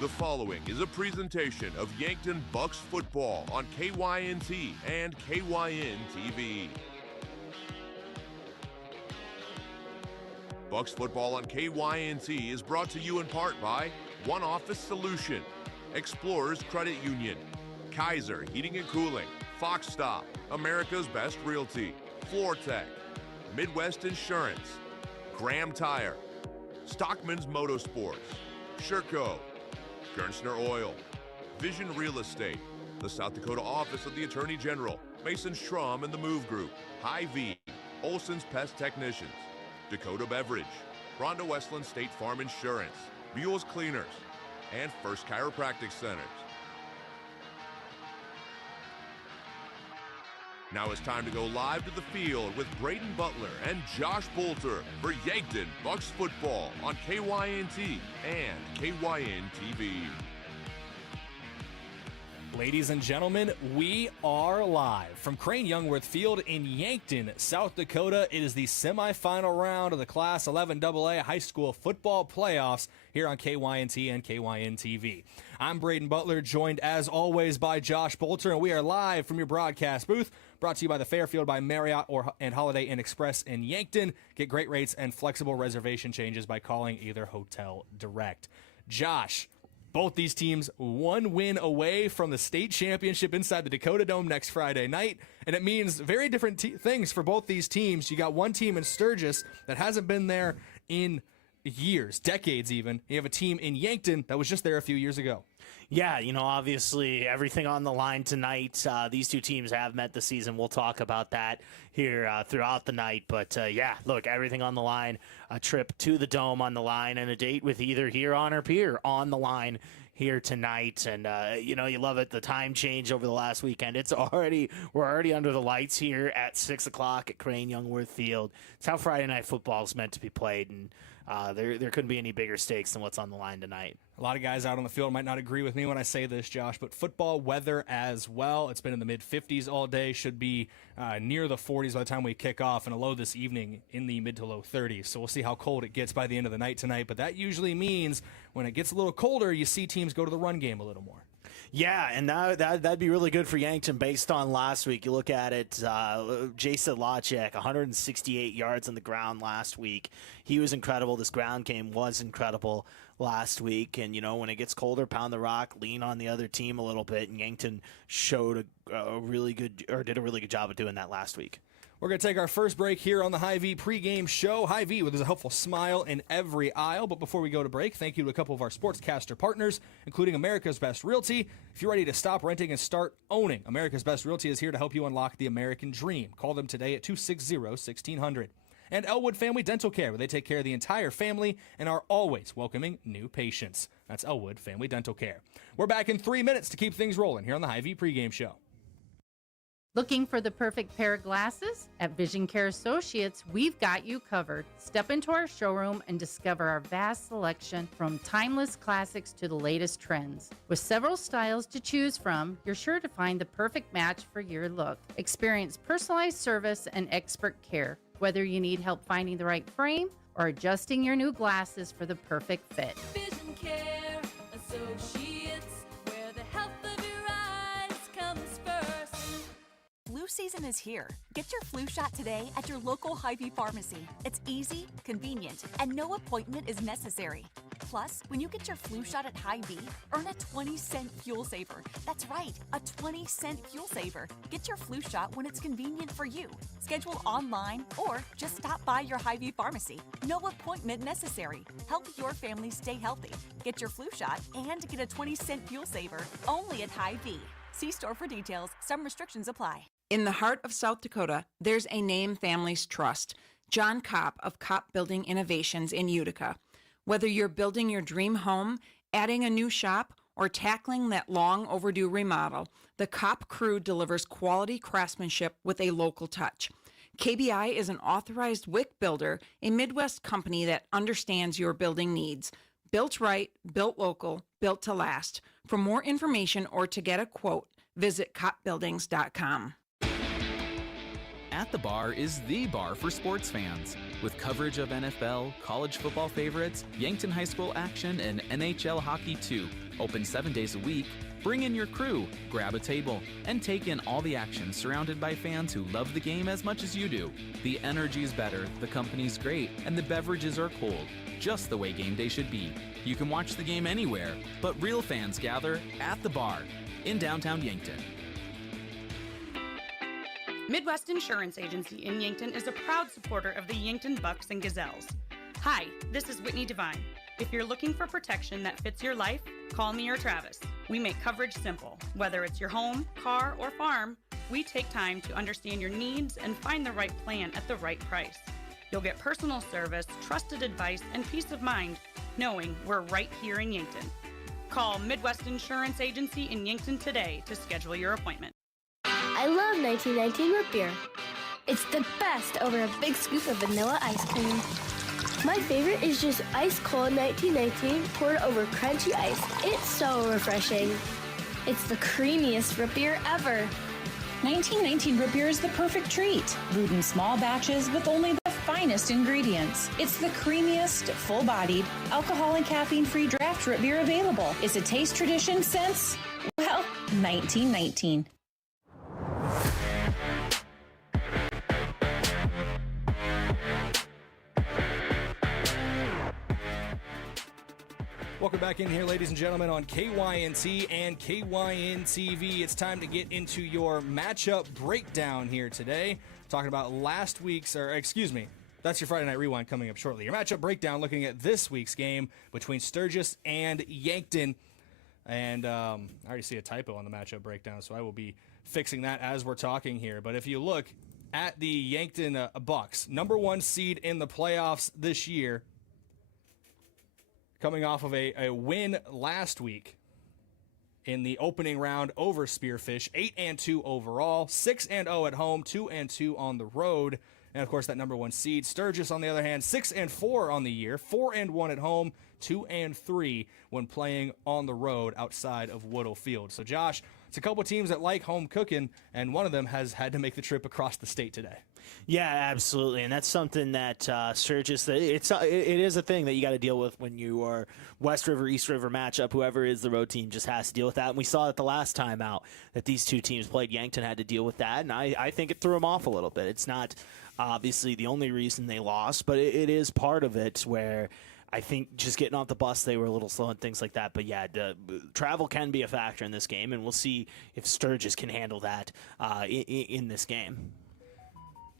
The following is a presentation of Yankton Bucks football on KYNT and KYN-TV. Bucks football on KYNT is brought to you in part by One Office Solution, Explorers Credit Union, Kaiser Heating and Cooling, Fox Stop, America's Best Realty, Floor Tech, Midwest Insurance, Graham Tire, Stockman's Motorsports, Sherco, Gernsner Oil, Vision Real Estate, the South Dakota Office of the Attorney General, Mason Schrum and the Move Group, Hy-Vee, Olson's Pest Technicians, Dakota Beverage, Rhonda Westland State Farm Insurance, Mules Cleaners, and First Chiropractic Centers. Now it's time to go live to the field with Brayden Butler and Josh Boelter for Yankton Bucks football on KYNT and KYN-TV. Ladies and gentlemen, we are live from Crane-Youngworth Field in Yankton, South Dakota. It is the semifinal round of the Class 11 AA high school football playoffs here on KYNT and KYN-TV. I'm Brayden Butler, joined as always by Josh Boelter, and we are live from your broadcast booth, brought to you by the Fairfield by Marriott and Holiday Inn Express in Yankton. Get great rates and flexible reservation changes by calling either hotel direct. Josh, both these teams one win away from the state championship inside the Dakota Dome next Friday night, and it means very different things for both these teams. You got one team in Sturgis that hasn't been there in years, decades even. You have a team in Yankton that was just there a few years ago. Yeah, obviously everything on the line tonight. These two teams have met this season. We'll talk about that here throughout the night. But, yeah, look, everything on the line, a trip to the Dome on the line, and a date with either Huron or Pierre on the line here tonight. And, you love it, the time change over the last weekend. We're already under the lights here at 6 o'clock at Crane-Youngworth Field. It's how Friday Night Football is meant to be played, and there couldn't be any bigger stakes than what's on the line tonight. A lot of guys out on the field might not agree with me when I say this, Josh, but football weather as well. It's been in the mid-50s all day, should be near the 40s by the time we kick off, and a low this evening in the mid to low 30s. So we'll see how cold it gets by the end of the night tonight, but that usually means when it gets a little colder, you see teams go to the run game a little more. Yeah, and that'd be really good for Yankton based on last week. You look at it, Jason Lachek, 168 yards on the ground last week. He was incredible. This ground game was incredible last week. And, when it gets colder, pound the rock, lean on the other team a little bit. And Yankton showed did a really good job of doing that last week. We're going to take our first break here on the Hy-Vee pregame show. Hy-Vee, where there's a helpful smile in every aisle. But before we go to break, thank you to a couple of our sportscaster partners, including America's Best Realty. If you're ready to stop renting and start owning, America's Best Realty is here to help you unlock the American dream. Call them today at 260-1600. And Elwood Family Dental Care, where they take care of the entire family and are always welcoming new patients. That's Elwood Family Dental Care. We're back in 3 minutes to keep things rolling here on the Hy-Vee pregame show. Looking for the perfect pair of glasses? At Vision Care Associates, we've got you covered. Step into our showroom and discover our vast selection from timeless classics to the latest trends. With several styles to choose from, you're sure to find the perfect match for your look. Experience personalized service and expert care, whether you need help finding the right frame or adjusting your new glasses for the perfect fit. Vision Care Associates, where the health of your eyes comes first. Flu season is here. Get your flu shot today at your local Hy-Vee pharmacy. It's easy, convenient, and no appointment is necessary. Plus, when you get your flu shot at Hy-Vee, earn a 20-cent fuel saver. That's right, a 20-cent fuel saver. Get your flu shot when it's convenient for you. Schedule online or just stop by your Hy-Vee pharmacy. No appointment necessary. Help your family stay healthy. Get your flu shot and get a 20-cent fuel saver only at Hy-Vee. See store for details. Some restrictions apply. In the heart of South Dakota, there's a name families trust, John Kopp of Kopp Building Innovations in Utica. Whether you're building your dream home, adding a new shop, or tackling that long overdue remodel, the Kopp crew delivers quality craftsmanship with a local touch. KBI is an authorized WIC builder, a Midwest company that understands your building needs. Built right, built local, built to last. For more information or to get a quote, visit koppbuildings.com. At the Bar is the bar for sports fans. With coverage of NFL, college football favorites, Yankton High School action, and NHL hockey too. Open 7 days a week, bring in your crew, grab a table, and take in all the action surrounded by fans who love the game as much as you do. The energy's better, the company's great, and the beverages are cold, just the way game day should be. You can watch the game anywhere, but real fans gather at the bar in downtown Yankton. Midwest Insurance Agency in Yankton is a proud supporter of the Yankton Bucks and Gazelles. Hi, this is Whitney Devine. If you're looking for protection that fits your life, call me or Travis. We make coverage simple. Whether it's your home, car, or farm, we take time to understand your needs and find the right plan at the right price. You'll get personal service, trusted advice, and peace of mind knowing we're right here in Yankton. Call Midwest Insurance Agency in Yankton today to schedule your appointment. I love 1919 root beer. It's the best over a big scoop of vanilla ice cream. My favorite is just ice cold 1919 poured over crunchy ice. It's so refreshing. It's the creamiest root beer ever. 1919 root beer is the perfect treat. Brewed in small batches with only the finest ingredients. It's the creamiest, full-bodied, alcohol and caffeine-free draft root beer available. It's a taste tradition since, well, 1919. Welcome back in here, ladies and gentlemen, on KYNT and KYN-TV. It's time to get into your matchup breakdown here today. Talking about that's your Friday Night Rewind coming up shortly. Your matchup breakdown looking at this week's game between Sturgis and Yankton. And I already see a typo on the matchup breakdown, so I will be fixing that as we're talking here. But if you look at the Yankton Bucks, number 1 seed in the playoffs this year, coming off of a win last week in the opening round over Spearfish, 8-2 overall, 6-0 at home, 2-2 on the road. And, of course, that number 1 seed, Sturgis, on the other hand, 6-4 on the year, 4-1 at home, 2-3 when playing on the road outside of Woodall Field. So, Josh, it's a couple teams that like home cooking, and one of them has had to make the trip across the state today. Yeah, absolutely, and that's something that Sturgis, it is a thing that you got to deal with when you are West River, East River matchup. Whoever is the road team just has to deal with that, and we saw it the last time out that these two teams played. Yankton had to deal with that, and I think it threw them off a little bit. It's not obviously the only reason they lost, but it is part of it where I think just getting off the bus, they were a little slow and things like that. But, yeah, travel can be a factor in this game, and we'll see if Sturgis can handle that in this game.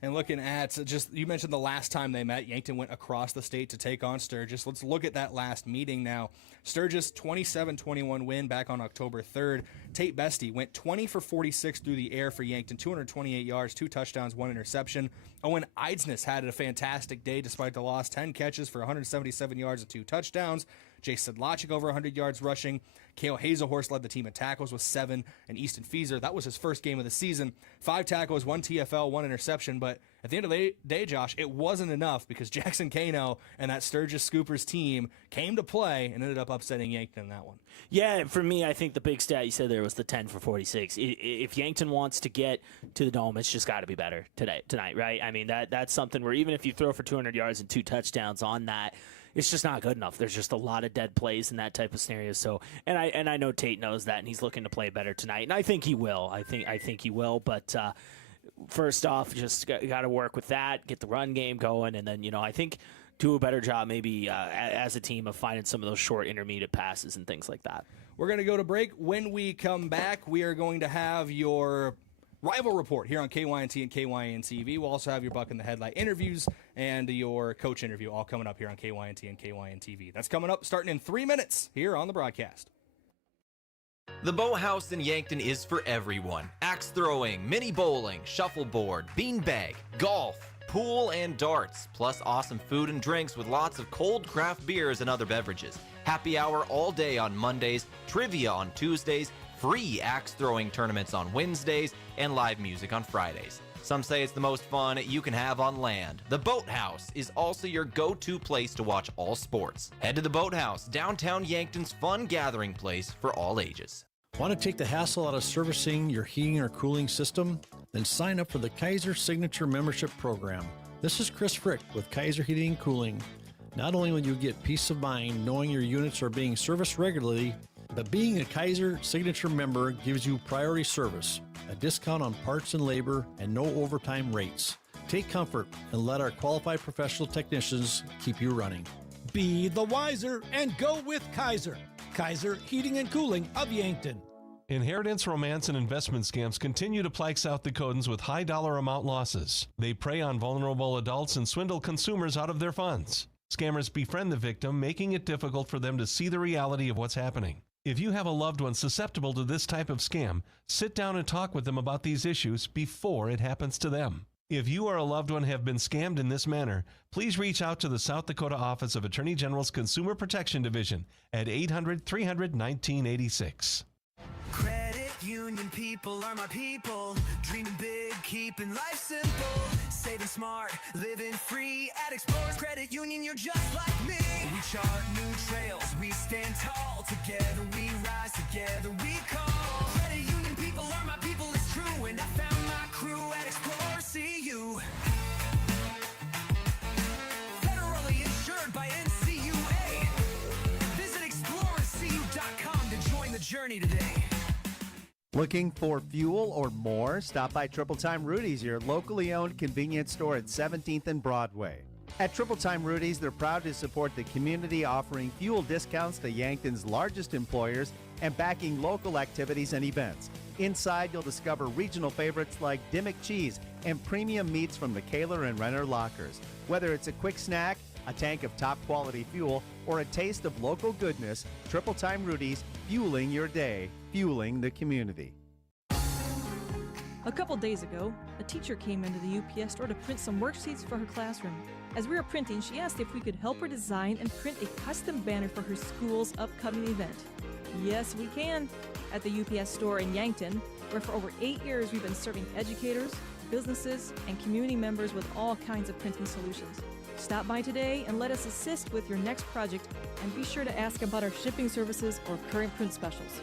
And looking at you mentioned the last time they met, Yankton went across the state to take on Sturgis. Let's look at that last meeting now. Sturgis 27-21 win back on October 3rd. Tate Bestie went 20 for 46 through the air for Yankton, 228 yards, 2 touchdowns, 1 interception. Owen Eidsness had a fantastic day despite the loss, 10 catches for 177 yards and 2 touchdowns. Jay Sedlacek over 100 yards rushing. Kale Hazelhorse led the team in tackles with 7, and Easton Feeser, that was his first game of the season. 5 tackles, 1 TFL, 1 interception, but at the end of the day, Josh, it wasn't enough because Jackson Kano and that Sturgis Scoopers team came to play and ended up upsetting Yankton in that one. Yeah, for me, I think the big stat you said there was the 10 for 46. If Yankton wants to get to the Dome, it's just got to be better tonight, right? I mean, that's something where even if you throw for 200 yards and 2 touchdowns on that, it's just not good enough. There's just a lot of dead plays in that type of scenario. So, and I know Tate knows that, and he's looking to play better tonight, and I think he will. I think he will. But first off, just got to work with that, get the run game going, and then I think do a better job maybe as a team of finding some of those short intermediate passes and things like that. We're going to go to break. When we come back, we are going to have your Rival Report here on KYNT and KYN-TV. We'll also have your Buck in the Headlight interviews and your coach interview all coming up here on KYNT and KYN-TV. That's coming up starting in 3 minutes here on the broadcast. The Boathouse in Yankton is for everyone. Axe throwing, mini bowling, shuffleboard, beanbag, golf, pool, and darts, plus awesome food and drinks with lots of cold craft beers and other beverages. Happy hour all day on Mondays, trivia on Tuesdays, free axe throwing tournaments on Wednesdays, and live music on Fridays. Some say it's the most fun you can have on land. The Boathouse is also your go-to place to watch all sports. Head to the Boathouse, downtown Yankton's fun gathering place for all ages. Want to take the hassle out of servicing your heating or cooling system? Then sign up for the Kaiser Signature Membership Program. This is Chris Frick with Kaiser Heating and Cooling. Not only will you get peace of mind knowing your units are being serviced regularly, but But being a Kaiser Signature member gives you priority service, a discount on parts and labor, and no overtime rates. Take comfort and let our qualified professional technicians keep you running. Be the wiser and go with Kaiser. Kaiser Heating and Cooling of Yankton. Inheritance, romance, and investment scams continue to plague South Dakotans with high dollar amount losses. They prey on vulnerable adults and swindle consumers out of their funds. Scammers befriend the victim, making it difficult for them to see the reality of what's happening. If you have a loved one susceptible to this type of scam, sit down and talk with them about these issues before it happens to them. If you or a loved one have been scammed in this manner, please reach out to the South Dakota Office of Attorney General's Consumer Protection Division at 800-300-1986. Credit union people are my people. Dreaming big, keeping life simple. Saving smart, living free. At Explorers Credit Union, you're just like me. We chart new trails, we stand tall. Together we rise, together we call. Credit union people are my people, it's true. And I found my crew at Explorers CU. Federally insured by NCUA. Visit explorerscu.com to join the journey today. Looking for fuel or more? Stop by Triple Time Rudy's, your locally owned convenience store at 17th and Broadway. At Triple Time Rudy's, they're proud to support the community, offering fuel discounts to Yankton's largest employers and backing local activities and events. Inside, you'll discover regional favorites like Dimmick cheese and premium meats from the Kaler and Renner lockers. Whether it's a quick snack, a tank of top quality fuel, or a taste of local goodness, Triple Time Rudy's, fueling your day, fueling the community. A couple days ago, a teacher came into the UPS store to print some worksheets for her classroom. As we were printing, she asked if we could help her design and print a custom banner for her school's upcoming event. Yes, we can. At the UPS store in Yankton, where for over 8 years we've been serving educators, businesses, and community members with all kinds of printing solutions. Stop by today and let us assist with your next project, and be sure to ask about our shipping services or current print specials.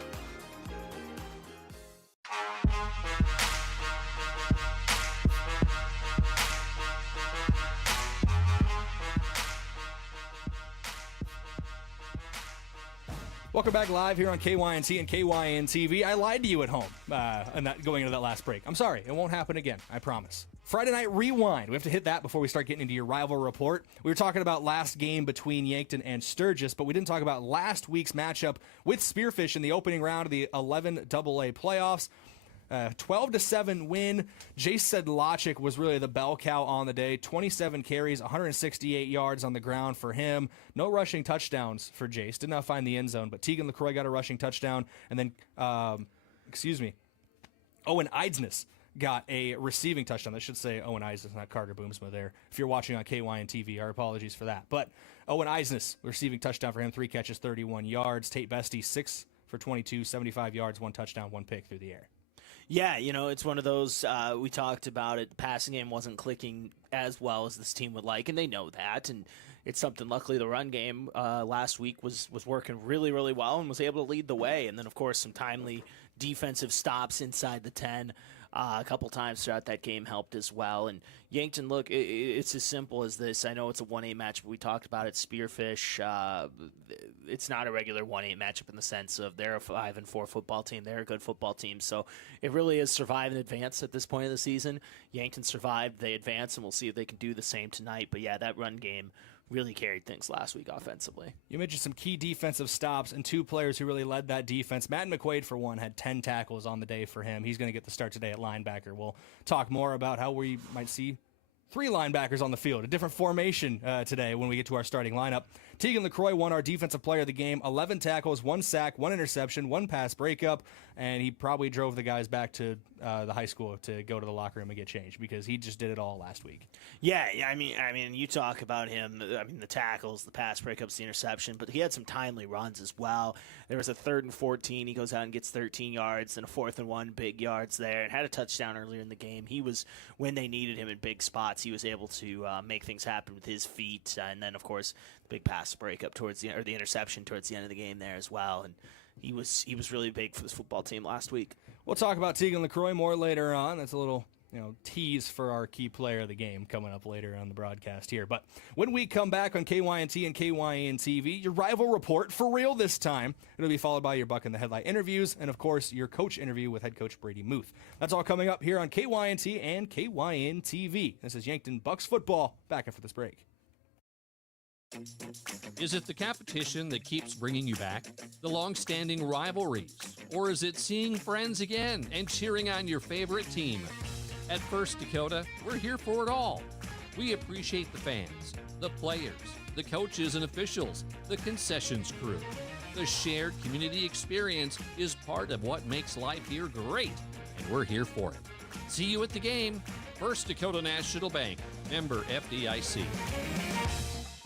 Welcome back live here on KYNT and KYN TV. I lied to you at home going into that last break. I'm sorry. It won't happen again. I promise. Friday Night Rewind. We have to hit that before we start getting into your rival report. We were talking about last game between Yankton and Sturgis, but we didn't talk about last week's matchup with Spearfish in the opening round of the 11AA playoffs. 12-7 win. Jace Sedlacek was really the bell cow on the day. 27 carries, 168 yards on the ground for him. No rushing touchdowns for Jace. Did not find the end zone, but Tegan LaCroix got a rushing touchdown. And then, Owen Eidsness got a receiving touchdown. I should say Owen Eidsness, not Carter Boomsma there. If you're watching on KYN TV, our apologies for that. But Owen Eidsness, receiving touchdown for him, 3 catches, 31 yards. Tate Bestie, 6 for 22, 75 yards, 1 touchdown, 1 pick through the air. Yeah, it's one of those, we talked about it, the passing game wasn't clicking as well as this team would like, and they know that, and it's something, luckily the run game last week was working really, really well and was able to lead the way, and then, of course, some timely defensive stops inside the 10 a couple times throughout that game helped as well. And Yankton, look, it's as simple as this. I know it's a 1-8 matchup. We talked about it. Spearfish, it's not a regular 1-8 matchup in the sense of they're a 5-4 football team. They're a good football team. So it really is survive and advance at this point of the season. Yankton survived. They advance, and we'll see if they can do the same tonight. But, yeah, that run game really carried things last week offensively. You mentioned some key defensive stops and 2 players who really led that defense. Matt McQuaid, for one, had 10 tackles on the day for him. He's going to get the start today at linebacker. We'll talk more about how we might see 3 linebackers on the field, a different formation today when we get to our starting lineup. Tegan LaCroix won our defensive player of the game, 11 tackles, 1 sack, 1 interception, 1 pass breakup, and he probably drove the guys back to the high school to go to the locker room and get changed because he just did it all last week. Yeah, I mean, you talk about him. I mean, the tackles, the pass breakups, the interception, but he had some timely runs as well. There was a 3rd and 14. He goes out and gets 13 yards, and a 4th and 1, big yards there, and had a touchdown earlier in the game. He was, when they needed him in big spots, he was able to make things happen with his feet, and then, of course, the big pass breakup towards the interception towards the end of the game there as well, and he was really big for this football team last week. We'll talk about Tegan LaCroix more later on. That's a little tease for our key player of the game coming up later on the broadcast here. But when we come back on KYNT and KYN TV, your rival report for real this time. It'll be followed by your Buck in the Headlight interviews and, of course, your coach interview with head coach Brady Muth. That's all coming up here on KYNT and KYN TV. This is Yankton Bucks football. Back after this break. Is it the competition that keeps bringing you back? The long-standing rivalries? Or is it seeing friends again and cheering on your favorite team? At First Dakota, we're here for it all. We appreciate the fans, the players, the coaches and officials, the concessions crew. The shared community experience is part of what makes life here great, and we're here for it. See you at the game. First Dakota National Bank, member FDIC.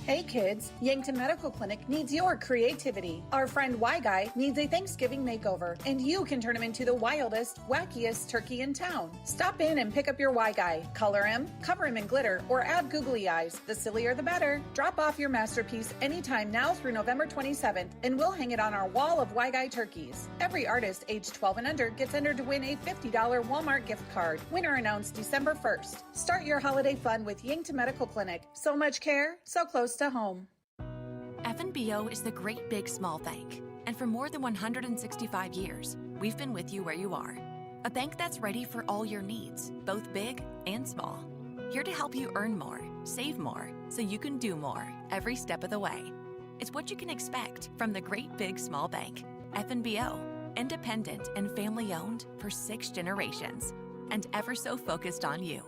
Hey kids, Yankton Medical Clinic needs your creativity. Our friend Y-Guy needs a Thanksgiving makeover, and you can turn him into the wildest, wackiest turkey in town. Stop in and pick up your Y-Guy. Color him, cover him in glitter, or add googly eyes. The sillier the better. Drop off your masterpiece anytime now through November 27th, and we'll hang it on our wall of Y-Guy turkeys. Every artist aged 12 and under gets entered to win a $50 Walmart gift card. Winner announced December 1st. Start your holiday fun with Yankton Medical Clinic. So much care, so close to home. FNBO is the great big small bank, and for more than 165 years, we've been with you where you are. A bank that's ready for all your needs, both big and small. Here to help you earn more, save more, so you can do more every step of the way. It's what you can expect from the great big small bank. FNBO, independent and family owned for 6 generations, and ever so focused on you.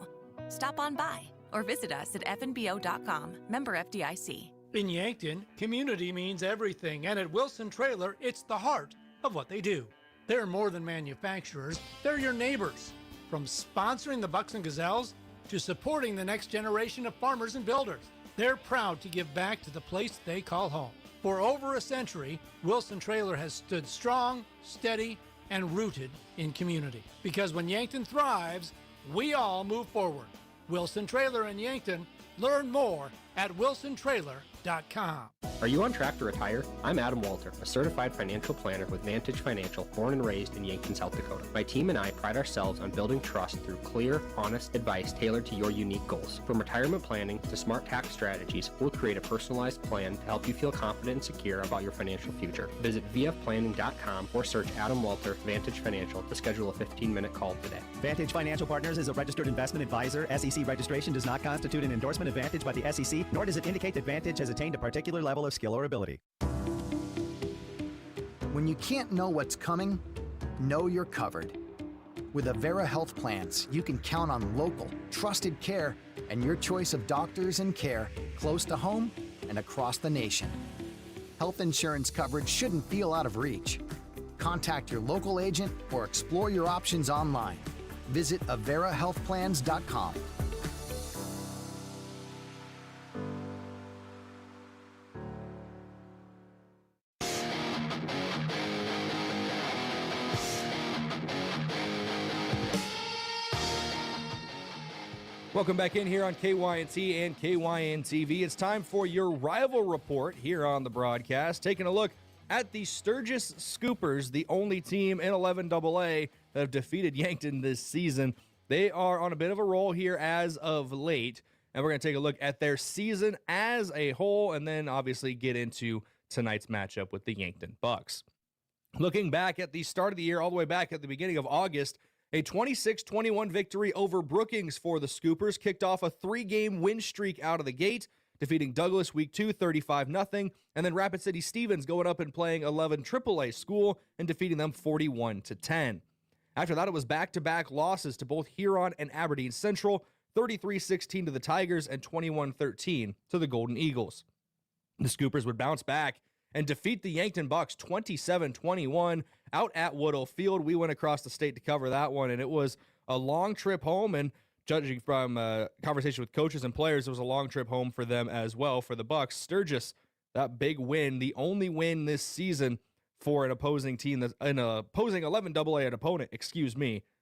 Stop on by or visit us at fnbo.com, member FDIC. In Yankton, community means everything, and at Wilson Trailer, it's the heart of what they do. They're more than manufacturers, they're your neighbors. From sponsoring the Bucks and Gazelles to supporting the next generation of farmers and builders, they're proud to give back to the place they call home. For over a century, Wilson Trailer has stood strong, steady, and rooted in community. Because when Yankton thrives, we all move forward. Wilson Trailer in Yankton. Learn more at wilsontrailer.com. Are you on track to retire? I'm Adam Boelter, a certified financial planner with Vantage Financial, born and raised in Yankton, South Dakota. My team and I pride ourselves on building trust through clear, honest advice tailored to your unique goals. From retirement planning to smart tax strategies, we'll create a personalized plan to help you feel confident and secure about your financial future. Visit vfplanning.com or search Adam Boelter, Vantage Financial, to schedule a 15-minute call today. Vantage Financial Partners is a registered investment advisor. SEC registration does not constitute an endorsement of Vantage by the SEC, nor does it indicate that Vantage has attained a particular level of skill or ability. When you can't know what's coming, know you're covered. With Avera Health Plans, you can count on local, trusted care and your choice of doctors and care close to home and across the nation. Health insurance coverage shouldn't feel out of reach. Contact your local agent or explore your options online. Visit averahealthplans.com. Welcome back in here on KYNT and KYN TV. It's time for your rival report here on the broadcast. Taking a look at the Sturgis Scoopers, the only team in 11AA that have defeated Yankton this season. They are on a bit of a roll here as of late, and we're going to take a look at their season as a whole and then obviously get into tonight's matchup with the Yankton Bucks. Looking back at the start of the year, all the way back at the beginning of August, a 26-21 victory over Brookings for the Scoopers kicked off a 3-game win streak out of the gate, defeating Douglas week 2, 35-0, and then Rapid City Stevens going up and playing 11 AAA school and defeating them 41-10. After that, it was back-to-back losses to both Huron and Aberdeen Central, 33-16 to the Tigers and 21-13 to the Golden Eagles. The Scoopers would bounce back and defeat the Yankton Bucks 27-21 out at Woodall Field. We went across the state to cover that one, and it was a long trip home, and judging from conversation with coaches and players, it was a long trip home for them as well. For the Bucks, Sturgis, that big win, the only win this season for an opposing team, that's an opposing 11AA opponent,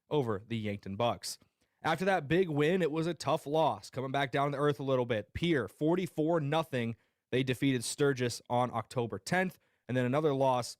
over the Yankton Bucks. After that big win, it was a tough loss, coming back down to earth a little bit. Pierre, 44-0. They defeated Sturgis on October 10th, and then another loss,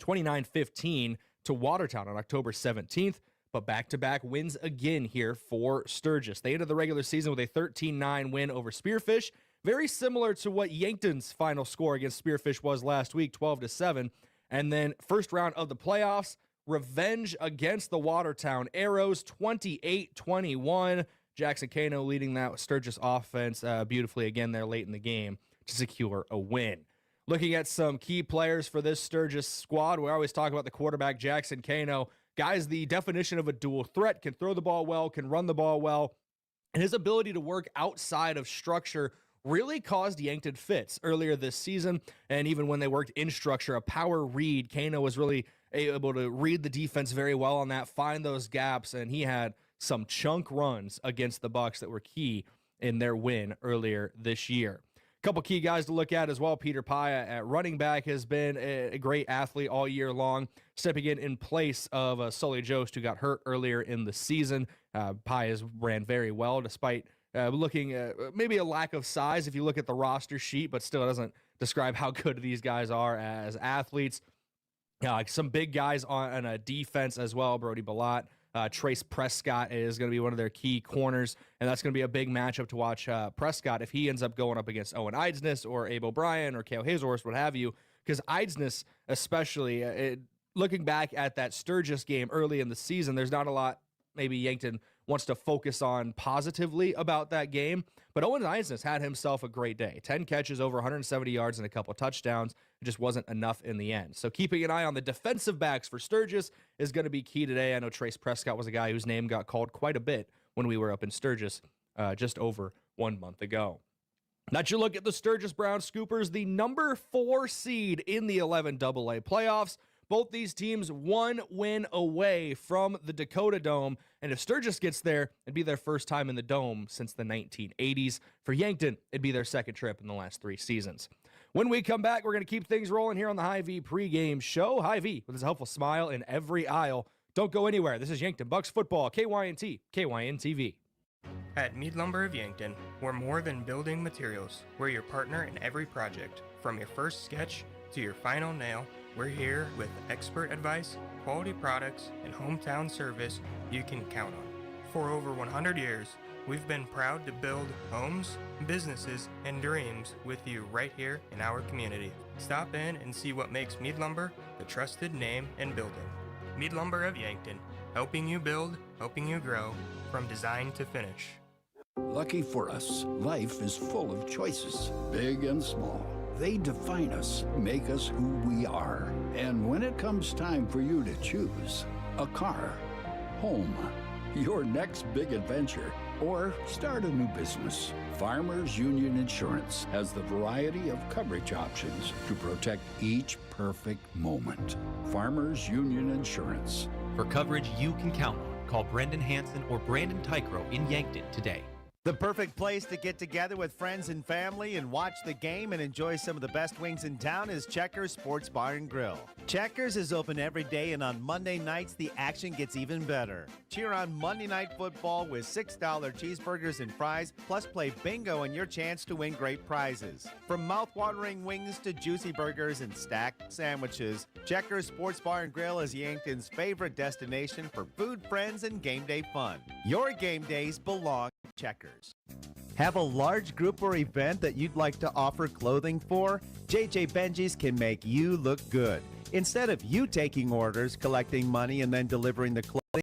29-15 to Watertown on October 17th. but back-to-back wins again here for Sturgis. They ended the regular season with a 13-9 win over Spearfish, very similar to what Yankton's final score against Spearfish was last week, 12-7. And then first round of the playoffs, revenge against the Watertown Arrows, 28-21. Jackson Kano leading that Sturgis offense beautifully again there late in the game to secure a win. Looking at some key players for this Sturgis squad, we always talk about the quarterback, Jackson Kano. Guy's the definition of a dual threat, can throw the ball well, can run the ball well, and his ability to work outside of structure really caused Yankton fits earlier this season. And even when they worked in structure, a power read, Kano was really able to read the defense very well on that, find those gaps, and he had some chunk runs against the Bucks that were key in their win earlier this year. A couple key guys to look at as well. Peter Paya at running back has been a great athlete all year long, stepping in place of Sully Jost, who got hurt earlier in the season. Paya's ran very well despite looking maybe a lack of size if you look at the roster sheet, but still doesn't describe how good these guys are as athletes. Some big guys on a defense as well. Brody Ballat, Trace Prescott is going to be one of their key corners, and that's going to be a big matchup to watch Prescott if he ends up going up against Owen Eidsness or Abe O'Brien or Cale Hazelhurst, what have you, because Eidsness especially, looking back at that Sturgis game early in the season, there's not a lot maybe Yankton wants to focus on positively about that game, but Owen Eidsness had himself a great day. 10 catches, over 170 yards, and a couple touchdowns. It just wasn't enough in the end. So keeping an eye on the defensive backs for Sturgis is going to be key today. I know Trace Prescott was a guy whose name got called quite a bit when we were up in Sturgis just over 1 month ago. That's your look at the Sturgis Brown Scoopers, the number 4 seed in the 11AA playoffs. Both these teams 1 win away from the Dakota Dome, and if Sturgis gets there, it'd be their first time in the Dome since the 1980s. For Yankton, it'd be their second trip in the last 3 seasons. When we come back, we're going to keep things rolling here on the Hy-V pregame show. Hy-V with his helpful smile in every aisle. Don't go anywhere. This is Yankton Bucks football, KYNT, KYN-TV. At Mead Lumber of Yankton, we're more than building materials. We're your partner in every project. From your first sketch to your final nail, we're here with expert advice, quality products, and hometown service you can count on. For over 100 years, we've been proud to build homes, businesses, and dreams with you right here in our community. Stop in and see what makes Mead Lumber the trusted name in building. Mead Lumber of Yankton, helping you build, helping you grow, from design to finish. Lucky for us, life is full of choices, big and small. They define us, make us who we are. And when it comes time for you to choose a car, home, your next big adventure, or start a new business, Farmers Union Insurance has the variety of coverage options to protect each perfect moment. Farmers Union Insurance. For coverage you can count on, call Brendan Hansen or Brandon Tykrow in Yankton today. The perfect place to get together with friends and family and watch the game and enjoy some of the best wings in town is Checkers Sports Bar and Grill. Checkers is open every day, and on Monday nights, the action gets even better. Cheer on Monday Night Football with $6 cheeseburgers and fries, plus play bingo and your chance to win great prizes. From mouth-watering wings to juicy burgers and stacked sandwiches, Checkers Sports Bar and Grill is Yankton's favorite destination for food, friends, and game day fun. Your game days belong to Checkers. Have a large group or event that you'd like to offer clothing for? JJ Benji's can make you look good. Instead of you taking orders, collecting money, and then delivering the clothing,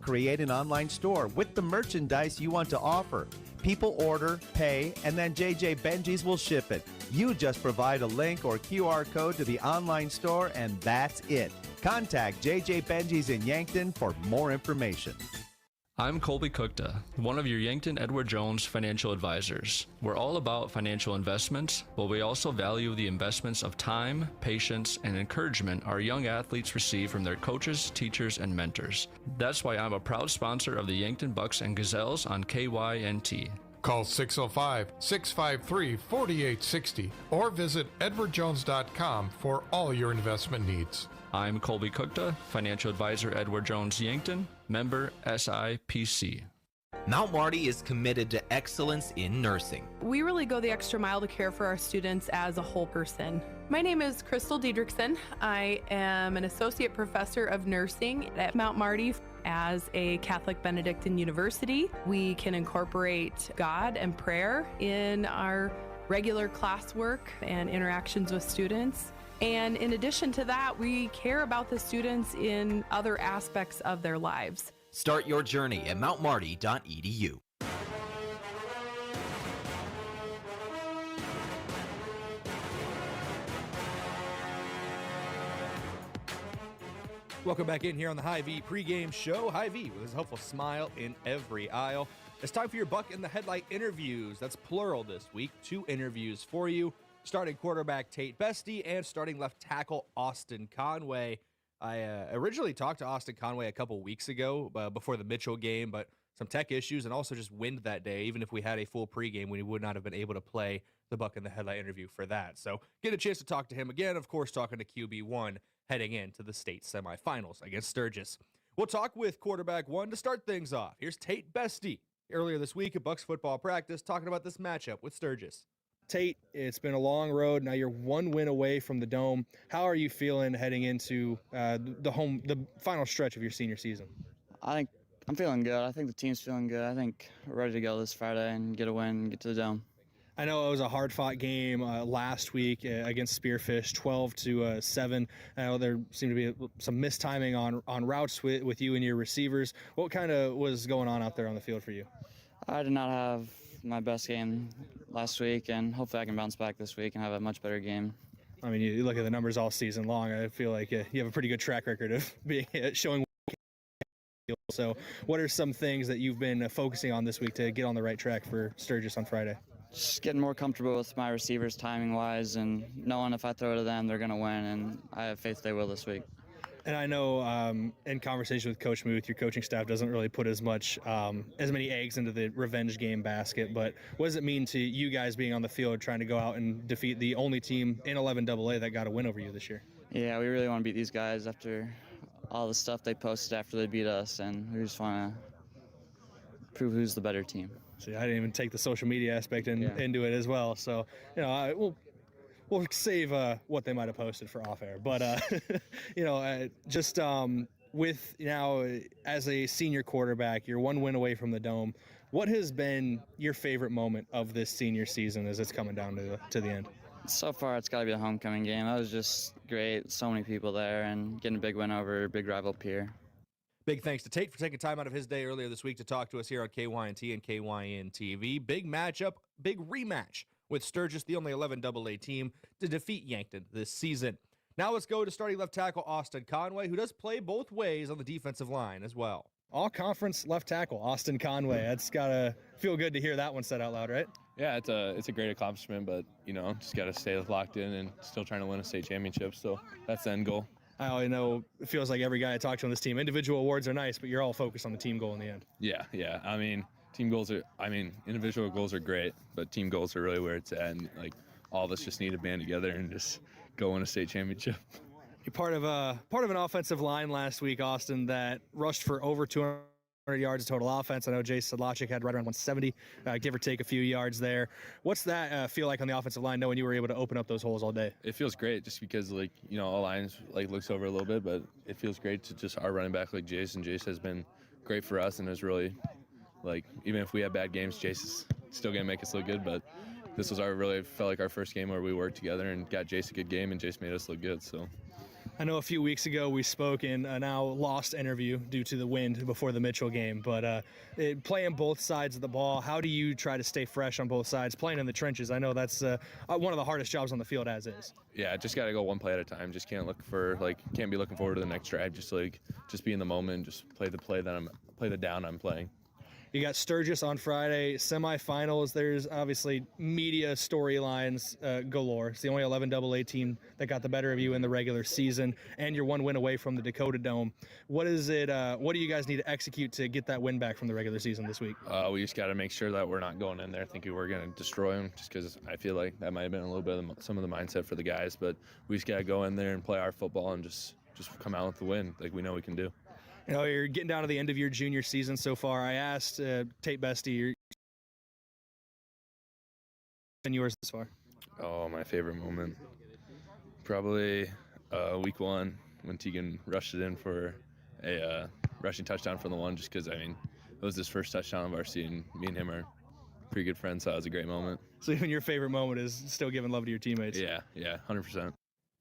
create an online store with the merchandise you want to offer. People order, pay, and then JJ Benji's will ship it. You just provide a link or QR code to the online store, and that's it. Contact JJ Benji's in Yankton for more information. I'm Colby Cookta, one of your Yankton Edward Jones financial advisors. We're all about financial investments, but we also value the investments of time, patience, and encouragement our young athletes receive from their coaches, teachers, and mentors. That's why I'm a proud sponsor of the Yankton Bucks and Gazelles on KYNT. Call 605-653-4860 or visit edwardjones.com for all your investment needs. I'm Colby Cookta, financial advisor Edward Jones Yankton, member SIPC. Mount Marty is committed to excellence in nursing. We really go the extra mile to care for our students as a whole person. My name is Crystal Diedrichson. I am an associate professor of nursing at Mount Marty. As a Catholic Benedictine university, we can incorporate God and prayer in our regular classwork and interactions with students. And in addition to that, we care about the students in other aspects of their lives. Start your journey at mountmarty.edu. Welcome back in here on the Hy-Vee pregame show. Hy-Vee with his hopeful smile in every aisle. It's time for your Buck in the Headlight interviews. That's plural this week. 2 interviews for you. Starting quarterback Tate Bestie and starting left tackle Austin Conway. I originally talked to Austin Conway a couple weeks ago before the Mitchell game, but some tech issues and also just wind that day. Even if we had a full pregame, we would not have been able to play the Buck in the Headlight interview for that. So get a chance to talk to him again, of course, talking to QB1 heading into the state semifinals against Sturgis. We'll talk with quarterback 1 to start things off. Here's Tate Bestie earlier this week at Bucks football practice talking about this matchup with Sturgis. Tate, it's been a long road. Now you're 1 win away from the Dome. How are you feeling heading into the final stretch of your senior season? I think I'm feeling good. I think the team's feeling good. I think we're ready to go this Friday and get a win and get to the Dome. I know it was a hard-fought game last week against Spearfish, 12-7. I know there seemed to be some mistiming on routes with you and your receivers. What kind of was going on out there on the field for you? I did not have my best game last week, and hopefully I can bounce back this week and have a much better game. I mean, you look at the numbers all season long. I feel like you have a pretty good track record of showing. So what are some things that you've been focusing on this week to get on the right track for Sturgis on Friday? Just getting more comfortable with my receivers timing-wise and knowing if I throw to them, they're going to win, and I have faith they will this week. And I know in conversation with Coach Muth, your coaching staff doesn't really put as many eggs into the revenge game basket, but what does it mean to you guys being on the field trying to go out and defeat the only team in 11AA that got a win over you this year? Yeah, we really want to beat these guys after all the stuff they posted after they beat us, and we just want to prove who's the better team. See, I didn't even take the social media aspect into it as well. So, we'll save what they might have posted for off air. But, with now as a senior quarterback, you're 1 win away from the Dome. What has been your favorite moment of this senior season as it's coming down to the end? So far, it's got to be the homecoming game. That was just great. So many people there and getting a big win over a big rival peer. Big thanks to Tate for taking time out of his day earlier this week to talk to us here on KYNT and KYN TV. Big matchup, big rematch with Sturgis, the only 11AA team to defeat Yankton this season. Now let's go to starting left tackle Austin Conway, who does play both ways on the defensive line as well. All-conference left tackle Austin Conway. That's got to feel good to hear that one said out loud, right? Yeah, it's a great accomplishment, but, just got to stay locked in and still trying to win a state championship, so that's the end goal. I always know it feels like every guy I talk to on this team, individual awards are nice, but you're all focused on the team goal in the end. Yeah. Individual goals are great, but team goals are really where it's at. And all of us just need to band together and just go win a state championship. You're part of an offensive line last week, Austin, that rushed for over 200 yards of total offense. I know Jay Sedlacek had right around 170, give or take a few yards there. What's that feel like on the offensive line, knowing you were able to open up those holes all day? It feels great just because, all lines looks over a little bit, but it feels great to just our running back like Jace, and Jace has been great for us and is really, even if we have bad games, Jace is still going to make us look good, but this was felt like our first game where we worked together and got Jace a good game, and Jace made us look good, so. I know a few weeks ago we spoke in a now lost interview due to the wind before the Mitchell game, but playing both sides of the ball, how do you try to stay fresh on both sides, playing in the trenches? I know that's one of the hardest jobs on the field as is. Yeah, just got to go one play at a time. Just can't be looking forward to the next drive. Just be in the moment, just play the down I'm playing. You got Sturgis on Friday, semifinals. There's obviously media storylines galore. It's the only 11AA team that got the better of you in the regular season, and you're 1 win away from the Dakota Dome. What do you guys need to execute to get that win back from the regular season this week? We just got to make sure that we're not going in there thinking we're going to destroy them, just because I feel like that might have been a little bit of some of the mindset for the guys. But we just got to go in there and play our football and just come out with the win like we know we can do. You know, you're getting down to the end of your junior season so far. I asked Tate Bestie, and yours this far. Oh, my favorite moment. Probably week 1 when Tegan rushed it in for a rushing touchdown from the one, just because, I mean, it was his first touchdown of our season. Me and him are pretty good friends, so that was a great moment. So even your favorite moment is still giving love to your teammates? Yeah, 100%.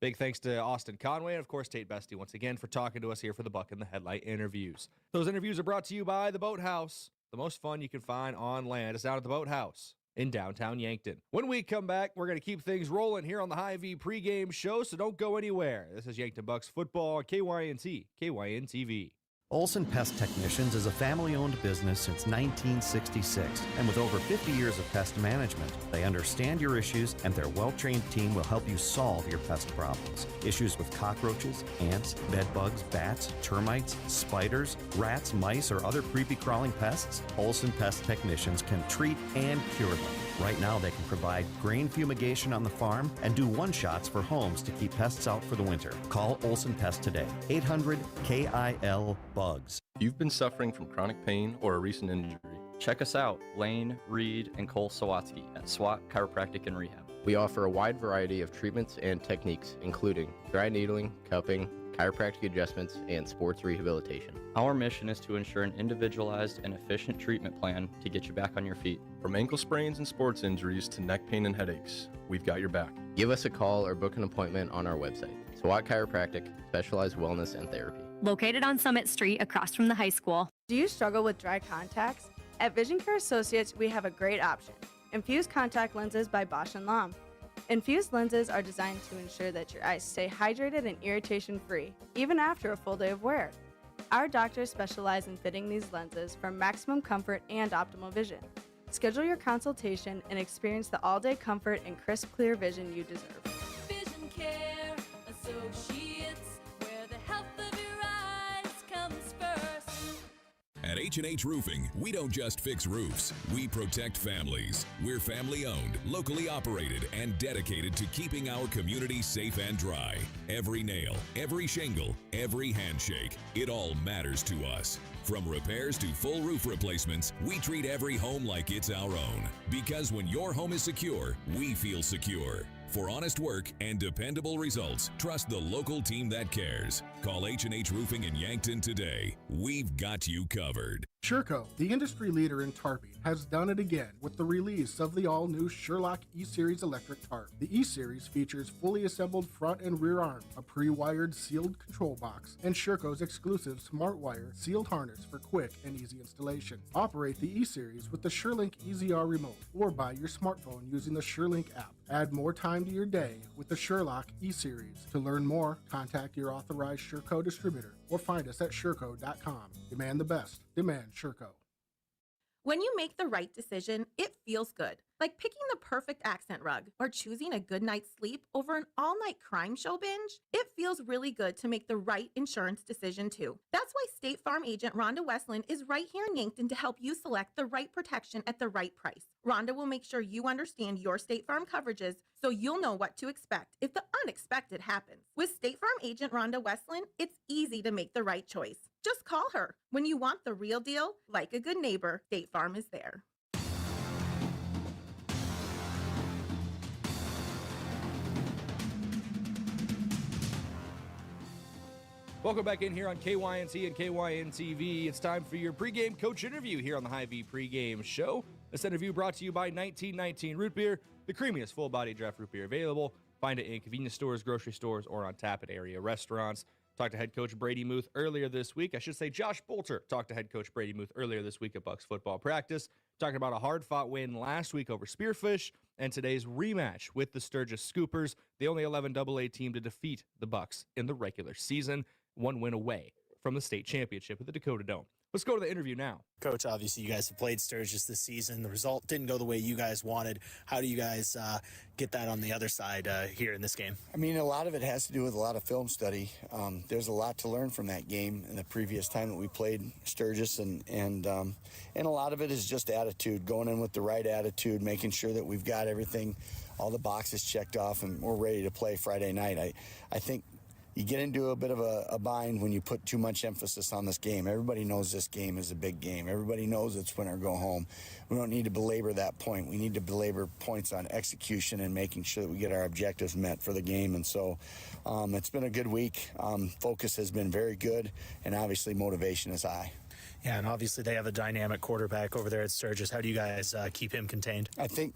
Big thanks to Austin Conway and, of course, Tate Bestie once again for talking to us here for the Buck in the Headlight interviews. Those interviews are brought to you by the Boathouse. The most fun you can find on land is down at the Boathouse in downtown Yankton. When we come back, we're going to keep things rolling here on the Hy-Vee pregame show, so don't go anywhere. This is Yankton Bucks football on KYNT, KYN-TV. Olson Pest Technicians is a family-owned business since 1966, and with over 50 years of pest management, they understand your issues, and their well-trained team will help you solve your pest problems. Issues with cockroaches, ants, bedbugs, bats, termites, spiders, rats, mice, or other creepy crawling pests, Olson Pest Technicians can treat and cure them. Right now, they can provide grain fumigation on the farm and do one-shots for homes to keep pests out for the winter. Call Olson Pest today, 800-KIL-BUGS. If you've been suffering from chronic pain or a recent injury, check us out, Lane, Reed, and Cole Sawatsky at SWAT Chiropractic and Rehab. We offer a wide variety of treatments and techniques, including dry needling, cupping, chiropractic adjustments, and sports rehabilitation. Our mission is to ensure an individualized and efficient treatment plan to get you back on your feet. From ankle sprains and sports injuries to neck pain and headaches, we've got your back. Give us a call or book an appointment on our website. SWAT Chiropractic, specialized wellness and therapy. Located on Summit Street across from the high school. Do you struggle with dry contacts? At Vision Care Associates, we have a great option. Infused contact lenses by Bosch & Lomb. Infused lenses are designed to ensure that your eyes stay hydrated and irritation-free, even after a full day of wear. Our doctors specialize in fitting these lenses for maximum comfort and optimal vision. Schedule your consultation and experience the all-day comfort and crisp, clear vision you deserve. Vision Care Associates, where the health of your eyes comes first. At H&H Roofing, we don't just fix roofs, we protect families. We're family-owned, locally operated, and dedicated to keeping our community safe and dry. Every nail, every shingle, every handshake, it all matters to us. From repairs to full roof replacements, we treat every home like it's our own. Because when your home is secure, we feel secure. For honest work and dependable results, trust the local team that cares. Call H&H Roofing in Yankton today. We've got you covered. Sherco, the industry leader in tarping, has done it again with the release of the all-new Sherlock E-Series electric tarp. The E-Series features fully assembled front and rear arms, a pre-wired sealed control box, and Sherco's exclusive SmartWire sealed harness for quick and easy installation. Operate the E-Series with the SureLink EZR remote or by your smartphone using the SureLink app. Add more time to your day with the Sherlock E-Series. To learn more, contact your authorized Sherco distributor or find us at Sherco.com. Demand the best. Demand Sherco. When you make the right decision, it feels good. Like picking the perfect accent rug or choosing a good night's sleep over an all-night crime show binge. It feels really good to make the right insurance decision too. That's why State Farm agent Rhonda Westland is right here in Yankton to help you select the right protection at the right price. Rhonda will make sure you understand your State Farm coverages so you'll know what to expect if the unexpected happens. With State Farm agent Rhonda Westland, it's easy to make the right choice. Just call her. When you want the real deal, like a good neighbor, State Farm is there. Welcome back in here on KYNT and KYN-TV. It's time for your pregame coach interview here on the Hy-Vee pregame show. This interview brought to you by 1919 Root Beer, the creamiest full-body draft root beer available. Find it in convenience stores, grocery stores, or on tap at area restaurants. Talked to head coach Brady Muth earlier this week. I should say Josh Boelter talked to head coach Brady Muth earlier this week at Bucks football practice. Talking about a hard-fought win last week over Spearfish and today's rematch with the Sturgis Scoopers, the only 11AA team to defeat the Bucks in the regular season. One win away from the state championship at the Dakota Dome. Let's go to the interview now. Coach, obviously you guys have played Sturgis this season. The result didn't go the way you guys wanted. How do you guys get that on the other side here in this game? I mean, a lot of it has to do with a lot of film study. There's a lot to learn from that game and the previous time that we played Sturgis, and a lot of it is just attitude, going in with the right attitude, making sure that we've got everything, all the boxes checked off, and we're ready to play Friday night. I think you get into a bit of a bind when you put too much emphasis on this game. Everybody knows this game is a big game. Everybody knows it's win or go home. We don't need to belabor that point. We need to belabor points on execution and making sure that we get our objectives met for the game. And so it's been a good week. Focus has been very good, and obviously motivation is high. Yeah, and obviously they have a dynamic quarterback over there at Sturgis. How do you guys keep him contained? I think,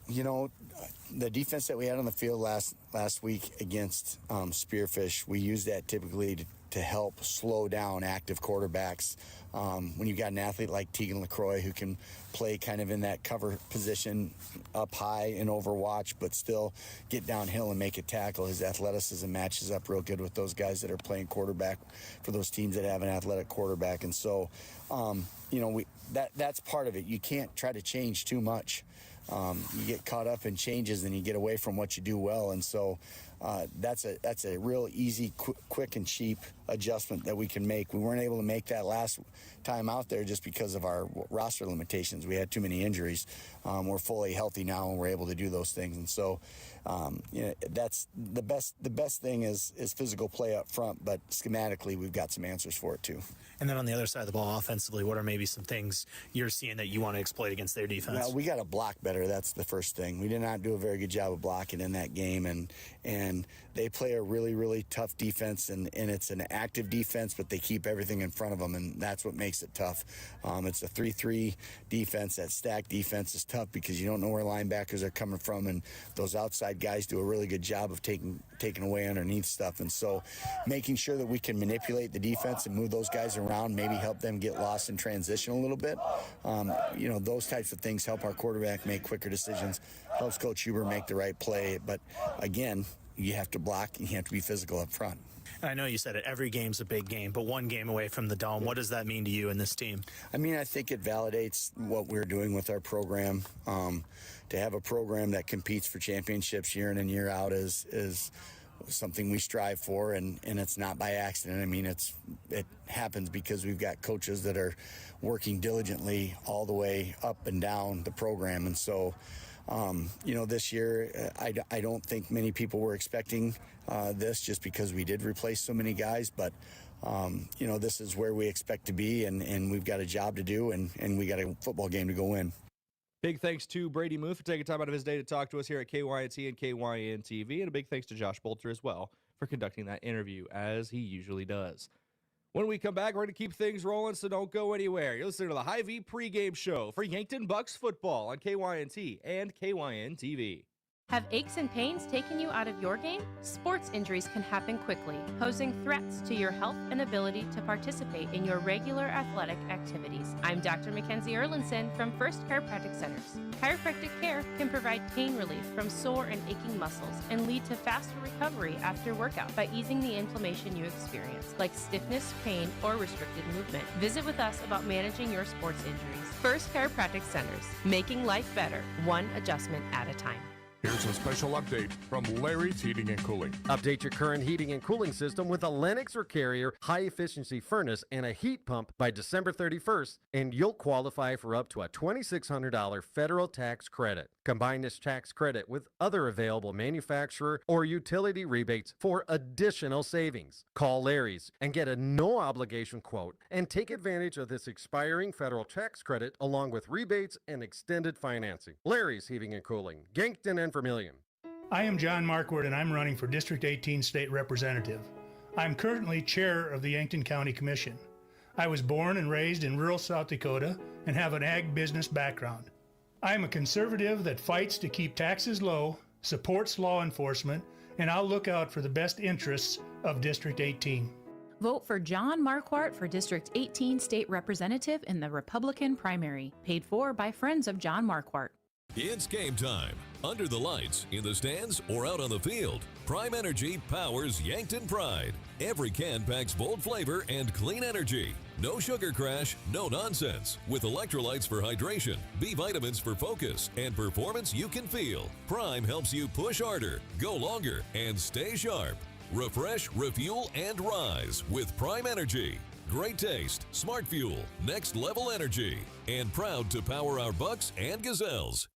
the defense that we had on the field last week against Spearfish, we use that typically to help slow down active quarterbacks. When you got an athlete like Tegan LaCroix who can play kind of in that cover position up high and overwatch, but still get downhill and make a tackle, his athleticism matches up real good with those guys that are playing quarterback for those teams that have an athletic quarterback. And so, that's part of it. You can't try to change too much. You get caught up in changes and you get away from what you do well. And so that's a real easy, quick and cheap adjustment that we can make. We weren't able to make that last time out there just because of our roster limitations. We had too many injuries. We're fully healthy now and we're able to do those things. And so that's the best thing is physical play up front, but schematically we've got some answers for it too. And then on the other side of the ball, offensively, what are maybe some things you're seeing that you want to exploit against their defense? Well, we got to block better. That's the first thing. We did not do a very good job of blocking in that game, and they play a really, really tough defense, and it's an active defense, but they keep everything in front of them, and that's what makes it tough. It's a 3-3 defense. That stacked defense is tough because you don't know where linebackers are coming from, and those outside guys do a really good job of taking away underneath stuff. And so making sure that we can manipulate the defense and move those guys around, maybe help them get lost in transition a little bit. Those types of things help our quarterback make quicker decisions, helps Coach Huber make the right play. But again, you have to block and you have to be physical up front. I know you said it, every game's a big game, but one game away from the Dome, what does that mean to you and this team? I mean, I think it validates what we're doing with our program. To have a program that competes for championships year in and year out is something we strive for, and it's not by accident. I mean, it happens because we've got coaches that are working diligently all the way up and down the program. And so, this year, I don't think many people were expecting this just because we did replace so many guys, but this is where we expect to be, and we've got a job to do, and we got a football game to go win. Big thanks to Brady Muth for taking time out of his day to talk to us here at KYNT and KYN TV, and a big thanks to Josh Boelter as well for conducting that interview, as he usually does. When we come back, we're going to keep things rolling, so don't go anywhere. You're listening to the Hy-Vee pregame show for Yankton Bucks football on KYNT and KYN TV. Have aches and pains taken you out of your game? Sports injuries can happen quickly, posing threats to your health and ability to participate in your regular athletic activities. I'm Dr. Mackenzie Erlinson from First Chiropractic Centers. Chiropractic care can provide pain relief from sore and aching muscles and lead to faster recovery after workout by easing the inflammation you experience, like stiffness, pain, or restricted movement. Visit with us about managing your sports injuries. First Chiropractic Centers, making life better, one adjustment at a time. Here's a special update from Larry's Heating and Cooling. Update your current heating and cooling system with a Lennox or Carrier high-efficiency furnace and a heat pump by December 31st, and you'll qualify for up to a $2,600 federal tax credit. Combine this tax credit with other available manufacturer or utility rebates for additional savings. Call Larry's and get a no-obligation quote and take advantage of this expiring federal tax credit along with rebates and extended financing. Larry's Heating and Cooling, Yankton and Vermilion. I am John Marquardt, and I'm running for District 18 State Representative. I'm currently chair of the Yankton County Commission. I was born and raised in rural South Dakota and have an ag business background. I am a conservative that fights to keep taxes low, supports law enforcement, and I'll look out for the best interests of District 18. Vote for John Marquardt for District 18 State Representative in the Republican primary. Paid for by friends of John Marquardt. It's game time. Under the lights, in the stands, or out on the field, Prime Energy powers Yankton Pride. Every can packs bold flavor and clean energy. No sugar crash, no nonsense. With electrolytes for hydration, B vitamins for focus, and performance you can feel. Prime helps you push harder, go longer, and stay sharp. Refresh, refuel, and rise with Prime Energy. Great taste, smart fuel, next level energy, and proud to power our bucks and gazelles.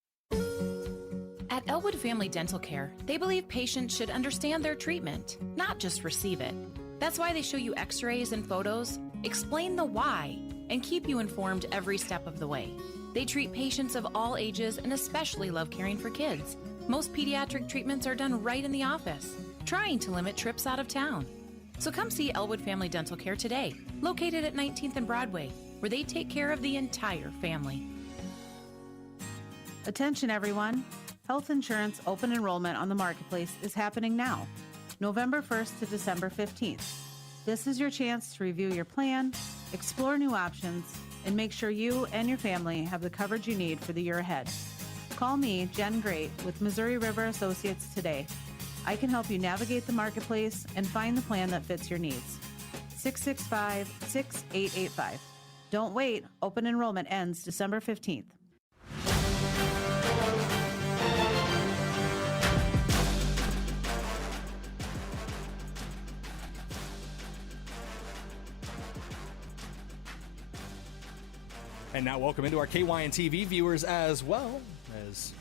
At Elwood Family Dental Care, they believe patients should understand their treatment, not just receive it. That's why they show you x-rays and photos, explain the why, and keep you informed every step of the way. They treat patients of all ages and especially love caring for kids. Most pediatric treatments are done right in the office, trying to limit trips out of town. So come see Elwood Family Dental Care today, located at 19th and Broadway, where they take care of the entire family. Attention everyone. Health insurance open enrollment on the marketplace is happening now, November 1st to December 15th. This is your chance to review your plan, explore new options, and make sure you and your family have the coverage you need for the year ahead. Call me, Jen Great, with Missouri River Associates today. I can help you navigate the marketplace and find the plan that fits your needs. 665-6885. Don't wait. Open enrollment ends December 15th. And now welcome into our KYN-TV viewers as well, as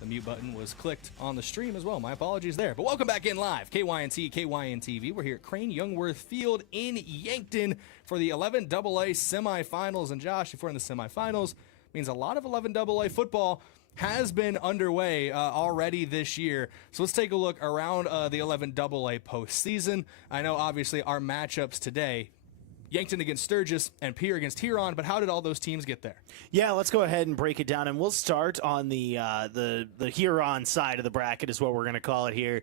the mute button was clicked on the stream as well. My apologies there. But welcome back in live. KYN-T, KYN-TV. We're here at Crane-Youngworth Field in Yankton for the 11AA semifinals. And Josh, if we're in the semifinals, it means a lot of 11AA football has been underway already this year. So let's take a look around the 11AA postseason. I know obviously our matchups today, Yankton against Sturgis and Pierre against Huron, but how did all those teams get there? Yeah, let's go ahead and break it down, and we'll start on the Huron side of the bracket is what we're going to call it here.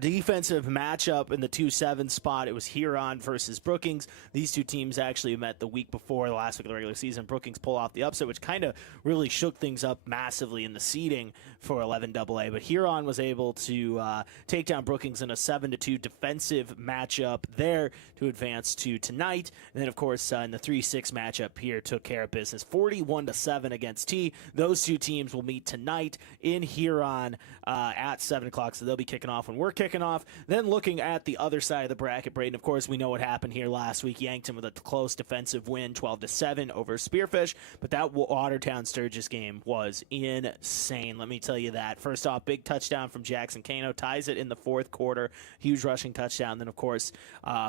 Defensive matchup in the 2-7 spot. It was Huron versus Brookings. These two teams actually met the week before, the last week of the regular season. Brookings pull off the upset, which kind of really shook things up massively in the seeding for 11AA, but Huron was able to take down Brookings in a 7-2 defensive matchup there to advance to tonight. And then, of course, in the 3-6 matchup here, took care of business 41-7 against T. Those two teams will meet tonight in Huron at 7 o'clock, so they'll be kicking off when we're kicking off. Then looking at the other side of the bracket, Brayden, of course, we know what happened here last week. Yankton with a close defensive win, 12-7 over Spearfish, but that Watertown-Sturgis game was insane. Let me tell you that. First off, big touchdown from Jackson Cano, ties it in the fourth quarter. Huge rushing touchdown. Then, of course,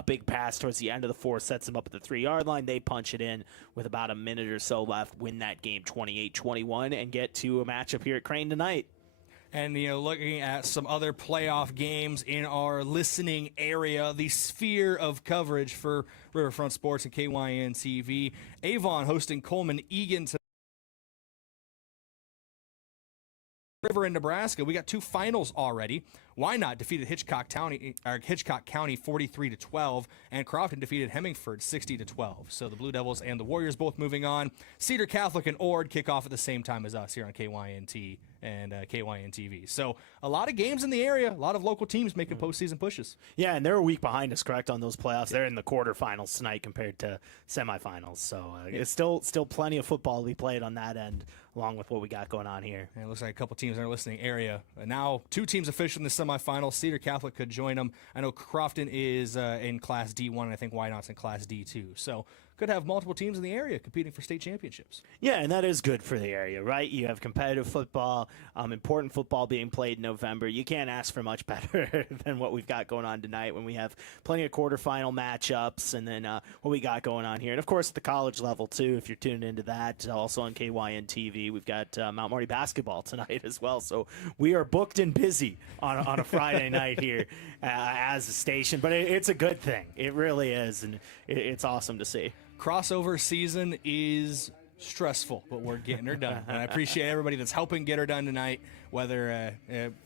big pass towards the end of the fourth, sets them up at the 3-yard line. They punch it in with about a minute or so left, win that game 28-21, and get to a matchup here at Crane tonight. And, looking at some other playoff games in our listening area, the sphere of coverage for Riverfront Sports and KYN TV. Avon hosting Coleman Egan tonight. River in Nebraska, we got two finals already. Wynot defeated Hitchcock County 43-12, and Crofton defeated Hemingford 60-12. So the Blue Devils and the Warriors both moving on. Cedar Catholic and Ord kick off at the same time as us here on KYNT and KYN TV. So a lot of games in the area, a lot of local teams making postseason pushes. Yeah, and they're a week behind us, correct, on those playoffs. They're in the quarterfinals tonight compared to semifinals. So it's still plenty of football to be played on that end, along with what we got going on here. And it looks like a couple teams in our listening area. Now, two teams official in the semifinals. Cedar Catholic could join them. I know Crofton is in Class D1, and I think Wynot's in Class D2. So could have multiple teams in the area competing for state championships. Yeah, and that is good for the area, right? You have competitive football, important football being played in November. You can't ask for much better than what we've got going on tonight when we have plenty of quarterfinal matchups and then what we got going on here. And, of course, at the college level, too, if you're tuned into that, also on KYN TV, we've got Mount Marty basketball tonight as well. So we are booked and busy on a Friday night here as a station. But it's a good thing. It really is, and it's awesome to see. Crossover season is stressful, but we're getting her done. And I appreciate everybody that's helping get her done tonight, whether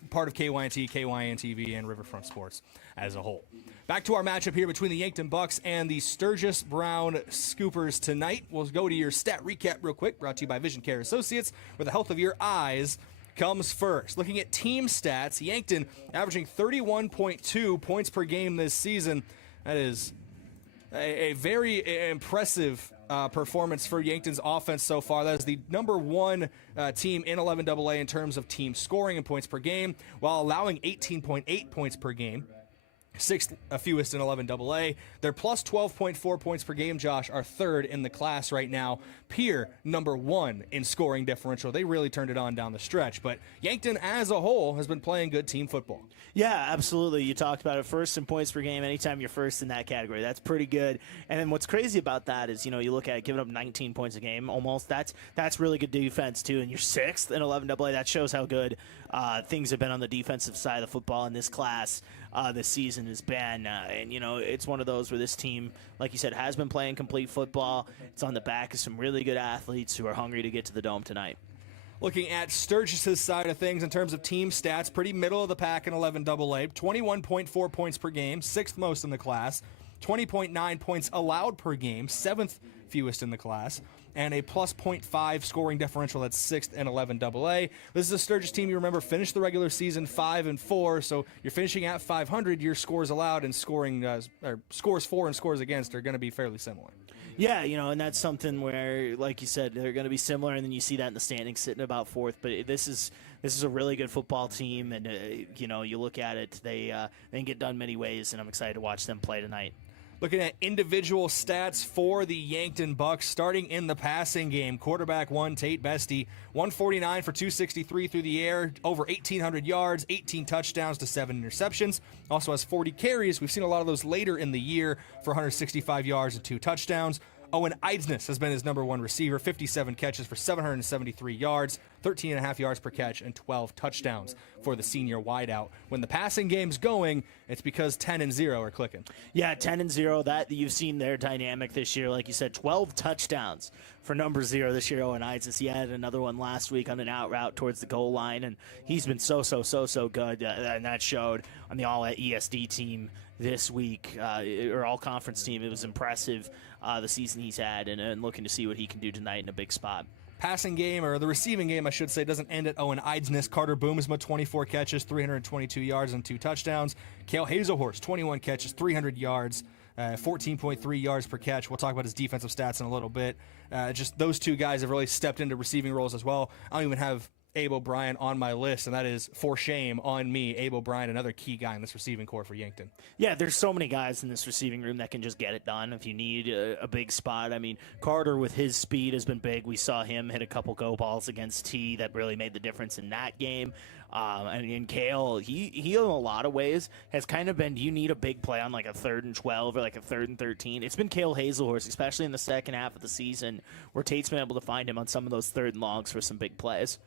part of KYNT, KYN TV, and Riverfront Sports as a whole. Back to our matchup here between the Yankton Bucks and the Sturgis Brown Scoopers tonight. We'll go to your stat recap real quick, brought to you by Vision Care Associates, where the health of your eyes comes first. Looking at team stats, Yankton averaging 31.2 points per game this season. That is a very impressive performance for Yankton's offense so far. That is the number one team in 11AA in terms of team scoring and points per game, while allowing 18.8 points per game. sixth fewest in 11AA. They're plus 12.4 points per game, Josh, are third in the class right now. Pierre, number 1 in scoring differential. They really turned it on down the stretch, but Yankton as a whole has been playing good team football. Yeah, absolutely. You talked about it, first in points per game. Anytime you're first in that category, that's pretty good. And then what's crazy about that is, you look at giving up 19 points a game almost. That's really good defense, too. And you're sixth in 11AA. That shows how good things have been on the defensive side of the football in this class this season has been. And it's one of those where this team, like you said, has been playing complete football. It's on the back of some really good athletes who are hungry to get to the Dome tonight. Looking at Sturgis' side of things in terms of team stats, pretty middle of the pack in 11AA, 21.4 points per game, sixth most in the class, 20.9 points allowed per game, seventh fewest in the class, and a plus 0.5 scoring differential that's sixth in 11AA. This is a Sturgis team, you remember, finished the regular season 5-4, so you're finishing at 500. Your scores allowed and scores for and scores against are going to be fairly similar. Yeah, and that's something where, like you said, they're going to be similar, and then you see that in the standings sitting about fourth. But this is a really good football team, and you look at it, they can get done many ways, and I'm excited to watch them play tonight. Looking at individual stats for the Yankton Bucks, starting in the passing game. Quarterback 1, Tate Bestie, 149 for 263 through the air, over 1,800 yards, 18 touchdowns to 7 interceptions. Also has 40 carries. We've seen a lot of those later in the year for 165 yards and 2 touchdowns. Owen Eidsness has been his number 1 receiver, 57 catches for 773 yards, 13.5 yards per catch, and 12 touchdowns for the senior wideout. When the passing game's going, it's because 10 and 0 are clicking. Yeah, 10 and 0. That you've seen their dynamic this year. Like you said, 12 touchdowns for number 0 this year. Owen Eidsness. He had another one last week on an out route towards the goal line, and he's been so good. And that showed on the all ESD team this week, or all conference team. It was impressive the season he's had, and looking to see what he can do tonight in a big spot. Passing game, or the receiving game, I should say, doesn't end at Owen Eidsness. Carter Boomsma, 24 catches, 322 yards, and 2 touchdowns. Cale Hazelhorst, 21 catches, 300 yards, 14.3 yards per catch. We'll talk about his defensive stats in a little bit. Just those two guys have really stepped into receiving roles as well. I don't even have Abe O'Brien on my list, and that is for shame on me. Abe O'Brien, another key guy in this receiving core for Yankton. Yeah, there's so many guys in this receiving room that can just get it done if you need a big spot. I mean, Carter with his speed has been big. We saw him hit a couple go balls against T that really made the difference in that game. And Cale, he in a lot of ways has kind of been, you need a big play on like a 3rd and 12 or like a 3rd and 13. It's been Cale Hazelhorst, especially in the second half of the season, where Tate's been able to find him on some of those 3rd and longs for some big plays.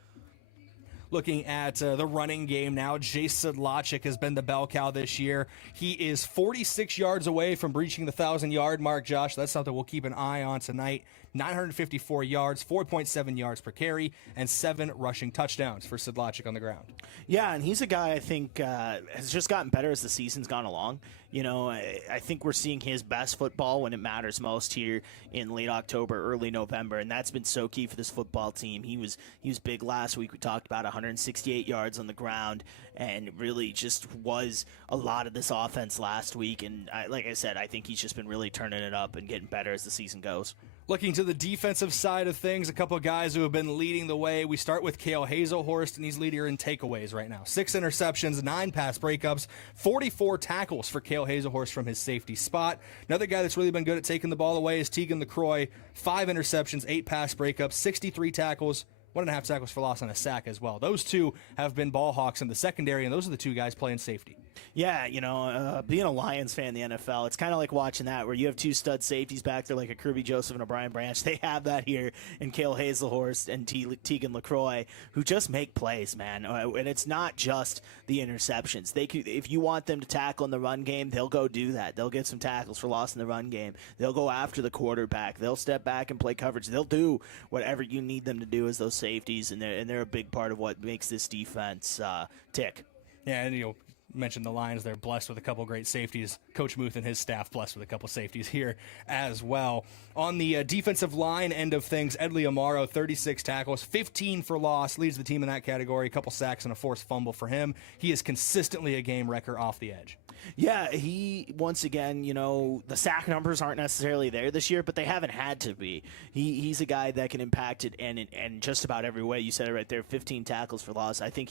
Looking at the running game now, Jace Sedlacek has been the bell cow this year. He is 46 yards away from breaching the 1,000-yard mark, Josh. That's something we'll keep an eye on tonight. 954 yards, 4.7 yards per carry, and 7 rushing touchdowns for Sedlacek on the ground. Yeah, and he's a guy I think has just gotten better as the season's gone along. I think we're seeing his best football when it matters most here in late October, early November, and that's been so key for this football team. He was big last week. We talked about 168 yards on the ground, and really just was a lot of this offense last week. And like I said, I think he's just been really turning it up and getting better as the season goes. Looking to the defensive side of things, a couple of guys who have been leading the way. We start with Cale Hazelhorst, and he's leader in takeaways right now. 6 interceptions, 9 pass breakups, 44 tackles for Cale Hazelhorst from his safety spot. Another guy that's really been good at taking the ball away is Tegan LaCroix. 5 interceptions, 8 pass breakups, 63 tackles, 1.5 tackles for loss and a sack as well. Those two have been ball hawks in the secondary, and those are the two guys playing safety. Yeah, being a Lions fan in the NFL, it's kind of like watching that where you have 2 stud safeties back there like a Kirby Joseph and a Brian Branch. They have that here in Cale Hazelhorst and Tegan LaCroix, who just make plays, man. And it's not just the interceptions. If you want them to tackle in the run game, they'll go do that. They'll get some tackles for loss in the run game. They'll go after the quarterback. They'll step back and play coverage. They'll do whatever you need them to do as those safeties, and they're a big part of what makes this defense tick. Yeah, and mentioned the Lions. They're blessed with a couple great safeties. Coach Muth and his staff blessed with a couple safeties here as well. On the defensive line end of things, Edley Amaro, 36 tackles, 15 for loss, leads the team in that category. A couple sacks and a forced fumble for him. He is consistently a game wrecker off the edge. Yeah, he, once again, the sack numbers aren't necessarily there this year, but they haven't had to be. He's a guy that can impact it and just about every way. You said it right there, 15 tackles for loss. I think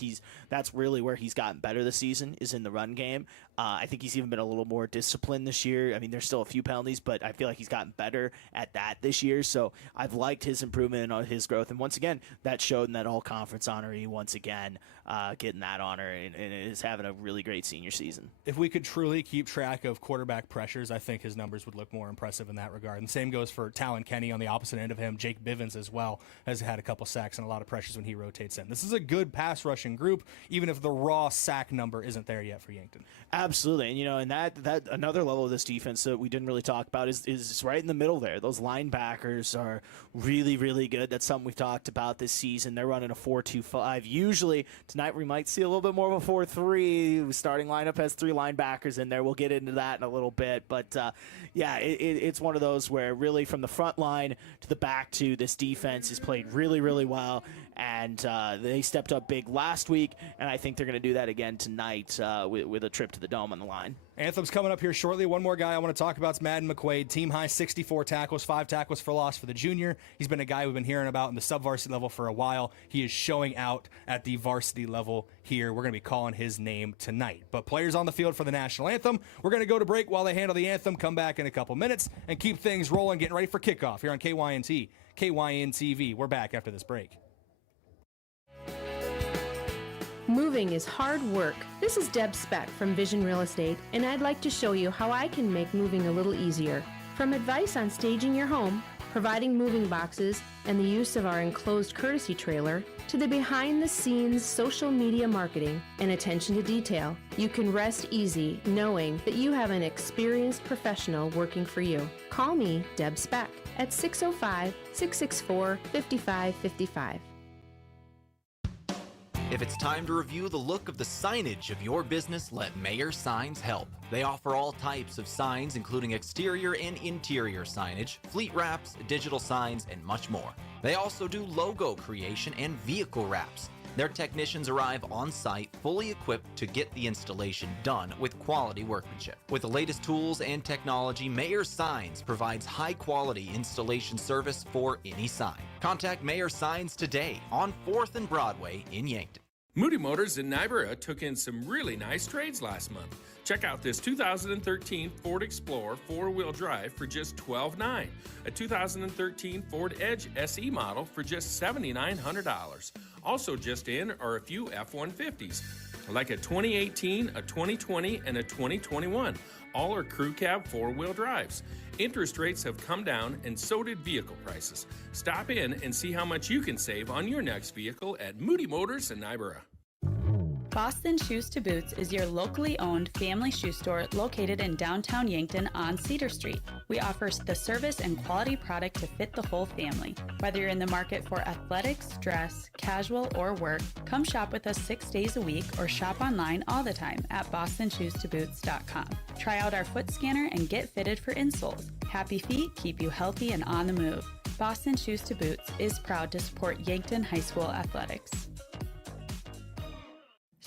that's really where he's gotten better this season, is in the run game. I think he's even been a little more disciplined this year. I mean, there's still a few penalties, but I feel like he's gotten better at that this year. So I've liked his improvement and his growth. And once again, that showed in that all-conference honor. He once again getting that honor and is having a really great senior season. If we could truly keep track of quarterback pressures, I think his numbers would look more impressive in that regard. And same goes for Talon Kenny on the opposite end of him. Jake Bivens as well has had a couple sacks and a lot of pressures when he rotates in. This is a good pass rushing group, even if the raw sack number isn't there yet for Yankton. Absolutely. And that another level of this defense that we didn't really talk about is right in the middle there. Those linebackers are really, really good. That's something we've talked about this season. They're running a 4-2-5. Usually tonight we might see a little bit more of a 4-3. Starting lineup has 3 linebackers in there. We'll get into that in a little bit. But, it's one of those where really from the front line to the back to this defense is played really, really well. And they stepped up big last week, and I think they're going to do that again tonight with a trip to the Dome on the line. Anthem's coming up here shortly. One more guy I want to talk about is Madden McQuaid. Team high 64 tackles, 5 tackles for loss for the junior. He's been a guy we've been hearing about in the sub-varsity level for a while. He is showing out at the varsity level here. We're going to be calling his name tonight. But players on the field for the national anthem. We're going to go to break while they handle the anthem, come back in a couple minutes, and keep things rolling, getting ready for kickoff here on KYNT, KYN-TV. We're back after this break. Moving is hard work. This is Deb Speck from Vision Real Estate, and I'd like to show you how I can make moving a little easier. From advice on staging your home, providing moving boxes, and the use of our enclosed courtesy trailer, to the behind-the-scenes social media marketing and attention to detail, you can rest easy knowing that you have an experienced professional working for you. Call me, Deb Speck, at 605-664-5555. If it's time to review the look of the signage of your business, let Mayor Signs help. They offer all types of signs, including exterior and interior signage, fleet wraps, digital signs, and much more. They also do logo creation and vehicle wraps. Their technicians arrive on site fully equipped to get the installation done with quality workmanship. With the latest tools and technology, Mayor Signs provides high-quality installation service for any sign. Contact Mayor Signs today on 4th and Broadway in Yankton. Moody Motors in Niobrara took in some really nice trades last month. Check out this 2013 Ford Explorer 4-wheel drive for just $12,900. A 2013 Ford Edge SE model for just $7,900. Also just in are a few F-150s, like a 2018, a 2020, and a 2021. All are crew cab 4-wheel drives. Interest rates have come down and so did vehicle prices. Stop in and see how much you can save on your next vehicle at Moody Motors in Niobrara. Boston Shoes to Boots is your locally owned family shoe store located in downtown Yankton on Cedar Street. We offer the service and quality product to fit the whole family. Whether you're in the market for athletics, dress, casual, or work, come shop with us 6 days a week or shop online all the time at bostonshoestoboots.com. Try out our foot scanner and get fitted for insoles. Happy feet keep you healthy and on the move. Boston Shoes to Boots is proud to support Yankton High School athletics.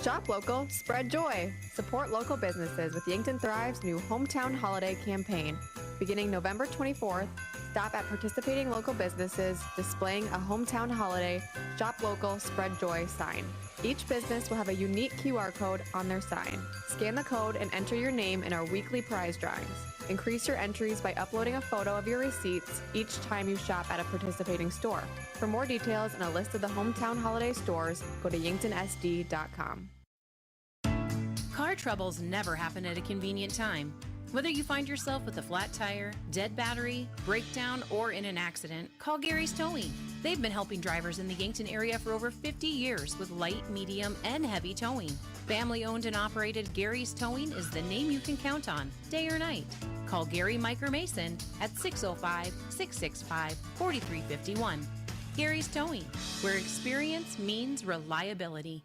Shop local, spread joy. Support local businesses with Yankton Thrive's new Hometown Holiday campaign. Beginning November 24th, stop at participating local businesses displaying a Hometown Holiday, Shop Local, Spread Joy sign. Each business will have a unique QR code on their sign. Scan the code and enter your name in our weekly prize drawings. Increase your entries by uploading a photo of your receipts each time you shop at a participating store. For more details and a list of the Hometown Holiday stores, go to yanktonsd.com. Car troubles never happen at a convenient time. Whether you find yourself with a flat tire, dead battery, breakdown, or in an accident, call Gary's Towing. They've been helping drivers in the Yankton area for over 50 years with light, medium, and heavy towing. Family owned and operated Gary's Towing is the name you can count on, day or night. Call Gary, Mike, or Mason at 605-665-4351. Gary's Towing, where experience means reliability.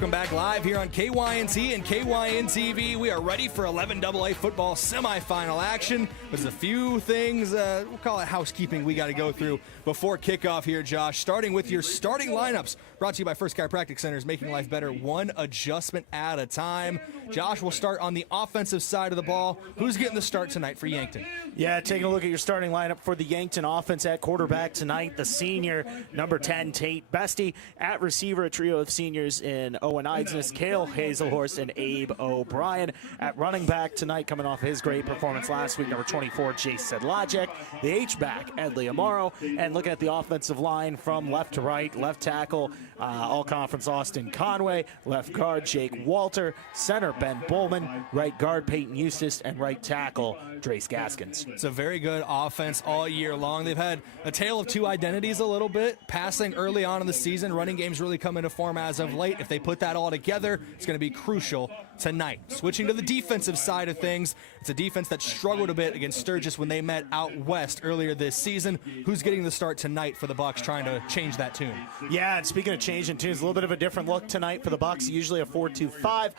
Welcome back live here on KYNT and KYN-TV. We are ready for 11AA football semifinal action. There's a few things, we'll call it housekeeping, we got to go through before kickoff here, Josh. Starting with your starting lineups, brought to you by First Chiropractic Centers, making life better one adjustment at a time. Josh, we'll start on the offensive side of the ball. Who's getting the start tonight for Yankton? Yeah, taking a look at your starting lineup for the Yankton offense. At quarterback tonight, the senior, number 10, Tate Bestie. At receiver, a trio of seniors in Owen Eidsness, Cale Hazelhorst, and Abe O'Brien. At running back tonight, coming off his great performance last week, number 24, Jace Sedlacek. The H-back, Edley Amaro. And looking at the offensive line from left to right, left tackle, all-conference Austin Conway, left guard Jake Boelter, center Ben Bowman, right guard Peyton Eustace, and right tackle Drace Gaskins. It's a very good offense all year long. They've had a tale of two identities a little bit. Passing early on in the season, running games really come into form as of late. If they put that all together, it's going to be crucial tonight. Switching to the defensive side of things, it's a defense that struggled a bit against Sturgis when they met out west earlier this season. Who's getting the start tonight for the Bucs, trying to change that tune? Yeah, and speaking of changing tunes, a little bit of a different look tonight for the Bucs. Usually a 4-2-5.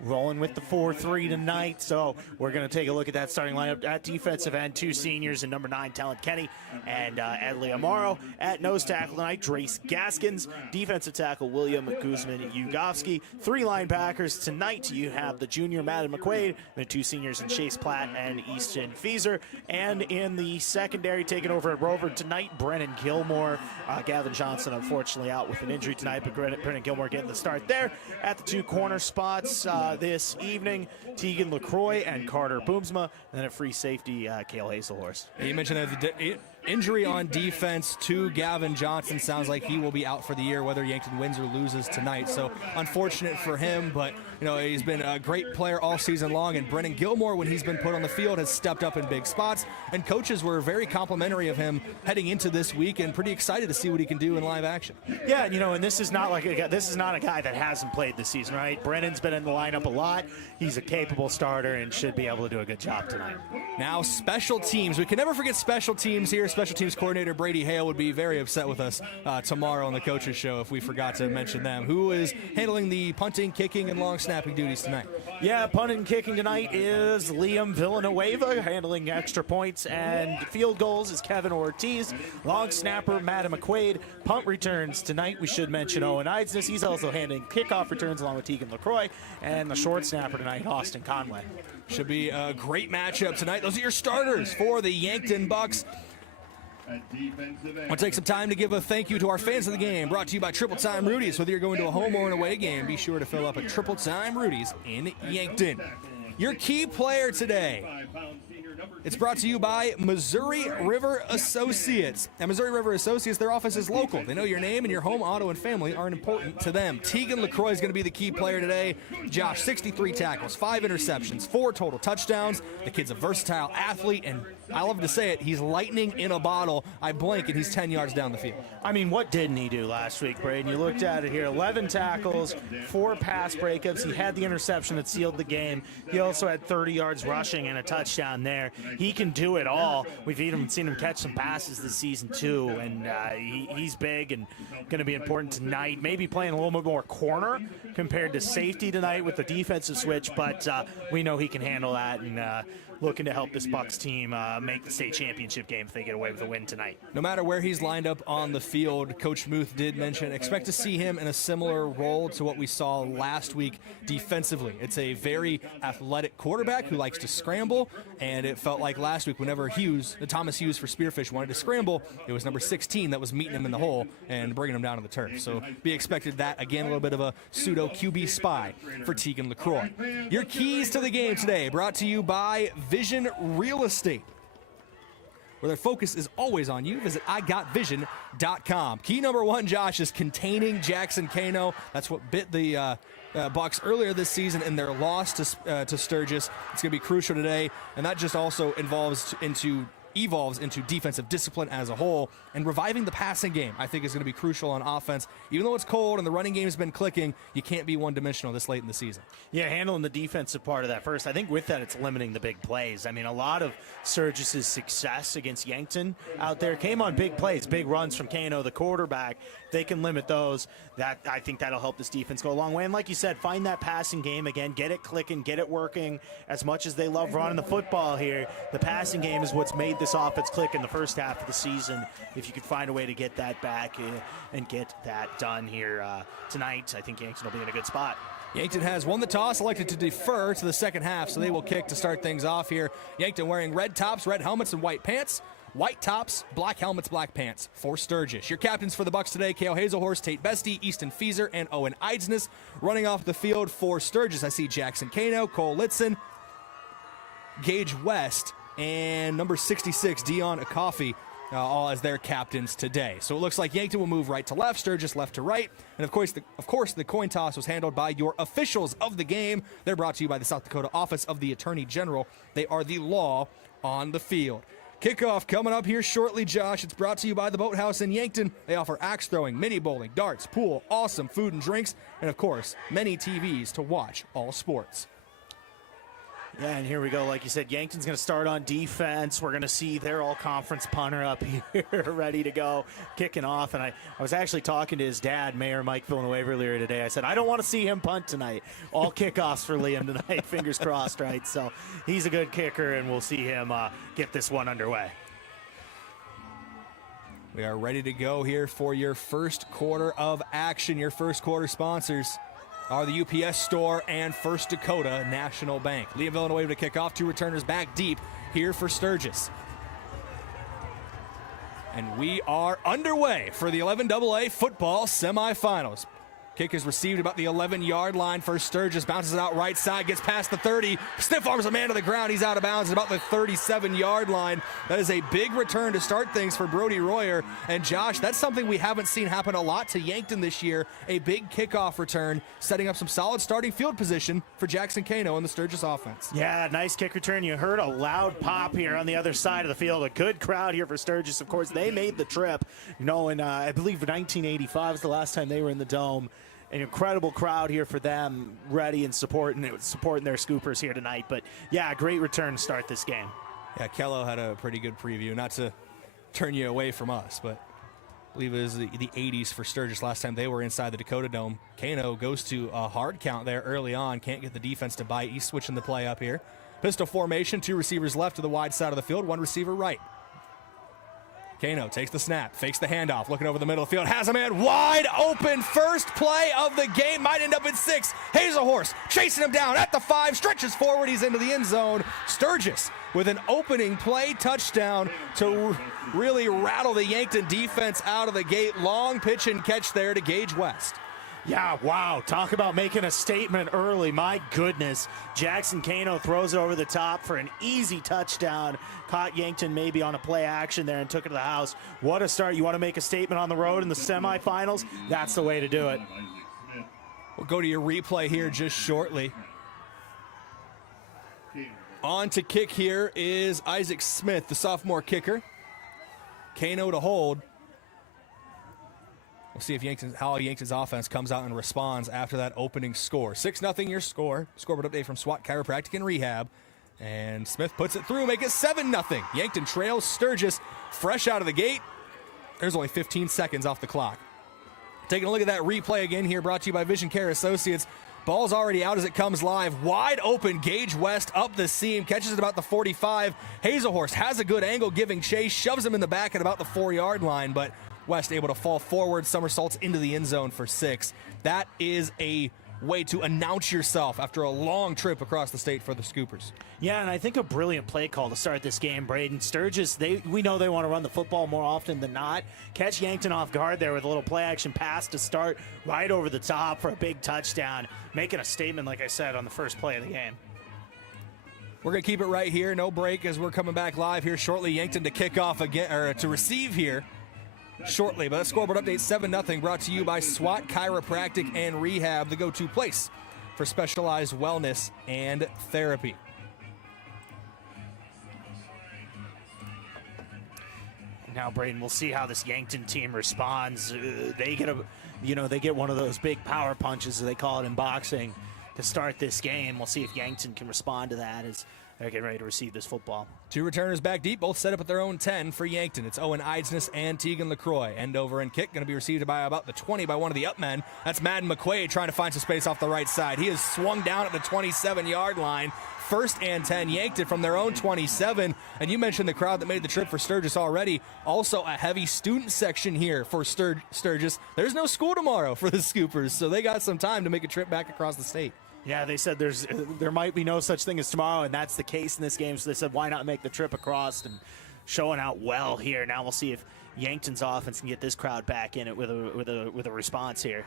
Rolling with the 4-3 tonight, so we're going to take a look at that starting lineup. At defensive end, two seniors and number 9, Talent Kenny, and Edley Amaro. At nose tackle tonight, Drace Gaskins. Defensive tackle, William Guzman-Ugofsky. Three linebackers tonight. You have the junior, Madden McQuaid, and the two seniors in Chase Platt and Easton Feeser. And in the secondary, taking over at Rover tonight, Brennan Gilmore. Gavin Johnson, unfortunately, out with an injury tonight, but Brennan Gilmore getting the start there. At the two corner spots, this evening, Tegan LaCroix and Carter Boomsma, and then at free safety, Cale Hazelhorst. You mentioned the injury on defense to Gavin Johnson. Sounds like he will be out for the year, whether Yankton wins or loses tonight. So unfortunate for him, but he's been a great player all season long. And Brennan Gilmore, when he's been put on the field, has stepped up in big spots. And coaches were very complimentary of him heading into this week, and pretty excited to see what he can do in live action. Yeah, and this is not a guy that hasn't played this season, right? Brennan's been in the lineup a lot. He's a capable starter and should be able to do a good job tonight. Now, special teams. We can never forget special teams here. Special teams coordinator Brady Hale would be very upset with us tomorrow on the coaches show if we forgot to mention them. Who is handling the punting, kicking, and long snapping duties tonight? Yeah, punting and kicking tonight is Liam Villanueva. Handling extra points and field goals is Kevin Ortiz. Long snapper, Madden McQuaid. Punt returns tonight, we should mention Owen Eidsness. He's also handling kickoff returns along with Tegan LaCroix. And the short snapper tonight, Austin Conway. Should be a great matchup tonight. Those are your starters for the Yankton Bucs. We'll take some time to give a thank you to our fans of the game. Brought to you by Triple Time Rudy's. Whether you're going to a home or an away game, be sure to fill up at Triple Time Rudy's in Yankton. Your key player today. It's brought to you by Missouri River Associates. At Missouri River Associates, their office is local. They know your name and your home, auto, and family are important to them. Tegan LaCroix is going to be the key player today. Josh, 63 tackles, 5 interceptions, 4 total touchdowns. The kid's a versatile athlete, and I love to say it, he's lightning in a bottle. I blink, and he's 10 yards down the field. I mean, what didn't he do last week, Brayden? You looked at it here, 11 tackles, 4 pass breakups. He had the interception that sealed the game. He also had 30 yards rushing and a touchdown there. He can do it all. We've even seen him catch some passes this season, too, and he's big and going to be important tonight. Maybe playing a little bit more corner compared to safety tonight with the defensive switch, but we know he can handle that, and looking to help this Bucs team make the state championship game if they get away with a win tonight. No matter where he's lined up on the field, Coach Muth did mention, expect to see him in a similar role to what we saw last week defensively. It's a very athletic quarterback who likes to scramble, and it felt like last week whenever Thomas Hughes for Spearfish wanted to scramble, it was number 16 that was meeting him in the hole and bringing him down to the turf. So be expected that, again, a little bit of a pseudo QB spy for Tegan LaCroix. Your keys to the game today brought to you by Vision Real Estate, where their focus is always on you. Visit igotvision.com. Key number 1, Josh, is containing Jackson Kano. That's what bit the Bucs earlier this season in their loss to Sturgis. It's going to be crucial today, and that just also involves into evolves into defensive discipline as a whole. And reviving the passing game, I think, is going to be crucial on offense. Even though it's cold and the running game has been clicking, you can't be one-dimensional this late in the season. Yeah, handling the defensive part of that first. I think with that, it's limiting the big plays. I mean, a lot of Sturgis' success against Yankton out there came on big plays, big runs from Kano, the quarterback. They can limit those. That I think that'll help this defense go a long way. And like you said, find that passing game again, get it clicking, get it working. As much as they love running the football here, the passing game is what's made this offense click in the first half of the season. If you could find a way to get that back and get that done here tonight, I think Yankton will be in a good spot. Yankton has won the toss, elected to defer to the second half, so they will kick to start things off here. Yankton wearing red tops, red helmets, and white pants. White tops, black helmets, black pants for Sturgis. Your captains for the Bucks today, Kale Hazelhorst, Tate Bestie, Easton Feeser, and Owen Eidsness. Running off the field for Sturgis, I see Jackson Kano, Cole Litzen, Gage West, and number 66, Dion Acoffey, all as their captains today. So it looks like Yankton will move right to left, Sturgis left to right. And of course, the coin toss was handled by your officials of the game. They're brought to you by the South Dakota Office of the Attorney General. They are the law on the field. Kickoff coming up here shortly, Josh. It's brought to you by the Boathouse in Yankton. They offer axe throwing, mini bowling, darts, pool, awesome food and drinks, and of course, many TVs to watch all sports. Yeah, and here we go. Like you said, Yankton's going to start on defense. We're going to see their all-conference punter up here ready to go, kicking off. And I was actually talking to his dad, Mayor Mike Villanueva, earlier today. I said, I don't want to see him punt tonight. All kickoffs for Liam tonight, fingers crossed, right? So he's a good kicker, and we'll see him get this one underway. We are ready to go here for your first quarter of action. Your first quarter sponsors are the UPS Store and First Dakota National Bank. Liam Villanueva to kick off, two returners back deep here for Sturgis. And we are underway for the 11AA football semifinals. Kick is received about the 11-yard line for Sturgis. Bounces it out right side, gets past the 30. Stiff arms a man to the ground. He's out of bounds at about the 37-yard line. That is a big return to start things for Brody Royer. And Josh, that's something we haven't seen happen a lot to Yankton this year. A big kickoff return, setting up some solid starting field position for Jackson Kano and the Sturgis offense. Yeah, nice kick return. You heard a loud pop here on the other side of the field. A good crowd here for Sturgis. Of course, they made the trip. You know, in I believe 1985 was the last time they were in the Dome. An incredible crowd here for them, ready and supporting their scoopers here tonight. But, yeah, great return to start this game. Yeah, Kello had a pretty good preview. Not to turn you away from us, but I believe it was the 80s for Sturgis last time they were inside the Dakota Dome. Kano goes to a hard count there early on. Can't get the defense to bite. He's switching the play up here. Pistol formation, two receivers left to the wide side of the field, one receiver right. Kano takes the snap, fakes the handoff, looking over the middle of the field, has a man wide open. First play of the game, might end up at 6. Hazelhorst chasing him down at the 5, stretches forward, he's into the end zone. Sturgis with an opening play touchdown to really rattle the Yankton defense out of the gate. Long pitch and catch there to Gage West. Yeah, wow. Talk about making a statement early. My goodness. Jackson Kano throws it over the top for an easy touchdown. Caught Yankton maybe on a play action there and took it to the house. What a start. You want to make a statement on the road in the semifinals? That's the way to do it. We'll go to your replay here just shortly. On to kick here is Isaac Smith, the sophomore kicker. Kano to hold. We'll see if how Yankton's offense comes out and responds after that opening score. 6-0 your score. Scoreboard update from SWAT Chiropractic and Rehab. And Smith puts it through, make it 7-0. Yankton trails Sturgis fresh out of the gate. There's only 15 seconds off the clock. Taking a look at that replay again here, brought to you by Vision Care Associates. Ball's already out as it comes live. Wide open, Gage West up the seam, catches it about the 45. Hazelhorst has a good angle, giving chase, shoves him in the back at about the 4-yard line, but West able to fall forward, somersaults into the end zone for 6. That is a way to announce yourself after a long trip across the state for the Scoopers. Yeah, and I think a brilliant play call to start this game, Brayden. Sturgis, we know they want to run the football more often than not. Catch Yankton off guard there with a little play-action pass to start right over the top for a big touchdown, making a statement, like I said, on the first play of the game. We're going to keep it right here, no break, as we're coming back live here shortly. Yankton to kick off again, or to receive here shortly. But that scoreboard update 7-0 brought to you by SWAT Chiropractic and Rehab, the go-to place for specialized wellness and therapy. Now, Brayden, we'll see how this Yankton team responds. They get one of those big power punches, as they call it in boxing, to start this game. We'll see if Yankton can respond to that as they're getting ready to receive this football. Two returners back deep, both set up at their own 10 for Yankton. It's Owen Eidsness and Tegan LaCroix. End over end kick, going to be received by about the 20 by one of the up men. That's Madden McQuaid trying to find some space off the right side. He is swung down at the 27-yard line. First and 10, Yankton from their own 27. And you mentioned the crowd that made the trip for Sturgis already. Also a heavy student section here for Sturgis. There's no school tomorrow for the Scoopers, so they got some time to make a trip back across the state. Yeah, they said there might be no such thing as tomorrow, and that's the case in this game. So they said, why not make the trip across, and showing out well here. Now we'll see if Yankton's offense can get this crowd back in it with a response here.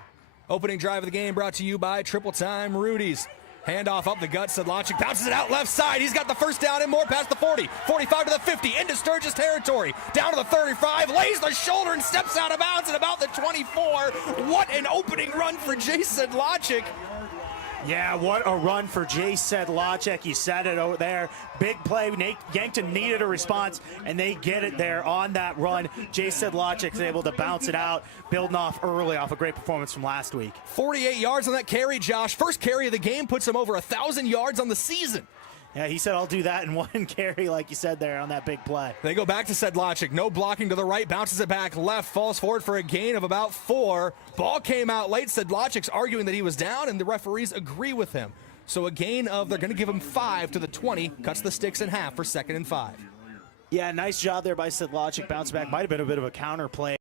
Opening drive of the game brought to you by Triple Time Rudy's. Handoff up the gut, Sedlacek bounces it out left side. He's got the first down and more past the 40, 45 to the 50, into Sturgis territory, down to the 35, lays the shoulder and steps out of bounds at about the 24. What an opening run for Jay Sedlacek. Yeah, what a run for Jay Sedlacek. You said it over there. Big play. Yankton needed a response, and they get it there on that run. Jay Sedlacek is able to bounce it out, building off early off a great performance from last week. 48 yards on that carry, Josh. First carry of the game puts him over 1,000 yards on the season. Yeah, he said, I'll do that in one carry, like you said there on that big play. They go back to Sedlacek. No blocking to the right. Bounces it back left. Falls forward for a gain of about 4. Ball came out late. Sedlacek's arguing that he was down, and the referees agree with him. So a gain of, they're going to give him 5 to the 20. Cuts the sticks in half for 2nd and 5. Yeah, nice job there by Sedlacek. Bounce back. Might have been a bit of a counter play.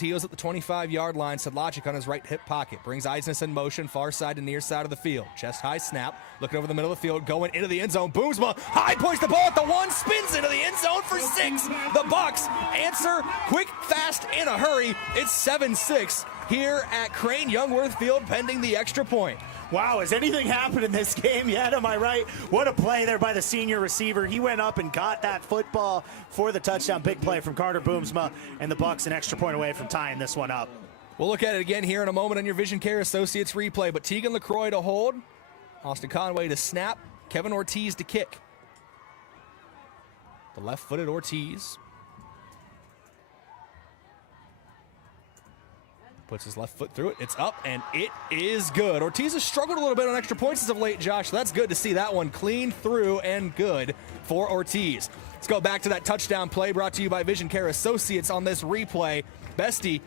He goes at the 25-yard line. Sedlacek on his right hip pocket. Brings Eidsness in motion, far side to near side of the field. Chest high snap. Looking over the middle of the field. Going into the end zone. Boomsma high points the ball at the 1. Spins into the end zone for 6. The Bucks answer quick, fast, in a hurry. It's 7-6 here at Crane-Youngworth Field pending the extra point. Wow, has anything happened in this game yet? Am I right? What a play there by the senior receiver. He went up and got that football for the touchdown. Big play from Carter Boomsma, and the Bucks an extra point away from tying this one up. We'll look at it again here in a moment on your Vision Care Associates replay. But Tegan LaCroix to hold, Austin Conway to snap, Kevin Ortiz to kick. The left-footed Ortiz puts his left foot through it. It's up, and it is good. Ortiz has struggled a little bit on extra points as of late, Josh. So that's good to see that one clean through and good for Ortiz. Let's go back to that touchdown play brought to you by Vision Care Associates on this replay. Bestie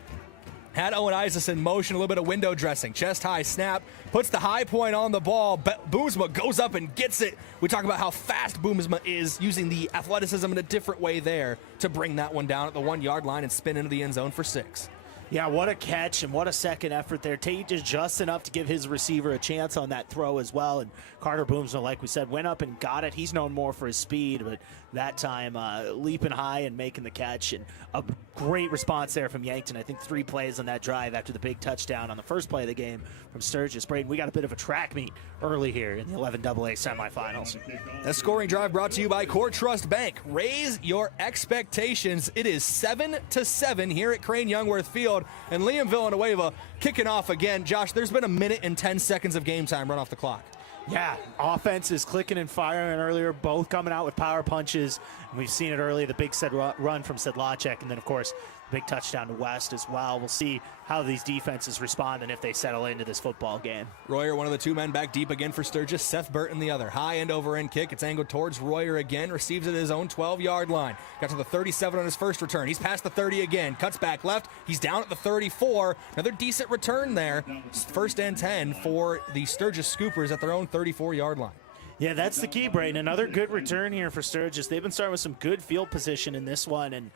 had Owen Eidsness in motion, a little bit of window dressing. Chest high snap, puts the high point on the ball. Boomsma goes up and gets it. We talk about how fast Boomsma is, using the athleticism in a different way there to bring that one down at the 1-yard line and spin into the end zone for 6. Yeah, what a catch and what a second effort there. Tate is just enough to give his receiver a chance on that throw as well. And Carter Boomsma, like we said, went up and got it. He's known more for his speed, but that time leaping high and making the catch. And a great response there from Yankton. I think 3 plays on that drive after the big touchdown on the first play of the game from Sturgis. Brayden, we got a bit of a track meet early here in the 11AA semifinals. That scoring drive brought to you by Core Trust Bank. Raise your expectations. It is 7-7 here at Crane-Youngworth Field. And Liam Villanueva kicking off again. Josh, there's been 1 minute and 10 seconds of game time run off the clock. Yeah, offense is clicking and firing earlier, both coming out with power punches. And we've seen it early, the big run from Sedlacek, and then, of course, big touchdown to West as well. We'll see how these defenses respond and if they settle into this football game. Royer, one of the 2 men back deep again for Sturgis. Seth Burton, the other. High end over end kick. It's angled towards Royer again. Receives it at his own 12-yard line. Got to the 37 on his first return. He's past the 30 again. Cuts back left. He's down at the 34. Another decent return there. 1st and 10 for the Sturgis Scoopers at their own 34-yard line. Yeah, that's the key, Brayden. Another good return here for Sturgis. They've been starting with some good field position in this one, and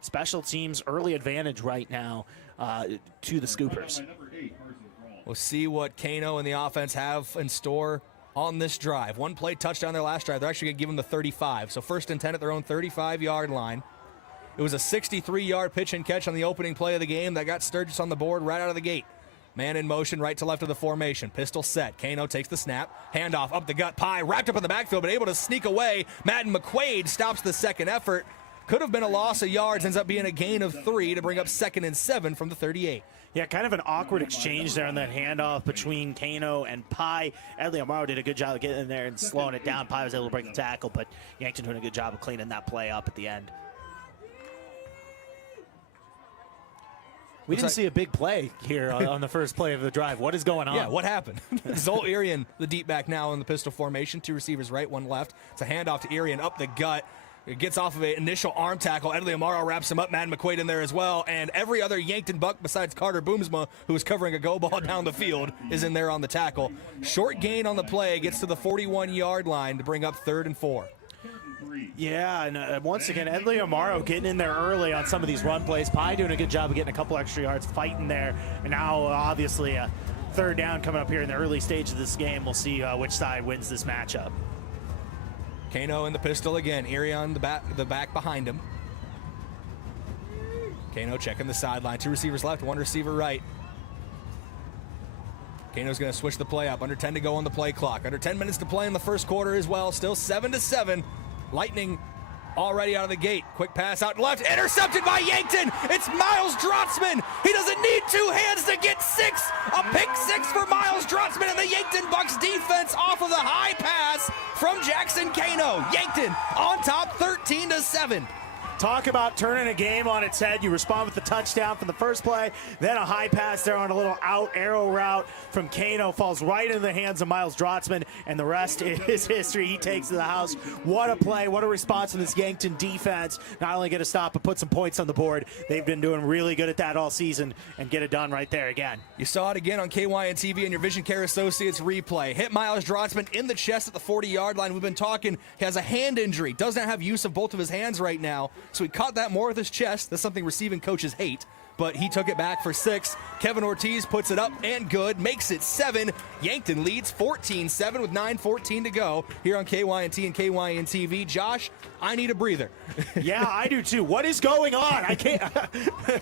special teams early advantage right now to the Scoopers. We'll see what Kano and the offense have in store on this drive. 1 play touchdown their last drive. They're actually going to give them the 35. So 1st and 10 at their own 35-yard line. It was a 63-yard pitch and catch on the opening play of the game that got Sturgis on the board right out of the gate. Man in motion, right to left of the formation. Pistol set. Kano takes the snap. Handoff up the gut. Pye wrapped up in the backfield, but able to sneak away. Madden McQuaid stops the second effort. Could have been a loss of yards, ends up being a gain of 3 to bring up 2nd and 7 from the 38. Yeah, kind of an awkward exchange there on that handoff between Kano and Pi. Edley Amaro did a good job of getting in there and slowing it down. Pi was able to break the tackle, but Yankton doing a good job of cleaning that play up at the end. We didn't see a big play here on the first play of the drive. What is going on? Yeah, what happened? Zoll Irian, the deep back now in the pistol formation. 2 receivers right, 1 left. It's a handoff to Irian up the gut. It gets off of an initial arm tackle. Edley Amaro wraps him up. Madden McQuaid in there as well. And every other Yankton Buck besides Carter Boomsma, who is covering a go ball down the field, is in there on the tackle. Short gain on the play. Gets to the 41-yard line to bring up 3rd and 4. Yeah, and once again, Edley Amaro getting in there early on some of these run plays. Pi doing a good job of getting a couple extra yards, fighting there. And now, obviously, a 3rd down coming up here in the early stage of this game. We'll see which side wins this matchup. Kano in the pistol again. Erie on the back behind him. Kano checking the sideline. 2 receivers left, 1 receiver right. Kano's going to switch the play up. Under 10 to go on the play clock. Under 10 minutes to play in the first quarter as well. Still 7-7. Lightning already out of the gate. Quick pass out left. Intercepted by Yankton. It's Miles Drotzman. He doesn't need 2 hands to get 6. A pick 6 for Miles Drotzman and the Yankton Bucks defense off of the high pass from Jackson Kano. Yankton on top 13-7. Talk about turning a game on its head. You respond with the touchdown from the first play, then a high pass there on a little out arrow route from Kano, falls right into the hands of Miles Drotzman, and the rest is history. He takes to the house. What a play, what a response from this Yankton defense. Not only get a stop, but put some points on the board. They've been doing really good at that all season, and get it done right there again. You saw it again on KYN TV and your Vision Care Associates replay. Hit Miles Drotzman in the chest at the 40-yard line. We've been talking, he has a hand injury, doesn't have use of both of his hands right now. So he caught that more with his chest. That's something receiving coaches hate. But he took it back for 6. Kevin Ortiz puts it up and good. Makes it 7. Yankton leads 14-7 with 9:14 to go here on KYNT and KYN TV. Josh, I need a breather. Yeah, I do too. What is going on? I can't.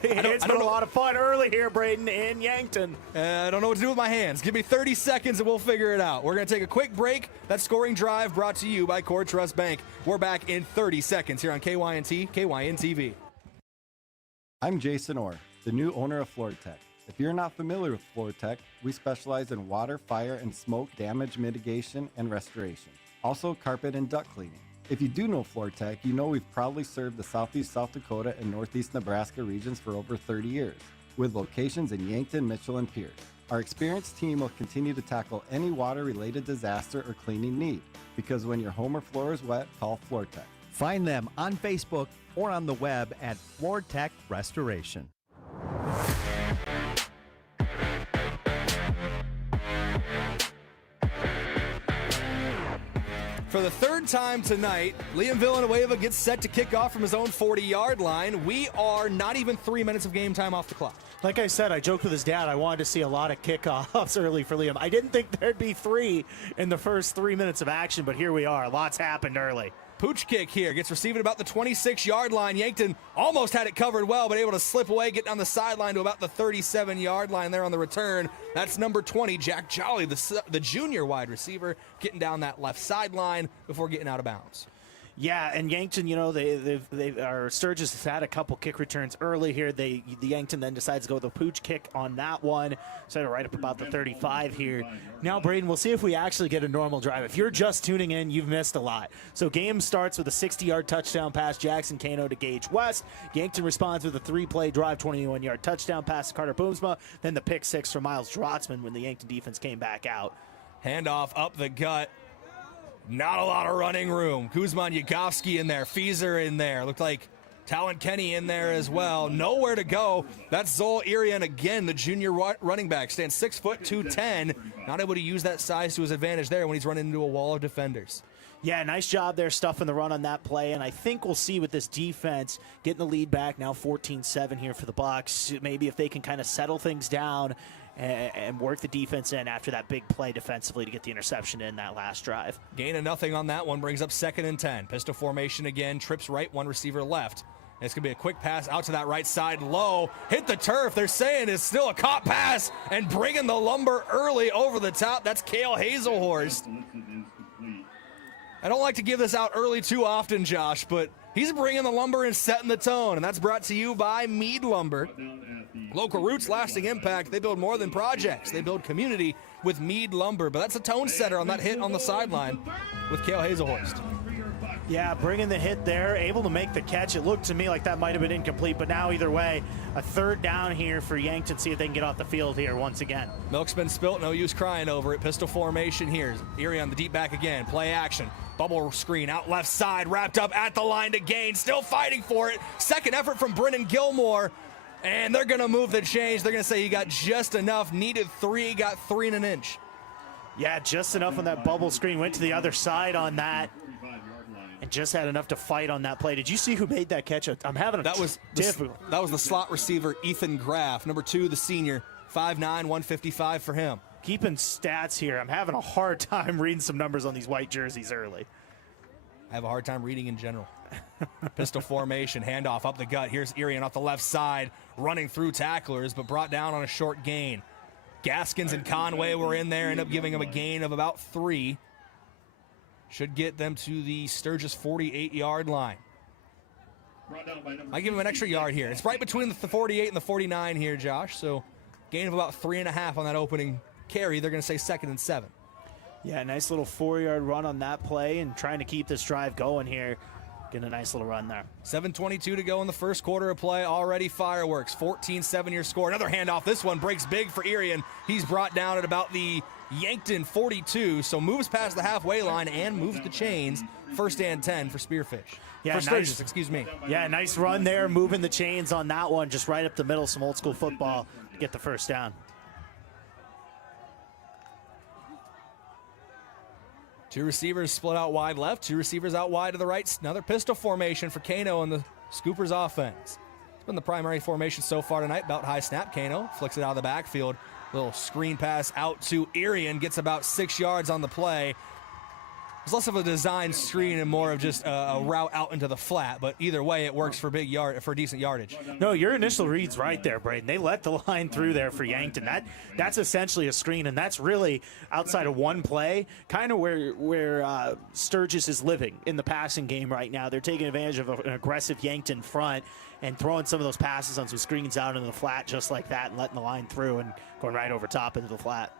It's been a lot of fun early here, Brayden, in Yankton. I don't know what to do with my hands. Give me 30 seconds and we'll figure it out. We're going to take a quick break. That scoring drive brought to you by Core Trust Bank. We're back in 30 seconds here on KYNT, KYN TV. I'm Jason Orr, the new owner of FloorTech. If you're not familiar with FloorTech, we specialize in water, fire, and smoke damage mitigation and restoration. Also carpet and duct cleaning. If you do know FloorTech, you know we've proudly served the Southeast South Dakota and Northeast Nebraska regions for over 30 years, with locations in Yankton, Mitchell, and Pierce. Our experienced team will continue to tackle any water-related disaster or cleaning need, because when your home or floor is wet, call FloorTech. Find them on Facebook or on the web at FloorTech Restoration. For the 3rd time tonight, Liam Villanueva gets set to kick off from his own 40-yard line. We are not even 3 minutes of game time off the clock. Like I said, I joked with his dad, I wanted to see a lot of kickoffs early for Liam. I didn't think there'd be 3 in the first 3 minutes of action, but here we are. Lots happened early. Pooch kick here, gets received at about the 26-yard line. Yankton almost had it covered well, but able to slip away, get down the sideline to about the 37-yard line there on the return. That's number 20, Jack Jolly, the junior wide receiver, getting down that left sideline before getting out of bounds. Yeah, and Yankton, you know, Sturgis has had a couple kick returns early here. The Yankton then decides to go with a pooch kick on that one. So right up about the 35 here. Now, Brayden, we'll see if we actually get a normal drive. If you're just tuning in, you've missed a lot. So game starts with a 60-yard touchdown pass, Jackson Kano to Gage West. Yankton responds with a 3-play drive, 21-yard touchdown pass to Carter Boomsma. Then the pick 6 from Miles Drotzman when the Yankton defense came back out. Handoff up the gut. Not a lot of running room. Kuzman Yagovsky in there. Feezer in there. Looked like Talon Kenny in there as well. Nowhere to go. That's Zoll Irian again, the junior running back. Stands 6 foot 210. Not able to use that size to his advantage there when he's running into a wall of defenders. Yeah, nice job there stuffing the run on that play, and I think we'll see with this defense getting the lead back now 14-7 here for the Bucs. Maybe if they can kind of settle things down and work the defense in after that big play defensively to get the interception in that last drive. Gain of nothing on that one, brings up 2nd and 10. Pistol formation again, trips right, 1 receiver left. And it's going to be a quick pass out to that right side low. Hit the turf. They're saying it's still a caught pass and bringing the lumber early over the top. That's Cale Hazelhorst. I don't like to give this out early too often, Josh, but he's bringing the lumber and setting the tone, and that's brought to you by Mead Lumber. Local roots, lasting impact. They build more than projects. They build community with Mead Lumber, but that's a tone setter on that hit on the sideline with Cale Hazelhorst. Yeah, bringing the hit there, able to make the catch. It looked to me like that might have been incomplete, but now either way, a third down here for Yankton. See if they can get off the field here once again. Milk's been spilt, no use crying over it. Pistol formation here. Erie on the deep back again. Play action. Bubble screen out left side, wrapped up at the line to gain. Still fighting for it. Second effort from Brennan Gilmore. And they're going to move the change. They're going to say he got just enough. Needed 3, got 3 and an inch. Yeah, just enough on that bubble screen. Went to the other side on that. And just had enough to fight on that play. Did you see who made that catch? I'm having a that was the slot receiver, Ethan Graff. Number 2, the senior, 5'9", 155 for him. Keeping stats here. I'm having a hard time reading some numbers on these white jerseys early. I have a hard time reading in general. Pistol formation, handoff up the gut. Here's Irian off the left side, running through tacklers, but brought down on a short gain. Gaskins and Conway were in there, end up giving him a gain of about 3. Should get them to the Sturgis 48-yard line. I give him an extra yard here. It's right between the 48 and the 49 here, Josh. So gain of about 3.5 on that opening carry. They're going to say 2nd and 7. Yeah, nice little 4-yard run on that play and trying to keep this drive going here. Getting a nice little run there. 7:22 to go in the first quarter of play. Already fireworks. 14-7 your score. Another handoff. This one breaks big for Irian. He's brought down at about the Yankton 42, so moves past the halfway line and moves the chains. 1st and 10 for Spearfish. Yeah, for Sturgis, excuse me. Yeah, nice run there, moving the chains on that one, just right up the middle, some old school football to get the first down. 2 receivers split out wide left, 2 receivers out wide to the right. Another pistol formation for Kano and the Scoopers offense. It's been the primary formation so far tonight. Belt high snap, Kano flicks it out of the backfield. Little screen pass out to Irian, gets about 6 yards on the play. It's less of a design screen and more of just a route out into the flat, but either way, it works for decent yardage. No, your initial read's right there, Brayden. They let the line through there for Yankton. That's essentially a screen, and that's really outside of one play, kind of where Sturgis is living in the passing game right now. They're taking advantage of an aggressive Yankton front and throwing some of those passes on some screens out into the flat just like that and letting the line through and going right over top into the flat.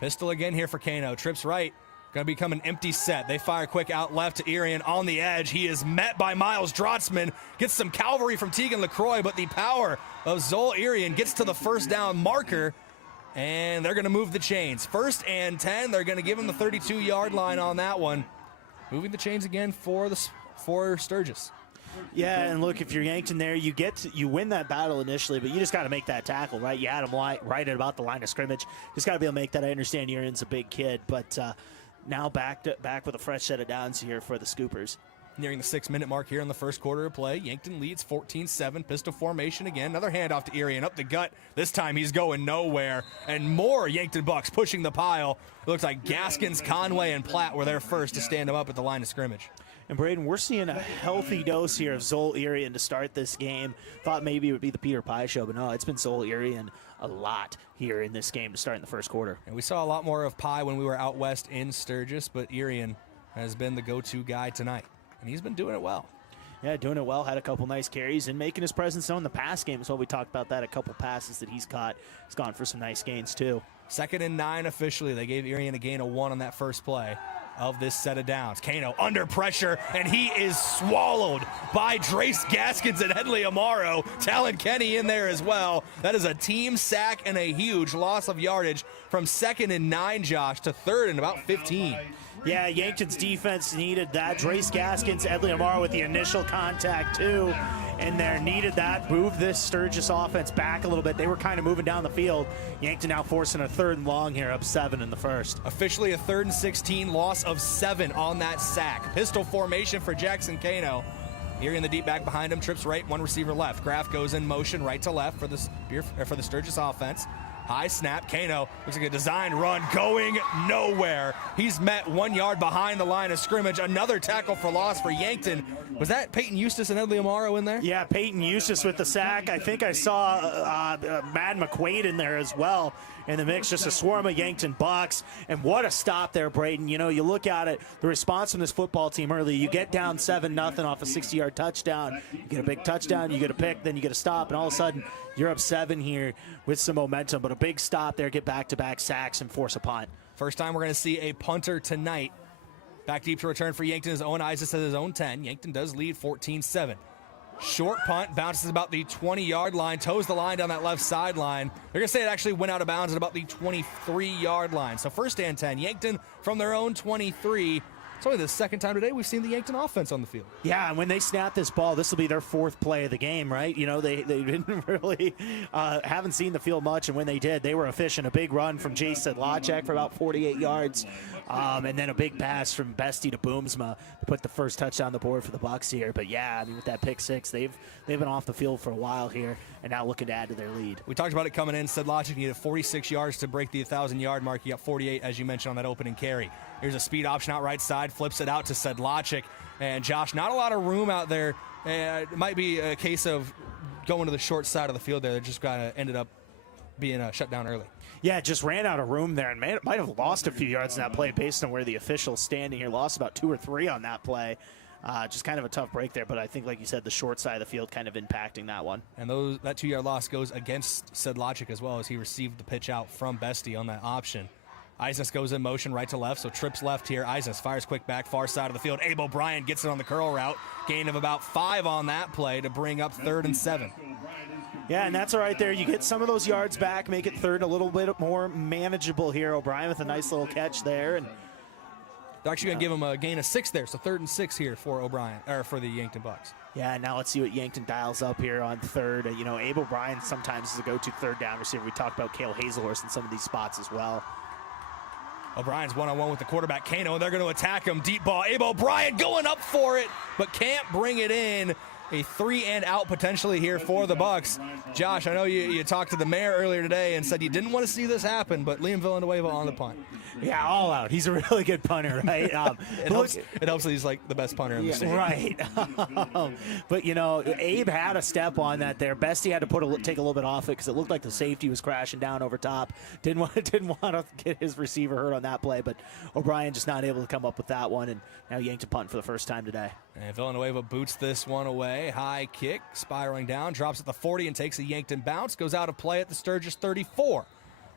Pistol again here for Kano. Trips right. Going to become an empty set. They fire quick out left to Irian on the edge. He is met by Miles Drotzman. Gets some cavalry from Tegan LaCroix, but the power of Zoel Irian gets to the first down marker, and they're going to move the chains. 1st and 10. They're going to give him the 32-yard line on that one. Moving the chains again for Sturgis. Yeah, and look, if you're Yankton there, you win that battle initially, but you just got to make that tackle, right? You had him right at about the line of scrimmage. Just got to be able to make that. I understand Irian's a big kid, but now back with a fresh set of downs here for the Scoopers. Nearing the 6-minute mark here in the first quarter of play. Yankton leads 14-7. Pistol formation again. Another handoff to Irian up the gut. This time he's going nowhere. And more Yankton Bucks pushing the pile. It looks like Gaskins, Conway, and Platt were there first to stand him up at the line of scrimmage. And Brayden, we're seeing a healthy dose here of Zoel Irian to start this game. Thought maybe it would be the Peter Pye show, but no, it's been Zoel Irian a lot here in this game to start in the first quarter. And we saw a lot more of Pye when we were out west in Sturgis, but Irian has been the go-to guy tonight, and he's been doing it well. Yeah, doing it well. Had a couple nice carries and making his presence known in the pass game as well. We talked about that, a couple passes that he's caught. He's gone for some nice gains, too. 2nd and 9 officially. They gave Irian a gain of 1 on that first play of this set of downs. Kano under pressure, and he is swallowed by Drace Gaskins and Headley Amaro. Talon Kenny in there as well. That is a team sack and a huge loss of yardage from 2nd and 9, Josh, to 3rd and about 15. Yeah, Yankton's defense needed that. Drace Gaskins, Headley Amaro with the initial contact, too. And there needed that. Move this Sturgis offense back a little bit. They were kind of moving down the field. Yankton now forcing a 3rd and long here, up 7 in the first. Officially a 3rd and 16, loss of 7 on that sack. Pistol formation for Jackson Kano. Here in the deep back behind him, trips right, 1 receiver left. Graff goes in motion right to left for the Sturgis offense. High snap, Kano looks like a design run going nowhere. He's met 1 yard behind the line of scrimmage. Another tackle for loss for Yankton. Was that Peyton Eustace and Edley Amaro in there? Yeah, Peyton Eustace with the sack. I think I saw Mad McQuaid in there as well. in the mix. Just a swarm of Yankton Bucks. And what a stop there, Brayden. You know, you look at it, the response from this football team early, you get down 7-0 off a 60-yard touchdown. You get a big touchdown, you get a pick, then you get a stop, and all of a sudden you're up 7 here with some momentum. But a big stop there, get back-to-back sacks and force a punt. First time we're going to see a punter tonight. Back deep to return for Yankton is Owen Isaac at his own 10. Yankton does lead 14-7. Short punt, bounces about the 20-yard line, toes the line down that left sideline. They're going to say it actually went out of bounds at about the 23-yard line. So first and 10, Yankton from their own 23. It's only the second time today we've seen the Yankton offense on the field. Yeah, and when they snap this ball, this will be their 4th play of the game, right? You know, they didn't really, haven't seen the field much, and when they did, they were efficient. A big run from Jay Sedlacek for about 48 yards, and then a big pass from Bestie to Boomsma to put the first touchdown on the board for the Bucks here. But yeah, I mean, with that pick 6, they've been off the field for a while here, and now looking to add to their lead. We talked about it coming in. Sedlacek needed 46 yards to break the 1,000-yard mark. He got 48, as you mentioned, on that opening carry. Here's a speed option out right side, flips it out to Sedlacek. And Josh, not a lot of room out there. It might be a case of going to the short side of the field there. They just kind of ended up being shut down early. Yeah, just ran out of room there and might have lost a few yards in that play based on where the official's standing here. Lost about 2 or 3 on that play. Just kind of a tough break there, but I think, like you said, the short side of the field kind of impacting that one. And that 2-yard loss goes against Sedlacek as well, as he received the pitch out from Bestie on that option. Isnes goes in motion right to left, so trips left here. Isnes fires quick back, far side of the field. Abe O'Brien gets it on the curl route. Gain of about 5 on that play to bring up 3rd and 7. Yeah, and that's all right there. You get some of those yards back, make it 3rd a little bit more manageable here. O'Brien with a nice little catch there. And they're actually going to give him a gain of 6 there, so 3rd and 6 here for O'Brien, or for the Yankton Bucks. Yeah, now let's see what Yankton dials up here on 3rd. You know, Abe O'Brien sometimes is a go-to 3rd down receiver. We talked about Cale Hazelhorst in some of these spots as well. O'Brien's one-on-one with the quarterback, Kano, and they're going to attack him. Deep ball. Abe O'Brien going up for it, but can't bring it in. A 3-and-out potentially here for the Bucks. Josh, I know you talked to the mayor earlier today and said you didn't want to see this happen, but Liam Villanueva on the punt. Yeah, all out. He's a really good punter, right? It helps that he's like the best punter in the state. Right. But, you know, Abe had a step on that there. Bestie had to take a little bit off it because it looked like the safety was crashing down over top. Didn't want to get his receiver hurt on that play, but O'Brien just not able to come up with that one, and now Yankton punt for the first time today. And Villanueva boots this one away. High kick, spiraling down, drops at the 40 and takes a Yankton bounce. Goes out of play at the Sturgis 34.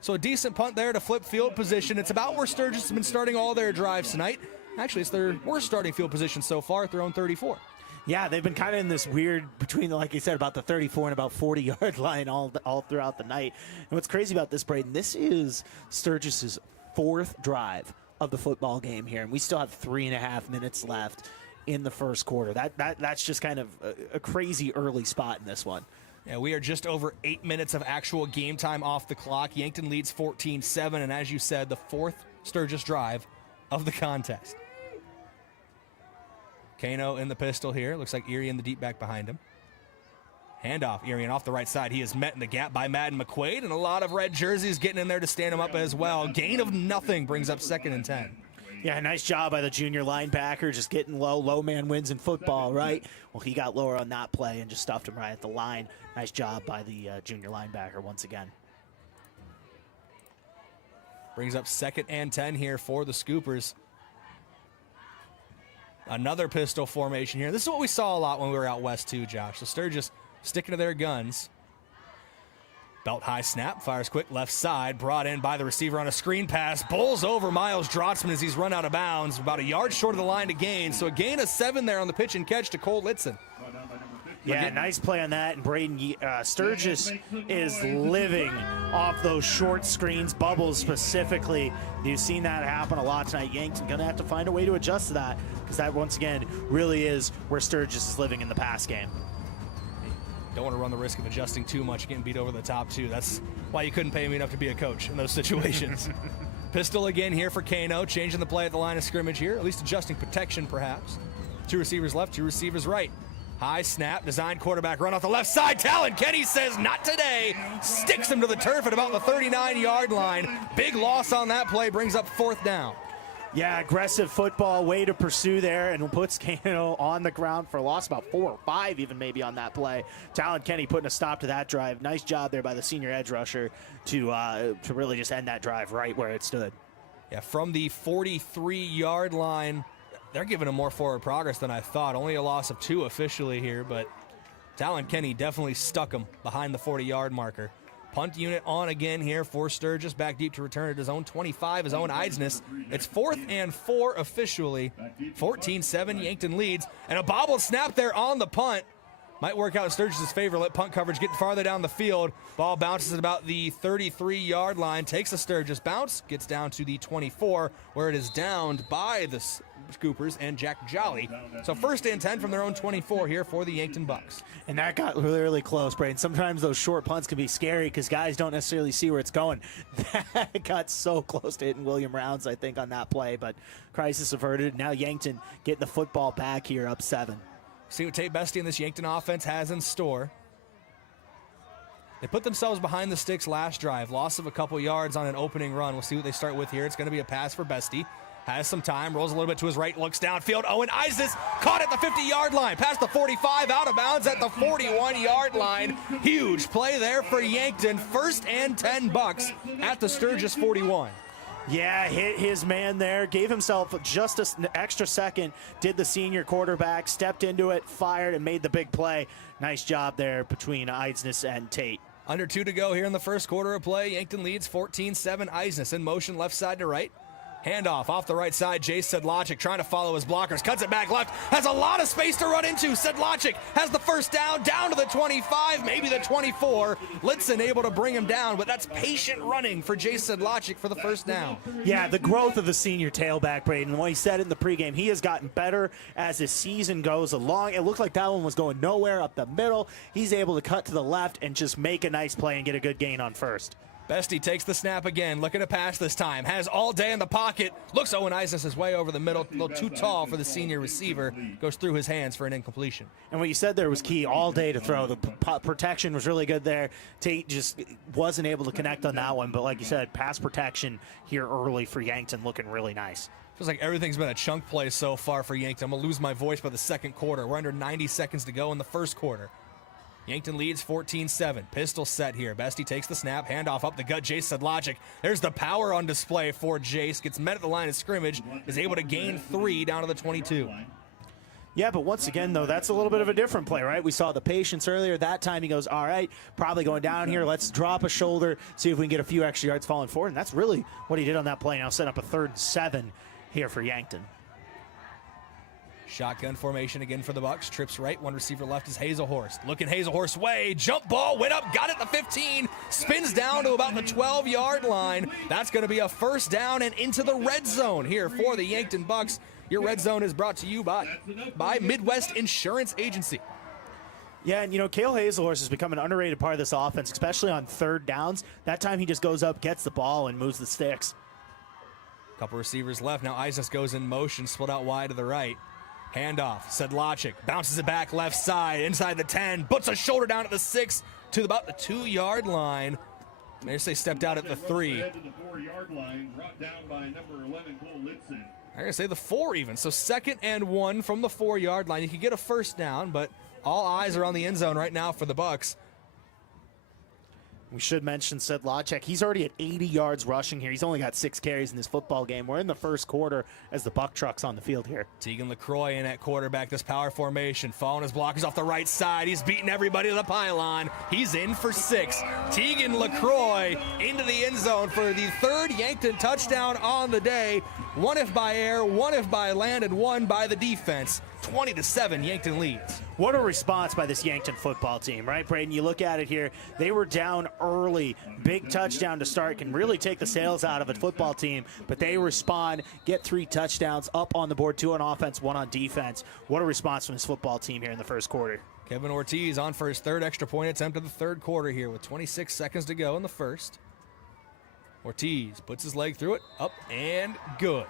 So a decent punt there to flip field position. It's about where Sturgis has been starting all their drives tonight. Actually, it's their worst starting field position so far at their own 34. Yeah, they've been kind of in this weird between, like you said, about the 34 and about 40-yard line all throughout the night. And what's crazy about this, Brayden, this is Sturgis's 4th drive of the football game here, and we still have 3.5 minutes left in the first quarter. That's just kind of a crazy early spot in this one. Yeah, we are just over 8 minutes of actual game time off the clock. Yankton leads 14-7, and as you said, the 4th Sturgis drive of the contest. Kano in the pistol here. Looks like Erie in the deep back behind him. Handoff, Erie, and off the right side. He is met in the gap by Madden McQuaid, and a lot of red jerseys getting in there to stand him up as well. Gain of nothing brings up 2nd and 10. Yeah, nice job by the junior linebacker, just getting low. Low man wins in football, right? Well, he got lower on that play and just stuffed him right at the line. Nice job by the junior linebacker once again. Brings up 2nd and 10 here for the Scoopers. Another pistol formation here. This is what we saw a lot when we were out west too, Josh. The Sturgis sticking to their guns. Belt high snap, fires quick left side, brought in by the receiver on a screen pass, bowls over Miles Drotzman as he's run out of bounds, about a yard short of the line to gain. So a gain of 7 there on the pitch and catch to Cole Litzen. Yeah, nice play on that. And Brayden, Sturgis is living off those short screens, bubbles specifically. You've seen that happen a lot tonight. Yankton going to have to find a way to adjust to that, because that, once again, really is where Sturgis is living in the pass game. Don't want to run the risk of adjusting too much, getting beat over the top too. That's why you couldn't pay me enough to be a coach in those situations. Pistol again here for Kano, changing the play at the line of scrimmage here, at least adjusting protection perhaps. 2 receivers left, 2 receivers right. High snap, designed quarterback run off the left side. Talon Kenny says not today. Sticks him to the turf at about the 39-yard line. Big loss on that play, brings up 4th down. Yeah, aggressive football, way to pursue there, and puts Kano on the ground for a loss, about 4 or 5 even maybe on that play. Talon Kenny putting a stop to that drive. Nice job there by the senior edge rusher to really just end that drive right where it stood. Yeah, from the 43-yard line, they're giving him more forward progress than I thought. Only a loss of 2 officially here, but Talon Kenny definitely stuck him behind the 40-yard marker. Punt unit on again here for Sturgis, back deep to return at his own 25, his own Eidsness. It's 4th and 4 officially. 14-7, Yankton leads. And a bobbled snap there on the punt. Might work out in Sturgis' favor. Let punt coverage get farther down the field. Ball bounces at about the 33-yard line. Takes a Sturgis bounce. Gets down to the 24, where it is downed by the Scoopers and Jack Jolly. So 1st and 10 from their own 24 here for the Yankton Bucks. And that got really close, Brayden. Sometimes those short punts can be scary because guys don't necessarily see where it's going. That got so close to hitting William Rounds, I think, on that play. But crisis averted. Now Yankton getting the football back here, up 7. See what Tate Bestie and this Yankton offense has in store. They put themselves behind the sticks last drive. Loss of a couple yards on an opening run. We'll see what they start with here. It's going to be a pass for Bestie. Has some time, rolls a little bit to his right, looks downfield. Owen Eidsness caught at the 50-yard line. Past the 45, out of bounds at the 41-yard line. Huge play there for Yankton. 1st and 10 Bucks at the Sturgis 41. Yeah, hit his man there, gave himself just an extra second, did the senior quarterback, stepped into it, fired, and made the big play. Nice job there between Eidsness and Tate. Under 2 to go here in the first quarter of play. Yankton leads 14-7. Eidsness in motion left side to right. Handoff off the right side. Jace Sedlacek trying to follow his blockers. Cuts it back left. Has a lot of space to run into. Sedlacek has the first down to the 25, maybe the 24. Litzen able to bring him down, but that's patient running for Jace Sedlacek for the first down. Yeah, the growth of the senior tailback, Brayden. When he said it in the pregame, he has gotten better as the season goes along. It looked like that one was going nowhere up the middle. He's able to cut to the left and just make a nice play and get a good gain on first. Bestie takes the snap again, looking to pass this time. Has all day in the pocket. Looks Owen Eidsness is way over the middle, a little too tall for the senior receiver. Goes through his hands for an incompletion. And what you said there was key, all day to throw. The protection was really good there. Tate just wasn't able to connect on that one. But like you said, pass protection here early for Yankton looking really nice. Feels like everything's been a chunk play so far for Yankton. I'm going to lose my voice by the second quarter. We're under 90 seconds to go in the first quarter. Yankton leads 14-7. Pistol set here. Bestie takes the snap. Handoff up the gut. Jace Sedlacek. There's the power on display for Jace. Gets met at the line of scrimmage. Is able to gain 3 down to the 22. Yeah, but once again, though, that's a little bit of a different play, right? We saw the patience earlier. That time he goes, all right, probably going down here. Let's drop a shoulder, see if we can get a few extra yards falling forward. And that's really what he did on that play. Now set up a 3rd and 7 here for Yankton. Shotgun formation again for the Bucks. Trips right. One receiver left is Hazelhorst. Looking Hazelhorst way. Jump ball. Went up. Got it the 15. Spins down to about the 12-yard line. That's going to be a first down and into the red zone here for the Yankton Bucks. Your red zone is brought to you by Midwest Insurance Agency. Yeah, and, Cale Hazelhorst has become an underrated part of this offense, especially on 3rd downs. That time he just goes up, gets the ball, and moves the sticks. Couple receivers left. Now Eidsness goes in motion, split out wide to the right. Handoff, Sedlacek bounces it back left side, inside the 10, puts a shoulder down at the 6 to about the 2-yard line. They say stepped out at the 3. I'm going to say the 4 even. So 2nd and 1 from the 4-yard line. You could get a first down, but all eyes are on the end zone right now for the Bucks. We should mention Sedlacek. He's already at 80 yards rushing here. He's only got 6 carries in this football game. We're in the first quarter as the Buck truck's on the field here. Tegan LaCroix in at quarterback, this power formation. Following his blockers off the right side. He's beating everybody to the pylon. He's in for 6. Tegan LaCroix into the end zone for the 3rd Yankton touchdown on the day. 1 if by air, 1 if by land, and 1 by the defense. 20-7, Yankton leads. What a response by this Yankton football team, right, Brayden? You look at it here. They were down early. Big touchdown to start. Can really take the sails out of a football team, but they respond, get 3 touchdowns up on the board, 2 on offense, 1 on defense. What a response from this football team here in the first quarter. Kevin Ortiz on for his 3rd extra point attempt of the 3rd quarter here with 26 seconds to go in the first. Ortiz puts his leg through it, up and good.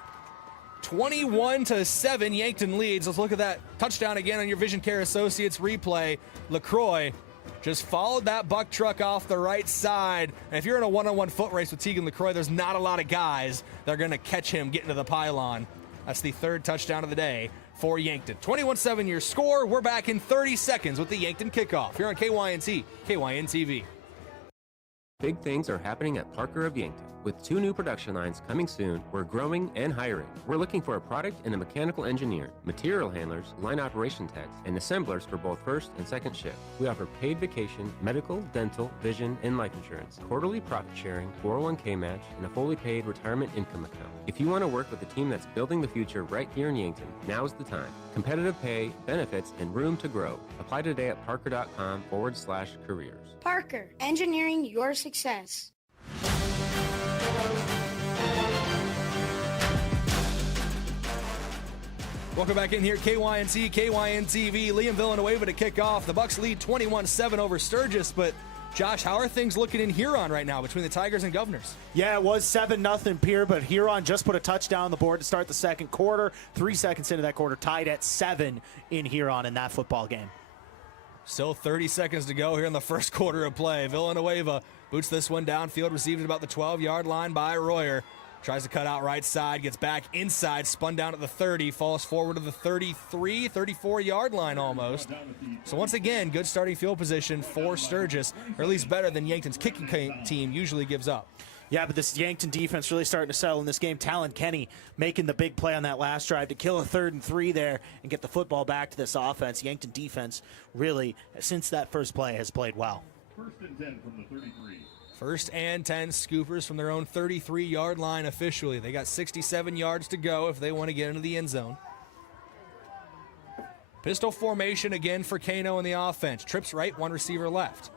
21-7, Yankton leads. Let's look at that touchdown again on your Vision Care Associates replay. LaCroix just followed that buck truck off the right side. And if you're in a one-on-one foot race with Tegan LaCroix, there's not a lot of guys that are going to catch him getting to the pylon. That's the third touchdown of the day for Yankton. 21-7 your score. We're back in 30 seconds with the Yankton kickoff here on KYNT, KYN-TV. Big things are happening at Parker of Yankton. With 2 new production lines coming soon, we're growing and hiring. We're looking for a product and a mechanical engineer, material handlers, line operation techs, and assemblers for both first and second shift. We offer paid vacation, medical, dental, vision, and life insurance, quarterly profit sharing, 401k match, and a fully paid retirement income account. If you want to work with a team that's building the future right here in Yankton, now's the time. Competitive pay, benefits, and room to grow. Apply today at parker.com/careers. Parker, engineering your success. Welcome back in here, KYNT, KYN-TV. Liam Villanueva to kick off. The Bucks lead 21-7 over Sturgis, but Josh, how are things looking in Huron right now between the Tigers and Governors? Yeah, it was 7-0 Pierre, but Huron just put a touchdown on the board to start the second quarter. 3 seconds into that quarter, tied at 7 in Huron in that football game. Still 30 seconds to go here in the first quarter of play. Villanueva boots this one downfield, received at about the 12-yard line by Royer. Tries to cut out right side, gets back inside, spun down at the 30, falls forward to the 33, 34-yard line almost. So once again, good starting field position for Sturgis, or at least better than Yankton's kicking team usually gives up. Yeah, but this Yankton defense really starting to settle in this game. Talon Kenny making the big play on that last drive to kill a 3rd and 3 there and get the football back to this offense. Yankton defense really, since that first play, has played well. 1st and 10 from the 33. 1st and 10 Scoopers from their own 33-yard line officially. They got 67 yards to go if they want to get into the end zone. Pistol formation again for Kano in the offense. Trips right, 1 receiver left.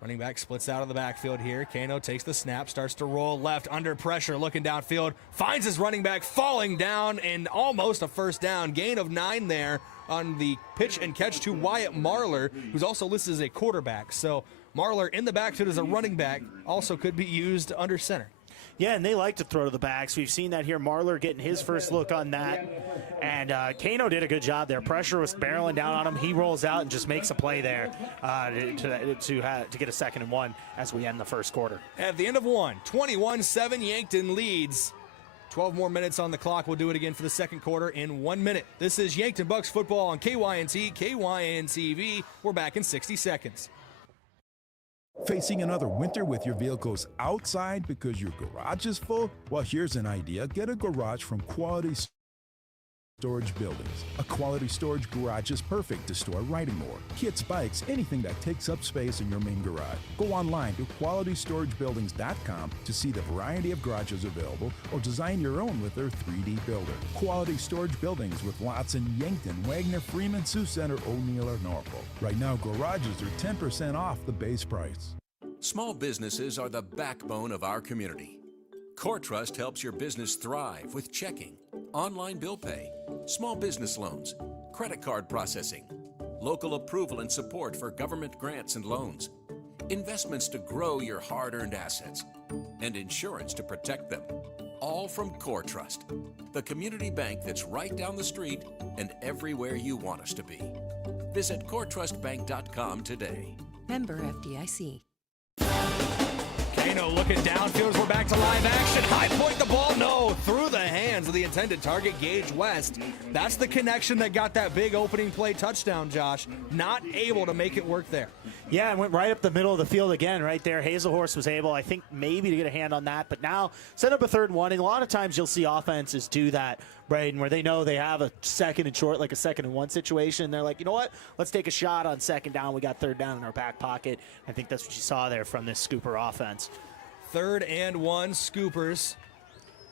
Running back splits out of the backfield here. Kano takes the snap, starts to roll left, under pressure, looking downfield. Finds his running back falling down, and almost a first down. Gain of 9 there on the pitch and catch to Wyatt Marler, who's also listed as a quarterback. So Marler in the backfield as a running back, also could be used under center. Yeah, and they like to throw to the backs. We've seen that here. Get his first look on that. And Kano did a good job there. Pressure was barreling down on him. He rolls out and just makes a play there to get a 2nd and 1 as we end the first quarter. At the end of 1, 21-7, Yankton leads. 12 more minutes on the clock. We'll do it again for the second quarter in 1 minute. This is Yankton Bucks football on KYNT, KYN-TV. We're back in 60 seconds. Facing another winter with your vehicles outside because your garage is full? Well, here's an idea. Get a garage from Quality Storage Buildings. A quality storage garage is perfect to store writing more, kits, bikes, anything that takes up space in your main garage. Go online to QualityStorageBuildings.com to see the variety of garages available or design your own with their 3D builder. Quality Storage Buildings with lots in Yankton, Wagner, Freeman, Sioux Center, O'Neill, or Norfolk. Right now, garages are 10% off the base price. Small businesses are the backbone of our community. CoreTrust helps your business thrive with checking, online bill pay, small business loans, credit card processing, local approval and support for government grants and loans, investments to grow your hard-earned assets, and insurance to protect them. All from CoreTrust, the community bank that's right down the street and everywhere you want us to be. Visit CoreTrustBank.com today. Member FDIC. Kano looking downfield as we're back to live action. High point the ball, no, through the hands of the intended target, Gage West. That's the connection that got that big opening play touchdown, Josh. Not able to make it work there. Yeah, it went right up the middle of the field again right there. Hazelhorse was able, I think, maybe to get a hand on that, but now set up a 3rd and 1, and a lot of times you'll see offenses do that, Brayden, where they know they have a 2nd and short, like a 2nd and 1 situation. They're like, you know what? Let's take a shot on 2nd down. We got 3rd down in our back pocket. I think that's what you saw there from this Scooper offense. 3rd and 1, Scoopers.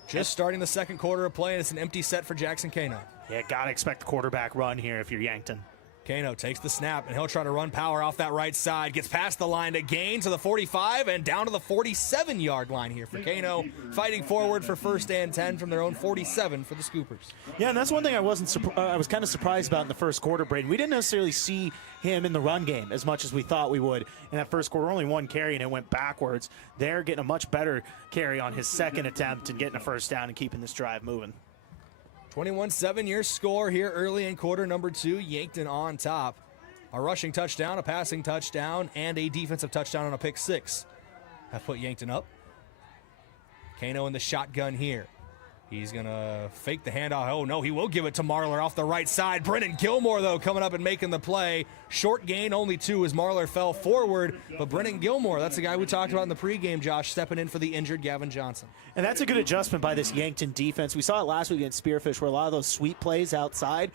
Just starting the second quarter of play, and it's an empty set for Jackson Kano. Yeah, got to expect the quarterback run here if you're Yankton. Kano takes the snap, and he'll try to run power off that right side. Gets past the line to gain to the 45 and down to the 47-yard line here for Kano. Fighting forward for 1st and 10 from their own 47 for the Scoopers. Yeah, and that's one thing I was kind of surprised about in the first quarter, Brayden. We didn't necessarily see him in the run game as much as we thought we would in that first quarter. Only 1 carry, and it went backwards. They're getting a much better carry on his 2nd attempt and getting a 1st down and keeping this drive moving. 21-7 your score here early in quarter number 2. Yankton on top. a rushing touchdown, a passing touchdown, and a defensive touchdown on a pick six have put Yankton up. Kano in the shotgun here. He's going to fake the handoff. Oh, no, he will give it to Marler off the right side. Brennan Gilmore, though, coming up and making the play. Short gain, only 2 as Marler fell forward. But Brennan Gilmore, that's the guy we talked about in the pregame, Josh, stepping in for the injured Gavin Johnson. And that's a good adjustment by this Yankton defense. We saw it last week against Spearfish, where a lot of those sweep plays outside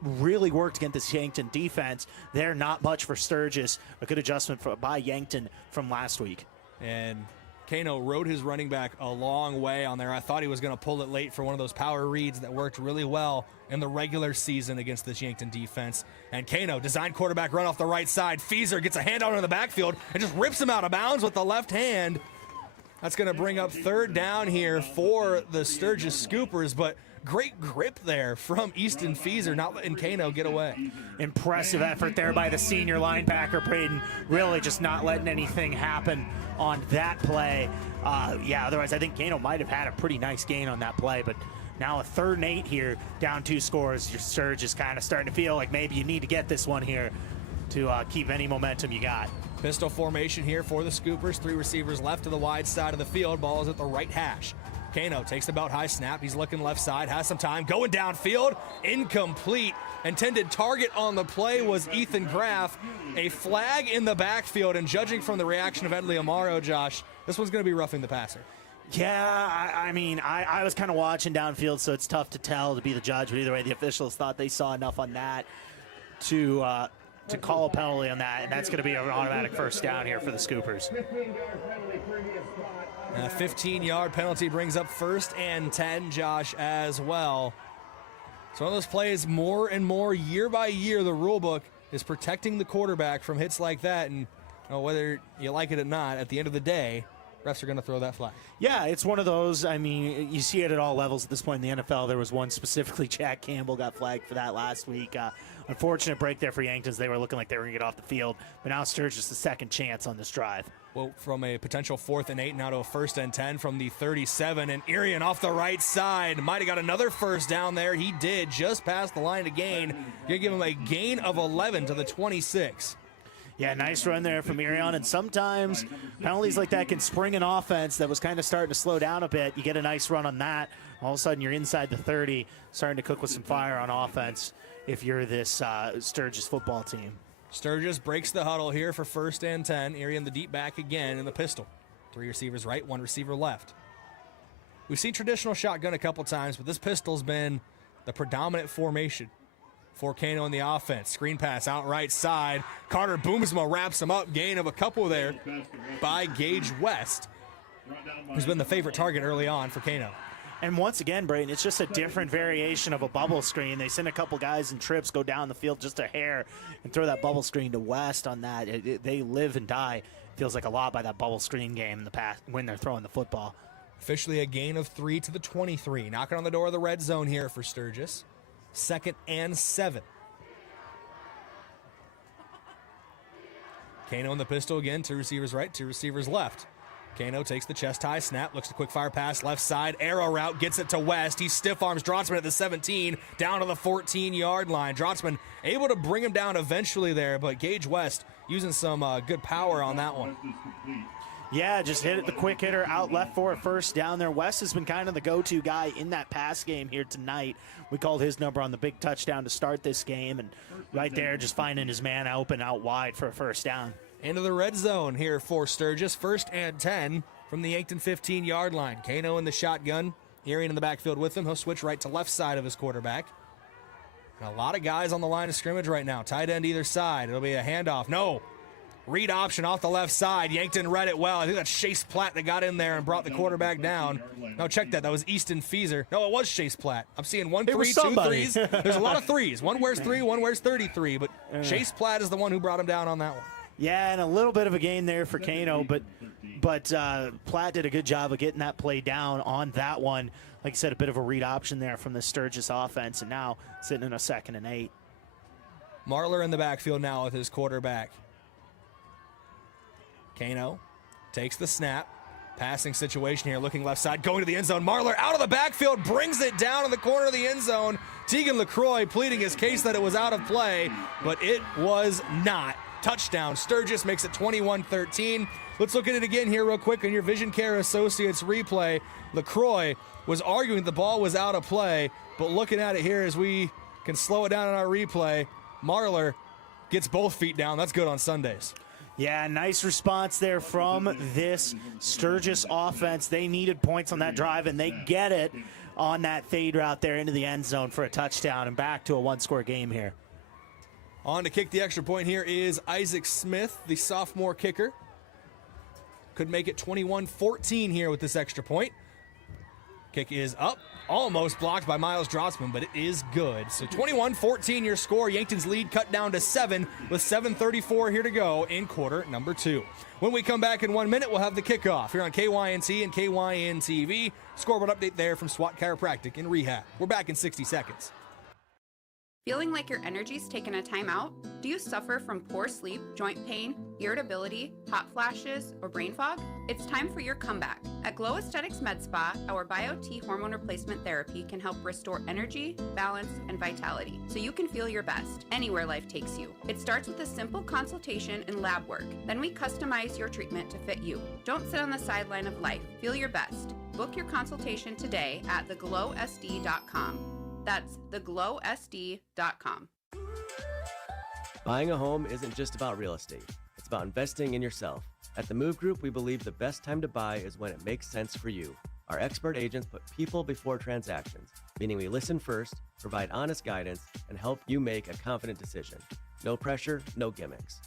really worked against this Yankton defense. They're not much for Sturgis. A good adjustment by Yankton from last week. And Kano rode his running back a long way on there. I thought he was going to pull it late for one of those power reads that worked really well in the regular season against this Yankton defense. And Kano, design quarterback run off the right side. Feeser gets a handout in the backfield and just rips him out of bounds with the left hand. That's going to bring up third down here for the Sturgis Scoopers, but great grip there from Easton Feeser, not letting Kano get away. Impressive effort there by the senior linebacker, Brayden, really just not letting anything happen on that play. Otherwise I think Kano might have had a pretty nice gain on that play, but now a 3rd and 8 here, down 2 scores. Your Surge is kind of starting to feel like maybe you need to get this one here to keep any momentum you got. Pistol formation here for the Scoopers. 3 receivers left to the wide side of the field. Ball is at the right hash. Kano takes the belt high snap. He's looking left side, has some time, going downfield, incomplete. Intended target on the play was Ethan Graff. A flag in the backfield, and judging from the reaction of Edley Amaro, Josh, this one's going to be roughing the passer. Yeah, I was kind of watching downfield, so it's tough to tell to be the judge, but either way, the officials thought they saw enough on that to call a penalty on that, and that's going to be an automatic first down here for the Scoopers. A 15-yard penalty brings up 1st and 10, Josh, as well. It's one of those plays more and more year by year. The rule book is protecting the quarterback from hits like that, and whether you like it or not, at the end of the day, refs are going to throw that flag. Yeah, it's one of those. I mean, you see it at all levels at this point in the NFL. There was one specifically, Jack Campbell got flagged for that last week. Unfortunate break there for Yanktons. They were looking like they were going to get off the field, but now Sturgis the second chance on this drive. Well, from a potential 4th and 8 now to a 1st and 10 from the 37, and Irian off the right side might have got another first down there. He did, just past the line to gain. Going to give him a gain of 11 to the 26. Yeah, nice run there from Irian, and sometimes penalties like that can spring an offense that was kind of starting to slow down a bit. You get a nice run on that, all of a sudden you're inside the 30, starting to cook with some fire on offense if you're this Sturgis football team. Sturgis breaks the huddle here for 1st and 10. Irian the deep back again in the pistol. 3 receivers right, 1 receiver left. We've seen traditional shotgun a couple times, but this pistol's been the predominant formation for Kano in the offense. Screen pass out right side. Carter Boomsma wraps him up. Gain of a couple there by Gage West, who's been the favorite target early on for Kano. And once again, Brayden, it's just a different variation of a bubble screen. They send a couple guys in trips, go down the field just a hair, and throw that bubble screen to West on that. They live and die, feels like a lot, by that bubble screen game in the past when they're throwing the football. Officially a gain of 3 to the 23. Knocking on the door of the red zone here for Sturgis. 2nd and 7. Kano in the pistol again. 2 receivers right, 2 receivers left. Kano takes the chest high snap, looks to quick fire pass left side, arrow route, gets it to West. He stiff arms Drotzman at the 17, down to the 14-yard line. Drotzman able to bring him down eventually there, but Gage West using some good power on that one. Yeah, just hit it, the quick hitter out left for a first down there. West has been kind of the go-to guy in that pass game here tonight. We called his number on the big touchdown to start this game, and right there just finding his man open out wide for a first down. Into the red zone here for Sturgis. 1st and 10 from the Yankton 15-yard line. Kano in the shotgun. Irian in the backfield with him. He'll switch right to left side of his quarterback. And a lot of guys on the line of scrimmage right now. Tight end either side. It'll be a handoff. No. Read option off the left side. Yankton read it well. I think that's Chase Platt that got in there and brought the quarterback down. No, check that. That was Easton Feeser. No, it was Chase Platt. I'm seeing 1 3, 2 3s. There's a lot of 3s. One wears 3, one wears 33, but Chase Platt is the one who brought him down on that one. Yeah, and a little bit of a gain there for Kano, but Platt did a good job of getting that play down on that one. Like I said, a bit of a read option there from the Sturgis offense, and now sitting in a 2nd and 8. Marler in the backfield now with his quarterback. Kano takes the snap, Passing situation here, looking left side, going to the end zone. Marler out of the backfield, brings it down in the corner of the end zone. Tegan LaCroix pleading his case that it was out of play, but it was not. Touchdown. Sturgis makes it 21-13. Let's look at it again here real quick on your Vision Care Associates replay. LaCroix was arguing the ball was out of play, but looking at it here as we can slow it down on our replay, Marler gets both feet down. That's good on Sundays. Yeah, nice response there from this Sturgis offense. They needed points on that drive, and they get it on that fade route there into the end zone for a touchdown and back to a one-score game here. On to kick the extra point here is Isaac Smith, the sophomore kicker. Could make it 21-14 here with this extra point. Kick is up, almost blocked by Miles Drotzman, but it is good. So 21-14 your score. Yankton's lead cut down to 7 with 7:34 here to go in quarter number 2. When we come back in 1 minute, we'll have the kickoff here on KYNT and KYN-TV. Scoreboard update there from SWAT Chiropractic and Rehab. We're back in 60 seconds. Feeling like your energy's taken a time out? Do you suffer from poor sleep, joint pain, irritability, hot flashes, or brain fog? It's time for your comeback. At Glow Aesthetics Med Spa, our Bio-T hormone replacement therapy can help restore energy, balance, and vitality so you can feel your best anywhere life takes you. It starts with a simple consultation and lab work. Then we customize your treatment to fit you. Don't sit on the sideline of life. Feel your best. Book your consultation today at theglowsd.com. That's theglowsd.com. Buying a home isn't just about real estate. It's about investing in yourself. At the Move Group, we believe the best time to buy is when it makes sense for you. Our expert agents put people before transactions, meaning we listen first, provide honest guidance, and help you make a confident decision. No pressure, no gimmicks.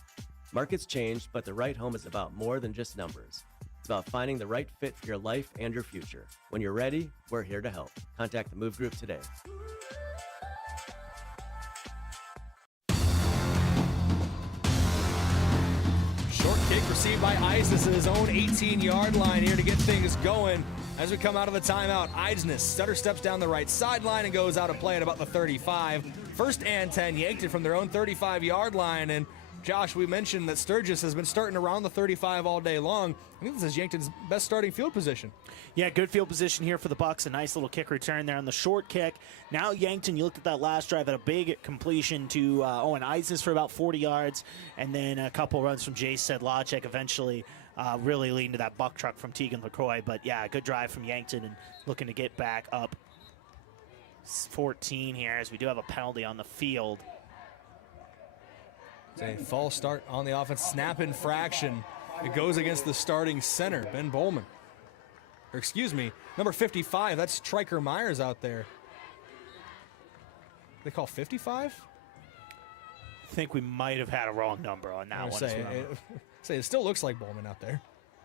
Markets change, but the right home is about more than just numbers. It's about finding the right fit for your life and your future. When you're ready, we're here to help. Contact the Move Group today. Short kick received by Eisnes at his own 18-yard line here to get things going. As we come out of the timeout, Eisnes stutter steps down the right sideline and goes out of play at about the 35. First and 10, Yankton from their own 35-yard line. And Josh, we mentioned that Sturgis has been starting around the 35 all day long. I think this is Yankton's best starting field position. Yeah, good field position here for the Bucks. A nice little kick return there on the short kick. Now Yankton, you looked at that last drive, at a big completion to Owen Eisnes for about 40 yards, and then a couple runs from Jay Sedlacek eventually really leading to that buck truck from Tegan LaCroix. But yeah, good drive from Yankton and looking to get back up 14 here as we do have a penalty on the field. It's a false start on the offense. Snap infraction. It goes against the starting center, Ben Bowman. Or excuse me, number 55. That's Triker Myers out there. They call 55? I think we might have had a wrong number on that one. It still looks like Bowman out there.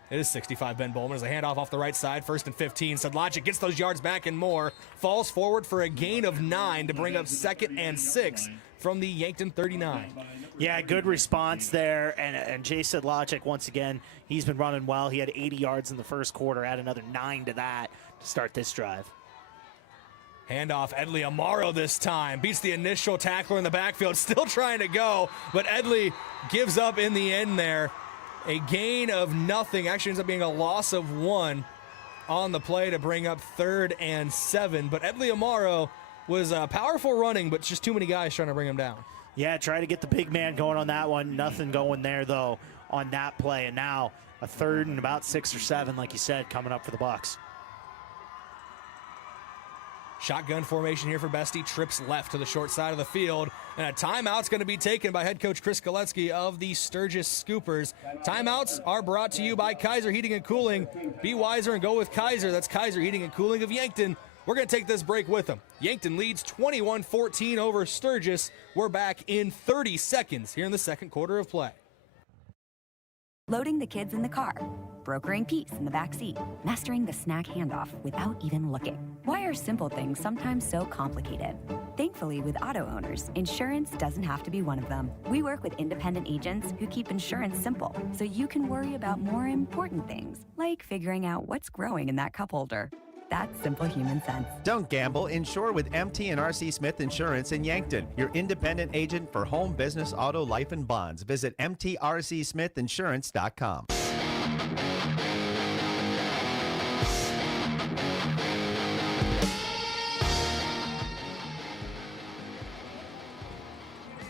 It is 65, Ben Bowman, as a handoff off the right side, 1st and 15. Sedlacek gets those yards back and more. Falls forward for a gain of 9 to bring up 2nd and 6 from the Yankton 39. Yeah, good response there. And Jay Sedlacek, once again, he's been running well. He had 80 yards in the first quarter, add another 9 to that to start this drive. Handoff, Edley Amaro this time. Beats the initial tackler in the backfield. Still trying to go, but Edley gives up in the end there. A gain of nothing. Actually ends up being a loss of 1 on the play to bring up 3rd and 7. But Edley Amaro was powerful running, but just too many guys trying to bring him down. Yeah, try to get the big man going on that one. Nothing going there, though, on that play. And now a 3rd and about 6 or 7, like you said, coming up for the Bucks. Shotgun formation here for Bestie. Trips left to the short side of the field. And a timeout's going to be taken by head coach Chris Galetsky of the Sturgis Scoopers. Timeouts are brought to you by Kaiser Heating and Cooling. Be wiser and go with Kaiser. That's Kaiser Heating and Cooling of Yankton. We're going to take this break with them. Yankton leads 21-14 over Sturgis. We're back in 30 seconds here in the second quarter of play. Loading the kids in the car, brokering peace in the back seat, mastering the snack handoff without even looking. Why are simple things sometimes so complicated? Thankfully, with auto owners, insurance doesn't have to be one of them. We work with independent agents who keep insurance simple, so you can worry about more important things, like figuring out what's growing in that cup holder. That's simple human sense. Don't gamble. Insure with MT and RC Smith Insurance in Yankton, your independent agent for home, business, auto, life, and bonds. Visit mtrcsmithinsurance.com.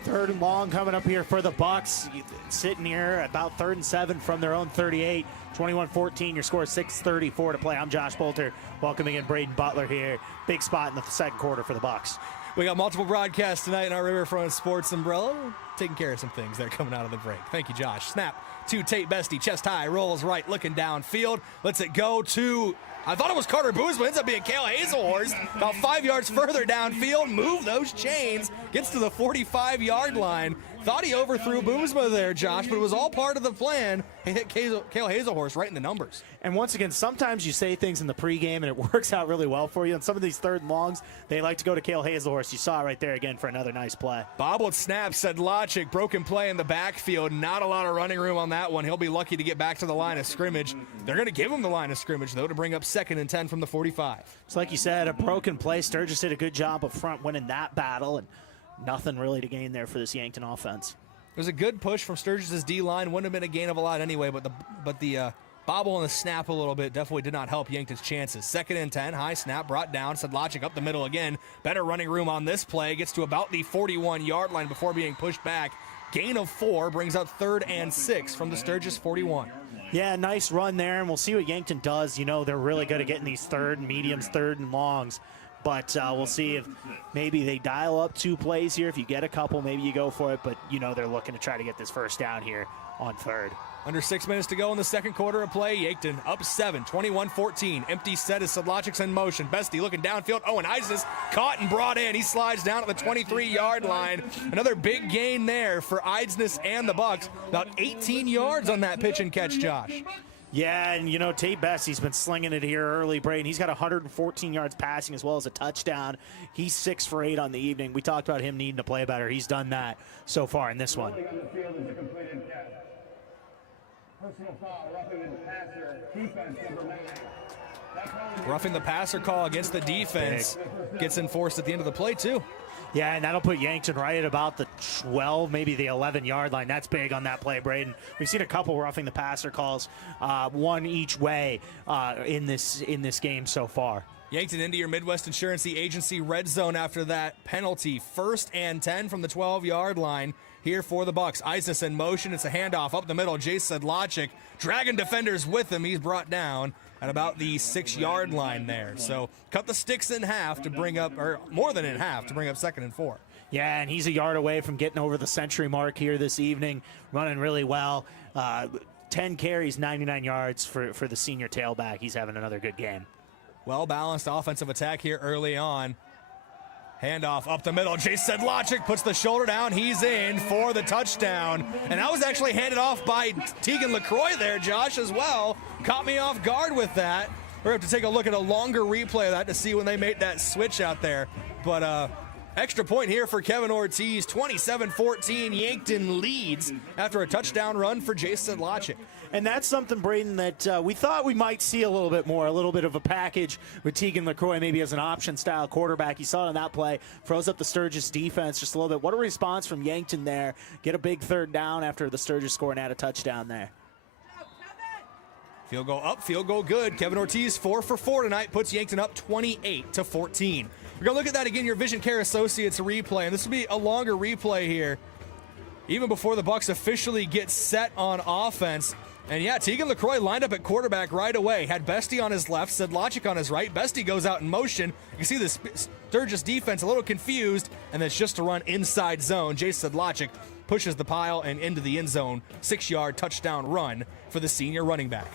Third and long coming up here for the Bucks. Sitting here about 3rd and 7 from their own 38. 21-14, your score is 6:34 to play. I'm Josh Boelter, welcoming in Brayden Butler here. Big spot in the second quarter for the Bucks. We got multiple broadcasts tonight in our Riverfront Sports umbrella. Taking care of some things there coming out of the break. Thank you, Josh. Snap to Tate Bestie, chest high, rolls right, looking downfield. Lets it go to, I thought it was Carter Boozman, ends up being Kale Hazelhorst. About 5 yards further downfield, move those chains, gets to the 45-yard line. Thought he overthrew Boozma there, Josh, but it was all part of the plan. He hit Kale Hazelhorst right in the numbers. And once again, sometimes you say things in the pregame and it works out really well for you. And some of these third and longs, they like to go to Kale Hazelhorst. You saw it right there again for another nice play. Bobbled snap, Sedlacek, broken play in the backfield. Not a lot of running room on that one. He'll be lucky to get back to the line of scrimmage. They're going to give him the line of scrimmage, though, to bring up 2nd and 10 from the 45. It's like you said, a broken play. Sturgis did a good job up front winning that battle, and nothing really to gain there for this Yankton offense. It was a good push from Sturgis' D-line. Wouldn't have been a gain of a lot anyway, but the bobble and the snap a little bit definitely did not help Yankton's chances. 2nd and 10, high snap, brought down. Sedlacek up the middle again. Better running room on this play. Gets to about the 41-yard line before being pushed back. Gain of 4 brings up 3rd and 6 from the Sturgis 41. Yeah, nice run there, and we'll see what Yankton does. You know, they're really good at getting these third and mediums, third and longs. But we'll see if maybe they dial up 2 plays here. If you get a couple, maybe you go for it. But, you know, they're looking to try to get this first down here on 3rd. Under 6 minutes to go in the second quarter of play. Yankton up 7, 21-14. Empty set as Sedlacek's in motion. Bestie looking downfield. Owen Isaac caught and brought in. He slides down at the 23-yard line. Another big gain there for Eidsness and the Bucks. About 18 yards on that pitch and catch, Josh. Yeah, and, you know, Tate Bestie's been slinging it here early, Brayden. He's got 114 yards passing as well as a touchdown. He's 6 for 8 on the evening. We talked about him needing to play better. He's done that so far in this one. Roughing the passer call against the defense. Gets enforced at the end of the play, too. Yeah, and that'll put Yankton right at about the 12, maybe the 11-yard line. That's big on that play, Brayden. We've seen a couple roughing the passer calls, one each way in this game so far. Yankton into your Midwest Insurance Agency red zone after that penalty. 1st and 10 from the 12-yard line here for the Bucks. Isaac in motion. It's a handoff up the middle. Jace Sedlacek dragging defenders with him. He's brought down at about the 6-yard line there. So cut the sticks in half to bring up, or more than in half, to bring up 2nd and 4. Yeah, and he's a yard away from getting over the century mark here this evening. Running really well. 10 carries, 99 yards for the senior tailback. He's having another good game. Well-balanced offensive attack here early on. Handoff up the middle. Jace Sedlacek puts the shoulder down. He's in for the touchdown. And that was actually handed off by Tegan LaCroix there, Josh, as well. Caught me off guard with that. We're going to have to take a look at a longer replay of that to see when they made that switch out there. But extra point here for Kevin Ortiz. 27-14. Yankton leads after a touchdown run for Jace Sedlacek. And that's something, Brayden, that we thought we might see a little bit more, a little bit of a package with Tegan LaCroix maybe as an option-style quarterback. You saw it on that play. Froze up the Sturgis defense just a little bit. What a response from Yankton there. Get a big 3rd down after the Sturgis score and add a touchdown there. Field goal up, field goal good. Kevin Ortiz 4 for 4 tonight, puts Yankton up 28-14. We're going to look at that again, your Vision Care Associates replay, and this will be a longer replay here, even before the Bucks officially get set on offense. And yeah, Tegan LaCroix lined up at quarterback right away. Had Bestie on his left, Sedlacek on his right. Bestie goes out in motion. You can see the Sturgis defense a little confused, and that's just to run inside zone. Jace Sedlacek pushes the pile and into the end zone. 6-yard touchdown run for the senior running back.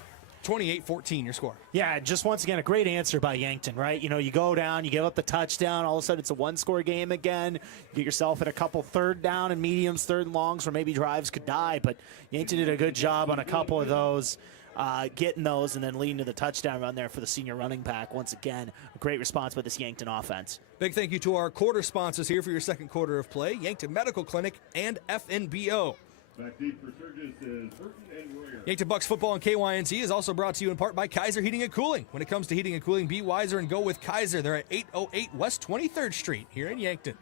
28-14 your score. Yeah, just once again, a great answer by Yankton, right? You know, you go down, you give up the touchdown, all of a sudden it's a 1-score game again. You get yourself at a couple 3rd down and mediums, 3rd and longs where maybe drives could die, but Yankton did a good job on a couple of those, getting those and then leading to the touchdown run there for the senior running back. Once again, a great response by this Yankton offense. Big thank you to our quarter sponsors here for your second quarter of play, Yankton Medical Clinic and FNBO. Back deep for Sturgis is Burton and Royer. Yankton Bucks football and KYNT is also brought to you in part by Kaiser Heating and Cooling. When it comes to heating and cooling, be wiser and go with Kaiser. They're at 808 West 23rd Street here in Yankton.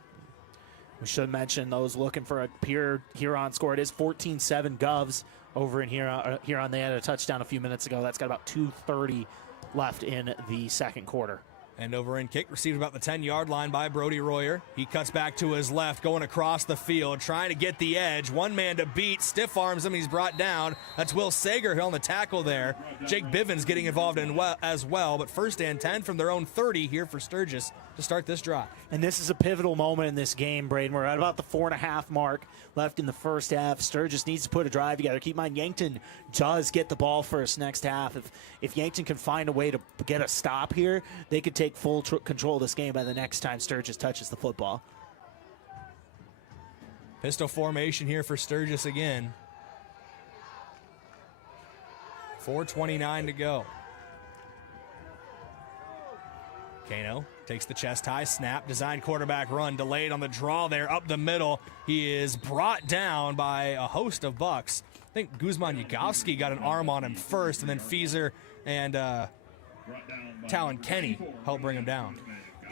We should mention those looking for a pure Huron score. It is 14-7 Govs over in Huron. They had a touchdown a few minutes ago. That's got about 2:30 left in the second quarter. End over end kick received about the 10-yard line by Brody Royer. He cuts back to his left, going across the field, trying to get the edge. One man to beat, stiff arms him, he's brought down. That's Will Sager on the tackle there. Jake Bivens getting involved as well, but 1st and 10 from their own 30 here for Sturgis to start this drive. And this is a pivotal moment in this game, Brayden. We're at about the 4.5 mark left in the first half. Sturgis needs to put a drive together. Keep in mind, Yankton does get the ball first next half. If Yankton can find a way to get a stop here, they could take full control of this game by the next time Sturgis touches the football. Pistol formation here for Sturgis again. 4:29 to go. Kano takes the chest high snap, designed quarterback run, delayed on the draw there up the middle. He is brought down by a host of Bucks. I think Guzman Yagowski got an arm on him first, and then Feezer and Talon Kenny helped bring him down.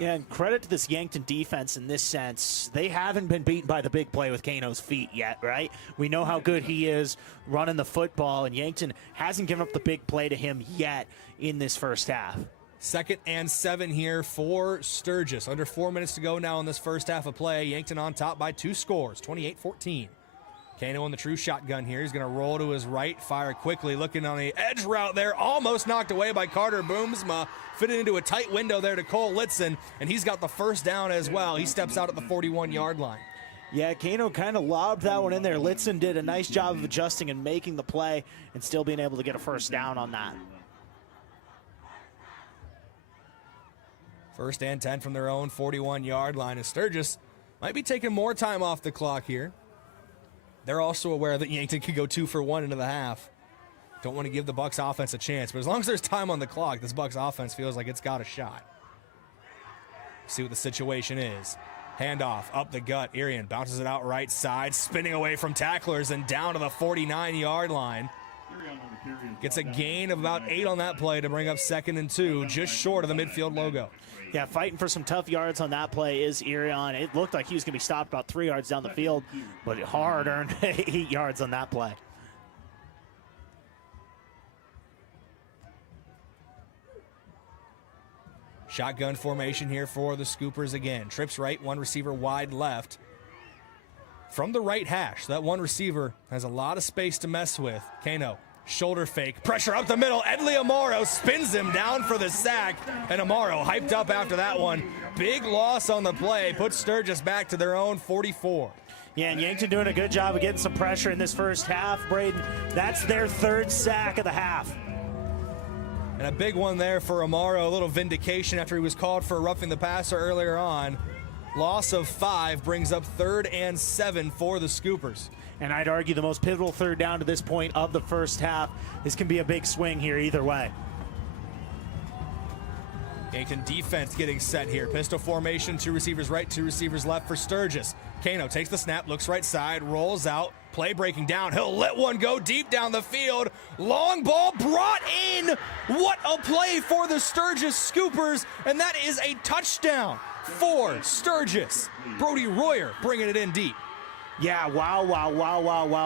Yeah, and credit to this Yankton defense in this sense. They haven't been beaten by the big play with Kano's feet yet, right? We know how good he is running the football, and Yankton hasn't given up the big play to him yet in this first half. 2nd and 7 here for Sturgis. Under 4 minutes to go now in this first half of play. Yankton on top by 2 scores, 28-14. Kano in the true shotgun here. He's going to roll to his right, fire quickly, looking on the edge route there. Almost knocked away by Carter Boomsma. Fitted into a tight window there to Cole Litzen, and he's got the first down as well. He steps out at the 41-yard line. Yeah, Kano kind of lobbed that one in there. Litzen did a nice job of adjusting and making the play and still being able to get a first down on that. 1st and 10 from their own 41-yard line. And Sturgis might be taking more time off the clock here. They're also aware that Yankton could go 2 for 1 into the half. Don't want to give the Bucks offense a chance, but as long as there's time on the clock, this Bucks offense feels like it's got a shot. See what the situation is. Handoff up the gut. Irian bounces it out right side, spinning away from tacklers and down to the 49-yard line. Gets a gain of about 8 on that play to bring up 2nd and 2, just short of the midfield logo. Yeah, fighting for some tough yards on that play is Irian. It looked like he was going to be stopped about 3 yards down the field, but hard-earned 8 yards on that play. Shotgun formation here for the Scoopers again. Trips right, 1 receiver wide left. From the right hash, that 1 receiver has a lot of space to mess with. Kano, shoulder fake, pressure up the middle. Edley Amaro spins him down for the sack, and Amaro hyped up after that one. Big loss on the play, puts Sturgis back to their own 44. Yeah, and Yankton doing a good job of getting some pressure in this first half, Brayden. That's their 3rd sack of the half. And a big one there for Amaro, a little vindication after he was called for roughing the passer earlier on. Loss of 5 brings up 3rd and 7 for the Scoopers. And I'd argue the most pivotal 3rd down to this point of the first half. This can be a big swing here either way. Yankton defense getting set here. Pistol formation, 2 receivers right, 2 receivers left for Sturgis. Kano takes the snap, looks right side, rolls out, play breaking down. He'll let one go deep down the field. Long ball brought in. What a play for the Sturgis Scoopers, and that is a touchdown for Sturgis. Brody Royer bringing it in deep. Yeah, wow.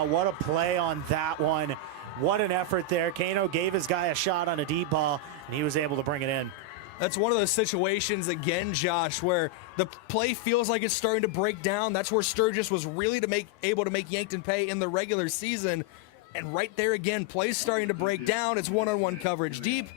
What a play on that one. What an effort there. Kano gave his guy a shot on a deep ball, and he was able to bring it in. That's one of those situations, again, Josh, where the play feels like it's starting to break down. That's where Sturgis was really able to make Yankton pay in the regular season. And right there again, play's starting to break down. It's one-on-one coverage deep,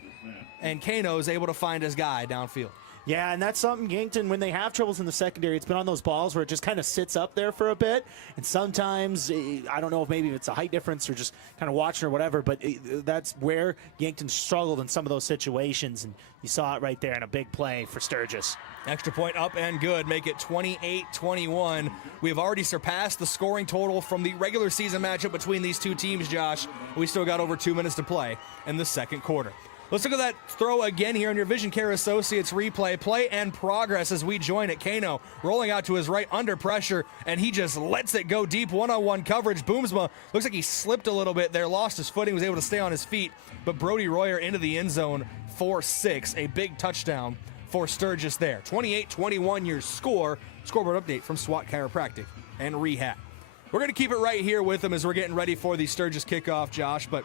and Kano is able to find his guy downfield. Yeah, and that's something Yankton, when they have troubles in the secondary, it's been on those balls where it just kind of sits up there for a bit. And sometimes, I don't know if maybe it's a height difference or just kind of watching or whatever, but that's where Yankton struggled in some of those situations. And you saw it right there in a big play for Sturgis. Extra point up and good, make it 28-21. We have already surpassed the scoring total from the regular season matchup between these 2 teams, Josh. We still got over 2 minutes to play in the 2nd quarter. Let's look at that throw again here on your Vision Care Associates replay. Play and progress as we join it. Kano rolling out to his right under pressure, and he just lets it go deep. One-on-one coverage. Boomsma looks like he slipped a little bit there, lost his footing, was able to stay on his feet. But Brody Royer into the end zone for 6. A big touchdown for Sturgis there. 28-21 your score. Scoreboard update from SWAT Chiropractic and Rehab. We're going to keep it right here with them as we're getting ready for the Sturgis kickoff, Josh. But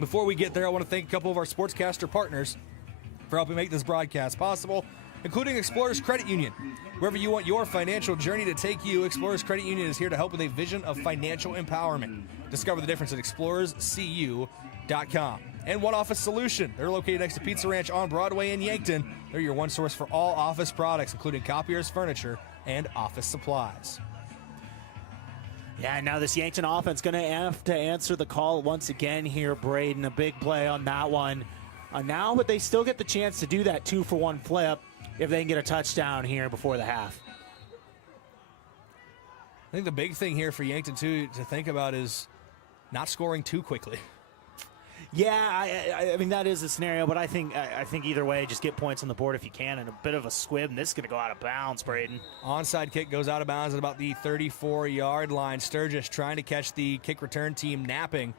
before we get there, I want to thank a couple of our sportscaster partners for helping make this broadcast possible. including Explorers Credit Union. Wherever you want your financial journey to take you, Explorers Credit Union is here to help with a vision of financial empowerment. Discover the difference at explorerscu.com. And One Office Solution. They're located next to Pizza Ranch on Broadway in Yankton. They're your one source for all office products, including copiers, furniture, and office supplies. Yeah, now this Yankton offense going to have to answer the call once again here, Brayden. A big play on that one. Now, but they still get the chance to do that 2-for-1 flip if they can get a touchdown here before the half. I think the big thing here for Yankton, too, to think about is not scoring too quickly. Yeah, I mean, that is a scenario, but I think either way, just get points on the board if you can, and a bit of a squib, and this is going to go out of bounds, Brayden. Onside kick goes out of bounds at about the 34-yard line. Sturgis trying to catch the kick return team napping,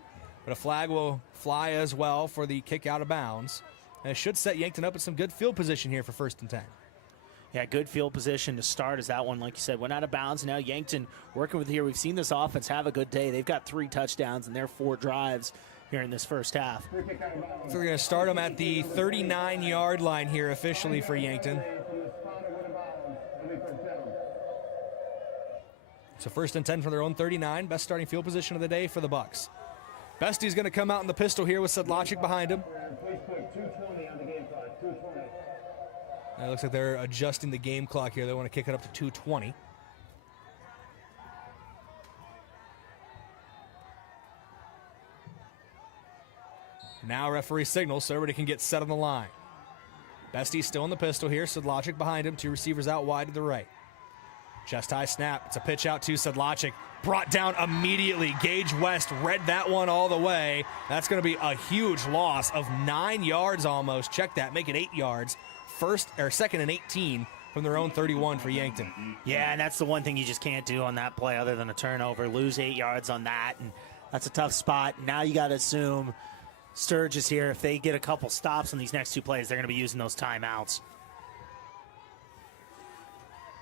but a flag will fly as well for the kick out of bounds. And it should set Yankton up in some good field position here for 1st and 10. Yeah, good field position to start as that one, like you said, went out of bounds. Now Yankton working with here. We've seen this offense have a good day. They've got 3 touchdowns in their 4 drives here in this first half. So we're going to start them at the 39-yard line here officially for Yankton. So 1st and 10 from their own 39. Best starting field position of the day for the Bucks. Bestie's going to come out in the pistol here with Sedlacek behind him. It looks like they're adjusting the game clock here. They want to kick it up to 2:20. Now referee signals so everybody can get set on the line. Bestie's still in the pistol here. Sedlacek behind him. 2 receivers out wide to the right. Chest high snap. It's a pitch out to Sedlacek. Brought down immediately. Gage West read that one all the way. That's going to be a huge loss of 9 yards almost. Check that. Make it 8 yards. 2nd and 18 from their own 31 for Yankton. Yeah, and that's the one thing you just can't do on that play other than a turnover. Lose 8 yards on that, and that's a tough spot. Now you got to assume Sturgis here, if they get a couple stops on these next 2 plays, they're going to be using those timeouts.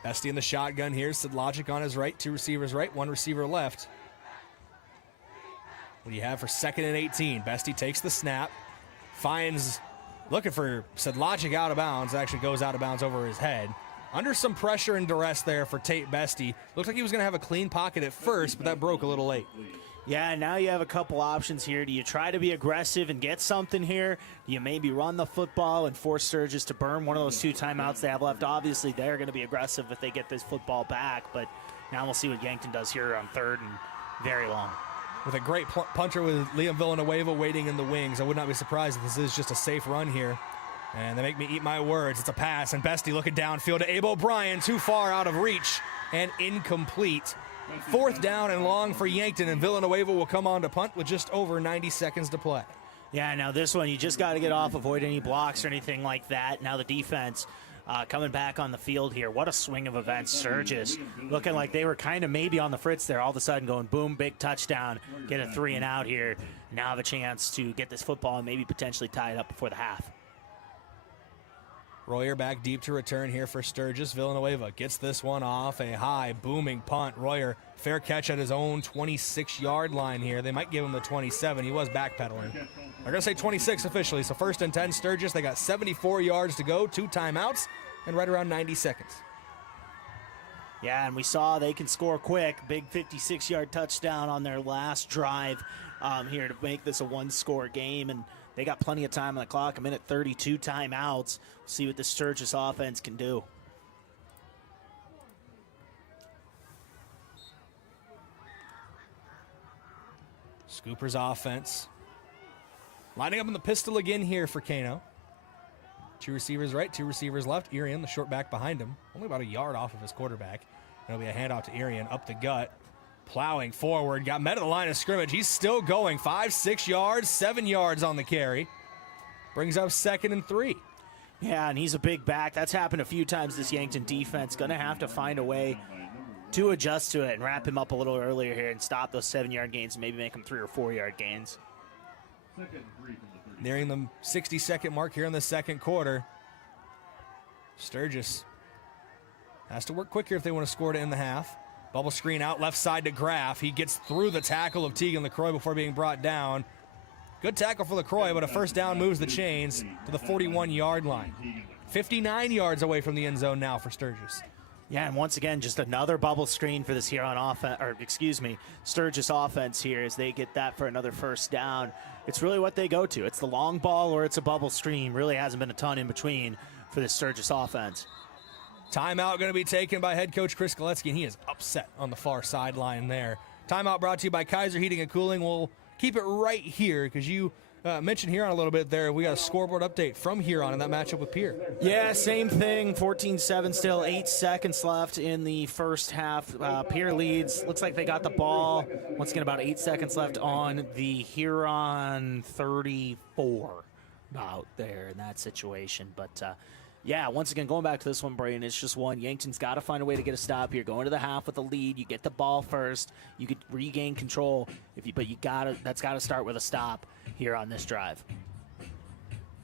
Bestie in the shotgun here. Sedlacek on his right. 2 receivers right, 1 receiver left. What do you have for 2nd and 18? Bestie takes the snap. Looking for Sedlacek out of bounds. Actually goes out of bounds over his head. Under some pressure and duress there for Tate Bestie. Looked like he was going to have a clean pocket at first, but that broke a little late. Yeah, now you have a couple options here. Do you try to be aggressive and get something here? Do you maybe run the football and force Sturgis to burn one of those 2 timeouts they have left? Obviously, they're going to be aggressive if they get this football back, but now we'll see what Yankton does here on 3rd and very long. With a great punter with Liam Villanueva waiting in the wings, I would not be surprised if this is just a safe run here. And they make me eat my words. It's a pass, and Bestie looking downfield to Abe O'Brien, too far out of reach and incomplete. 4th down and long for Yankton, and Villanueva will come on to punt with just over 90 seconds to play. Yeah, now this one, you just got to get off, avoid any blocks or anything like that. Now the defense coming back on the field here. What a swing of events. Sturgis looking like they were kind of maybe on the fritz there. All of a sudden going boom, big touchdown, get a 3 and out here. Now have a chance to get this football and maybe potentially tie it up before the half. Royer back deep to return here for Sturgis. Villanueva gets this one off a high, booming punt. Royer, fair catch at his own 26-yard line here. They might give him the 27. He was backpedaling. They're going to say 26 officially, so 1st and 10 Sturgis. They got 74 yards to go, 2 timeouts, and right around 90 seconds. Yeah, and we saw they can score quick. Big 56-yard touchdown on their last drive here to make this a 1-score game, and they got plenty of time on the clock, 1:32 timeouts. We'll see what the Sturgis offense can do. Scooper's offense. Lining up in the pistol again here for Kano. 2 receivers right, 2 receivers left. Irian, the short back behind him, only about a yard off of his quarterback. It'll be a handoff to Irian up the gut. Plowing forward, got met at the line of scrimmage. He's still going. 5, 6 yards, 7 yards on the carry. Brings up 2nd and 3. Yeah, and he's a big back. That's happened a few times this Yankton defense. Going to have to find a way to adjust to it and wrap him up a little earlier here and stop those 7-yard gains and maybe make them 3 or 4 yard gains. Nearing the 60-second mark here in the 2nd quarter. Sturgis has to work quicker if they want to score to end the half. Bubble screen out left side to Graff. He gets through the tackle of Tegan LaCroix before being brought down. Good tackle for LaCroix, but a 1st down moves the chains to the 41-yard line. 59 yards away from the end zone now for Sturgis. Yeah, and once again, just another bubble screen for this Huron offense, or excuse me, Sturgis offense here as they get that for another first down. It's really what they go to. It's the long ball or it's a bubble screen. Really hasn't been a ton in between for this Sturgis offense. Timeout going to be taken by head coach Chris Gillespie, and he is upset on the far sideline there. Timeout brought to you by Kaiser Heating and Cooling. We'll keep it right here because you mentioned Huron a little bit there. We got a scoreboard update from Huron in that matchup with Pierre. Yeah, same thing. 14-7 still, 8 seconds left in the first half. Pierre leads. Looks like they got the ball. Once again, about 8 seconds left on the Huron 34 out there in that situation. But, yeah, once again, going back to this one, Brayden, it's just one. Yankton's got to find a way to get a stop here. Going to the half with the lead. You get the ball first. You could regain control, but that's got to start with a stop here on this drive.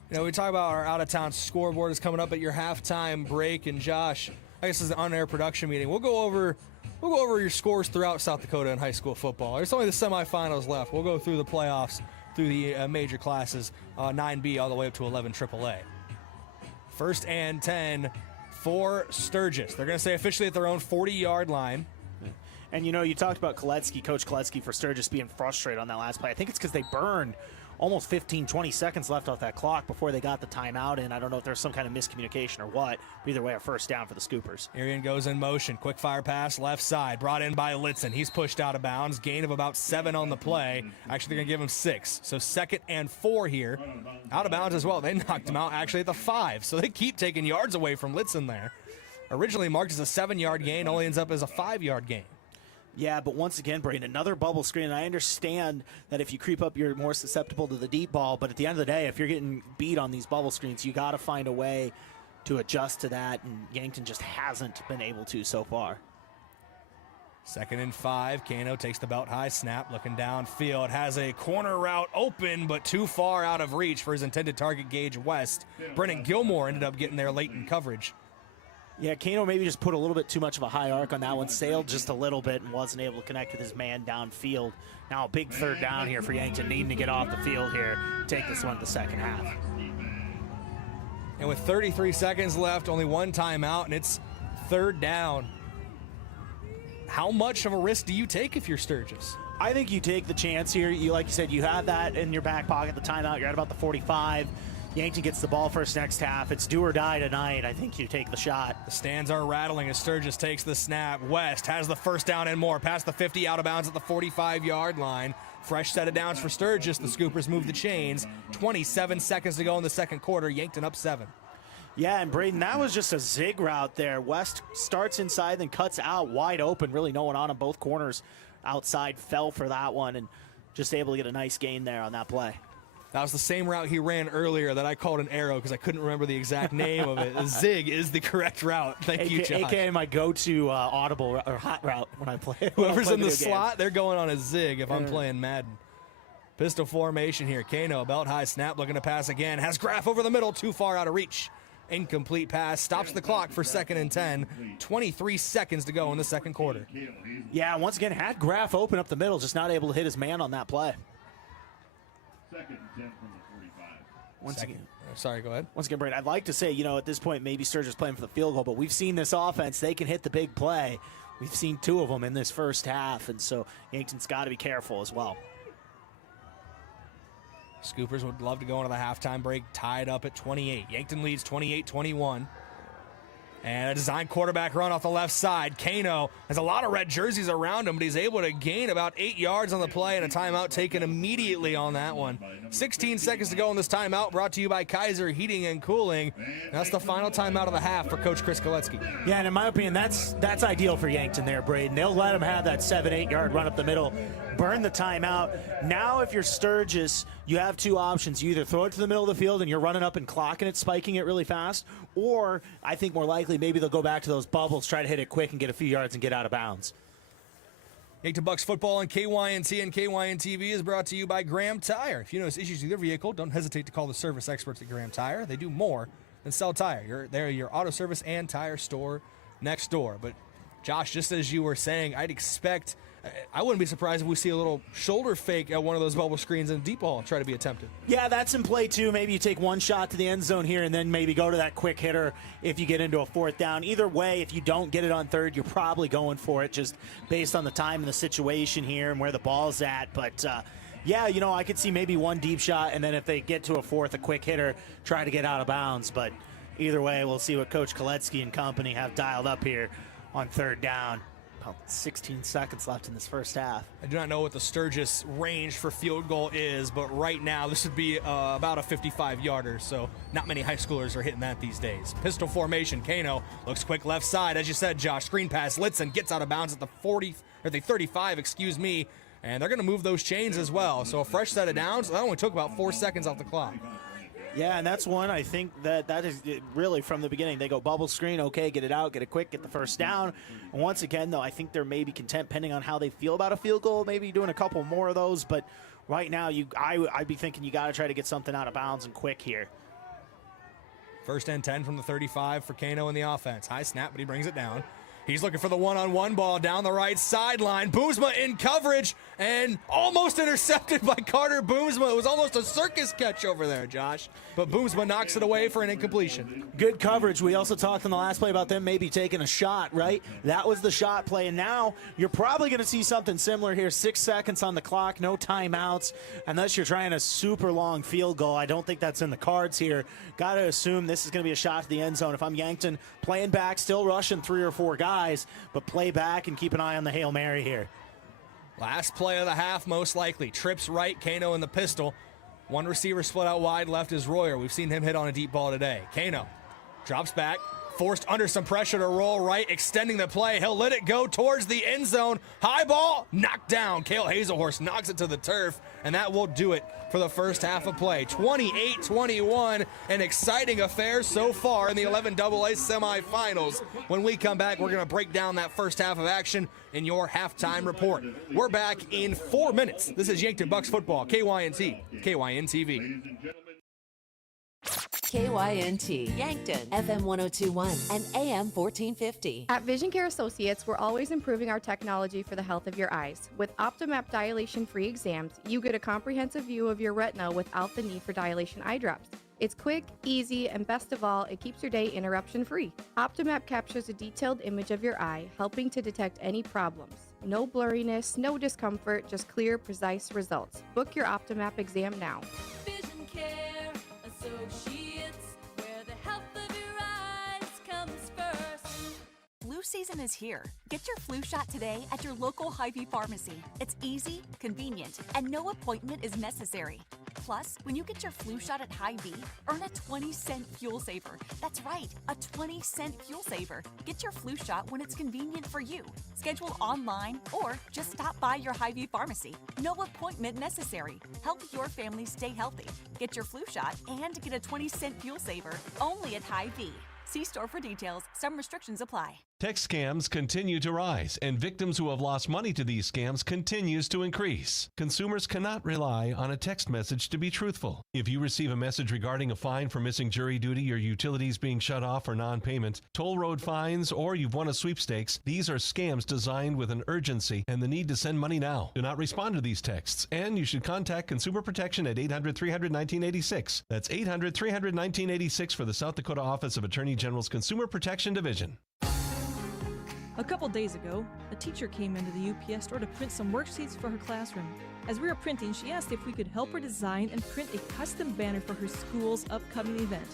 You know, we talk about our out-of-town scoreboard is coming up at your halftime break, and Josh, I guess this is an on-air production meeting. We'll go over your scores throughout South Dakota in high school football. There's only the semifinals left. We'll go through the playoffs, through the major classes, 9B all the way up to 11 AAA. First and 10 for Sturgis. They're going to stay officially at their own 40-yard line. And, you know, you talked about Coach Koletsky for Sturgis being frustrated on that last play. I think it's because they burned almost 15, 20 seconds left off that clock before they got the timeout in. I don't know if there's some kind of miscommunication or what. But either way, a first down for the Scoopers. Arian goes in motion. Quick fire pass left side. Brought in by Litzen. He's pushed out of bounds. Gain of about 7 on the play. Actually, they're going to give him 6. So 2nd and 4 here. Out of bounds as well. They knocked him out actually at the 5. So they keep taking yards away from Litzen there. Originally marked as a 7-yard gain. Only ends up as a 5-yard gain. Yeah, but once again, Brayden, another bubble screen. And I understand that if you creep up, you're more susceptible to the deep ball. But at the end of the day, if you're getting beat on these bubble screens, you got to find a way to adjust to that. And Yankton just hasn't been able to so far. 2nd and 5. Kano takes the belt high snap, looking downfield. Has a corner route open, but too far out of reach for his intended target, Gage West. Brennan Gilmore ended up getting there late in coverage. Yeah, Kano maybe just put a little bit too much of a high arc on that one, sailed just a little bit and wasn't able to connect with his man downfield. Now a big third down here for Yankton, needing to get off the field here, take this one to the second half. And with 33 seconds left, only one timeout, and it's 3rd down. How much of a risk do you take if you're Sturgis? I think you take the chance here. Like you said, you have that in your back pocket, the timeout. You're at about the 45. Yankton gets the ball first next half. It's do or die tonight. I think you take the shot. The stands are rattling as Sturgis takes the snap. West has the first down and more. Past the 50, out of bounds at the 45-yard line. Fresh set of downs for Sturgis. The Scoopers move the chains. 27 seconds to go in the second quarter. Yankton up 7. Yeah, and Brayden, that was just a zig route there. West starts inside, then cuts out wide open. Really no one on him. Both corners outside fell for that one, and just able to get a nice gain there on that play. That was the same route he ran earlier that I called an arrow because I couldn't remember the exact name of it. A zig is the correct route. Thank you, Josh. AKA my go-to audible or hot route when I play. Whoever's in the slot, they're going on a zig if I'm playing Madden. Pistol formation here. Kano, belt high snap, looking to pass again. Has Graff over the middle, too far out of reach. Incomplete pass. Stops the clock for 2nd and 10. 23 seconds to go in the second quarter. Yeah, once again, had Graff open up the middle, just not able to hit his man on that play. 2nd and 10 from the 45. Once again, sorry, go ahead. Once again, Brayden, I'd like to say, at this point, maybe Sturgis playing for the field goal, but we've seen this offense. They can hit the big play. We've seen 2 of them in this first half, and so Yankton's got to be careful as well. Scoopers would love to go into the halftime break tied up at 28. Yankton leads 28-21. And a design quarterback run off the left side. Kano has a lot of red jerseys around him, but he's able to gain about 8 yards on the play, and a timeout taken immediately on that one. 16 seconds to go in this timeout, brought to you by Kaiser Heating and Cooling. And that's the final timeout of the half for Coach Chris Gillespie. Yeah, and in my opinion, that's ideal for Yankton there, Brayden. They'll let him have that 7-8 yard run up the middle, burn the timeout. Now if you're Sturgis, you have 2 options. You either throw it to the middle of the field and you're running up and clocking it, spiking it really fast, or I think more likely maybe they'll go back to those bubbles, try to hit it quick and get a few yards and get out of bounds. Yankton Bucks football on KYNT and KYN TV is brought to you by Graham Tire. If you notice issues with your vehicle, don't hesitate to call the service experts at Graham Tire. They do more than sell tire. They're your auto service and tire store next door. But Josh, just as you were saying, I wouldn't be surprised if we see a little shoulder fake at one of those bubble screens and deep ball try to be attempted. Yeah, that's in play too. Maybe you take one shot to the end zone here and then maybe go to that quick hitter if you get into a fourth down. Either way, if you don't get it on third, you're probably going for it just based on the time and the situation here and where the ball's at. But yeah, I could see maybe one deep shot, and then if they get to a fourth, a quick hitter, try to get out of bounds. But either way, we'll see what Coach Koletsky and company have dialed up here on third down. About 16 seconds left in this first half. I do not know what the Sturgis range for field goal is, but right now this would be about a 55-yarder, so not many high schoolers are hitting that these days. Pistol formation, Kano looks quick left side. As you said, Josh, screen pass, Litzen gets out of bounds at the 35, and they're going to move those chains as well. So a fresh set of downs. That only took about 4 seconds off the clock. Yeah, and that's one I think that is really from the beginning. They go bubble screen, okay, get it out, get it quick, get the first down. And once again, though, I think they're maybe content, depending on how they feel about a field goal, maybe doing a couple more of those. But right now, I'd be thinking you got to try to get something out of bounds and quick here. First and 10 from the 35 for Kano in the offense. High snap, but he brings it down. He's looking for the one-on-one ball down the right sideline. Boomsma in coverage and almost intercepted by Carter Boomsma. It was almost a circus catch over there, Josh. But Boomsma knocks it away for an incompletion. Good coverage. We also talked in the last play about them maybe taking a shot, right? That was the shot play. And now you're probably going to see something similar here. 6 seconds on the clock, no timeouts. Unless you're trying a super long field goal. I don't think that's in the cards here. Got to assume this is going to be a shot to the end zone. If I'm Yankton, playing back, still rushing 3 or 4 guys, but play back and keep an eye on the Hail Mary here. Last play of the half, most likely. Trips right, Kano in the pistol. One receiver split out wide, left is Royer. We've seen him hit on a deep ball today. Kano drops back, forced under some pressure to roll right, extending the play. He'll let it go towards the end zone. High ball, knocked down. Cale Hazelhorst knocks it to the turf, and that will do it for the first half of play. 28-21, an exciting affair so far in the 11AA semifinals. When we come back, we're going to break down that first half of action in your halftime report. We're back in 4 minutes. This is Yankton Bucks football, KYNT, KYN-TV. KYNT, Yankton, FM 1021 and AM 1450. At Vision Care Associates, we're always improving our technology for the health of your eyes. With Optimap dilation-free exams, you get a comprehensive view of your retina without the need for dilation eye drops. It's quick, easy, and best of all, it keeps your day interruption-free. Optimap captures a detailed image of your eye, helping to detect any problems. No blurriness, no discomfort, just clear, precise results. Book your Optimap exam now. Vision Care Associates, where the health of your eyes comes first. Flu season is here. Get your flu shot today at your local Hy-Vee pharmacy. It's easy, convenient, and no appointment is necessary. Plus, when you get your flu shot at Hy-Vee, earn a 20-cent fuel saver. That's right, a 20-cent fuel saver. Get your flu shot when it's convenient for you. Schedule online or just stop by your Hy-Vee pharmacy. No appointment necessary. Help your family stay healthy. Get your flu shot and get a 20-cent fuel saver only at Hy-Vee. See store for details. Some restrictions apply. Text scams continue to rise, and victims who have lost money to these scams continues to increase. Consumers cannot rely on a text message to be truthful. If you receive a message regarding a fine for missing jury duty, your utilities being shut off for non-payment, toll road fines, or you've won a sweepstakes, these are scams designed with an urgency and the need to send money now. Do not respond to these texts, and you should contact Consumer Protection at 800-300-1986. That's 800-300-1986 for the South Dakota Office of Attorney General's Consumer Protection Division. A couple days ago, a teacher came into the UPS store to print some worksheets for her classroom. As we were printing, she asked if we could help her design and print a custom banner for her school's upcoming event.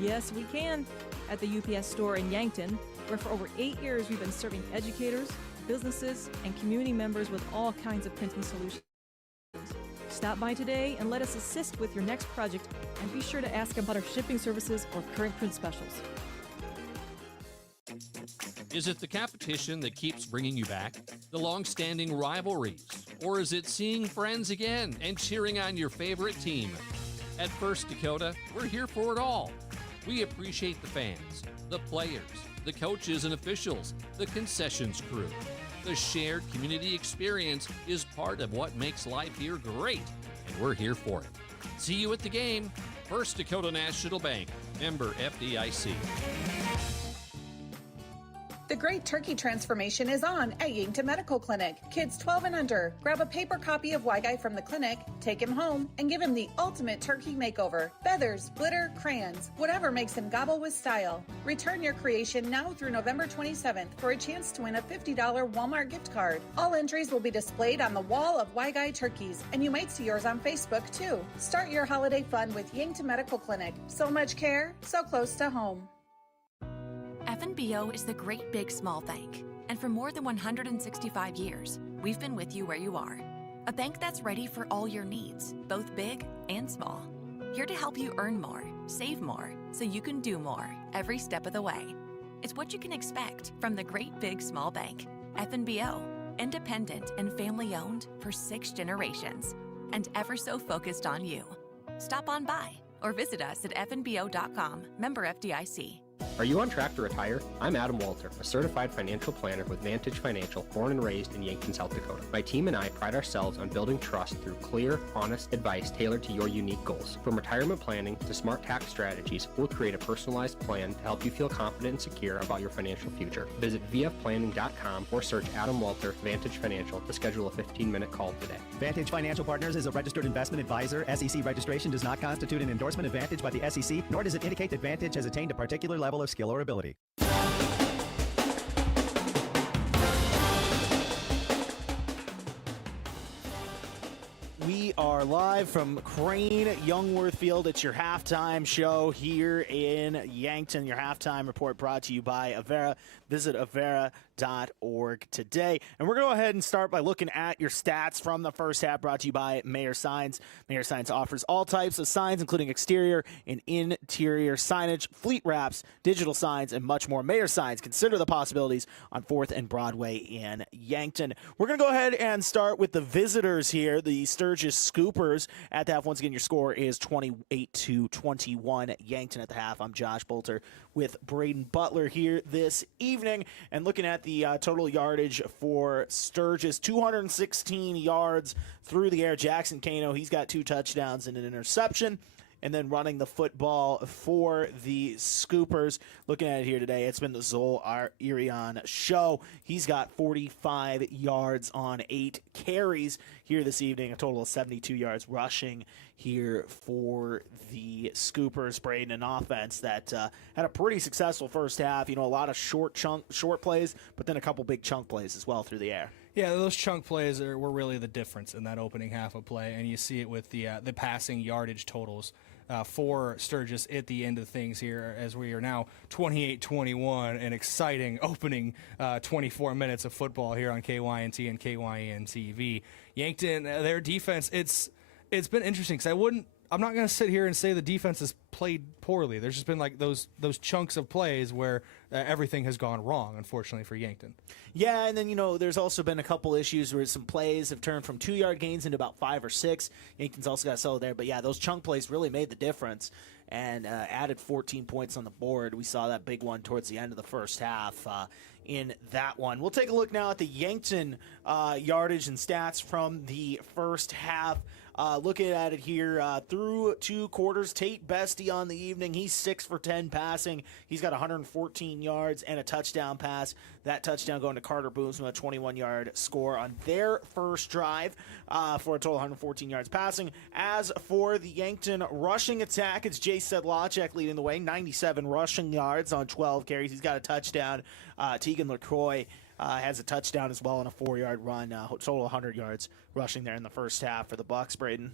Yes, we can. At the UPS store in Yankton, where for over 8 years we've been serving educators, businesses, and community members with all kinds of printing solutions. Stop by today and let us assist with your next project, and be sure to ask about our shipping services or current print specials. Is it the competition that keeps bringing you back? The long-standing rivalries? Or is it seeing friends again and cheering on your favorite team? At First Dakota, we're here for it all. We appreciate the fans, the players, the coaches and officials, the concessions crew. The shared community experience is part of what makes life here great, and we're here for it. See you at the game. First Dakota National Bank, member FDIC. The Great Turkey Transformation is on at Yankton Medical Clinic. Kids 12 and under, grab a paper copy of Guy from the clinic, take him home, and give him the ultimate turkey makeover. Feathers, glitter, crayons, whatever makes him gobble with style. Return your creation now through November 27th for a chance to win a $50 Walmart gift card. All entries will be displayed on the wall of Guy turkeys, and you might see yours on Facebook too. Start your holiday fun with Yankton Medical Clinic. So much care, so close to home. FNBO is the great big small bank, and for more than 165 years, we've been with you where you are. A bank that's ready for all your needs, both big and small. Here to help you earn more, save more, so you can do more every step of the way. It's what you can expect from the great big small bank. FNBO, independent and family owned for 6 generations, and ever so focused on you. Stop on by or visit us at fnbo.com, member FDIC. Are you on track to retire? I'm Adam Boelter, a certified financial planner with Vantage Financial, born and raised in Yankton, South Dakota. My team and I pride ourselves on building trust through clear, honest advice tailored to your unique goals. From retirement planning to smart tax strategies, we'll create a personalized plan to help you feel confident and secure about your financial future. Visit vfplanning.com or search Adam Boelter, Vantage Financial, to schedule a 15-minute call today. Vantage Financial Partners is a registered investment advisor. SEC registration does not constitute an endorsement of Vantage by the SEC, nor does it indicate that Vantage has attained a particular level of skill or ability. We are live from Crane-Youngworth Field. It's your halftime show here in Yankton. Your halftime report brought to you by Avera. Visit Avera.org today. And we're going to go ahead and start by looking at your stats from the first half, brought to you by Mayor Signs. Mayor Signs offers all types of signs, including exterior and interior signage, fleet wraps, digital signs, and much more. Mayor Signs, consider the possibilities on 4th and Broadway in Yankton. We're going to go ahead and start with the visitors here, the Sturgis Scoopers. At the half, once again, your score is 28-21 Yankton at the half. I'm Josh Boelter with Brayden Butler here this evening. And looking at the total yardage for Sturgis, 216 yards through the air. Jackson Kano, he's got 2 touchdowns and an interception. And then running the football for the Scoopers. Looking at it here today, it's been the Zoel Irion show. He's got 45 yards on 8 carries here this evening, a total of 72 yards rushing here for the Scoopers. Brayden, an offense that had a pretty successful first half. You know, a lot of short plays, but then a couple big chunk plays as well through the air. Yeah, those chunk plays were really the difference in that opening half of play, and you see it with the passing yardage totals for Sturgis at the end of things here, as we are now 28-21, an exciting opening 24 minutes of football here on KYNT and KYN TV. Yankton, their defense, it's been interesting because I'm not going to sit here and say the defense has played poorly. There's just been like those chunks of plays where everything has gone wrong, unfortunately, for Yankton. Yeah, and then, you know, there's also been a couple issues where some plays have turned from 2-yard gains into about 5 or 6. Yankton's also got a solo there. But, yeah, those chunk plays really made the difference and added 14 points on the board. We saw that big one towards the end of the first half in that one. We'll take a look now at the Yankton yardage and stats from the first half. Looking at it here, through 2 quarters, Tate Bestie on the evening. He's 6 for 10 passing. He's got 114 yards and a touchdown pass. That touchdown going to Carter Boomsma, a 21-yard score on their first drive for a total of 114 yards passing. As for the Yankton rushing attack, it's Jay Sedlacek leading the way, 97 rushing yards on 12 carries. He's got a touchdown. Tegan LaCroix has a touchdown as well on a 4-yard run. Total 100 yards rushing there in the first half for the Bucs, Brayden.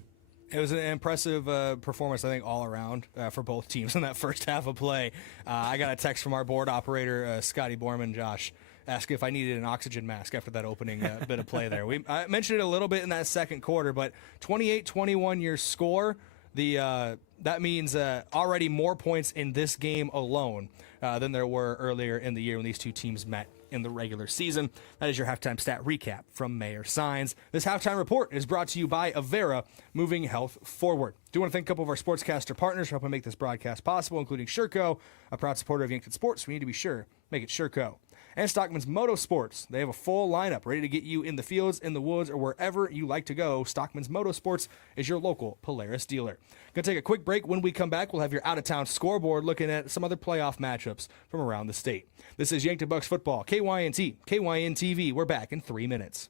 It was an impressive performance, I think, all around for both teams in that first half of play. I got a text from our board operator, Scotty Borman, Josh, asking if I needed an oxygen mask after that opening bit of play there. I mentioned it a little bit in that second quarter, but 28-21 your score. That means already more points in this game alone than there were earlier in the year when these two teams met in the regular season. That is your halftime stat recap from Mayor Signs. This halftime report is brought to you by Avera, moving health forward. Do want to thank a couple of our sportscaster partners for helping make this broadcast possible, including Sherco, a proud supporter of Yankton sports. We need to be sure, make it Sherco. and Stockman's Motorsports. They have a full lineup ready to get you in the fields, in the woods, or wherever you like to go. Stockman's Motorsports is your local Polaris dealer. Going to take a quick break. When we come back, we'll have your out-of-town scoreboard looking at some other playoff matchups from around the state. This is Yankton Bucks football, KYNT, KYN-TV. We're back in 3 minutes.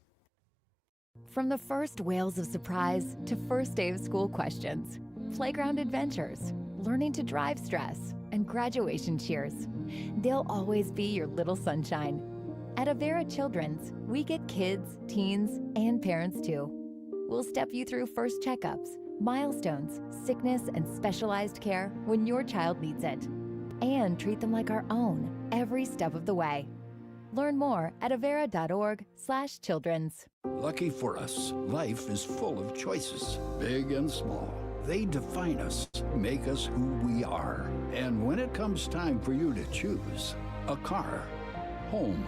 From the first wails of surprise to first day of school questions, playground adventures, learning to drive stress, and graduation cheers, they'll always be your little sunshine. At Avera Children's, we get kids, teens, and parents too. We'll step you through first checkups, milestones, sickness, and specialized care when your child needs it, and treat them like our own every step of the way. Learn more at avera.org/children's. Lucky for us, life is full of choices, big and small. They define us, make us who we are. And when it comes time for you to choose a car, home,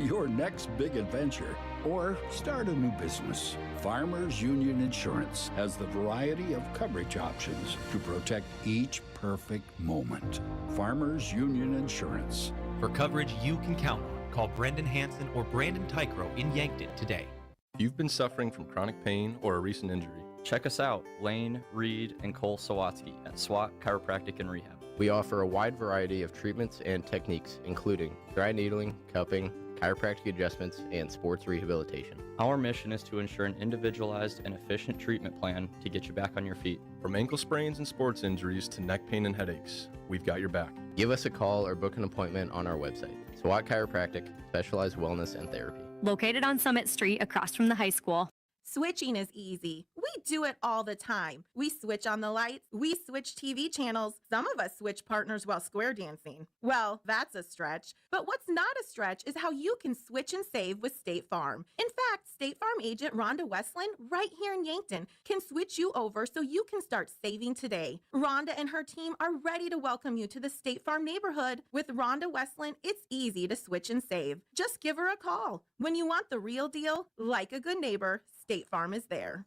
your next big adventure, or start a new business, Farmers Union Insurance has the variety of coverage options to protect each perfect moment. Farmers Union Insurance. For coverage you can count on, call Brendan Hansen or Brandon Tycro in Yankton today. If you've been suffering from chronic pain or a recent injury, check us out, Lane, Reed, and Cole Sawatsky at SWAT Chiropractic and Rehab. We offer a wide variety of treatments and techniques, including dry needling, cupping, chiropractic adjustments, and sports rehabilitation. Our mission is to ensure an individualized and efficient treatment plan to get you back on your feet. From ankle sprains and sports injuries to neck pain and headaches, we've got your back. Give us a call or book an appointment on our website. SWAT Chiropractic, specialized wellness and therapy. Located on Summit Street across from the high school. Switching is easy. We do it all the time. We switch on the lights. We switch TV channels. Some of us switch partners while square dancing. Well, that's a stretch. But what's not a stretch is how you can switch and save with State Farm. In fact, State Farm agent Rhonda Westland, right here in Yankton, can switch you over so you can start saving today. Rhonda and her team are ready to welcome you to the State Farm neighborhood. With Rhonda Westland, it's easy to switch and save. Just give her a call. When you want the real deal, like a good neighbor, State Farm is there.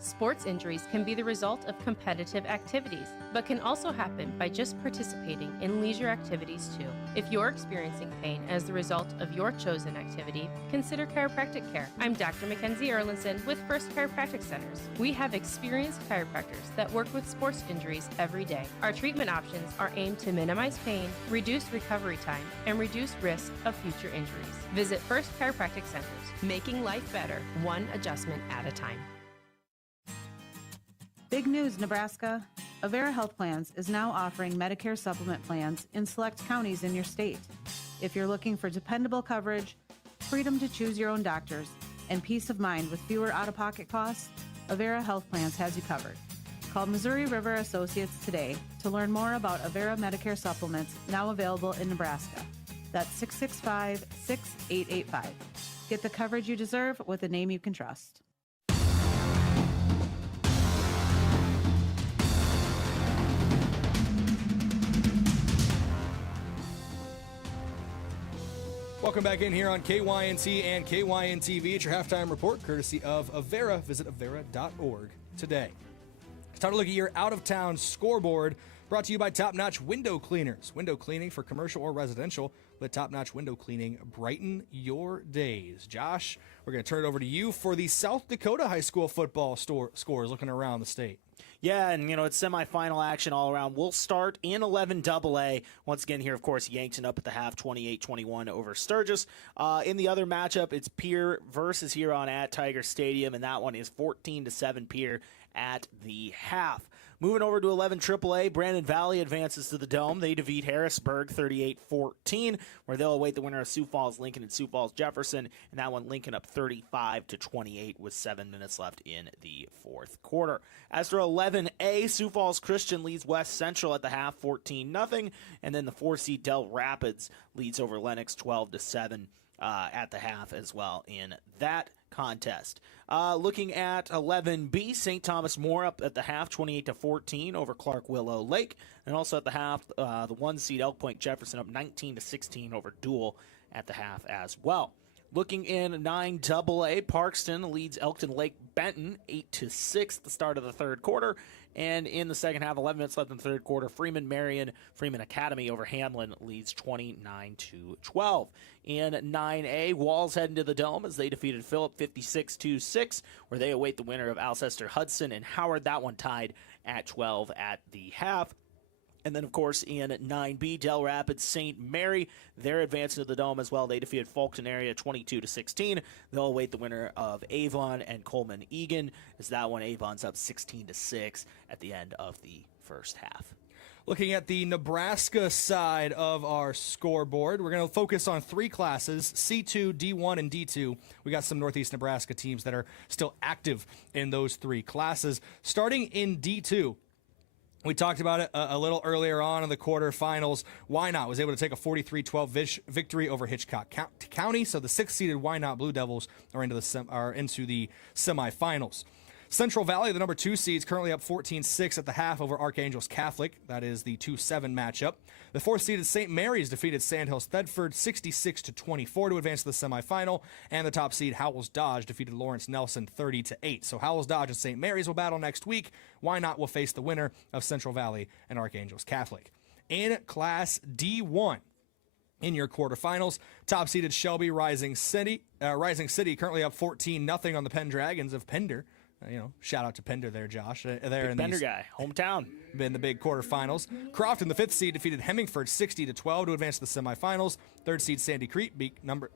Sports injuries can be the result of competitive activities, but can also happen by just participating in leisure activities too. If you're experiencing pain as the result of your chosen activity, consider chiropractic care. I'm Dr. Mackenzie Erlinson with First Chiropractic Centers. We have experienced chiropractors that work with sports injuries every day. Our treatment options are aimed to minimize pain, reduce recovery time, and reduce risk of future injuries. Visit First Chiropractic Centers, making life better, one adjustment at a time. Big news, Nebraska. Avera Health Plans is now offering Medicare supplement plans in select counties in your state. If you're looking for dependable coverage, freedom to choose your own doctors, and peace of mind with fewer out-of-pocket costs, Avera Health Plans has you covered. Call Missouri River Associates today to learn more about Avera Medicare supplements now available in Nebraska. That's 665-6885. Get the coverage you deserve with a name you can trust. Welcome back in here on KYNT and KYN-TV. It's your halftime report, courtesy of Avera. Visit avera.org today. It's time to look at your out-of-town scoreboard, brought to you by Top Notch Window Cleaners. Window cleaning for commercial or residential. Let Top Notch Window Cleaning brighten your days. Josh, we're going to turn it over to you for the South Dakota high school football scores looking around the state. Yeah, and, it's semifinal action all around. We'll start in 11AA. Once again here, of course, Yankton up at the half, 28-21 over Sturgis. In the other matchup, it's Pierre versus Huron at Tiger Stadium, and that one is 14-7 Pierre at the half. Moving over to 11 AAA, Brandon Valley advances to the Dome. They defeat Harrisburg 38-14, where they'll await the winner of Sioux Falls Lincoln and Sioux Falls Jefferson, and that one Lincoln up 35-28 with 7 minutes left in the fourth quarter. As for 11A, Sioux Falls Christian leads West Central at the half 14-0, and then the 4-seed Del Rapids leads over Lennox 12-7 at the half as well in that contest. Looking at 11B, St. Thomas More up at the half, 28-14 over Clark Willow Lake. And also at the half, the 1-seed Elk Point Jefferson up 19-16 over Dual at the half as well. Looking in 9AA, Parkston leads Elkton Lake Benton 8-6 at the start of the third quarter. And in the second half, 11 minutes left in the third quarter, Freeman Academy over Hanlon leads 29-12. In 9A, Walls head into the Dome as they defeated Phillip 56-6, where they await the winner of Alcester Hudson and Howard. That one tied at 12 at the half. And then, of course, in 9B, Del Rapids St. Mary, they're advancing to the Dome as well. They defeated Fulton area 22-16. They'll await the winner of Avon and Coleman Egan, as that one, Avon's up 16-6 at the end of the first half. Looking at the Nebraska side of our scoreboard, we're going to focus on three classes, C2, D1, and D2. We got some Northeast Nebraska teams that are still active in those three classes. Starting in D2, we talked about it a little earlier on in the quarterfinals. Wynot was able to take a 43-12 victory over Hitchcock County, so the sixth-seeded Wynot Blue Devils are into the semifinals. Central Valley, the number 2 seeds, currently up 14-6 at the half over Archangels Catholic. That is the 2-7 matchup. The 4th-seeded St. Mary's defeated Sandhills Thedford 66-24 to advance to the semifinal. And the top seed Howells Dodge defeated Lawrence Nelson 30-8. So Howells Dodge and St. Mary's will battle next week. Wynot will face the winner of Central Valley and Archangels Catholic. In Class D1, in your quarterfinals, top-seeded Shelby Rising City currently up 14-0 on the Pendragons of Pender. Shout out to Pender there, Josh. There in Pender guy, hometown. In the big quarterfinals. Crofton, the 5th seed, defeated Hemmingford 60-12 to advance to the semifinals. 3rd seed Sandy Creek beat number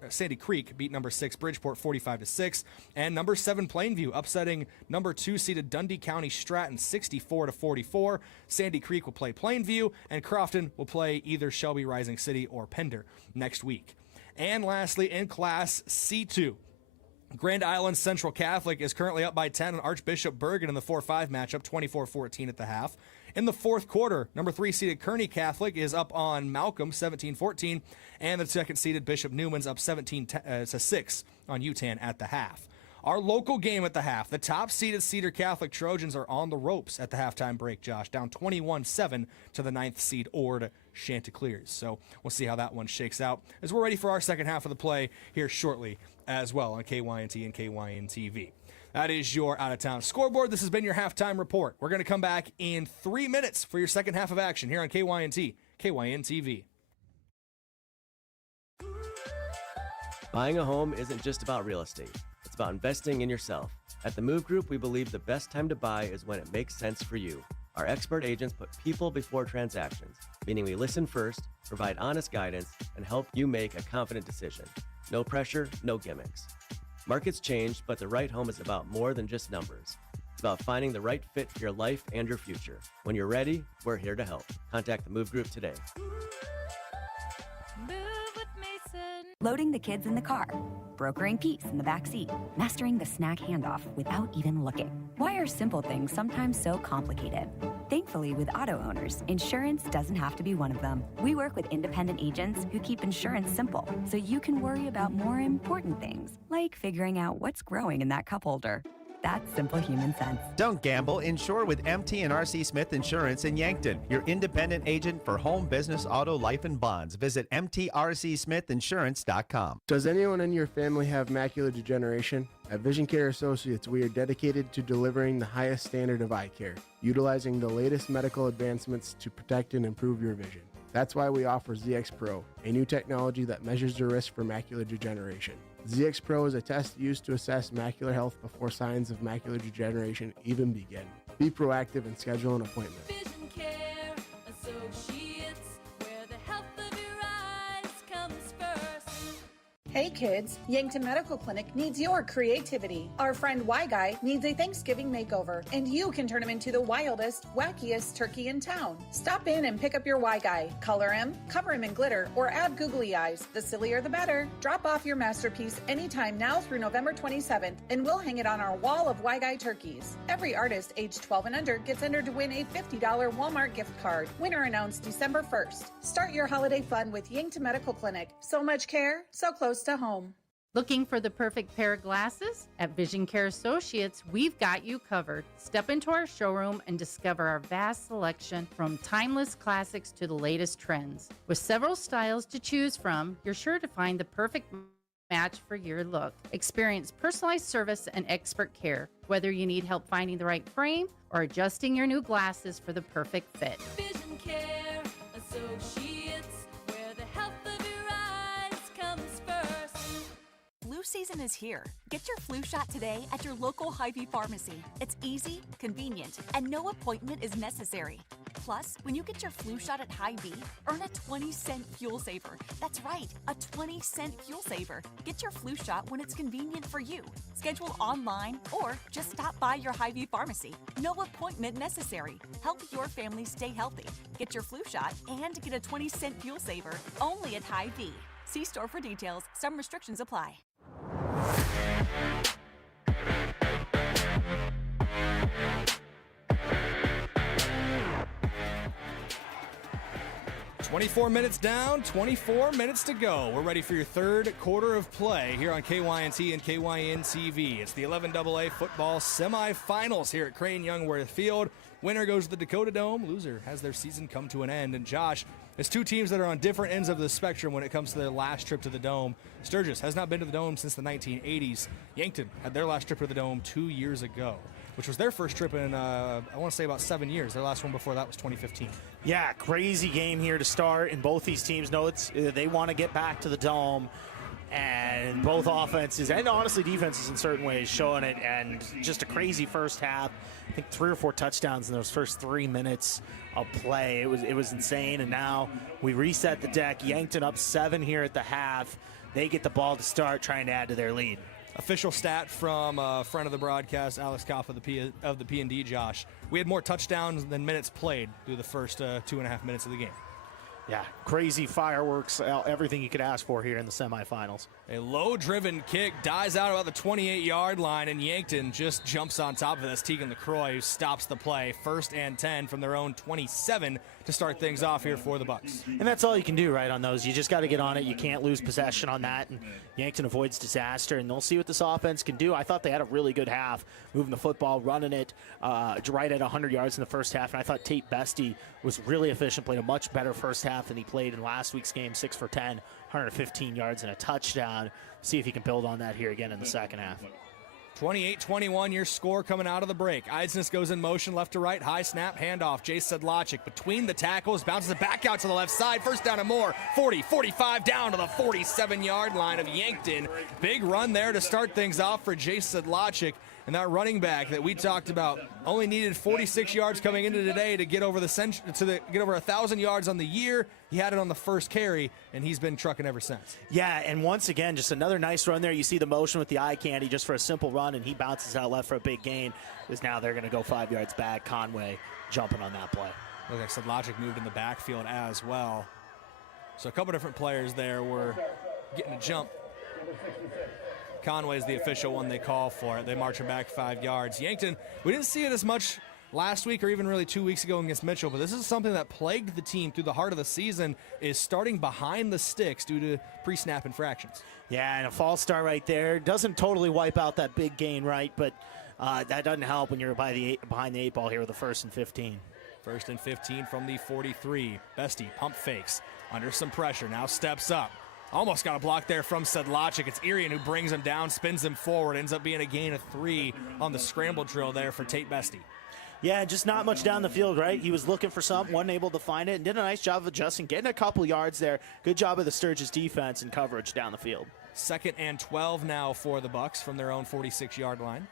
6 Bridgeport 45-6, and number 7 Plainview upsetting number 2 seeded Dundee County Stratton 64-44. Sandy Creek will play Plainview, and Crofton will play either Shelby Rising City or Pender next week. And lastly, in Class C2. Grand Island Central Catholic is currently up by 10 on Archbishop Bergen in the 4-5 matchup, 24-14 at the half. In the fourth quarter, number 3-seeded Kearney Catholic is up on Malcolm, 17-14, and the second-seeded Bishop Newman's up 17-6 on UTAN at the half. Our local game at the half, the top-seeded Cedar Catholic Trojans are on the ropes at the halftime break, Josh, down 21-7 to the 9th seed Ord Chanticleers. So we'll see how that one shakes out as we're ready for our second half of the play here shortly as well on KYNT and KYN-TV. That is your out-of-town scoreboard. This has been your halftime report. We're going to come back in 3 minutes for your second half of action here on KYNT, KYN-TV. Buying a home isn't just about real estate. It's about investing in yourself. At the Move Group, we believe the best time to buy is when it makes sense for you. Our expert agents put people before transactions, meaning we listen first, provide honest guidance, and help you make a confident decision. No pressure, no gimmicks. Markets change, but the right home is about more than just numbers. It's about finding the right fit for your life and your future. When you're ready, we're here to help. Contact the Move Group today. Loading the kids in the car, brokering peace in the back seat, mastering the snack handoff without even looking. Why are simple things sometimes so complicated? Thankfully, with auto owners, insurance doesn't have to be one of them. We work with independent agents who keep insurance simple, so you can worry about more important things, like figuring out what's growing in that cup holder. That's simple human sense. Don't gamble. Insure with MT and RC Smith Insurance in Yankton, your independent agent for home, business, auto, life, and bonds. Visit mtrcsmithinsurance.com. Does anyone in your family have macular degeneration? At Vision Care Associates, we are dedicated to delivering the highest standard of eye care, utilizing the latest medical advancements to protect and improve your vision. That's why we offer ZX Pro, a new technology that measures the risk for macular degeneration. ZX Pro is a test used to assess macular health before signs of macular degeneration even begin. Be proactive and schedule an appointment. Vision Care Associates, where the health of your eyes comes first. Hey kids, Yankton Medical Clinic needs your creativity. Our friend Y Guy needs a Thanksgiving makeover, and you can turn him into the wildest, wackiest turkey in town. Stop in and pick up your Y Guy. Color him, cover him in glitter, or add googly eyes. The sillier the better. Drop off your masterpiece anytime now through November 27th, and we'll hang it on our wall of Y Guy turkeys. Every artist aged 12 and under gets entered to win a $50 Walmart gift card. Winner announced December 1st. Start your holiday fun with Yankton Medical Clinic. So much care, so close to home. Looking for the perfect pair of glasses? At Vision Care Associates, we've got you covered. Step into our showroom and discover our vast selection from timeless classics to the latest trends. With several styles to choose from, you're sure to find the perfect match for your look. Experience personalized service and expert care, whether you need help finding the right frame or adjusting your new glasses for the perfect fit. Vision Care Associates, where the health of your eyes comes first. Flu season is here. Get your flu shot today at your local Hy-Vee pharmacy. It's easy, convenient, and no appointment is necessary. Plus, when you get your flu shot at Hy-Vee, earn a 20-cent fuel saver. That's right, a 20-cent fuel saver. Get your flu shot when it's convenient for you. Schedule online or just stop by your Hy-Vee pharmacy. No appointment necessary. Help your family stay healthy. Get your flu shot and get a 20-cent fuel saver only at Hy-Vee. See store for details. Some restrictions apply. 24 minutes down, 24 minutes to go. We're ready for your third quarter of play here on KYNT and KYN-TV. It's the 11AA football semifinals here at Crane-Youngworth Field. Winner goes to the Dakota Dome. Loser has their season come to an end. And Josh, it's two teams that are on different ends of the spectrum when it comes to their last trip to the Dome. Sturgis has not been to the Dome since the 1980s. Yankton had their last trip to the Dome 2 years ago, which was their first trip in, I want to say, about 7 years. Their last one before that was 2015. Yeah, crazy game here to start, and both these teams know they want to get back to the Dome, and both offenses and honestly defenses in certain ways showing it, and just a crazy first half. I think 3 or 4 touchdowns in those first 3 minutes of play. It was insane, and now we reset the deck. Yankton up 7 here at the half. They get the ball to start, trying to add to their lead. Official stat from friend of the broadcast, Alex Koff of the P&D, Josh. We had more touchdowns than minutes played through the first 2.5 minutes of the game. Yeah, crazy fireworks, everything you could ask for here in the semifinals. A low-driven kick dies out about the 28-yard line, and Yankton just jumps on top of this. Tegan LaCroix, who stops the play. 1st and 10 from their own 27 to start things off here for the Bucks. And that's all you can do, right, on those. You just got to get on it. You can't lose possession on that, and Yankton avoids disaster, and they'll see what this offense can do. I thought they had a really good half, moving the football, running it right at 100 yards in the first half, and I thought Tate Bestie was really efficient, played a much better first half than he played in last week's game. 6 for 10, 115 yards and a touchdown. See if he can build on that here again in the second half. 28-21, your score coming out of the break. Eidsness goes in motion, left to right, high snap, handoff. Jay Sedlacek between the tackles, bounces it back out to the left side. First down and more, 40, 45, down to the 47-yard line of Yankton. Big run there to start things off for Jay Sedlacek. And that running back that we talked about only needed 46 yards coming into today to get over get over 1,000 yards on the year. He had it on the first carry, and he's been trucking ever since. Yeah, and once again, just another nice run there. You see the motion with the eye candy just for a simple run, and he bounces out left for a big gain. Because now they're going to go 5 yards back. Conway jumping on that play. Looks like Sedlacek moved in the backfield as well. So a couple different players there were getting a jump. Conway's the official one they call for it. They march him back 5 yards. Yankton, we didn't see it as much last week or even really 2 weeks ago against Mitchell, but this is something that plagued the team through the heart of the season, is starting behind the sticks due to pre-snap infractions. Yeah, and a false start right there. Doesn't totally wipe out that big gain, right? But that doesn't help when you're behind the 8 ball here with the 1st and 15. 1st and 15 from the 43. Bestie pump fakes under some pressure, now steps up. Almost got a block there from Sedlacek. It's Irian who brings him down, spins him forward. Ends up being a gain of 3 on the scramble drill there for Tate Bestie. Yeah, just not much down the field, right? He was looking for something, wasn't able to find it, and did a nice job of adjusting, getting a couple yards there. Good job of the Sturgis defense and coverage down the field. 2nd and 12 now for the Bucks from their own 46-yard line.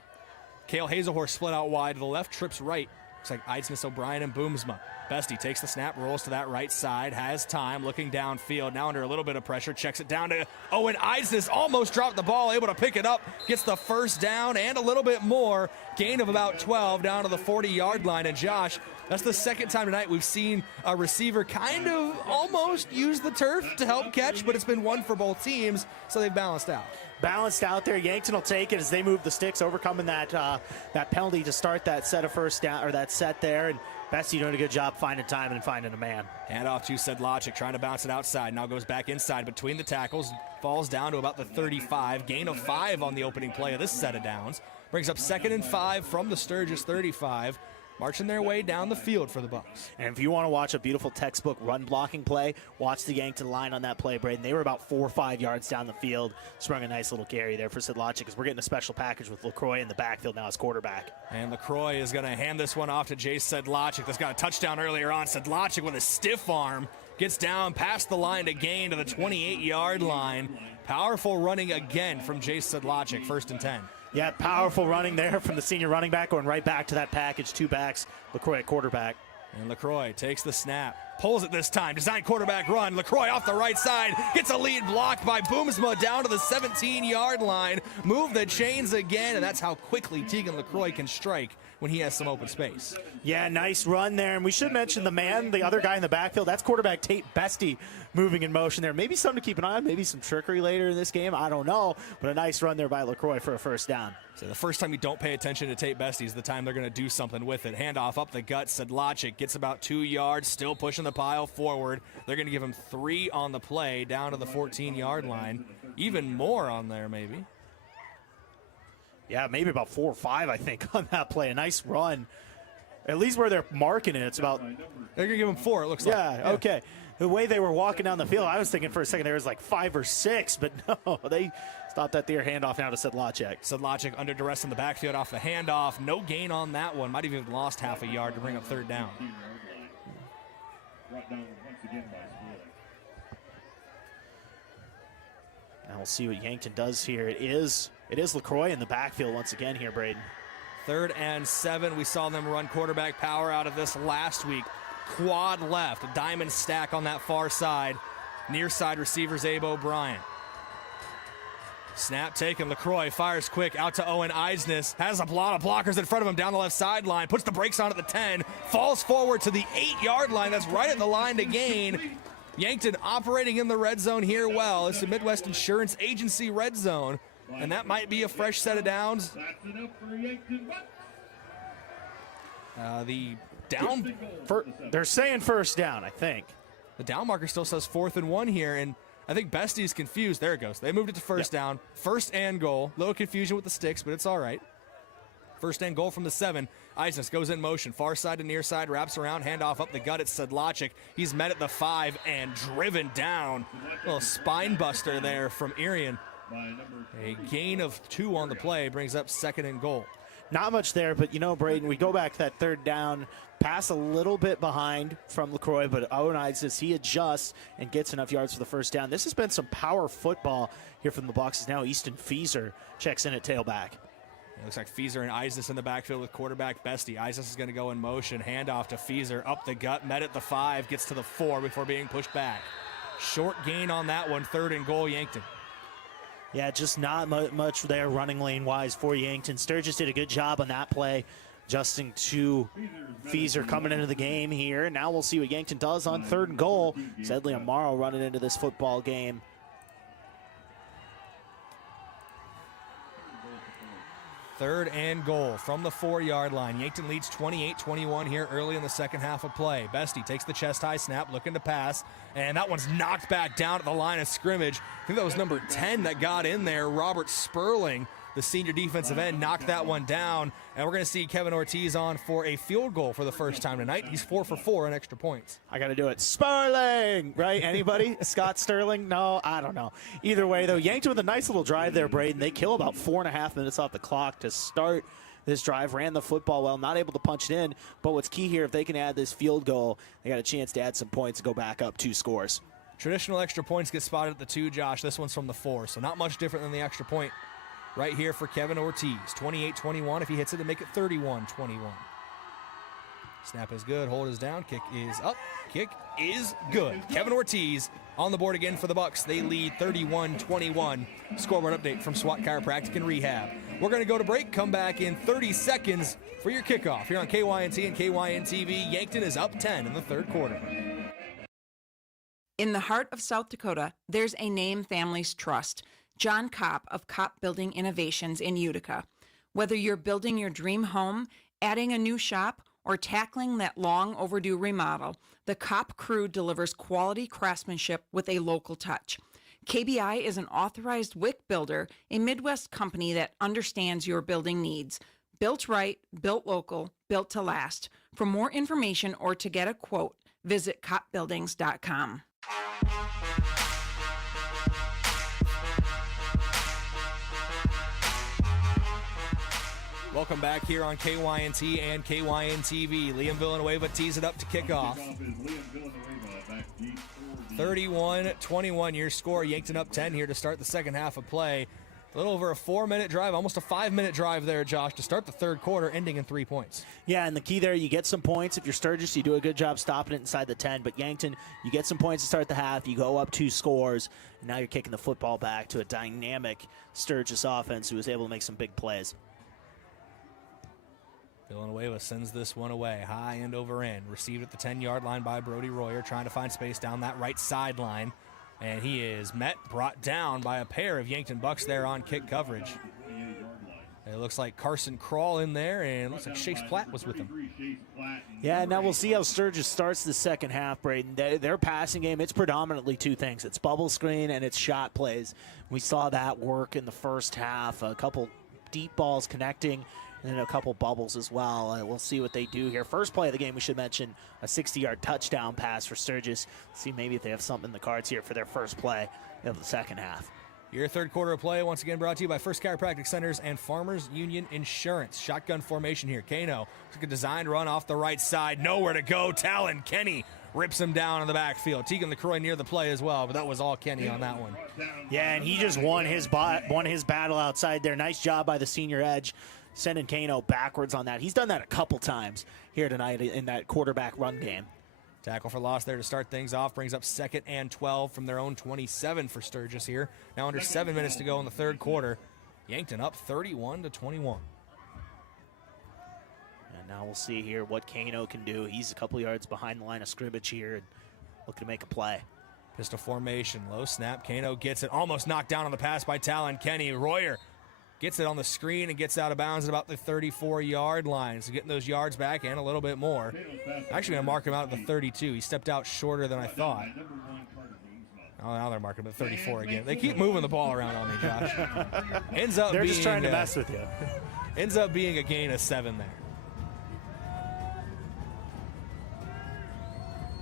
Cale Hazelhorse split out wide to the left, trips right. Looks like Eidsness, O'Brien, and Boomsma. Bestie takes the snap, rolls to that right side, has time, looking downfield, now under a little bit of pressure, checks it down to Owen Eidsness, almost dropped the ball, able to pick it up, gets the first down and a little bit more, gain of about 12 down to the 40-yard line. And Josh, that's the second time tonight we've seen a receiver kind of almost use the turf to help catch, but it's been one for both teams, so they've balanced out. Balanced out there. Yankton will take it as they move the sticks, overcoming that penalty to start that set of first down, or that set there. And Bestie doing a good job finding time and finding a man. Hand off to Sedlacek, trying to bounce it outside. Now goes back inside between the tackles. Falls down to about the 35. Gain of 5 on the opening play of this set of downs. Brings up 2nd and 5 from the Sturgis 35. marching their way down the field for the Bucks. And if you want to watch a beautiful textbook run blocking play, watch the Yankton line on that play, Brayden. They were about 4 or 5 yards down the field. Sprung a nice little carry there for Sedlacek because we're getting a special package with LaCroix in the backfield now as quarterback. And LaCroix is going to hand this one off to Jay Sedlacek. That's got a touchdown earlier on. Sedlacek with a stiff arm gets down past the line to gain to the 28-yard line. Powerful running again from Jay Sedlacek, 1st and 10. Yeah, powerful running there from the senior running back, going right back to that package, 2 backs, LaCroix at quarterback. And LaCroix takes the snap, pulls it this time, design quarterback run. LaCroix off the right side, gets a lead blocked by Boomsma down to the 17-yard line. Move the chains again, and that's how quickly Tegan LaCroix can strike when he has some open space. Yeah, nice run there. And we should mention the other guy in the backfield. That's quarterback Tate Bestie moving in motion there. Maybe something to keep an eye on. Maybe some trickery later in this game. I don't know. But a nice run there by LaCroix for a first down. So the first time you don't pay attention to Tate Bestie is the time they're going to do something with it. Handoff up the gut. Sedlacek gets about 2 yards, still pushing the pile forward. They're going to give him 3 on the play down to the 14-yard line. Even more on there, maybe. Yeah, maybe about 4 or 5, I think, on that play. A nice run. At least where they're marking it, it's about... They're going to give him 4, it looks like. Yeah, okay. The way they were walking down the field, I was thinking for a second there was like 5 or 6, but no, they stopped that there. Handoff now to Sedlacek. Sedlacek under duress in the backfield off the handoff. No gain on that one. Might have even lost half a yard to bring up 3rd down. Now we'll see what Yankton does here. It is LaCroix in the backfield once again here, Brayden. 3rd and 7. We saw them run quarterback power out of this last week. Quad left, a diamond stack on that far side. Near side receivers Abe O'Brien. Snap taken, LaCroix fires quick out to Owen Eisnes. Has a lot of blockers in front of him down the left sideline. Puts the brakes on at the 10. Falls forward to the 8-yard line. That's right at the line to gain. Yankton operating in the red zone here well. It's the Midwest Insurance Agency red zone. And that might be a fresh set of downs. The down... They're saying first down, I think. The down marker still says 4th and 1 here, and I think Bestie's confused. There it goes. They moved it to first down. 1st and goal. Little confusion with the sticks, but it's all right. 1st and goal from the 7. Eisnes goes in motion. Far side to near side. Wraps around. Handoff up the gut. It's Sedlacek. He's met at the 5 and driven down. A little spine buster there from Irian. A gain of 2 on the play brings up 2nd and goal. Not much there, but Brayden, we go back to that 3rd down, pass a little bit behind from LaCroix, but Owen Eisnes, he adjusts and gets enough yards for the first down. This has been some power football here from the Bucks. Now Easton Fieser checks in at tailback. It looks like Fieser and Eisnes in the backfield with quarterback Bestie. Eisnes is going to go in motion. Handoff to Fieser. Up the gut. Met at the 5. Gets to the 4 before being pushed back. Short gain on that one. 3rd and goal, Yankton. Yeah, just not much there running lane-wise for Yankton. Sturgis did a good job on that play, adjusting to Fieser coming into the game here. Now we'll see what Yankton does on 3rd and goal. Sedley Amaro running into this football game. 3rd and goal from the 4-yard line. Yankton leads 28-21 here early in the second half of play. Bestie takes the chest-high snap, looking to pass, and that one's knocked back down at the line of scrimmage. I think that was number 10 that got in there. Robert Sperling, the senior defensive end, knocked that one down, and we're going to see Kevin Ortiz on for a field goal for the first time tonight. He's 4 for 4 in extra points. I got to do it. Sperling, right? Anybody? Scott Sterling? No, I don't know. Either way, though, Yankton with a nice little drive there, Brayden. They kill about 4.5 minutes off the clock to start this drive. Ran the football well, not able to punch it in, but what's key here, if they can add this field goal, they got a chance to add some points and go back up 2 scores. Traditional extra points get spotted at the 2, Josh. This one's from the 4, so not much different than the extra point. Right here for Kevin Ortiz, 28-21. If he hits it, to make it 31-21. Snap is good, hold is down, kick is up, kick is good. Kevin Ortiz on the board again for the Bucks. They lead 31-21. Scoreboard update from SWAT Chiropractic and Rehab. We're going to go to break, come back in 30 seconds for your kickoff here on KYNT and KYN-TV. Yankton is up 10 in the 3rd quarter. In the heart of South Dakota, there's a name families trust. John Kopp of Kopp Building Innovations in Utica. Whether you're building your dream home, adding a new shop, or tackling that long overdue remodel, the Kopp crew delivers quality craftsmanship with a local touch. KBI is an authorized WIC builder, a Midwest company that understands your building needs. Built right, built local, built to last. For more information or to get a quote, visit copbuildings.com. Welcome back here on KYNT and KYN-TV. Liam Villanueva tees it up to kick off. 31-21 your score. Yankton up 10 here to start the second half of play. A little over a 4-minute drive, almost a 5-minute drive there, Josh, to start the third quarter, ending in 3 points. Yeah, and the key there, you get some points. If you're Sturgis, you do a good job stopping it inside the 10. But Yankton, you get some points to start the half. You go up 2 scores, and now you're kicking the football back to a dynamic Sturgis offense who was able to make some big plays. Villanueva sends this one away, high end over end. Received at the 10-yard line by Brody Royer, trying to find space down that right sideline. And he is brought down by a pair of Yankton Bucks there on kick coverage. It looks like Carson Crawl in there, and it looks like Chase Platt was with him. Yeah, now we'll see how Sturgis starts the second half, Brayden. Their passing game, it's predominantly 2 things. It's bubble screen and it's shot plays. We saw that work in the first half. A couple deep balls connecting, and then a couple bubbles as well. We'll see what they do here. First play of the game, we should mention a 60-yard touchdown pass for Sturgis. See maybe if they have something in the cards here for their first play of the second half. Your third quarter of play, once again brought to you by First Chiropractic Centers and Farmers Union Insurance. Shotgun formation here. Kano took a designed run off the right side. Nowhere to go. Talon Kenny rips him down in the backfield. Tegan LaCroix near the play as well, but that was all Kenny on that one. Yeah, and he just won his battle outside there. Nice job by the senior edge, sending Kano backwards on that. He's done that a couple times here tonight in that quarterback run game. Tackle for loss there to start things off. Brings up 2nd and 12 from their own 27 for Sturgis here. Now under 7 minutes to go in the third quarter. Yankton up 31-21. And now we'll see here what Kano can do. He's a couple yards behind the line of scrimmage here and looking to make a play. Pistol formation, low snap. Kano gets it, almost knocked down on the pass by Talon Kenny. Royer gets it on the screen and gets out of bounds at about the 34-yard line. So getting those yards back and a little bit more. Actually going to mark him out at the 32. He stepped out shorter than I thought. Oh, now they're marking him at 34 again. They keep moving the ball around on me, Josh. They're just trying to mess with you. Ends up being a gain of 7 there.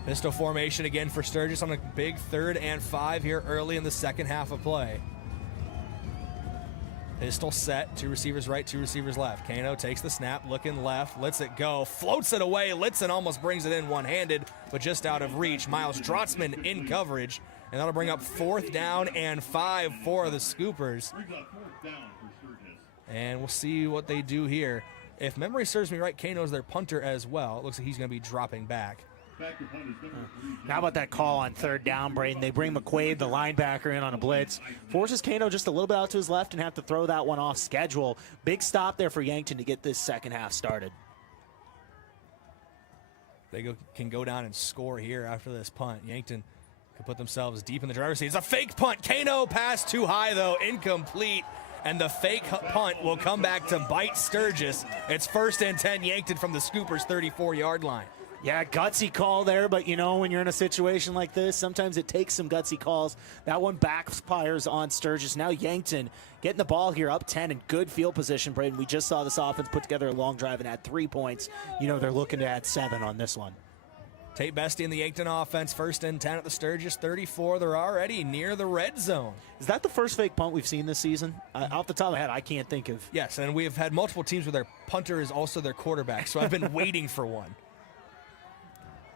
Pistol formation again for Sturgis on a big 3rd and 5 here early in the second half of play. Pistol set, 2 receivers right, 2 receivers left. Kano takes the snap, looking left, lets it go, floats it away. Litzen almost brings it in one-handed, but just out of reach. Miles Drotzman in coverage, and that'll bring up 4th down and 5 for the Scoopers. And we'll see what they do here. If memory serves me right, Kano's their punter as well. It looks like he's going to be dropping back. How about that call on 3rd down, Brayden? They bring McQuaid, the linebacker, in on a blitz. Forces Kano just a little bit out to his left and have to throw that one off schedule. Big stop there for Yankton to get this second half started. They can go down and score here after this punt. Yankton can put themselves deep in the driver's seat. It's a fake punt. Kano pass too high, though, incomplete. And the fake punt will come back to bite Sturgis. It's 1st and 10 Yankton from the Scoopers' 34-yard line. Yeah, gutsy call there, but you know when you're in a situation like this, sometimes it takes some gutsy calls. That one backfires on Sturgis. Now Yankton getting the ball here up 10 in good field position, Brayden. We just saw this offense put together a long drive and add 3 points. You know they're looking to add 7 on this one. Tate Bestie in the Yankton offense, 1st and 10 at the Sturgis 34. They're already near the red zone. Is that the first fake punt we've seen this season? Off the top of my head, I can't think of. Yes, and we have had multiple teams where their punter is also their quarterback, so I've been waiting for one.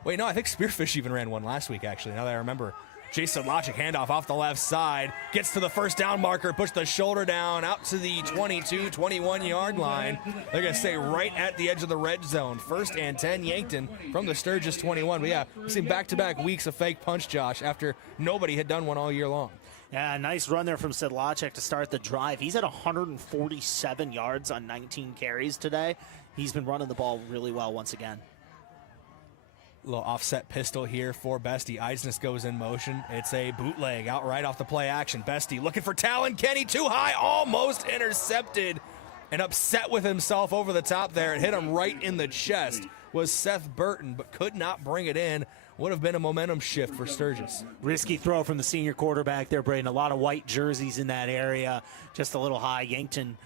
Wait, no, I think Spearfish even ran one last week, actually, now that I remember. Jason Logic handoff off the left side, gets to the 1st down marker, puts the shoulder down out to the 22, 21-yard line. They're going to stay right at the edge of the red zone. 1st and 10 Yankton from the Sturgis 21. But yeah, we've seen back-to-back weeks of fake punch, Josh, after nobody had done one all year long. Yeah, nice run there from Sedlacek to start the drive. He's at 147 yards on 19 carries today. He's been running the ball really well once again. Little offset pistol here for Bestie. Eisnes goes in motion. It's a bootleg out right off the play action. Bestie looking for Talon Kenny, too high, almost intercepted. And upset with himself over the top there. It hit him right in the chest. Was Seth Burton, but could not bring it in. Would have been a momentum shift for Sturgis. Risky throw from the senior quarterback there, Brayden. A lot of white jerseys in that area. Just a little high. Yankton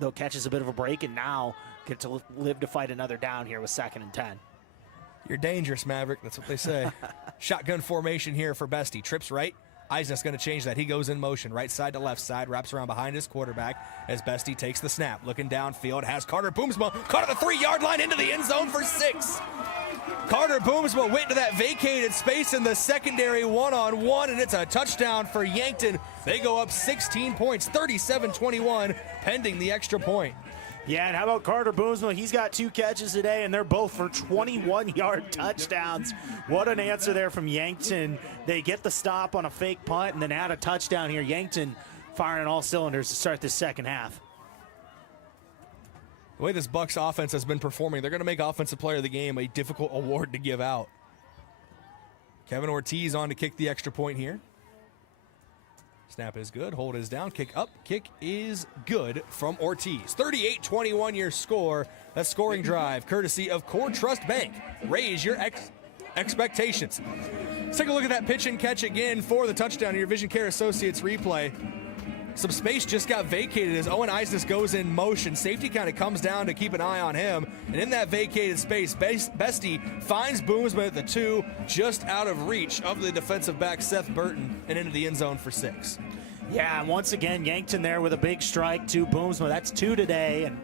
though, catches a bit of a break, and now get to live to fight another down here with 2nd and 10. You're dangerous, Maverick. That's what they say. Shotgun formation here for Bestie. Trips right. Eisner's going to change that. He goes in motion, right side to left side, wraps around behind his quarterback as Bestie takes the snap. Looking downfield, has Carter Boomsma caught at the 3-yard line into the end zone for 6. Carter Boomsma went to that vacated space in the secondary one-on-one, and it's a touchdown for Yankton. They go up 16 points, 37-21, pending the extra point. Yeah, and how about Carter Boomsma? He's got 2 catches today, and they're both for 21-yard touchdowns. What an answer there from Yankton. They get the stop on a fake punt and then add a touchdown here. Yankton firing on all cylinders to start this second half. The way this Bucs offense has been performing, they're going to make Offensive Player of the Game a difficult award to give out. Kevin Ortiz on to kick the extra point here. Snap is good. Hold is down. Kick up. Kick is good from Ortiz. 38-21 your score. That scoring drive courtesy of Core Trust Bank. Raise your expectations. Let's take a look at that pitch and catch again for the touchdown. Your Vision Care Associates replay. Some space just got vacated as Owen Eisnes goes in motion. Safety kind of comes down to keep an eye on him. And in that vacated space, Bestie finds Boomsman at the 2, just out of reach of the defensive back Seth Burton, and into the end zone for 6. Yeah, and once again, Yankton there with a big strike to Boomsma. That's 2 today, and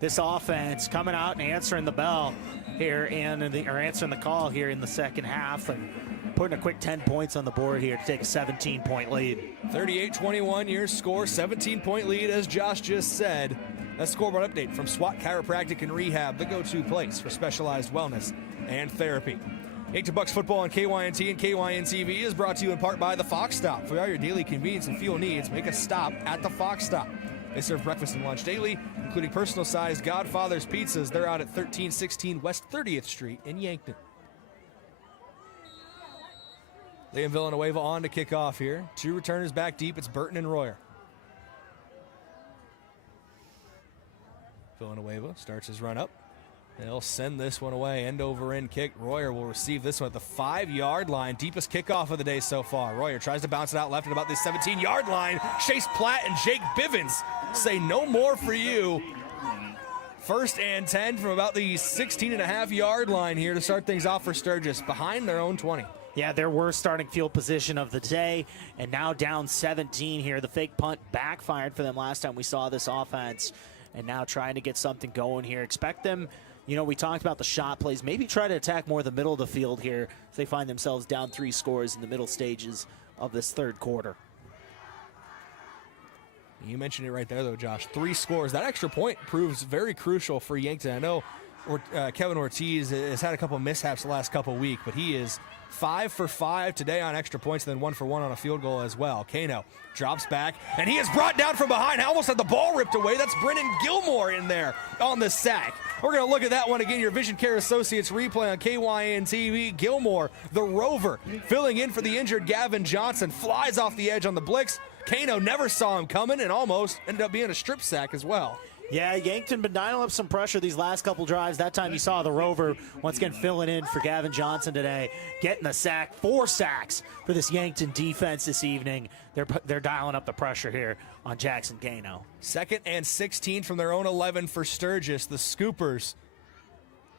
this offense coming out and answering the bell here or answering the call here in the second half, and putting a quick 10 points on the board here to take a 17-point lead. 38-21 your score, 17-point lead as Josh just said. That scoreboard update from SWAT Chiropractic and Rehab, the go-to place for specialized wellness and therapy. Yankton Bucs football on KYNT and KYN-TV is brought to you in part by the Fox Stop. For all your daily convenience and fuel needs, make a stop at the Fox Stop. They serve breakfast and lunch daily, including personal-sized Godfather's pizzas. They're out at 1316 West 30th Street in Yankton. Liam Villanueva on to kick off here. 2 returners back deep. It's Burton and Royer. Villanueva starts his run up. They'll send this one away. End over end kick. Royer will receive this one at the 5-yard line. Deepest kickoff of the day so far. Royer tries to bounce it out left at about the 17-yard line. Chase Platt and Jake Bivens say no more for you. 1st and 10 from about the 16.5-yard line here to start things off for Sturgis, behind their own 20. Yeah, their worst starting field position of the day, and now down 17 here. The fake punt backfired for them last time we saw this offense, and now trying to get something going here. Expect them, we talked about the shot plays. Maybe try to attack more the middle of the field here if they find themselves down 3 scores in the middle stages of this third quarter. You mentioned it right there, though, Josh. 3 scores. That extra point proves very crucial for Yankton. I know Kevin Ortiz has had a couple mishaps the last couple weeks, but he is 5 for 5 today on extra points, and then 1 for 1 on a field goal as well. Kano drops back, and he is brought down from behind. Almost had the ball ripped away. That's Brennan Gilmore in there on the sack. We're going to look at that one again. Your Vision Care Associates replay on KYN-TV. Gilmore, the Rover, filling in for the injured Gavin Johnson, flies off the edge on the blitz. Kano never saw him coming and almost ended up being a strip sack as well. Yeah, Yankton been dialing up some pressure these last couple drives. That time you saw the Rover once again filling in for Gavin Johnson today, getting the sack. 4 sacks for this Yankton defense this evening. They're dialing up the pressure here on Jackson Kano. 2nd and 16 from their own 11 for Sturgis. The Scoopers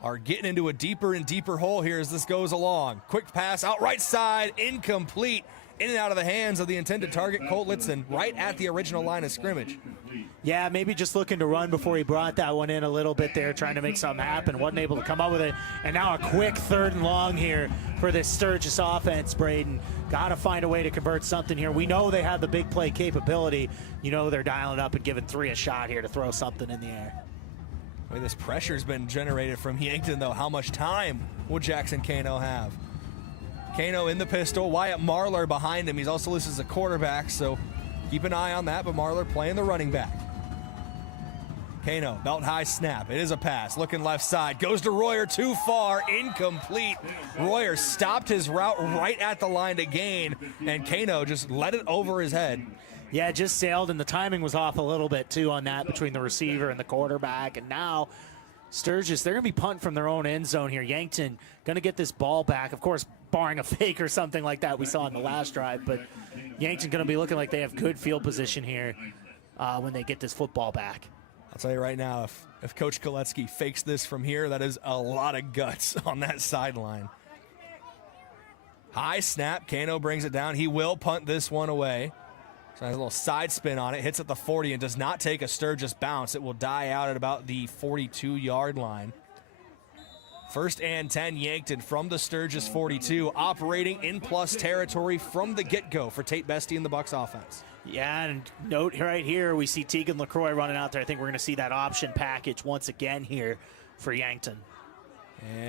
are getting into a deeper and deeper hole here as this goes along. Quick pass out right side, incomplete. In and out of the hands of the intended target, Colt Litzen, right at the original line of scrimmage. Yeah, maybe just looking to run before he brought that one in a little bit there, trying to make something happen. Wasn't able to come up with it. And now a quick 3rd and long here for this Sturgis offense, Brayden. Got to find a way to convert something here. We know they have the big play capability. They're dialing up and giving 3 a shot here to throw something in the air. The way this pressure's been generated from Yankton, though, how much time will Jackson Kano have? Kano in the pistol, Wyatt Marlar behind him. He's also listed as a quarterback, so keep an eye on that, but Marlar playing the running back. Kano, belt high snap. It is a pass. Looking left side. Goes to Royer, too far. Incomplete. Royer stopped his route right at the line to gain, and Kano just let it over his head. Yeah, just sailed, and the timing was off a little bit, too, on that between the receiver and the quarterback. And now Sturgis, they're going to be punting from their own end zone here. Yankton going to get this ball back. Of course, barring a fake or something like that we saw in the last drive. But Yankton going to be looking like they have good field position here when they get this football back. I'll tell you right now, if Coach Koletsky fakes this from here, that is a lot of guts on that sideline. High snap. Kano brings it down. He will punt this one away. So has a little side spin on it. Hits at the 40 and does not take a Sturgis bounce. It will die out at about the 42-yard line. 1st and 10, Yankton from the Sturgis 42, operating in plus territory from the get-go for Tate Bestie and the Bucks offense. Yeah, and note right here, we see Tegan LaCroix running out there. I think we're going to see that option package once again here for Yankton.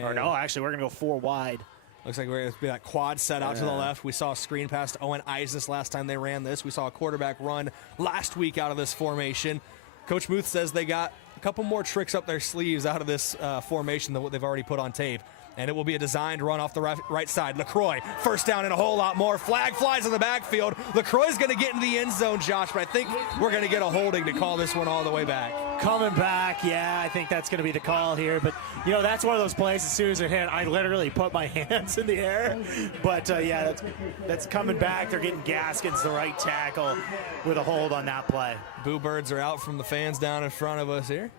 Or no, actually, we're going to go 4 wide. Looks like we're going to be that quad set out to the left. We saw a screen pass to Owen Eisnes last time they ran this. We saw a quarterback run last week out of this formation. Coach Muth says they got a couple more tricks up their sleeves out of this formation than what they've already put on tape. And it will be a designed run off the right side. LaCroix, first down and a whole lot more. Flag flies in the backfield. LaCroix's going to get in the end zone, Josh, but I think we're going to get a holding to call this one all the way back. Coming back, yeah, I think that's going to be the call here. But, you know, that's one of those plays, as soon as it hit, I literally put my hands in the air. But, yeah, that's coming back. They're getting Gaskins, the right tackle, with a hold on that play. Boo birds are out from the fans down in front of us here.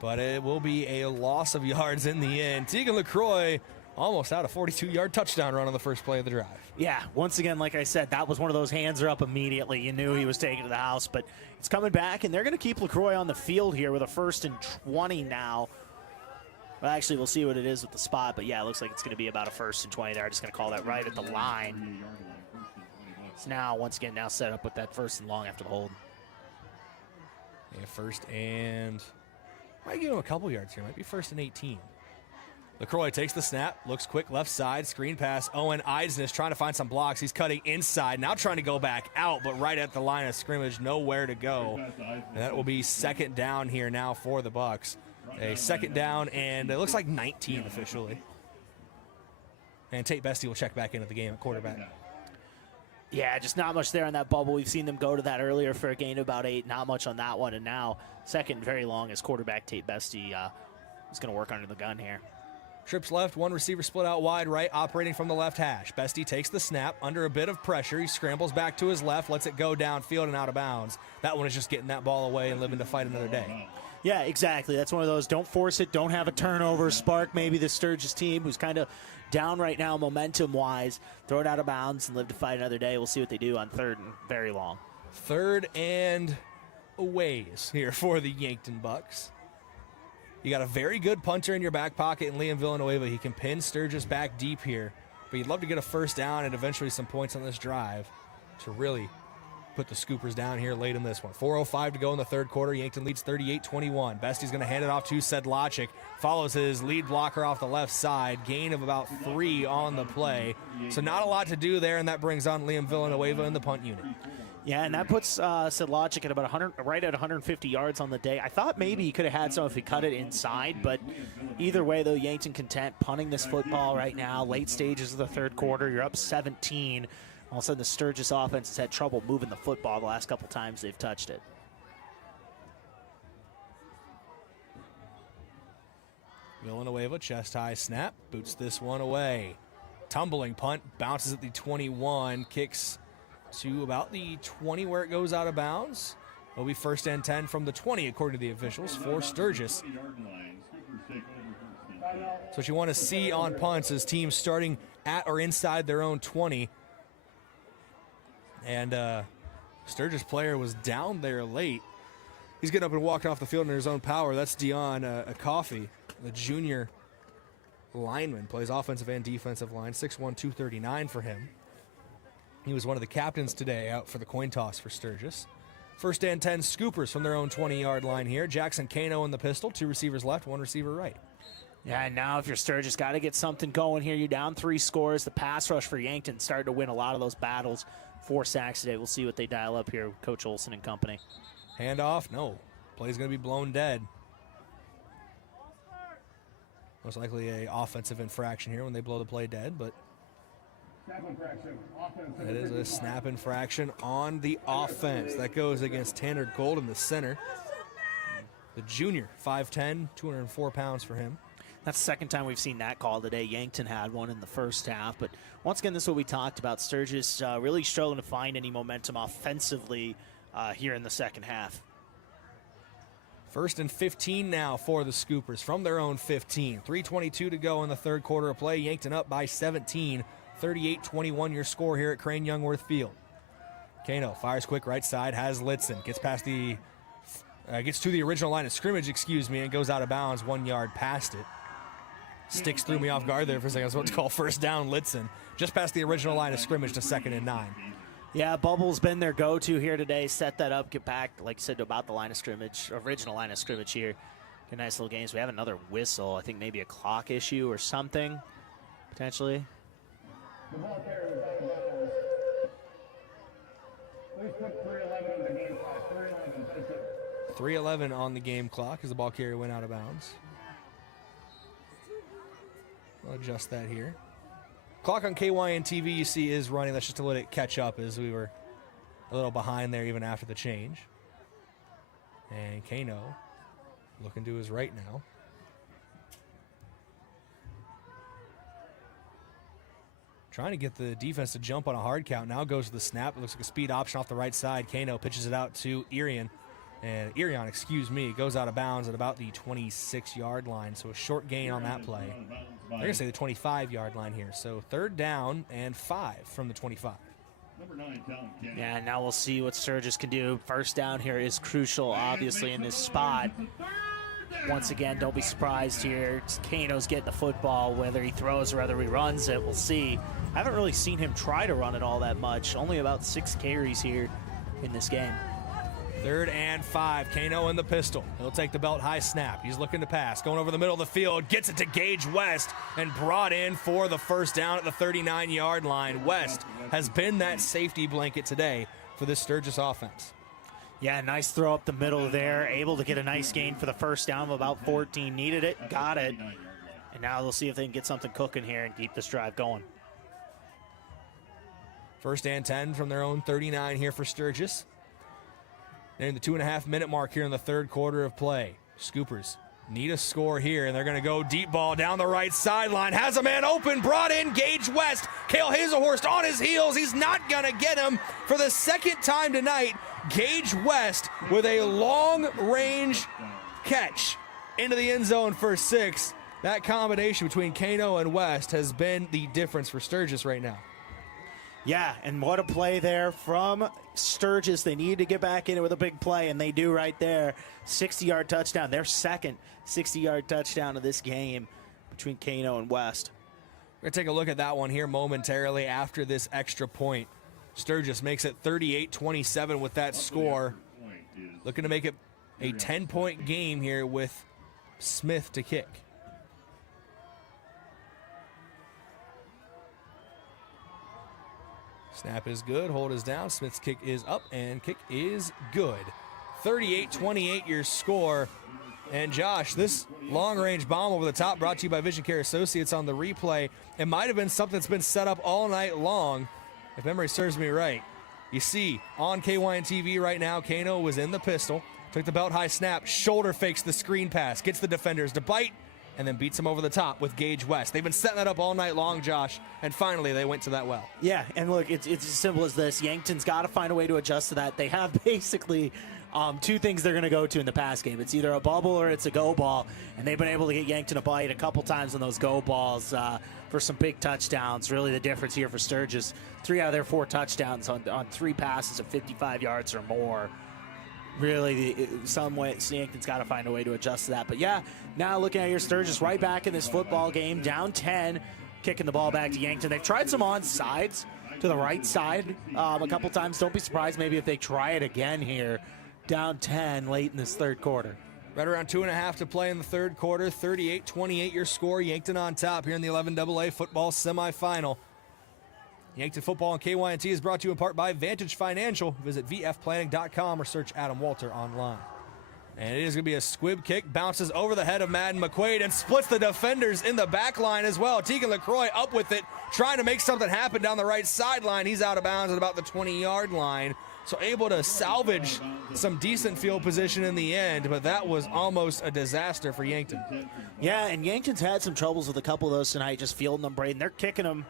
But it will be a loss of yards in the end. Tegan LaCroix almost out a 42-yard touchdown run on the first play of the drive. Yeah, once again, like I said, that was one of those hands are up immediately. You knew he was taken to the house, but it's coming back, and they're going to keep LaCroix on the field here with a 1st and 20 now. Well, actually, we'll see what it is with the spot, but yeah, it looks like it's going to be about a 1st and 20 there. Just going to call that right at the line. It's now, once again, now set up with that 1st and long after the hold. Yeah, 1st and... Might give him a couple yards here. Might be 1st and 18. LaCroix takes the snap, looks quick left side, screen pass. Owen Eisnes trying to find some blocks. He's cutting inside, now trying to go back out, but right at the line of scrimmage, nowhere to go. And that will be 2nd down here now for the Bucks. A 2nd down, and it looks like 19 officially. And Tate Bestie will check back into the game at quarterback. Yeah, just not much there on that bubble. We've seen them go to that earlier for a gain of about 8. Not much on that one. And now 2nd very long as quarterback Tate Bestie is going to work under the gun here. Trips left, one receiver split out wide right, operating from the left hash. Bestie takes the snap under a bit of pressure. He scrambles back to his left, lets it go downfield and out of bounds. That one is just getting that ball away and living to fight another day. Yeah, exactly. That's one of those, don't force it, don't have a turnover, spark maybe the Sturgis team, who's kind of down right now momentum-wise. Throw it out of bounds and live to fight another day. We'll see what they do on 3rd and very long. 3rd and a ways here for the Yankton Bucks. You got a very good punter in your back pocket in Liam Villanueva. He can pin Sturgis back deep here, but you'd love to get a 1st down and eventually some points on this drive to really put the Scoopers down here late in this one. 4:05 to go in the 3rd quarter. Yankton leads 38-21. Bestie's going to hand it off to Sedlacek. Follows his lead blocker off the left side. Gain of about 3 on the play. So not a lot to do there, and that brings on Liam Villanueva in the punt unit. Yeah, and that puts Sedlacek at about 100, right at 150 yards on the day. I thought maybe he could have had some if he cut it inside, but either way, though, Yankton content punting this football right now. Late stages of the 3rd quarter, you're up 17. All of a sudden, the Sturgis offense has had trouble moving the football the last couple times they've touched it. Villanueva, chest-high snap, boots this one away. Tumbling punt, bounces at the 21, kicks to about the 20 where it goes out of bounds. It'll be 1st and 10 from the 20, according to the officials, for Sturgis. So what you want to see on punts is teams starting at or inside their own 20. And Sturgis player was down there late. He's getting up and walking off the field in his own power. That's Dion Coffey, the junior lineman, plays offensive and defensive line, 6'1", 239 for him. He was one of the captains today out for the coin toss for Sturgis. 1st and 10 Scoopers from their own 20-yard line here. Jackson Kano in the pistol, 2 receivers left, 1 receiver right. Yeah, and now if you're Sturgis, got to get something going here. You're down 3 scores. The pass rush for Yankton started to win a lot of those battles. 4 sacks today. We'll see what they dial up here with Coach Olson and company. Handoff, no. Play's going to be blown dead. Most likely a offensive infraction here when they blow the play dead, but it is a snap infraction on the offense. That goes against Tanner Gold in the center. The junior, 5'10", 204 pounds for him. That's the 2nd time we've seen that call today. Yankton had one in the 1st half. But once again, this is what we talked about. Sturgis really struggling to find any momentum offensively here in the 2nd half. First and 15 now for the Scoopers from their own 15. 3:22 to go in the third quarter of play. Yankton up by 17. 38-21 your score here at Crane-Youngworth Field. Kano fires quick right side, has Litzen. Gets past the, gets to the original line of scrimmage, and goes out of bounds 1 yard past it. Sticks threw me off guard there for a second. I was about to call first down Litzen. Just past the original line of scrimmage to 2nd and 9. Yeah, Bubble's been their go-to here today. Set that up, get back, like I said, to about the line of scrimmage, original line of scrimmage here. Good, nice little games. We have another whistle. I think maybe a clock issue or something, potentially. 3:11 on the game clock as the ball carrier went out of bounds. I'll adjust that here. Clock on KYN TV you see is running. That's just to let it catch up as we were a little behind there even after the change. And Kano looking to his right now. Trying to get the defense to jump on a hard count. Now goes to the snap. It looks like a speed option off the right side. Kano pitches it out to Irion. And Irion, goes out of bounds at about the 26-yard line. So a short gain on that play. They're going to say the 25-yard line here. So 3rd down and 5 from the 25. Yeah, now we'll see what Sturgis can do. First down here is crucial, obviously, in this spot. Once again, don't be surprised here. Kano's getting the football, whether he throws or whether he runs it, we'll see. I haven't really seen him try to run it all that much. Only about 6 carries here in this game. 3rd and 5. Kano in the pistol. He'll take the belt high snap. He's looking to pass. Going over the middle of the field. Gets it to Gage West and brought in for the first down at the 39-yard line. West has been that safety blanket today for this Sturgis offense. Yeah, nice throw up the middle there. Able to get a nice gain for the first down of about 14. Needed it, got it. And now they'll see if they can get something cooking here and keep this drive going. 1st and 10 from their own 39 here for Sturgis. They're in the 2.5-minute mark here in the third quarter of play. Scoopers need a score here, and they're going to go deep ball down the right sideline. Has a man open, brought in Gage West. Cale Hazelhorst on his heels. He's not going to get him for the second time tonight. Gage West with a long-range catch into the end zone for 6. That combination between Kano and West has been the difference for Sturgis right now. Yeah, and what a play there from Sturgis. They need to get back in it with a big play, and they do right there. 60-yard touchdown. Their second 60-yard touchdown of this game between Kano and West. We're going to take a look at that one here momentarily after this extra point. Sturgis makes it 38-27 with that score. Looking to make it a 10-point game here with Smith to kick. Snap is good, hold is down, Smith's kick is up, and kick is good. 38-28 your score. And Josh, this long-range bomb over the top brought to you by Vision Care Associates on the replay. It might have been something that's been set up all night long, if memory serves me right. You see, on KYN TV right now, Kano was in the pistol, took the belt high snap, shoulder fakes the screen pass, gets the defenders to bite, and then beats him over the top with Gage West. They've been setting that up all night long, Josh, and finally they went to that well. Yeah, and look, it's as simple as this. Yankton's got to find a way to adjust to that. They have basically two things they're going to go to in the pass game. It's either a bubble or it's a go ball, and they've been able to get Yankton a bite a couple times on those go balls for some big touchdowns. Really the difference here for Sturgis. 3 out of their 4 touchdowns on 3 passes of 55 yards or more. Really, some way, Yankton's got to find a way to adjust to that. But yeah, now looking at your Sturgis right back in this football game, down 10, kicking the ball back to Yankton. They've tried some onsides to the right side a couple times. Don't be surprised maybe if they try it again here, down 10 late in this third quarter. Right around 2.5 to play in the third quarter. 38-28 your score. Yankton on top here in the 11AA football semifinal. Yankton Football on KYNT is brought to you in part by Vantage Financial. Visit vfplanning.com or search Adam Boelter online. And it is going to be a squib kick. Bounces over the head of Madden McQuaid and splits the defenders in the back line as well. Tegan LaCroix up with it, trying to make something happen down the right sideline. He's out of bounds at about the 20-yard line. So able to salvage some decent field position in the end, but that was almost a disaster for Yankton. Yeah, and Yankton's had some troubles with a couple of those tonight, just fielding them, Brayden. They're kicking them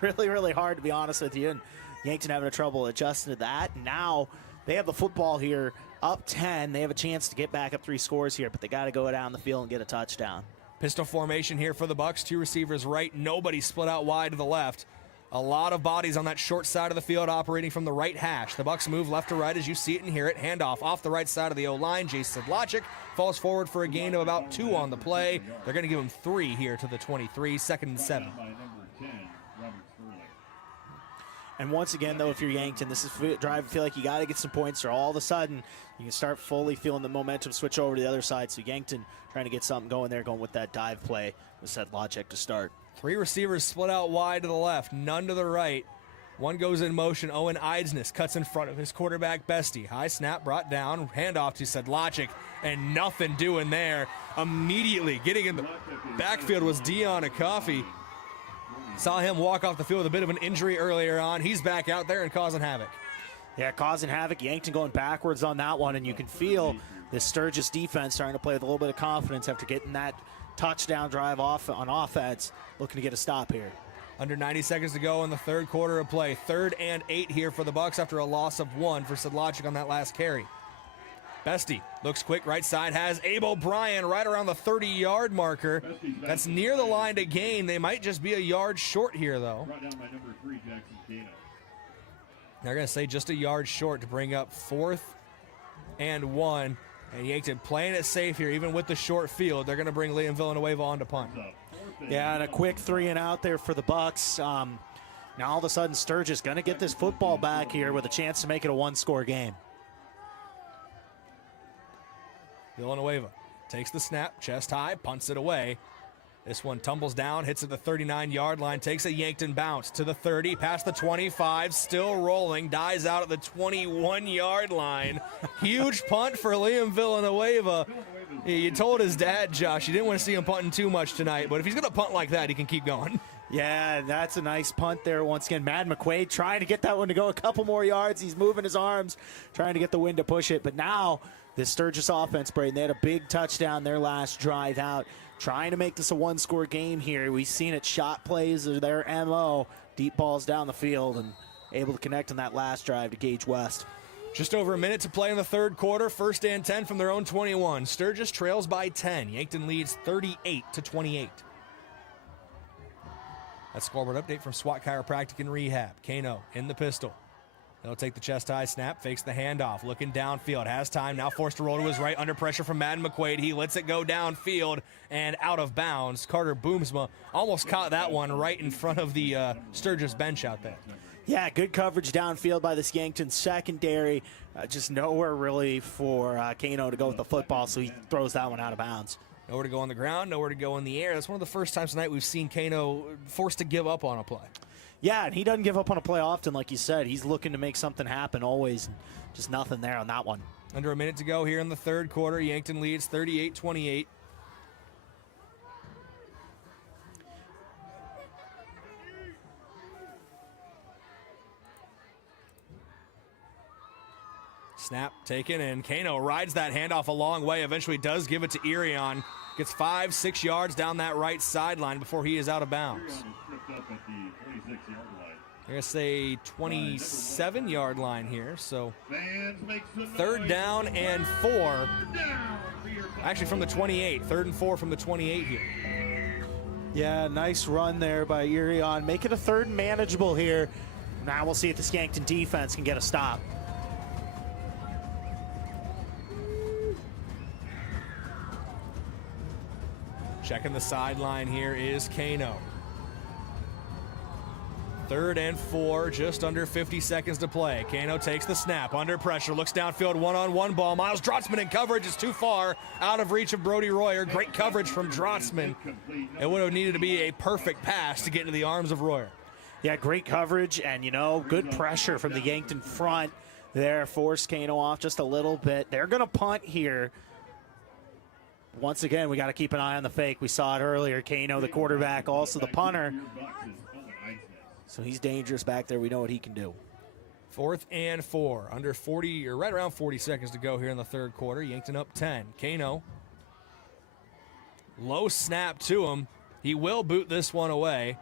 really hard, to be honest with you. And Yankton having trouble adjusting to that. Now they have the football here up 10. They have a chance to get back up 3 scores here, but they got to go down the field and get a touchdown. Pistol formation here for the Bucks. 2 receivers right, nobody split out wide to the left. A lot of bodies on that short side of the field operating from the right hash. The Bucks move left to right as you see it and hear it. Handoff off the right side of the O-line. Jason Sedlacek falls forward for a gain of about 2 on the play. They're going to give him 3 here to the 23, 2nd and 7. And once again, though, if you're Yankton, this is a drive you feel like you got to get some points, or all of a sudden you can start fully feeling the momentum switch over to the other side. So Yankton trying to get something going there, going with that dive play with Sedlacek to start. 3 receivers split out wide to the left, none to the right. One goes in motion. Owen Eidsness cuts in front of his quarterback, Bestie. High snap brought down, handoff to Sedlacek, and nothing doing there. Immediately getting in the backfield was Dion Acoffey. Saw him walk off the field with a bit of an injury earlier on. He's back out there and causing havoc. Yeah, causing havoc. Yankton going backwards on that one, and you can feel this Sturgis defense starting to play with a little bit of confidence after getting that touchdown drive off on offense, looking to get a stop here. Under 90 seconds to go in the third quarter of play. 3rd and 8 here for the Bucks after a loss of 1 for Sedlacek on that last carry. Bestie looks quick, right side, has Abe O'Brien right around the 30-yard marker. That's near the line to gain. They might just be a yard short here, though. They're going to say just a yard short to bring up 4th and 1. And Yankton playing it safe here, even with the short field. They're going to bring Liam Villanueva on to punt. Yeah, and a quick 3 and out there for the Bucks. Now all of a sudden Sturgis going to get this football back here with a chance to make it a 1-score game. Villanueva takes the snap, chest high, punts it away. This one tumbles down, hits at the 39-yard line, takes a Yankton bounce to the 30, past the 25, still rolling, dies out at the 21-yard line. Huge punt for Liam Villanueva. You told his dad, Josh, you didn't want to see him punting too much tonight, but if he's going to punt like that, he can keep going. Yeah, that's a nice punt there once again. Matt McQuaid trying to get that one to go a couple more yards. He's moving his arms, trying to get the wind to push it. But now this Sturgis offense, Brayden, they had a big touchdown their last drive out. Trying to make this a 1-score game here. We've seen it, shot plays are their MO. Deep balls down the field and able to connect on that last drive to Gage West. Just over a minute to play in the third quarter. 1st and 10 from their own 21. Sturgis trails by 10. Yankton leads 38-28. That scoreboard update from SWAT Chiropractic and Rehab. Kano in the pistol. He'll take the chest high snap, fakes the handoff, looking downfield, has time, now forced to roll to his right under pressure from Madden McQuaid. He lets it go downfield and out of bounds. Carter Boomsma almost caught that one right in front of the Sturgis bench out there. Yeah, good coverage downfield by this Yankton secondary. Just nowhere really for Kano to go with the football, so he throws that one out of bounds. Nowhere to go on the ground, nowhere to go in the air. That's one of the first times tonight we've seen Kano forced to give up on a play. Yeah, and he doesn't give up on a play often, like you said. He's looking to make something happen always. Just nothing there on that one. Under a minute to go here in the third quarter. Yankton leads 38-28. Snap taken, and Kano rides that handoff a long way. Eventually does give it to Irion. Gets 5-6 yards down that right sideline before he is out of bounds. I'm going to say 27-yard line here. So 3rd down and 4. Actually from the 28. 3rd and 4 from the 28 here. Yeah, nice run there by Irion. Make it a 3rd and manageable here. Now we'll see if this Yankton defense can get a stop. Checking the sideline here is Kano. 3rd and 4, just under 50 seconds to play. Kano takes the snap, under pressure, looks downfield, one-on-one ball. Miles Drotzman in coverage is too far, out of reach of Brody Royer. Great coverage from Drotzman. It would have needed to be a perfect pass to get into the arms of Royer. Yeah, great coverage and, good pressure from the Yankton front there. Forced Kano off just a little bit. They're going to punt here. Once again, we got to keep an eye on the fake. We saw it earlier. Kano, the quarterback, also the punter. So he's dangerous back there. We know what he can do. 4th and 4, under 40 or right around 40 seconds to go here in the third quarter. Yankton up 10. Kano, low snap to him. He will boot this one away.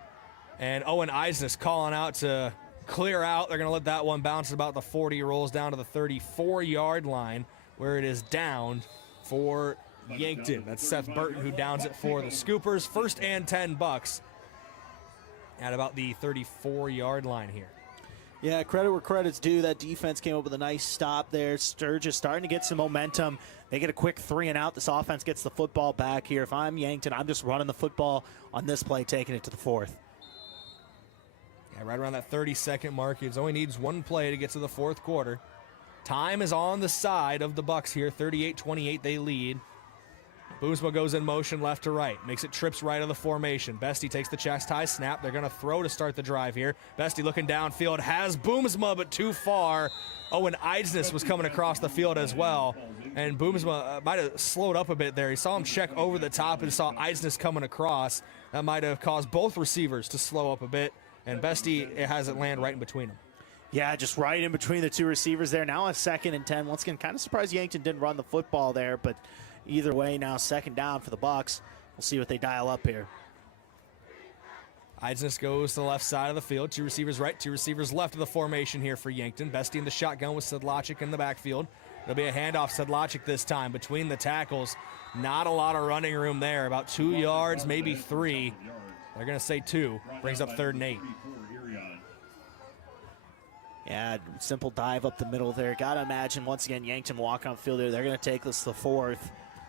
And Owen Eisnes calling out to clear out. They're going to let that one bounce about the 40, rolls down to the 34-yard line. where it is down for Yankton. That's Seth Burton who downs it for the Scoopers. 1st and 10 Bucks at about the 34-yard line here. Yeah, credit where credit's due. That defense came up with a nice stop there. Sturgis starting to get some momentum. They get a quick 3 and out. This offense gets the football back here. If I'm Yankton, I'm just running the football on this play, taking it to the 4th. Yeah, right around that 30-second mark. He only needs one play to get to the 4th quarter. Time is on the side of the Bucks here. 38-28 they lead. Boomsma goes in motion left to right. Makes it trips right of the formation. Bestie takes the chest high snap. They're going to throw to start the drive here. Bestie looking downfield. Has Boomsma, but too far. Owen Eidsness was coming across the field as well. And Boomsma might have slowed up a bit there. He saw him check over the top and saw Eidsness coming across. That might have caused both receivers to slow up a bit. And Bestie has it land right in between them. Yeah, just right in between the two receivers there. Now a 2nd and 10. Once again, kind of surprised Yankton didn't run the football there, but either way, now 2nd down for the Bucks. We'll see what they dial up here. Eidsness goes to the left side of the field. 2 receivers right, 2 receivers left of the formation here for Yankton. Bestie in the shotgun with Sedlacek in the backfield. There'll be a handoff. Sedlacek this time between the tackles. Not a lot of running room there. About 2 yards, maybe 3. They're going to say 2. Brings up 3rd and 8. Yeah, simple dive up the middle there. Got to imagine, once again, Yankton walk on field there. They're going to take this to the 4th,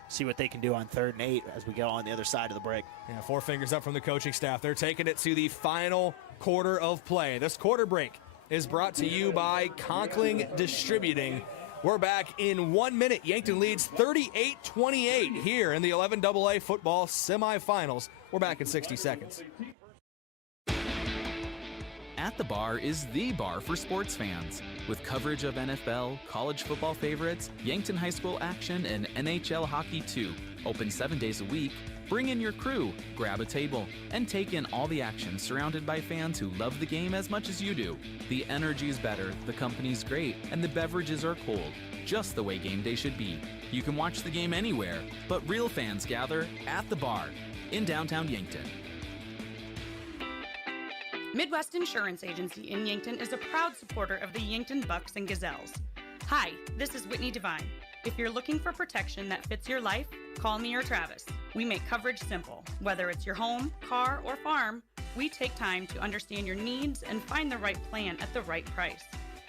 see what they can do on 3rd and 8 as we go on the other side of the break. Yeah, 4 fingers up from the coaching staff. They're taking it to the final quarter of play. This quarter break is brought to you by Conkling Distributing. We're back in 1 minute. Yankton leads 38-28 here in the 11AA football semifinals. We're back in 60 seconds. At the Bar is the bar for sports fans. With coverage of NFL, college football favorites, Yankton High School action, and NHL hockey too. Open 7 days a week. Bring in your crew, grab a table, and take in all the action surrounded by fans who love the game as much as you do. The energy's better, the company's great, and the beverages are cold. Just the way game day should be. You can watch the game anywhere, but real fans gather at the Bar in downtown Yankton. Midwest Insurance Agency in Yankton is a proud supporter of the Yankton Bucks and Gazelles. Hi, this is Whitney Devine. If you're looking for protection that fits your life, call me or Travis. We make coverage simple. Whether it's your home, car, or farm, we take time to understand your needs and find the right plan at the right price.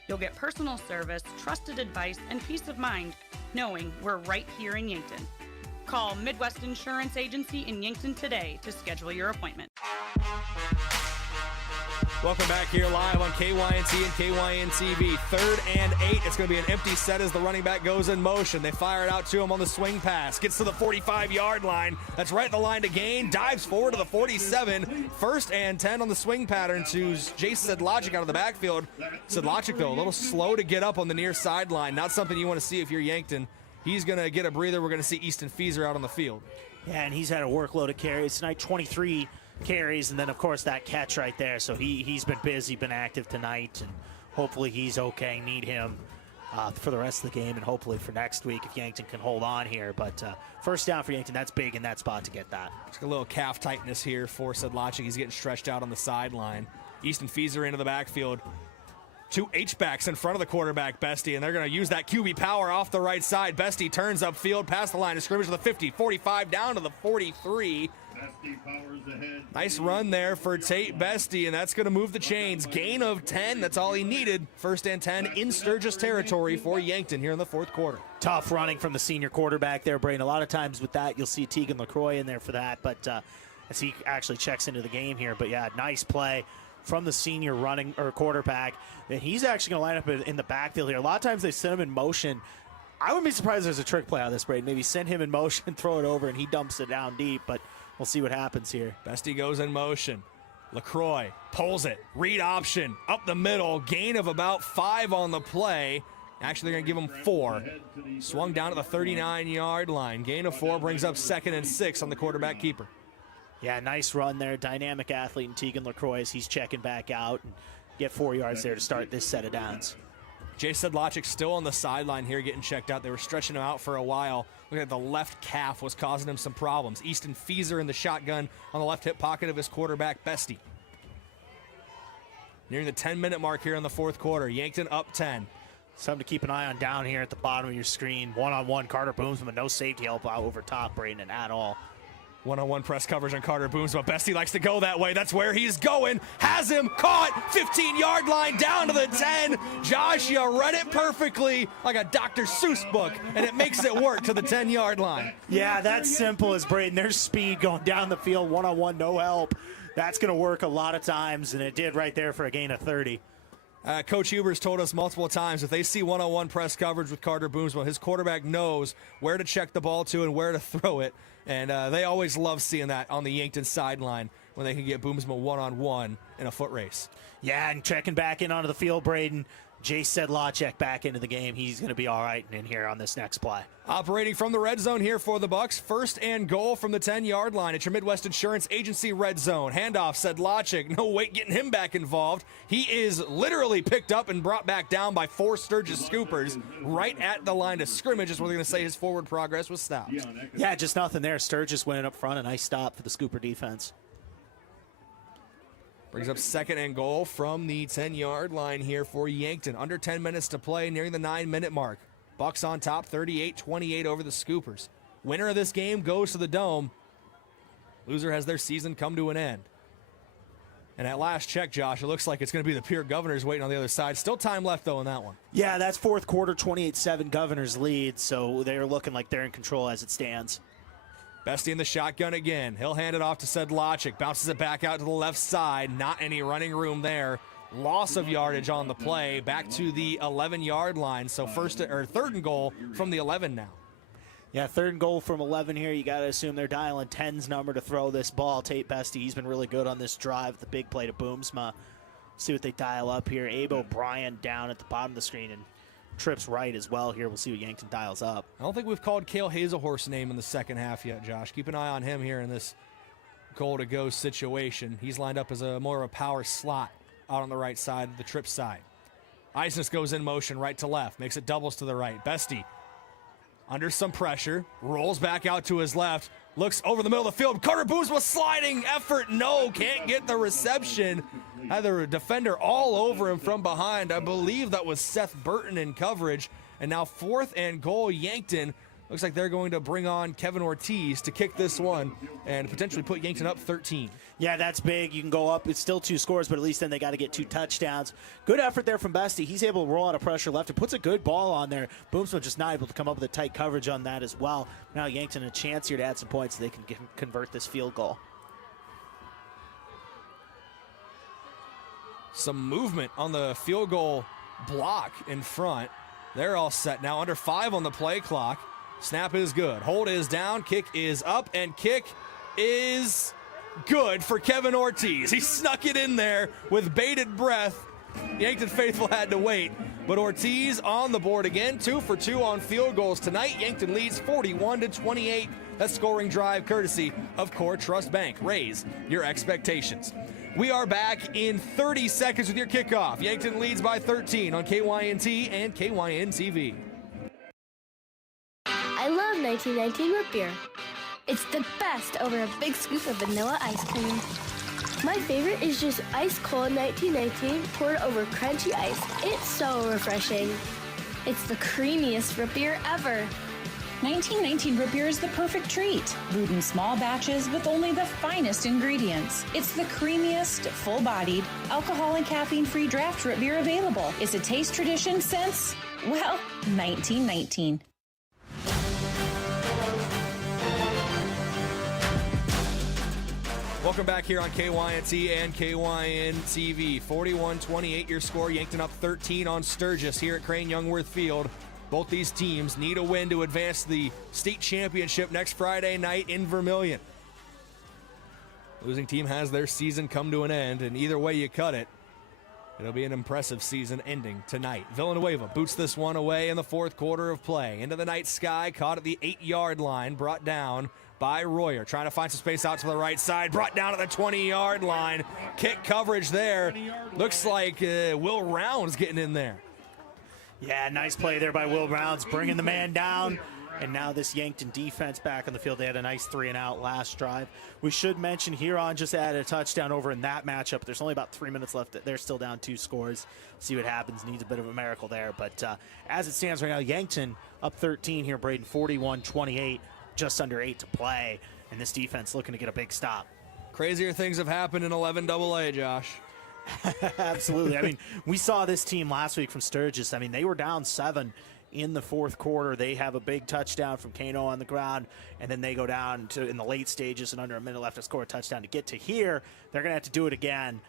You'll get personal service, trusted advice, and peace of mind knowing we're right here in Yankton. Call Midwest Insurance Agency in Yankton today to schedule your appointment. Welcome back here live on KYNC and KYN-TV. 3rd and 8. It's going to be an empty set as the running back goes in motion. They fire it out to him on the swing pass. Gets to the 45-yard line. That's right at the line to gain. Dives forward to the 47. 1st and 10 on the swing pattern to Jason Sedlacek out of the backfield. Sedlacek, though, a little slow to get up on the near sideline. Not something you want to see if you're Yankton. He's going to get a breather. We're going to see Easton Fieser out on the field. Yeah, and he's had a workload of carries tonight, 23 carries, and then of course that catch right there. So he's been busy, been active tonight, and hopefully he's okay. Need him for the rest of the game, and hopefully for next week if Yankton can hold on here. But 1st down for Yankton, that's big in that spot to get that. Just a little calf tightness here for Sedlacek. He's getting stretched out on the sideline. Easton Fieser into the backfield. 2 H-backs in front of the quarterback, Bestie, and they're going to use that QB power off the right side. Bestie turns upfield, past the line of scrimmage to the 50, 45, down to the 43. Nice run there for Tate Bestie, and that's going to move the chains. Gain of 10, that's all he needed. 1st and 10 in Sturgis territory for Yankton here in the 4th quarter. Tough running from the senior quarterback there, Brayden. A lot of times with that, you'll see Tegan LaCroix in there for that, but as he actually checks into the game here. But yeah, nice play from the senior running or quarterback. And he's actually going to line up in the backfield here. A lot of times they send him in motion. I wouldn't be surprised if there's a trick play on this, Brayden. Maybe send him in motion, throw it over, and he dumps it down deep, but we'll see what happens here. Bestie goes in motion. LaCroix pulls it. Read option. Up the middle. Gain of about 5 on the play. Actually, they're going to give him 4. Swung down to the 39-yard line. Gain of 4 brings up 2nd and 6 on the quarterback keeper. Yeah, nice run there. Dynamic athlete in Tegan LaCroix as he's checking back out and get 4 yards there to start this set of downs. Jay Sedlacek still on the sideline here getting checked out. They were stretching him out for a while. Look at the left calf was causing him some problems. Easton Fieser in the shotgun on the left hip pocket of his quarterback, Bestie. Nearing the 10-minute mark here in the 4th quarter. Yankton up 10. Something to keep an eye on down here at the bottom of your screen. One-on-one, Carter Boomsma, no safety help out over top Brayden at all. One-on-one press coverage on Carter Boomsma. Bestie likes to go that way. That's where he's going. Has him caught. 15-yard line down to the 10. Josh, you read it perfectly like a Dr. Seuss book, and it makes it work to the 10-yard line. Yeah, that's simple as Brayden. There's speed going down the field, one-on-one, no help. That's going to work a lot of times, and it did right there for a gain of 30. Coach Huber's told us multiple times, if they see one-on-one press coverage with Carter Boomsma, his quarterback knows where to check the ball to and where to throw it. And they always love seeing that on the Yankton sideline when they can get Boomsma one-on-one in a foot race. Yeah, and checking back in onto the field, Brayden. Jay Sedlacek back into the game. He's going to be all right in here on this next play. Operating from the red zone here for the Bucks. First and goal from the 10-yard line. It's your Midwest Insurance Agency red zone. Handoff, Sedlacek. No wait getting him back involved. He is literally picked up and brought back down by 4 Sturgis Scoopers right at the line of scrimmage is where they're going to say his forward progress was stopped. Yeah, just nothing there. Sturgis winning up front. A nice stop for the Scooper defense. Brings up second and goal from the 10-yard line here for Yankton. Under 10 minutes to play, nearing the 9-minute mark. Bucks on top, 38-28 over the Scoopers. Winner of this game goes to the Dome. Loser has their season come to an end. And at last check, Josh, it looks like it's going to be the Pure Governors waiting on the other side. Still time left, though, in that one. Yeah, that's fourth quarter, 28-7 Governors lead, so they're looking like they're in control as it stands. Bestie in the shotgun again. He'll hand it off to Sedlacek. Bounces it back out to the left side. Not any running room there. Loss of yardage on the play. Back to the 11-yard line. So third and goal from the 11 now. Yeah, third and goal from 11 here. You got to assume they're dialing 10's number to throw this ball. Tate Bestie, he's been really good on this drive. The big play to Boomsma. See what they dial up here. Abe O'Brien down at the bottom of the screen and trips right as well here. We'll see what Yankton dials up. I don't think we've called Cale Hazelhorst's name in the second half yet, Josh. Keep an eye on him here in this goal-to-go situation. He's lined up as more of a power slot out on the right side, the trip side. Eisness goes in motion right to left, makes it doubles to the right. Bestie under some pressure, rolls back out to his left, looks over the middle of the field. Carter Boomsma sliding effort. No, can't get the reception. Either a defender all over him from behind. I believe that was Seth Burton in coverage. And now fourth and goal, Yankton. Looks like they're going to bring on Kevin Ortiz to kick this one and potentially put Yankton up 13. Yeah, that's big. You can go up. It's still 2 scores, but at least then they got to get 2 touchdowns. Good effort there from Bestie. He's able to roll out of pressure left and puts a good ball on there. Boomsma just not able to come up with a tight coverage on that as well. Now Yankton a chance here to add some points so they can convert this field goal. Some movement on the field goal block in front. They're all set now. Under 5 on the play clock. Snap is good. Hold is down. Kick is up. And kick is good for Kevin Ortiz. He snuck it in there with bated breath. Yankton faithful had to wait. But Ortiz on the board again. 2 for 2 on field goals tonight. Yankton leads 41-28. That scoring drive courtesy of Core Trust Bank. Raise your expectations. We are back in 30 seconds with your kickoff. Yankton leads by 13 on KYNT and KYN TV. I love 1919 root beer. It's the best over a big scoop of vanilla ice cream. My favorite is just ice cold 1919 poured over crunchy ice. It's so refreshing. It's the creamiest root beer ever. 1919 root beer is the perfect treat. Brewed in small batches with only the finest ingredients. It's the creamiest, full-bodied, alcohol and caffeine-free draft root beer available. It's a taste tradition since, well, 1919. Welcome back here on KYNT and KYN TV. 41-28 your score. Yankton up 13 on Sturgis here at Crane-Youngworth Field. Both these teams need a win to advance the state championship next Friday night in Vermillion. Losing team has their season come to an end, and either way you cut it, it'll be an impressive season ending tonight. Villanueva boots this one away in the fourth quarter of play. Into the night sky, caught at the 8-yard line, brought down by Royer. Trying to find some space out to the right side, brought down at the 20-yard line. Kick coverage there. Looks like Will Rounds getting in there. Yeah, nice play there by Will Rounds, bringing the man down. And now this Yankton defense back on the field. They had a nice 3-and-out last drive. We should mention Huron just added a touchdown over in that matchup. There's only about 3 minutes left. They're still down 2 scores. See what happens. Needs a bit of a miracle there. But as it stands right now, Yankton up 13 here, Brayden, 41-28, just under 8 to play. And this defense looking to get a big stop. Crazier things have happened in 11AA, Josh. Absolutely. I mean, we saw this team last week from Sturgis. I mean, they were down 7 in the fourth quarter. They have a big touchdown from Kano on the ground, and then they go down to in the late stages and under a minute left to score a touchdown to get to here. They're going to have to do it again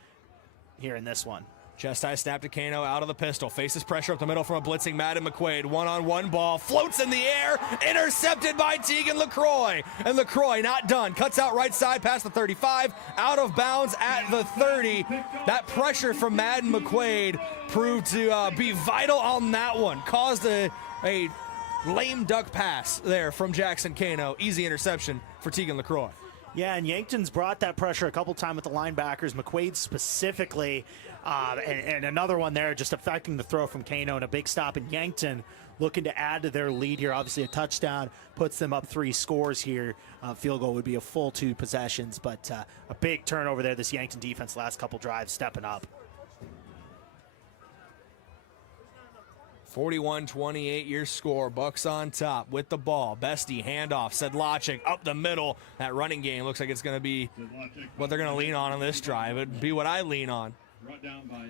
here in this one. Chest high snap to Kano out of the pistol. Faces pressure up the middle from a blitzing Madden McQuaid. One-on-one ball. Floats in the air. Intercepted by Tegan LaCroix. And LaCroix not done. Cuts out right side past the 35. Out of bounds at the 30. That pressure from Madden McQuaid proved to be vital on that one. Caused a lame duck pass there from Jackson Kano. Easy interception for Tegan LaCroix. Yeah, and Yankton's brought that pressure a couple times with the linebackers. McQuaid specifically, and another one there just affecting the throw from Kano, and a big stop in Yankton looking to add to their lead here. Obviously a touchdown puts them up 3 scores here. Field goal would be a full 2 possessions, but a big turnover there. This Yankton defense last couple drives stepping up. 41-28 your score. Bucks on top with the ball. Bestie handoff. Sedlacek up the middle. That running game looks like it's going to be what they're going to lean on this drive. It'd be what I lean on.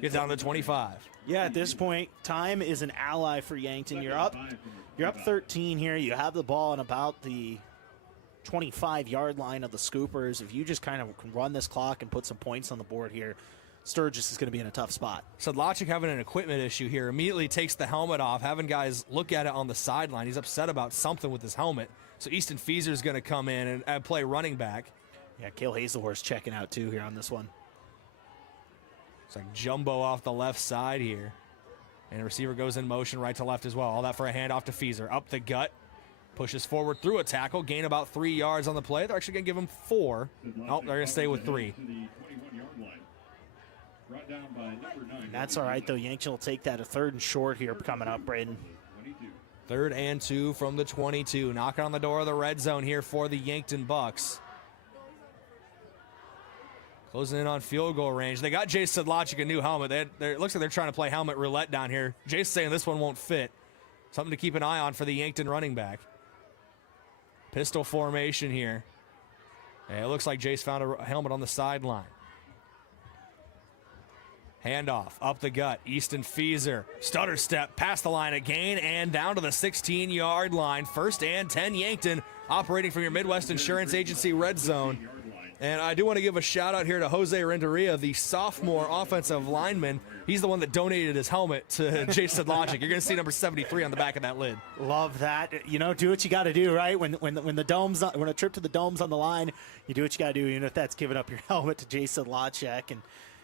Get down to 25. Yeah, at this point, time is an ally for Yankton. You're up 13 here. You have the ball on about the 25-yard line of the Scoopers. If you just kind of can run this clock and put some points on the board here, Sturgis is going to be in a tough spot. Sedlacek having an equipment issue here. Immediately takes the helmet off, having guys look at it on the sideline. He's upset about something with his helmet. So Easton Fieser is going to come in and play running back. Yeah, Cale Hazelhorst checking out too here on this one. It's like jumbo off the left side here. And the receiver goes in motion right to left as well. All that for a handoff to Fieser. Up the gut. Pushes forward through a tackle. Gain about 3 yards on the play. They're actually going to give him 4. Oh, they're going to stay with 3. That's all right, though. Yankton will take that a 3rd and short here coming up, Brayden. 3rd and 2 from the 22. Knocking on the door of the red zone here for the Yankton Bucks. Closing in on field goal range. They got Jace Sedlacek a new helmet. It looks like they're trying to play helmet roulette down here. Jace saying this one won't fit. Something to keep an eye on for the Yankton running back. Pistol formation here. And it looks like Jace found a helmet on the sideline. Handoff, up the gut, Easton Fieser, stutter step, past the line again, and down to the 16-yard line. 1st and 10, Yankton, operating from your Midwest Insurance Agency red zone. And I do want to give a shout-out here to Jose Renteria, the sophomore offensive lineman. He's the one that donated his helmet to Jace Sedlacek. You're going to see number 73 on the back of that lid. Love that. You know, do what you got to do, right? When a trip to the dome's on the line, you do what you got to do, even if that's giving up your helmet to Jace Sedlacek. And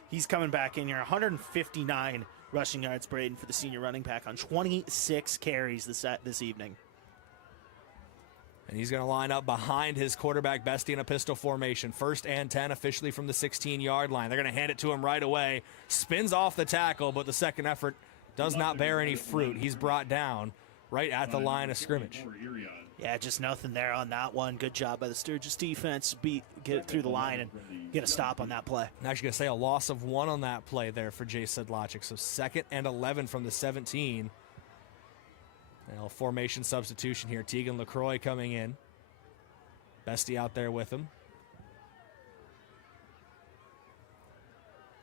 he's coming back in here. 159 rushing yards, Brayden, for the senior running back on 26 carries this evening. And he's going to line up behind his quarterback, Bestie, in a pistol formation. 1st and 10 officially from the 16-yard line. They're going to hand it to him right away. Spins off the tackle, but the second effort does not bear any fruit. He's brought down right at the line of scrimmage. Yeah, just nothing there on that one. Good job by the Sturgis defense. Get it through the line and get a stop on that play. I'm actually going to say a loss of 1 on that play there for Jace Sedlacek. So 2nd and 11 from the 17. And a formation substitution here. Tegan LaCroix coming in. Bestie out there with him.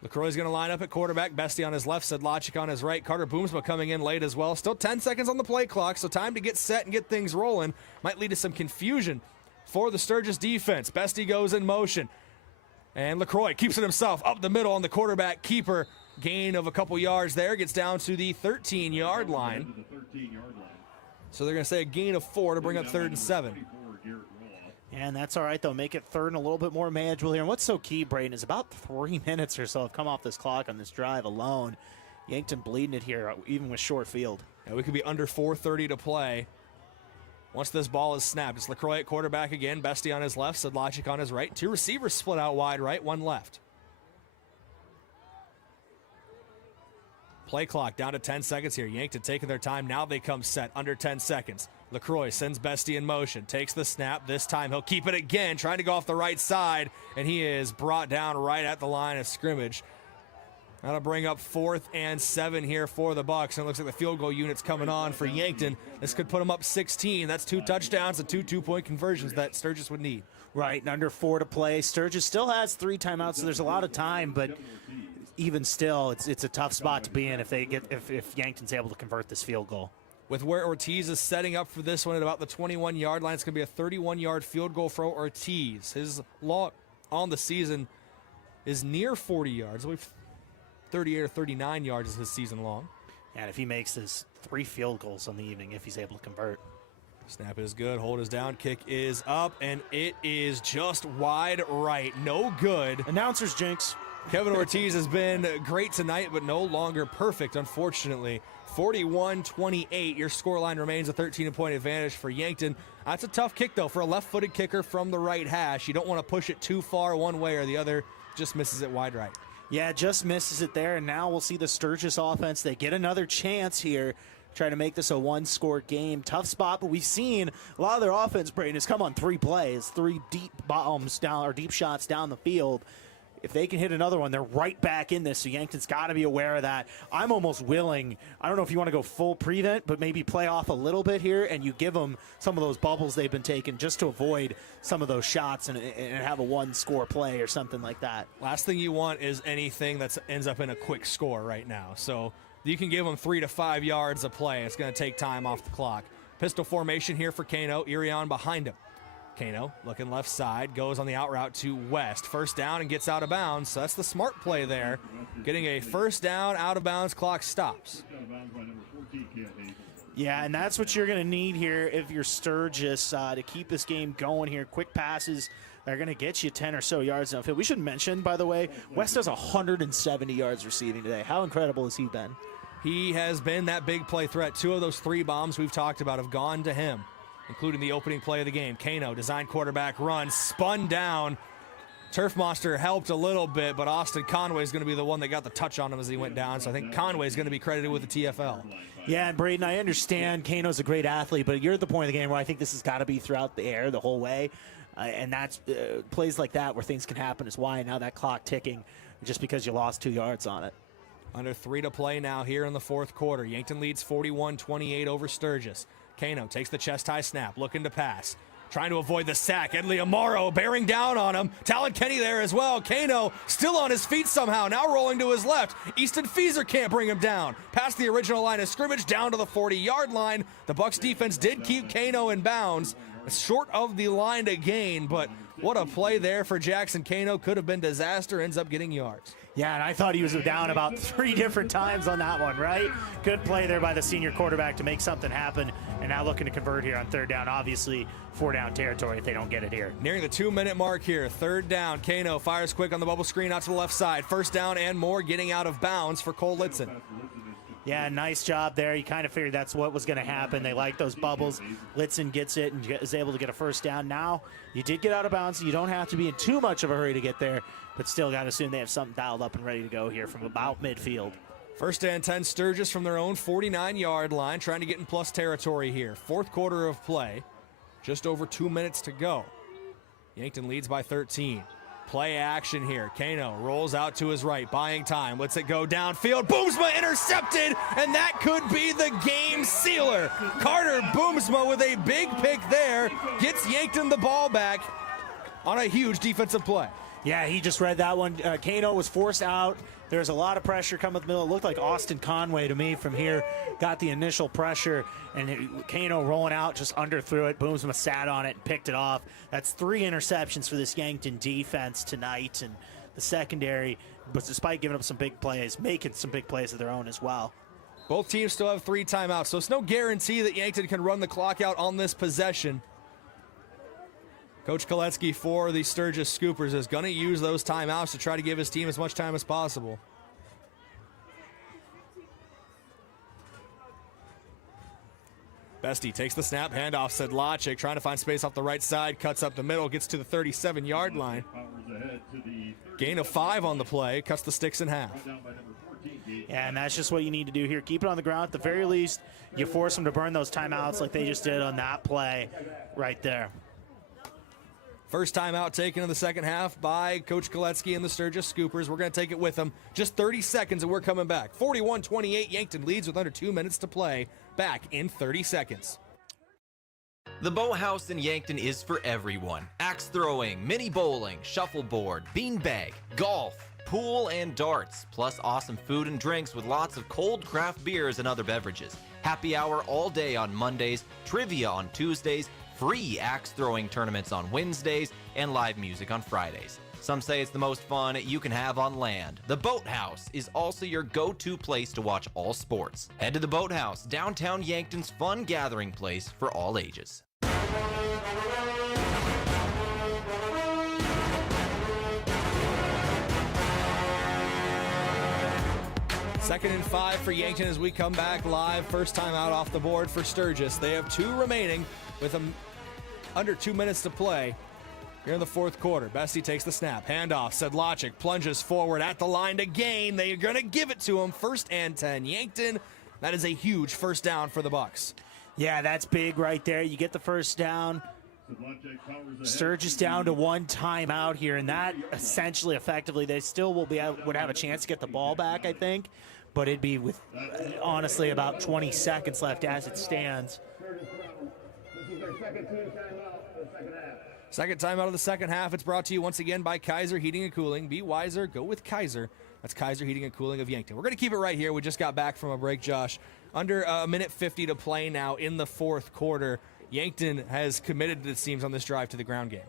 LaCroix's going to line up at quarterback. Bestie on his left, Sedlacek on his right. Carter Boomsma coming in late as well. Still 10 seconds on the play clock, so time to get set and get things rolling. Might lead to some confusion for the Sturgis defense. Bestie goes in motion. And LaCroix keeps it himself up the middle on the quarterback keeper. Gain of a couple yards there. Gets down to the 13-yard line. So they're going to say a gain of 4 to bring up 3rd and 7. And that's all right, though. Make it 3rd and a little bit more manageable here. And what's so key, Brayden, is about 3 minutes or so have come off this clock on this drive alone. Yankton bleeding it here, even with short field. Yeah, we could be under 4:30 to play. Once this ball is snapped, it's LaCroix at quarterback again. Bestie on his left, Sedlacek on his right. 2 receivers split out wide right, 1 left. Play clock down to 10 seconds here. Yankton taking their time. Now they come set under 10 seconds. LaCroix sends Bestie in motion. Takes the snap. This time he'll keep it again, trying to go off the right side, and he is brought down right at the line of scrimmage. That'll bring up 4th and 7 here for the Bucks. And it looks like the field goal unit's coming on for Yankton. This could put them up 16. That's 2 touchdowns and 2 two-point conversions that Sturgis would need. Right, and under 4 to play. Sturgis still has 3 timeouts, so there's a lot of time, but even still, it's a tough spot to be in if Yankton's able to convert this field goal. With where Ortiz is setting up for this one at about the 21-yard line, it's going to be a 31-yard field goal for Ortiz. His log on the season is near 40 yards. We've 38 or 39 yards is his season long. And if he makes his 3 field goals on the evening, if he's able to convert. Snap is good. Hold is down. Kick is up, and it is just wide right. No good. Announcer's jinx. Kevin Ortiz has been great tonight, but no longer perfect, unfortunately. 41-28. Your scoreline remains a 13-point advantage for Yankton. That's a tough kick, though, for a left-footed kicker from the right hash. You don't want to push it too far one way or the other. Just misses it wide right. Yeah, just misses it there, and now we'll see the Sturgis offense. They get another chance here, try to make this a 1-score game. Tough spot, but we've seen a lot of their offense, Brayden, has come on 3 plays, 3 deep bombs down or deep shots down the field. If they can hit another one, they're right back in this, so Yankton's got to be aware of that. I'm almost willing, I don't know if you want to go full prevent, but maybe play off a little bit here, and you give them some of those bubbles they've been taking just to avoid some of those shots and have a 1-score play or something like that. Last thing you want is anything that ends up in a quick score right now. So you can give them 3 to 5 yards of play. It's going to take time off the clock. Pistol formation here for Kano. Irion behind him. Kano looking left side, goes on the out route to West. First down and gets out of bounds, so that's the smart play there. Getting a first down, out of bounds, clock stops. Yeah, and that's what you're going to need here if you're Sturgis to keep this game going here. Quick passes are going to get you 10 or so yards downfield. We should mention, by the way, West has 170 yards receiving today. How incredible has he been? He has been that big play threat. 2 of those 3 bombs we've talked about have gone to him, including the opening play of the game. Kano, design quarterback run, spun down. Turf Monster helped a little bit, but Austin Conway is going to be the one that got the touch on him as he went down, so I think Conway is going to be credited with the TFL. Yeah, and Brayden, I understand Kano's a great athlete, but you're at the point of the game where I think this has got to be throughout the air the whole way, and that's plays like that where things can happen is why now that clock ticking just because you lost 2 yards on it. Under 3 to play now here in the 4th quarter. Yankton leads 41-28 over Sturgis. Kano takes the chest-high snap, looking to pass. Trying to avoid the sack. Edley Amaro bearing down on him. Talon Kenny there as well. Kano still on his feet somehow. Now rolling to his left. Easton Feeser can't bring him down. Past the original line of scrimmage, down to the 40-yard line. The Bucks defense did keep Kano in bounds. Short of the line to gain, but what a play there for Jackson Kano. Could have been disaster. Ends up getting yards. Yeah, and I thought he was down about 3 different times on that one, right? Good play there by the senior quarterback to make something happen, and now looking to convert here on 3rd down. Obviously, 4-down territory if they don't get it here. Nearing the 2-minute mark here. 3rd down. Kano fires quick on the bubble screen out to the left side. First down and more, getting out of bounds for Cole Litzen. Yeah, nice job there. You kind of figured that's what was going to happen. They like those bubbles. Litzen gets it and is able to get a first down. Now, you did get out of bounds, so you don't have to be in too much of a hurry to get there, but still got to assume they have something dialed up and ready to go here from about midfield. 1st and 10 Sturgis from their own 49-yard line, trying to get in plus territory here. 4th quarter of play, just over 2 minutes to go. Yankton leads by 13. Play action here. Kano rolls out to his right, buying time. Lets it go downfield. Boomsma intercepted, and that could be the game sealer. Carter Boomsma with a big pick there. Gets Yankton the ball back on a huge defensive play. Yeah, he just read that one. Kano was forced out. There's a lot of pressure coming up the middle. It looked like Austin Conway to me from here got the initial pressure, and Kano rolling out, just underthrew it. Boomsma sat on it and picked it off. That's 3 interceptions for this Yankton defense tonight, and the secondary, but despite giving up some big plays, making some big plays of their own as well. Both teams still have 3 timeouts, so it's no guarantee that Yankton can run the clock out on this possession. Coach Koletsky for the Sturgis Scoopers is going to use those timeouts to try to give his team as much time as possible. Bestie takes the snap, handoff, Sedlacek trying to find space off the right side, cuts up the middle, gets to the 37-yard line. Gain of 5 on the play, cuts the sticks in half. And that's just what you need to do here. Keep it on the ground. At the very least, you force them to burn those timeouts like they just did on that play right there. First timeout taken in the second half by Coach Koletsky and the Sturgis Scoopers. We're going to take it with them. Just 30 seconds and we're coming back. 41-28, Yankton leads with under 2 minutes to play. Back in 30 seconds. The Boathouse in Yankton is for everyone. Axe throwing, mini bowling, shuffleboard, beanbag, golf, pool, and darts, plus awesome food and drinks with lots of cold craft beers and other beverages. Happy hour all day on Mondays, trivia on Tuesdays, free axe throwing tournaments on Wednesdays, and live music on Fridays. Some say it's the most fun you can have on land. The Boathouse is also your go-to place to watch all sports. Head to the Boathouse, downtown Yankton's fun gathering place for all ages. Second and 5 for Yankton as we come back live. First time out off the board for Sturgis. They have 2 remaining with under 2 minutes to play here in the fourth quarter. Bestie takes the snap. Handoff. Sedlacek plunges forward at the line to gain. They are going to give it to him. 1st and 10. Yankton, that is a huge first down for the Bucks. Yeah, that's big right there. You get the first down. Sturgis down to 1 timeout here, and that essentially, effectively, they still would have a chance to get the ball back, I think, but it'd be with, honestly, about 20 seconds left as it stands. Second timeout of the second half. It's brought to you once again by Kaiser Heating and Cooling. Be wiser, go with Kaiser. That's Kaiser Heating and Cooling of Yankton. We're going to keep it right here. We just got back from a break, Josh. Under a minute 50 to play now in the fourth quarter. Yankton has committed, it seems, on this drive to the ground game.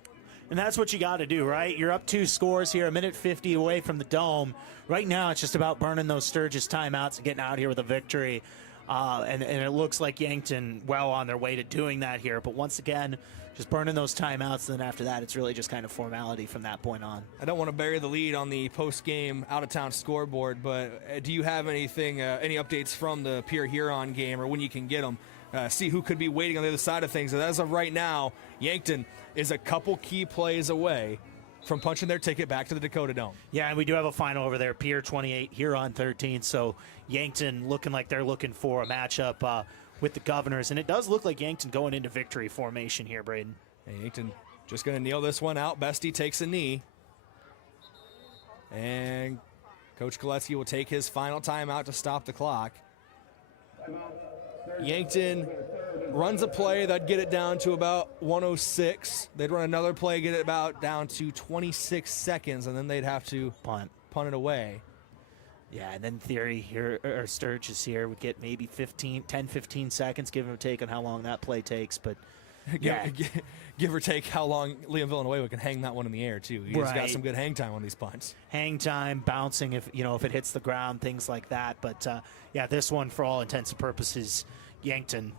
And that's what you got to do, right? You're up 2 scores here, a minute 50 away from the Dome. Right now, it's just about burning those Sturgis timeouts and getting out here with a victory. And it looks like Yankton well on their way to doing that here. But once again, just burning those timeouts. And then after that, it's really just kind of formality from that point on. I don't want to bury the lead on the post-game out-of-town scoreboard, but do you have anything, any updates from the Pierre Huron game or when you can get them? See who could be waiting on the other side of things. And as of right now, Yankton is a couple key plays away from punching their ticket back to the Dakota Dome. Yeah, and we do have a final over there. Pierre 28, Huron 13. So Yankton looking like they're looking for a matchup with the Governors. And it does look like Yankton going into victory formation here, Brayden. Hey, Yankton just going to kneel this one out. Bestie takes a knee. And Coach Koletsky will take his final timeout to stop the clock. Yankton runs a play that'd get it down to about 106. They'd run another play, get it about down to 26 seconds, and then they'd have to punt it away. Yeah, and then theory here, or Sturgis here would get maybe 10, 15 seconds, give or take on how long that play takes. But yeah. give or take how long Liam Villanueva can hang that one in the air too. He's got some good hang time on these punts. Hang time, bouncing if it hits the ground, things like that. But yeah, this one for all intents and purposes, Yankton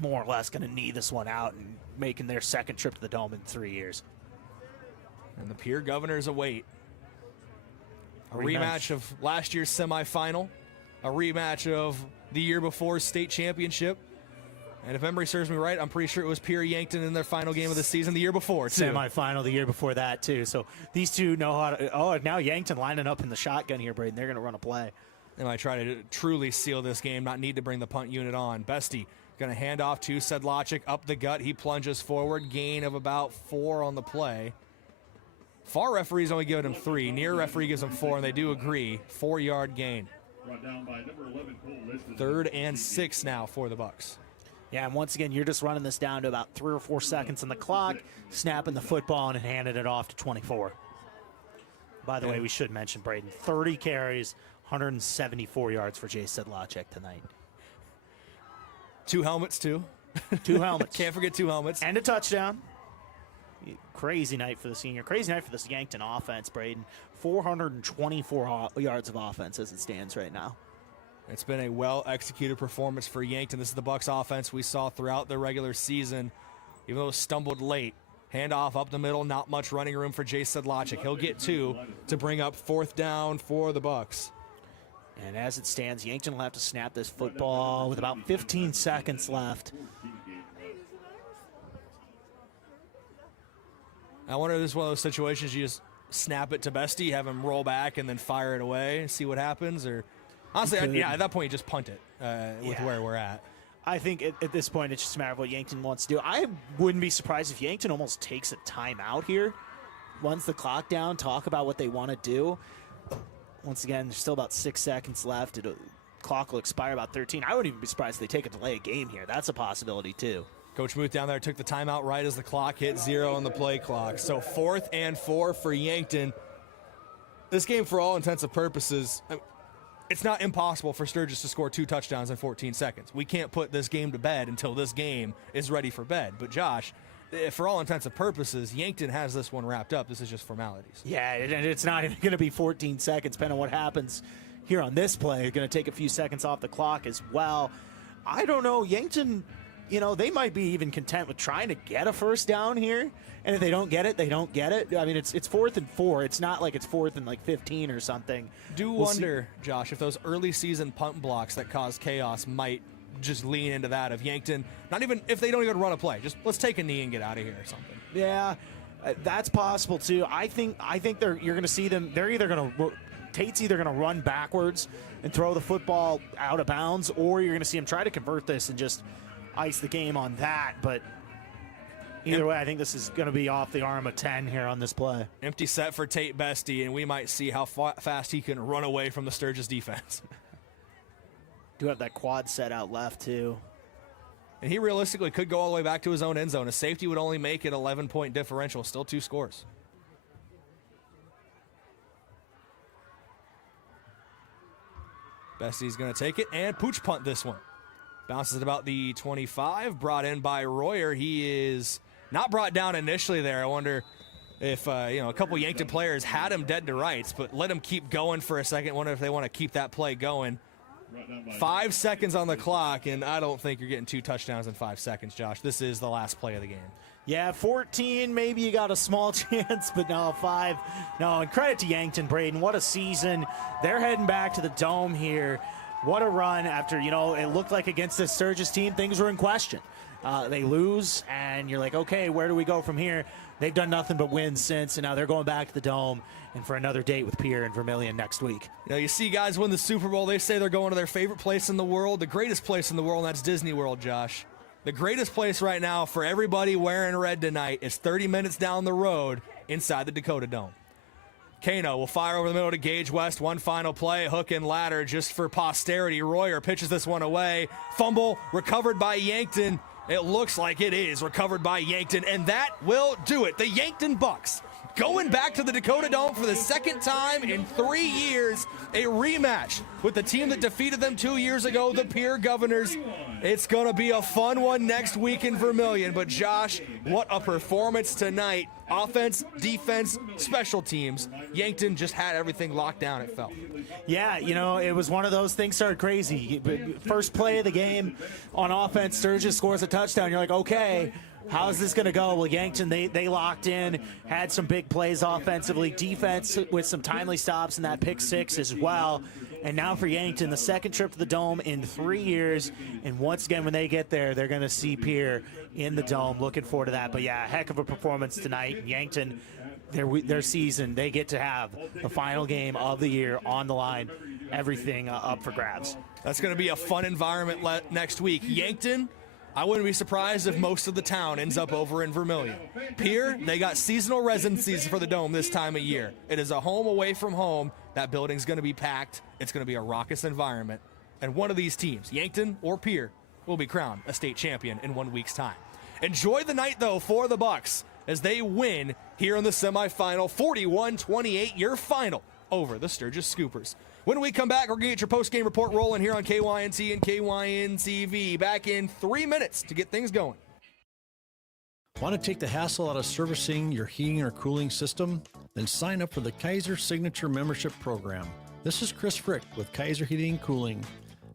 more or less going to knee this one out and making their second trip to the Dome in 3 years. And the Pierre Governors await a rematch of last year's semifinal, a rematch of the year before state championship. And if memory serves me right, I'm pretty sure it was Pierre Yankton in their final game of the season the year before, too. Semifinal the year before that, too. So these two know how to... Oh, now Yankton lining up in the shotgun here, Brayden. They're going to run a play. They might try to truly seal this game, not need to bring the punt unit on. Bestie going to hand off to Sedlacek up the gut. He plunges forward. Gain of about 4 on the play. Far referee's only giving him 3. Near referee gives him 4, and they do agree. 4-yard gain. 3rd and 6 now for the Bucks. Yeah, and once again, you're just running this down to about 3 or 4 seconds on the clock, snapping the football and handing it off to 24. By the way, we should mention, Brayden, 30 carries, 174 yards for Jay Sedlacek tonight. 2 helmets, too. 2 helmets. Can't forget 2 helmets. And a touchdown. Crazy night for the senior. Crazy night for this Yankton offense, Brayden. 424 yards of offense as it stands right now. It's been a well-executed performance for Yankton. This is the Bucks offense we saw throughout the regular season. Even though it stumbled late, handoff up the middle, not much running room for Jay Sedlacek. He'll get 2 to bring up 4th down for the Bucks. And as it stands, Yankton will have to snap this football with about 15 seconds left. I wonder if this is one of those situations you just snap it to Bestie, have him roll back, and then fire it away and see what happens, or Honestly, at that point, you just punt it with where we're at. I think at this point, it's just a matter of what Yankton wants to do. I wouldn't be surprised if Yankton almost takes a timeout here. Runs the clock down, talk about what they want to do. Once again, there's still about 6 seconds left. Clock will expire about 13. I wouldn't even be surprised if they take a delay game here. That's a possibility, too. Coach Muth down there took the timeout right as the clock hit 0 on the play clock. So 4th and 4 for Yankton. This game, for all intents and purposes, it's not impossible for Sturgis to score 2 touchdowns in 14 seconds. We can't put this game to bed until this game is ready for bed. But, Josh, for all intents and purposes, Yankton has this one wrapped up. This is just formalities. Yeah, and it's not even going to be 14 seconds, depending on what happens here on this play. It's going to take a few seconds off the clock as well. I don't know. Yankton, they might be even content with trying to get a first down here. And if they don't get it, they don't get it. I mean, it's 4th and 4. It's not like it's 4th and 15 or something. We'll wonder, Josh, if those early season punt blocks that caused chaos might just lean into that of Yankton. Not even if they don't even run a play. Just let's take a knee and get out of here or something. Yeah, that's possible too. I think you're going to see them. They're either going to Tate's either going to run backwards and throw the football out of bounds, or you're going to see him try to convert this and just ice the game on that. But either way, I think this is going to be off the arm of 10 here on this play. Empty set for Tate Bestie, and we might see how fast he can run away from the Sturgis defense. Do have that quad set out left, too. And he realistically could go all the way back to his own end zone. A safety would only make it 11-point differential. Still 2 scores. Bestie's going to take it and pooch punt this one. Bounces at about the 25. Brought in by Royer. He is not brought down initially there. I wonder if a couple Yankton players had him dead to rights, but let him keep going for a second. Wonder if they want to keep that play going. 5 seconds on the clock, and I don't think you're getting 2 touchdowns in 5 seconds, Josh. This is the last play of the game. Yeah, 14, maybe you got a small chance, but no, 5. No, and credit to Yankton, Brayden. What a season. They're heading back to the Dome here. What a run after, it looked like against this Sturgis team, things were in question. They lose, and you're like, okay, where do we go from here? They've done nothing but win since, and now they're going back to the Dome and for another date with Pierre and Vermillion next week. You see guys win the Super Bowl, they say they're going to their favorite place in the world, the greatest place in the world, and that's Disney World, Josh. The greatest place right now for everybody wearing red tonight is 30 minutes down the road inside the Dakota Dome. Kano will fire over the middle to Gage West. One final play, hook and ladder just for posterity. Royer pitches this one away. Fumble recovered by Yankton. It looks like it is recovered by Yankton, and that will do it. The Yankton Bucks going back to the Dakota Dome for the second time in 3 years. A rematch with the team that defeated them 2 years ago, the Pierre Governors. It's going to be a fun one next week in Vermillion. But, Josh, what a performance tonight. Offense, defense, special teams. Yankton just had everything locked down, it felt. Yeah, it was one of those things started crazy. First play of the game on offense, Sturgis scores a touchdown. You're like, okay, how's this going to go? Well, Yankton, they locked in, had some big plays offensively, defense with some timely stops and that pick 6 as well. And now for Yankton, the second trip to the Dome in 3 years. And once again, when they get there, they're going to see Pierre in the Dome. Looking forward to that. But, yeah, heck of a performance tonight. Yankton, their season, they get to have the final game of the year on the line. Everything up for grabs. That's going to be a fun environment next week. Yankton, I wouldn't be surprised if most of the town ends up over in Vermillion. Pierre, they got seasonal residencies for the Dome this time of year. It is a home away from home. That building's going to be packed. It's going to be a raucous environment. And one of these teams, Yankton or Pierre, will be crowned a state champion in 1 week's time. Enjoy the night, though, for the Bucks as they win here in the semifinal, 41-28, your final over the Sturgis Scoopers. When we come back, we're going to get your post-game report rolling here on KYNT and KYN-TV. Back in 3 minutes to get things going. Want to take the hassle out of servicing your heating or cooling system? Then sign up for the Kaiser Signature Membership Program. This is Chris Frick with Kaiser Heating and Cooling.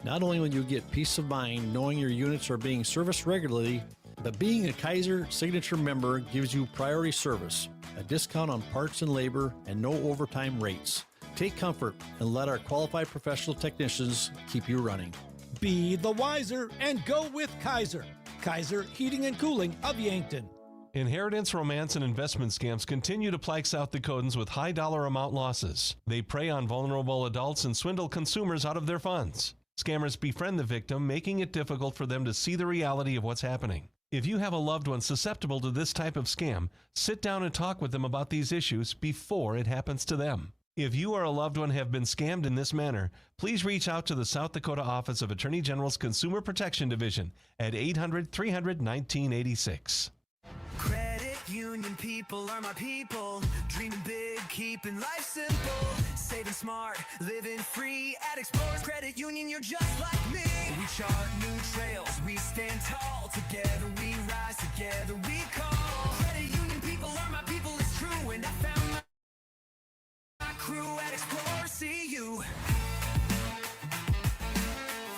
Not only will you get peace of mind knowing your units are being serviced regularly, but being a Kaiser Signature member gives you priority service, a discount on parts and labor, and no overtime rates. Take comfort and let our qualified professional technicians keep you running. Be the wiser and go with Kaiser. Kaiser Heating and Cooling of Yankton. Inheritance, romance, and investment scams continue to plague South Dakotans with high dollar amount losses. They prey on vulnerable adults and swindle consumers out of their funds. Scammers befriend the victim, making it difficult for them to see the reality of what's happening. If you have a loved one susceptible to this type of scam, sit down and talk with them about these issues before it happens to them. If you or a loved one have been scammed in this manner, please reach out to the South Dakota Office of Attorney General's Consumer Protection Division at 800-300-1986. Credit union people are my people. Dreaming big, keeping life simple. Saving smart, living free at Explorers Credit Union. You're just like me. We chart new trails, we stand tall. Together we rise, together we call. Credit union people are my people, it's true. And I found my crew at Explorers CU.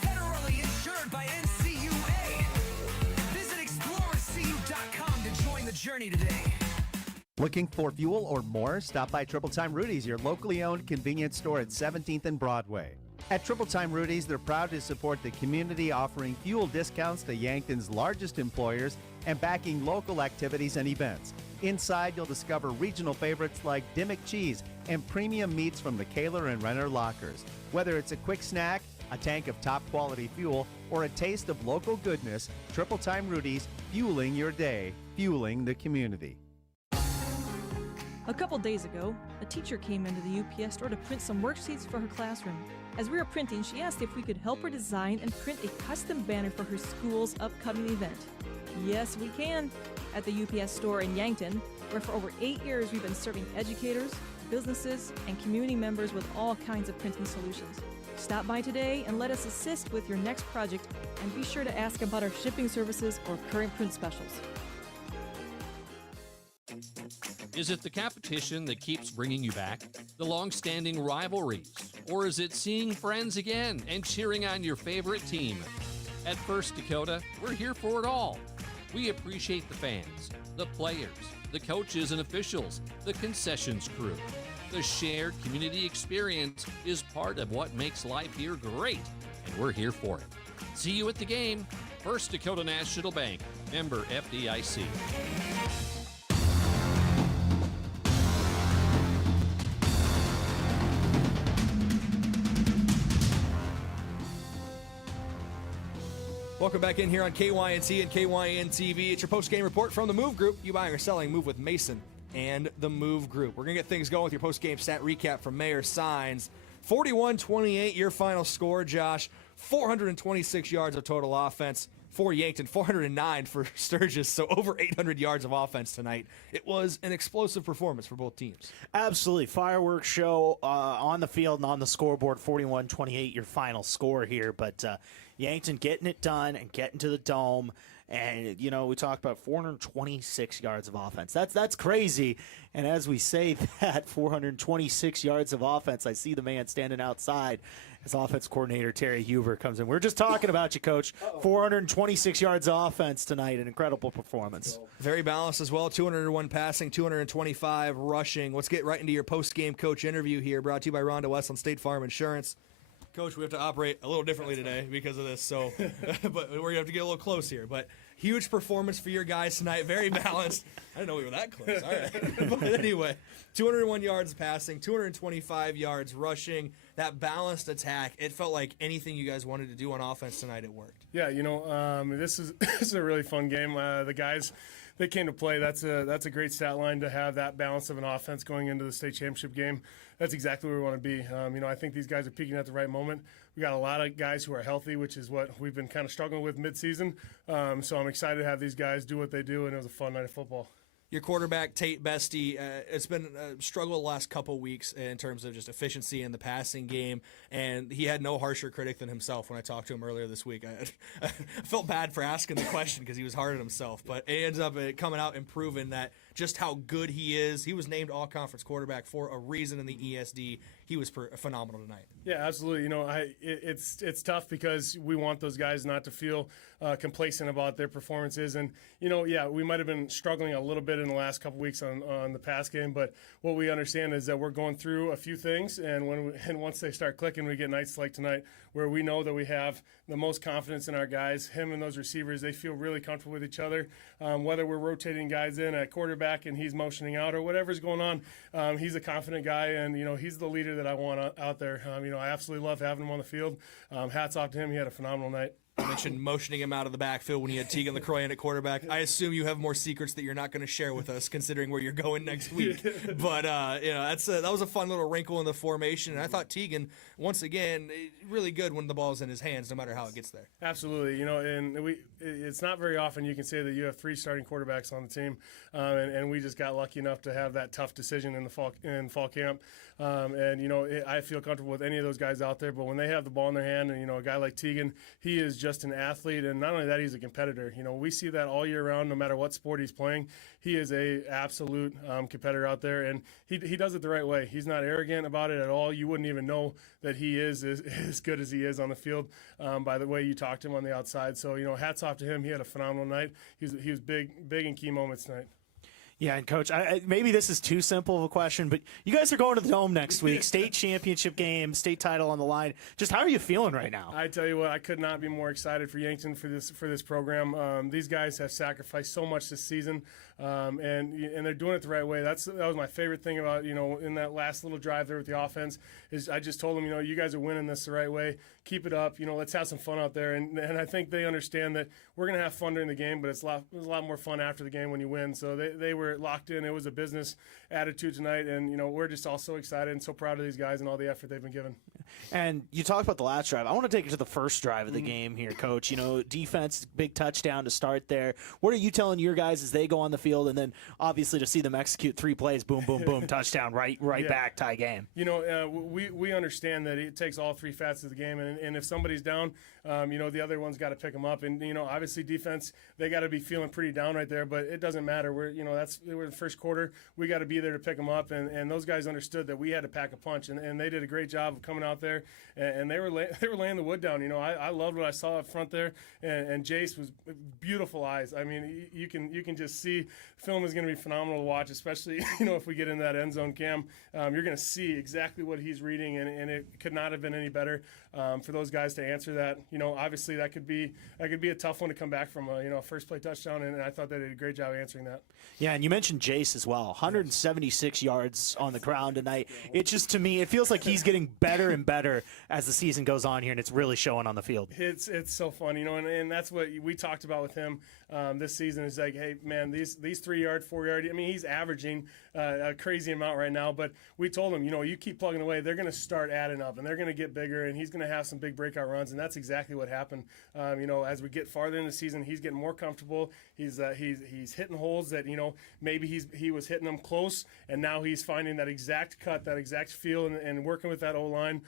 Federally insured by NCUA. Visit explorerscu.com to join the journey today. Looking for fuel or more? Stop by Triple Time Rudy's, your locally owned convenience store at 17th and Broadway. At Triple Time Rudy's, they're proud to support the community, offering fuel discounts to Yankton's largest employers and backing local activities and events. Inside, you'll discover regional favorites like Dimmick cheese and premium meats from the Kaler and Renner lockers. Whether it's a quick snack, a tank of top quality fuel, or a taste of local goodness, Triple Time Rudy's, fueling your day, fueling the community. A couple days ago, a teacher came into the UPS store to print some worksheets for her classroom. As we were printing, she asked if we could help her design and print a custom banner for her school's upcoming event. Yes, we can. At the UPS store in Yankton, where for over 8 years we've been serving educators, businesses, and community members with all kinds of printing solutions. Stop by today and let us assist with your next project, and be sure to ask about our shipping services or current print specials. Is it the competition that keeps bringing you back? The long-standing rivalries? Or is it seeing friends again and cheering on your favorite team? At First Dakota, we're here for it all. We appreciate the fans, the players, the coaches and officials, the concessions crew. The shared community experience is part of what makes life here great, and we're here for it. See you at the game. First Dakota National Bank, member FDIC. Welcome back in here on KYNC and KYN TV. It's your post-game report from the Move Group. You buying or selling, move with Mason and the Move Group. We're going to get things going with your post-game stat recap from Mayor Signs. 41-28, your final score, Josh. 426 yards of total offense for Yankton, 409 for Sturgis, so over 800 yards of offense tonight. It was an explosive performance for both teams. Absolutely. Fireworks show on the field and on the scoreboard, 41-28, your final score here. But Yankton getting it done and getting to the Dome. And, you know, we talked about 426 yards of offense. That's crazy. And as we say that, 426 yards of offense, I see the man standing outside as offense coordinator Terry Huber comes in. We're just talking about you, Coach. 426 yards of offense tonight, an incredible performance. Very balanced as well, 201 passing, 225 rushing. Let's get right into your post-game coach interview here, brought to you by Rhonda West on State Farm Insurance. Coach, we have to operate a little differently today because of this, so but we're going to have to get a little close here. But huge performance for your guys tonight, very balanced. I didn't know we were that close. All right. But anyway, 201 yards passing, 225 yards rushing, that balanced attack. It felt like anything you guys wanted to do on offense tonight, it worked. Yeah, you know, this is a really fun game. The guys that came to play, that's a great stat line to have that balance of an offense going into the state championship game. That's exactly where we want to be. You know, I think these guys are peaking at the right moment. We got a lot of guys who are healthy, which is what we've been kind of struggling with midseason. So I'm excited to have these guys do what they do, and it was a fun night of football. Your quarterback, Tate Bestie, it's been a struggle the last couple weeks in terms of just efficiency in the passing game, and he had no harsher critic than himself when I talked to him earlier this week. I felt bad for asking the question because he was hard on himself, but it ends up coming out and proving that just how good he is. He was named all-conference quarterback for a reason in the ESD. He was phenomenal tonight. Yeah, absolutely. You know, it's tough because we want those guys not to feel complacent about their performances. And, you know, yeah, we might have been struggling a little bit in the last couple weeks on the pass game, but what we understand is that we're going through a few things, and once they start clicking, we get nights like tonight where we know that we have the most confidence in our guys. Him and those receivers, they feel really comfortable with each other. Whether we're rotating guys in at quarterback and he's motioning out or whatever's going on, he's a confident guy, and he's the leader that I want out there. I absolutely love having him on the field. Hats off to him. He had a phenomenal night. You mentioned motioning him out of the backfield when you had Tegan LaCroix in at quarterback. I assume you have more secrets that you're not going to share with us, considering where you're going next week. But that was a fun little wrinkle in the formation. And I thought Tegan, once again, really good when the ball's in his hands, no matter how it gets there. Absolutely, and it's not very often you can say that you have 3 starting quarterbacks on the team, and we just got lucky enough to have that tough decision in fall camp. I feel comfortable with any of those guys out there. But when they have the ball in their hand, and a guy like Tegan, he is just an athlete, and not only that, he's a competitor. We see that all year round, no matter what sport he's playing. He is a absolute competitor out there, and he does it the right way. He's not arrogant about it at all. You wouldn't even know that he is as good as he is on the field by the way you talk to him on the outside. So hats off to him. He had a phenomenal night. He was big in key moments tonight. Yeah, and Coach, maybe this is too simple of a question, but you guys are going to the Dome next week, state championship game, state title on the line. Just how are you feeling right now? I tell you what, I could not be more excited for Yankton for this program. These guys have sacrificed so much this season, and they're doing it the right way. That was my favorite thing about in that last little drive there with the offense is I just told them you guys are winning this the right way. Keep it up. Let's have some fun out there, and I think they understand that we're going to have fun during the game, but it was a lot more fun after the game when you win. So they were locked in. It was a business attitude tonight, and we're just all so excited and so proud of these guys and all the effort they've been given. And you talked about the last drive. I want to take you to the first drive of the game here, Coach. Defense, big touchdown to start there. What are you telling your guys as they go on the field, and then obviously to see them execute 3 plays, boom, boom, boom, touchdown, right back, tie game. We understand that it takes all 3 facets of the game, and if somebody's down, the other one's got to pick them up. And obviously defense, they got to be feeling pretty down right there, but it doesn't matter. We're in the first quarter. We got to be there to pick them up, and those guys understood that we had to pack a punch, and they did a great job of coming out there, and they were laying the wood down. I loved what I saw up front there, and Jace was beautiful eyes. I mean, you can just see film is going to be phenomenal to watch, especially if we get into that end zone cam. You're going to see exactly what he's reading, and it could not have been any better for those guys to answer that. Obviously that could be a tough one to come back from a first play touchdown, and I thought they did a great job answering that. Yeah, and you mentioned Jace as well. 176 yards on the ground tonight. It just, to me, it feels like he's getting better and better as the season goes on here, and it's really showing on the field. It's so fun, and that's what we talked about with him this season. Is like, hey, man, these 3-yard, 4-yard. I mean, he's averaging a crazy amount right now, but we told him, you keep plugging away, they're going to start adding up, and they're going to get bigger, and he's going to have some big breakout runs, and that's exactly what happened. As we get farther in the season, he's getting more comfortable. He's hitting holes that maybe he was hitting them close, and now he's finding that exact cut, that exact feel, and working with that O-line.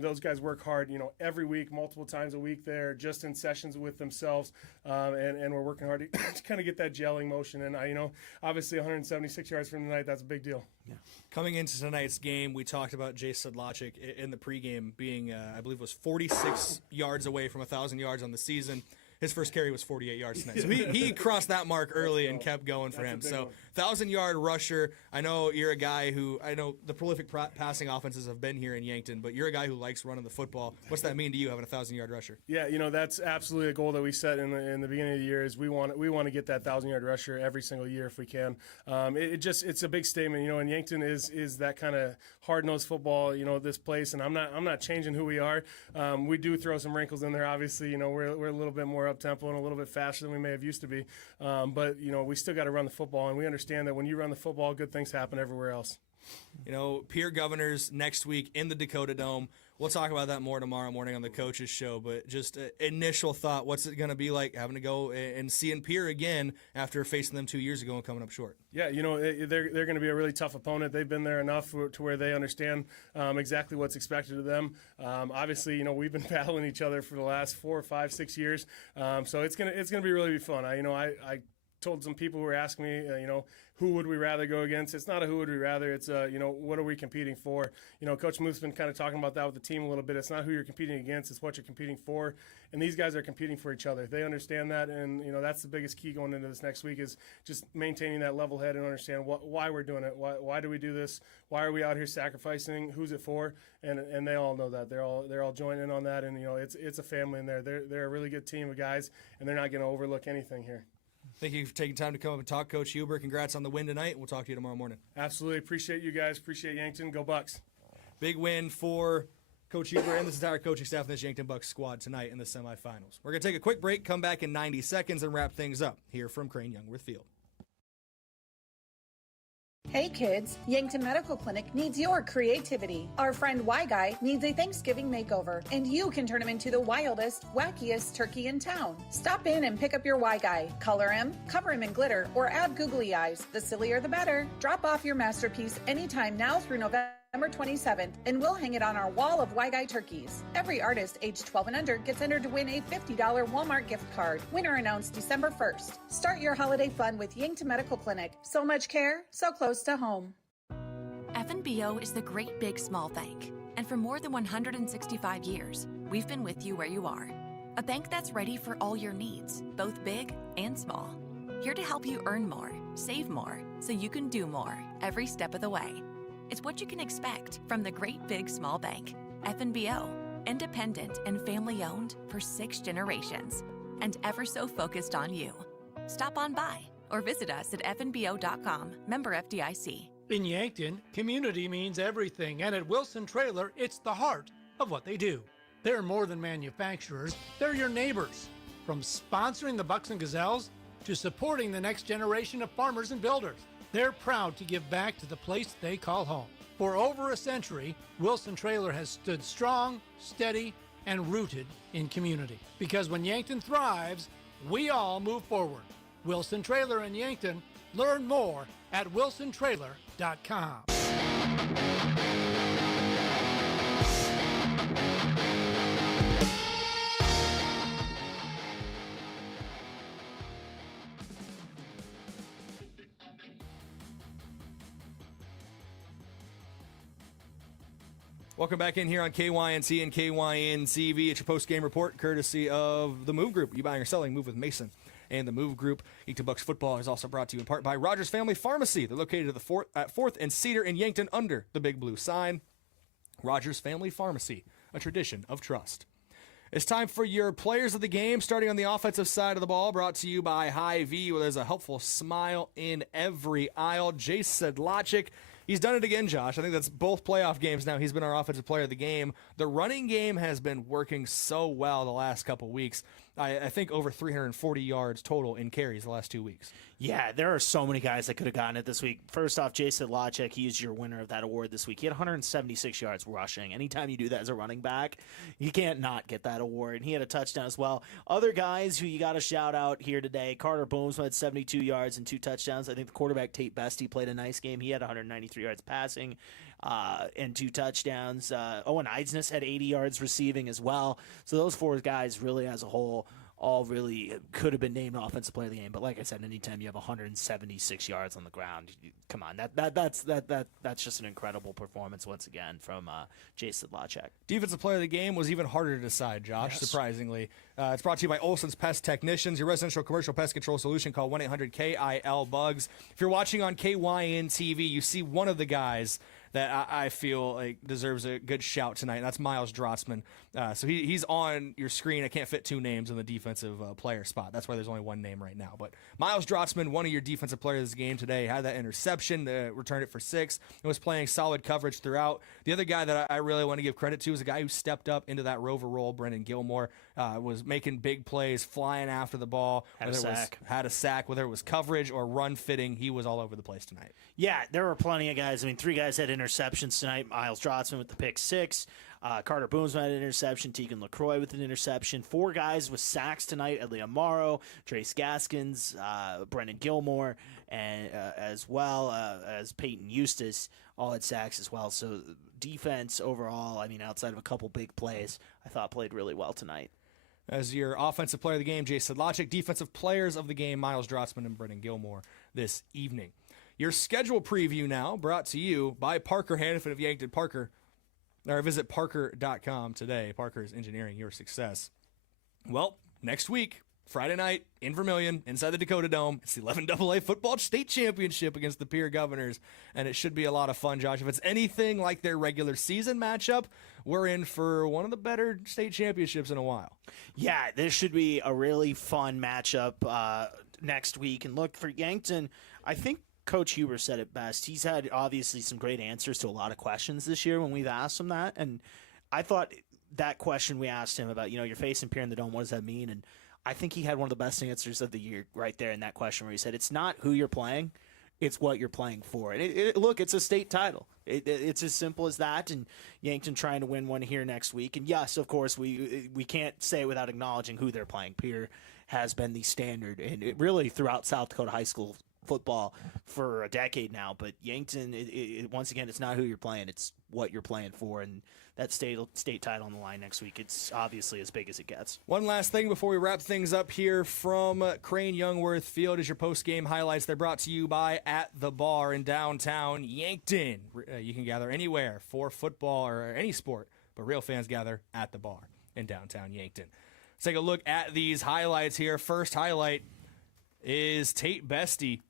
Those guys work hard, every week, multiple times a week. They're just in sessions with themselves, and we're working hard to kind of get that gelling motion. And obviously 176 yards from tonight, that's a big deal. Yeah. Coming into tonight's game, we talked about Jay Sedlacek in the pregame being, I believe, was 46 yards away from 1,000 yards on the season. His first carry was 48 yards tonight. So he crossed that mark early and kept going for him. So 1,000-yard rusher. I know you're a guy who, I know the prolific passing offenses have been here in Yankton, but you're a guy who likes running the football. What's that mean to you, having a 1,000-yard rusher? Yeah, that's absolutely a goal that we set in the beginning of the year. Is we want to get that 1,000-yard rusher every single year if we can. It's a big statement, and Yankton is that kind of hard-nosed football, this place, and I'm not changing who we are. We do throw some wrinkles in there. Obviously, we're a little bit more up-tempo and a little bit faster than we may have used to be. But we still got to run the football, and we understand that when you run the football, good things happen everywhere else. Peer governors next week in the Dakota Dome. We'll talk about that more tomorrow morning on the Coaches Show, but just initial thought, what's it going to be like having to go and seeing Peer again after facing them 2 years ago and coming up short? Yeah, they're going to be a really tough opponent. They've been there enough to where they understand exactly what's expected of them. Obviously, we've been battling each other for the last 4, 5, 6 years, so it's gonna be really fun. I told some people who were asking me, who would we rather go against? It's not a who would we rather. It's, what are we competing for? Coach Muth's been kind of talking about that with the team a little bit. It's not who you're competing against. It's what you're competing for. And these guys are competing for each other. They understand that. And, that's the biggest key going into this next week is just maintaining that level head and understand why we're doing it. Why do we do this? Why are we out here sacrificing? Who's it for? And they all know that. They're all joining in on that. And, it's a family in there. They're a really good team of guys, and they're not going to overlook anything here. Thank you for taking time to come up and talk, Coach Huber. Congrats on the win tonight. We'll talk to you tomorrow morning. Absolutely. Appreciate you guys. Appreciate Yankton. Go Bucks. Big win for Coach Huber and this entire coaching staff in this Yankton Bucks squad tonight in the semifinals. We're going to take a quick break, come back in 90 seconds, and wrap things up here from Crane-Youngworth Field. Hey kids, Yankton Medical Clinic needs your creativity. Our friend Y Guy needs a Thanksgiving makeover, and you can turn him into the wildest, wackiest turkey in town. Stop in and pick up your Y Guy. Color him, cover him in glitter, or add googly eyes. The sillier the better. Drop off your masterpiece anytime now through November 27th, and we'll hang it on our wall of Y Guy turkeys. Every artist aged 12 and under gets entered to win a $50 Walmart gift card. Winner announced December 1st. Start your holiday fun with Yankton Medical Clinic. So much care, so close to home. FNBO is the great big small bank. And for more than 165 years, we've been with you where you are. A bank that's ready for all your needs, both big and small. Here to help you earn more, save more, so you can do more every step of the way. It's what you can expect from the great big small bank. FNBO, independent and family owned for 6 generations, and ever so focused on you. Stop on by or visit us at fnbo.com. Member FDIC. In Yankton, community means everything, and at Wilson Trailer, it's the heart of what they do. They're more than manufacturers, they're your neighbors. From sponsoring the Bucks and Gazelles to supporting the next generation of farmers and builders, they're proud to give back to the place they call home. For over a century, Wilson Trailer has stood strong, steady, and rooted in community. Because when Yankton thrives, we all move forward. Wilson Trailer in Yankton. Learn more at wilsontrailer.com. Welcome back in here on KYNC and KYNCV. It's your post-game report courtesy of the Move Group. You buying or selling, move with Mason. And the Move Group. Yankton Bucks football is also brought to you in part by Rogers Family Pharmacy. They're located at 4th and Cedar in Yankton under the big blue sign. Rogers Family Pharmacy, a tradition of trust. It's time for your players of the game, starting on the offensive side of the ball, brought to you by Hy-Vee, where there's a helpful smile in every aisle. Jace Sedlacek, he's done it again, Josh. I think that's both playoff games now. He's been our offensive player of the game. The running game has been working so well the last couple weeks. I think over 340 yards total in carries the last 2 weeks. Yeah, there are so many guys that could have gotten it this week. First off, Jason Lachek, he's your winner of that award this week. He had 176 yards rushing. Anytime you do that as a running back, you can't not get that award. And he had a touchdown as well. Other guys who you got to shout out here today, Carter Booms had 72 yards and 2 touchdowns. I think the quarterback, Tate Bestie, played a nice game. He had 193 yards passing and 2 touchdowns. Owen Eidsness had 80 yards receiving as well. So those 4 guys really as a whole all really could have been named offensive player of the game. But like I said, anytime you have 176 yards on the ground, come on, that's just an incredible performance once again from Jason Lachek. Defensive player of the game was even harder to decide, Josh, Yes. surprisingly. It's brought to you by Olson's Pest Technicians, your residential commercial pest control solution. Call 1-800-KIL-BUGS. If you're watching on KYN TV, you see one of the guys that I feel like deserves a good shout tonight, and that's Miles Drotzman. So he's on your screen. I can't fit 2 names in the defensive player spot. That's why there's only 1 name right now. But Miles Drotzman, one of your defensive players of this game today, had that interception, returned it for 6, and was playing solid coverage throughout. The other guy that I really want to give credit to is a guy who stepped up into that rover role. Brendan Gilmore was making big plays, flying after the ball. Had a sack. Whether it was coverage or run fitting, he was all over the place tonight. Yeah, there were plenty of guys. I mean, 3 guys had interceptions tonight. Miles Drotzman with the pick 6. Carter Booms had an interception. Tegan LaCroix with an interception. 4 guys with sacks tonight. Elia Morrow, Trace Gaskins, Brendan Gilmore, and as well as Peyton Eustace all had sacks as well. So defense overall, I mean, outside of a couple big plays, I thought played really well tonight. As your offensive player of the game, Jay Sedlacek. Defensive players of the game, Miles Drotzman and Brendan Gilmore this evening. Your schedule preview now brought to you by Parker Hannafin of Yankton. Parker, or visit parker.com today. Parker is engineering your success. Well, next week, Friday night in Vermilion, inside the Dakota Dome, it's the 11AA Football State Championship against the Pierre Governors, and it should be a lot of fun, Josh. If it's anything like their regular season matchup, we're in for one of the better state championships in a while. Yeah, this should be a really fun matchup next week. And look, for Yankton, I think Coach Huber said it best. He's had obviously some great answers to a lot of questions this year when we've asked him that, and I thought that question we asked him about, you're facing Pierre in the Dome, what does that mean? And I think he had one of the best answers of the year right there in that question where he said, it's not who you're playing, it's what you're playing for. And look, it's a state title. It's as simple as that, and Yankton trying to win one here next week. And yes, of course, we can't say without acknowledging who they're playing. Pierre has been the standard, and it really throughout South Dakota high school football for a decade now. But Yankton, once again, it's not who you're playing, it's what you're playing for. And that state title on the line next week, it's obviously as big as it gets. One last thing before we wrap things up here from Crane-Youngworth Field is your post-game highlights. They're brought to you by At the Bar in downtown Yankton. You can gather anywhere for football or any sport, but real fans gather at the bar in downtown Yankton. Let's take a look at these highlights here. First highlight is Tate Bestie.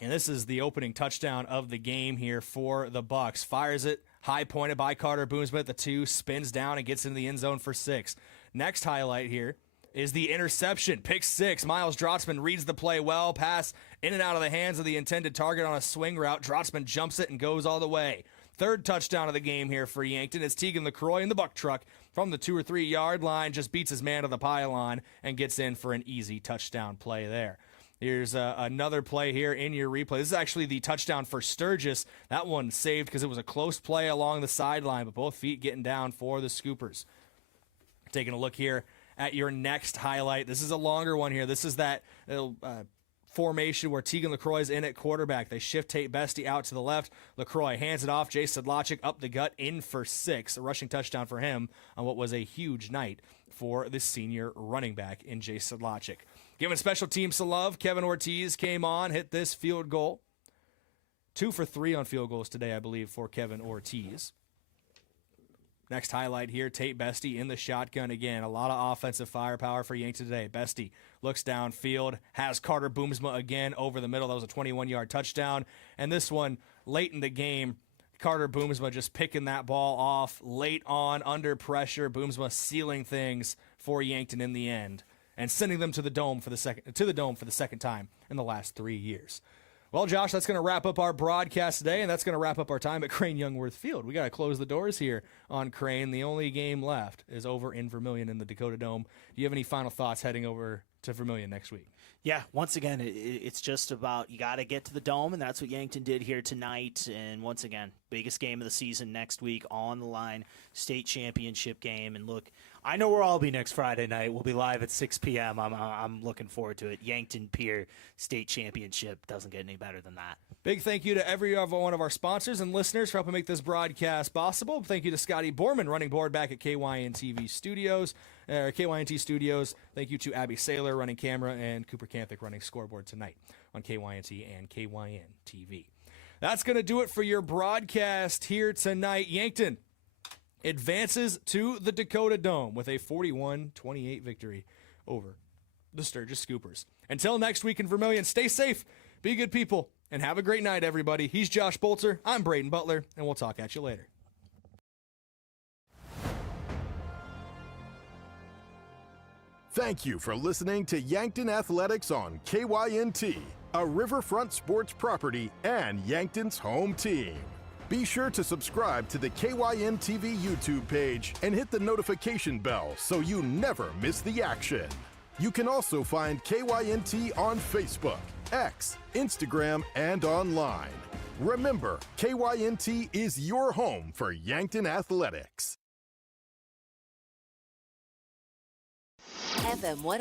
And this is the opening touchdown of the game here for the Bucks. Fires it, high pointed by Carter Boomsma at the 2, spins down and gets into the end zone for 6. Next highlight here is the interception, pick 6. Miles Drotzman reads the play well, pass in and out of the hands of the intended target on a swing route. Drotzman jumps it and goes all the way. Third touchdown of the game here for Yankton. It's Tegan LaCroix in the buck truck from the 2 or 3 yard line, just beats his man to the pylon and gets in for an easy touchdown play there. Here's another play here in your replay. This is actually the touchdown for Sturgis. That one saved because it was a close play along the sideline, but both feet getting down for the Scoopers. Taking a look here at your next highlight. This is a longer one here. This is that formation where Tegan LaCroix is in at quarterback. They shift Tate Bestie out to the left. LaCroix hands it off. Jay Sedlacek up the gut in for 6. A rushing touchdown for him on what was a huge night for the senior running back in Jay Sedlacek. Giving special teams some love, Kevin Ortiz came on, hit this field goal. 2 for 3 on field goals today, I believe, for Kevin Ortiz. Next highlight here, Tate Bestie in the shotgun again. A lot of offensive firepower for Yankton today. Bestie looks downfield, has Carter Boomsma again over the middle. That was a 21-yard touchdown. And this one, late in the game, Carter Boomsma just picking that ball off late on, under pressure. Boomsma sealing things for Yankton in the end and sending them to the dome for the second time in the last 3 years. Well, Josh, that's going to wrap up our broadcast today, and that's going to wrap up our time at Crane-Youngworth Field. We got to close the doors here on Crane. The only game left is over in Vermilion in the Dakota Dome. Do you have any final thoughts heading over to Vermilion next week? Yeah, once again, it's just about you got to get to the Dome, and that's what Yankton did here tonight. And once again, biggest game of the season next week on the line, state championship game. And look, I know where I'll be next Friday night. We'll be live at 6 p.m. I'm looking forward to it. Yankton Pierre State Championship doesn't get any better than that. Big thank you to every one of our sponsors and listeners for helping make this broadcast possible. Thank you to Scotty Borman, running board back at KYNT Studios. Thank you to Abby Saylor, running camera, and Cooper Canthick, running scoreboard tonight on KYNT and KYN TV. That's going to do it for your broadcast here tonight. Yankton advances to the Dakota Dome with a 41-28 victory over the Sturgis Scoopers. Until next week in Vermilion, stay safe, be good people, and have a great night, everybody. He's Josh Boelter. I'm Brayden Butler, and we'll talk at you later. Thank you for listening to Yankton Athletics on KYNT, a Riverfront sports property and Yankton's home team. Be sure to subscribe to the KYN-TV YouTube page and hit the notification bell so you never miss the action. You can also find KYNT on Facebook, X, Instagram, and online. Remember, KYNT is your home for Yankton Athletics. FM 101.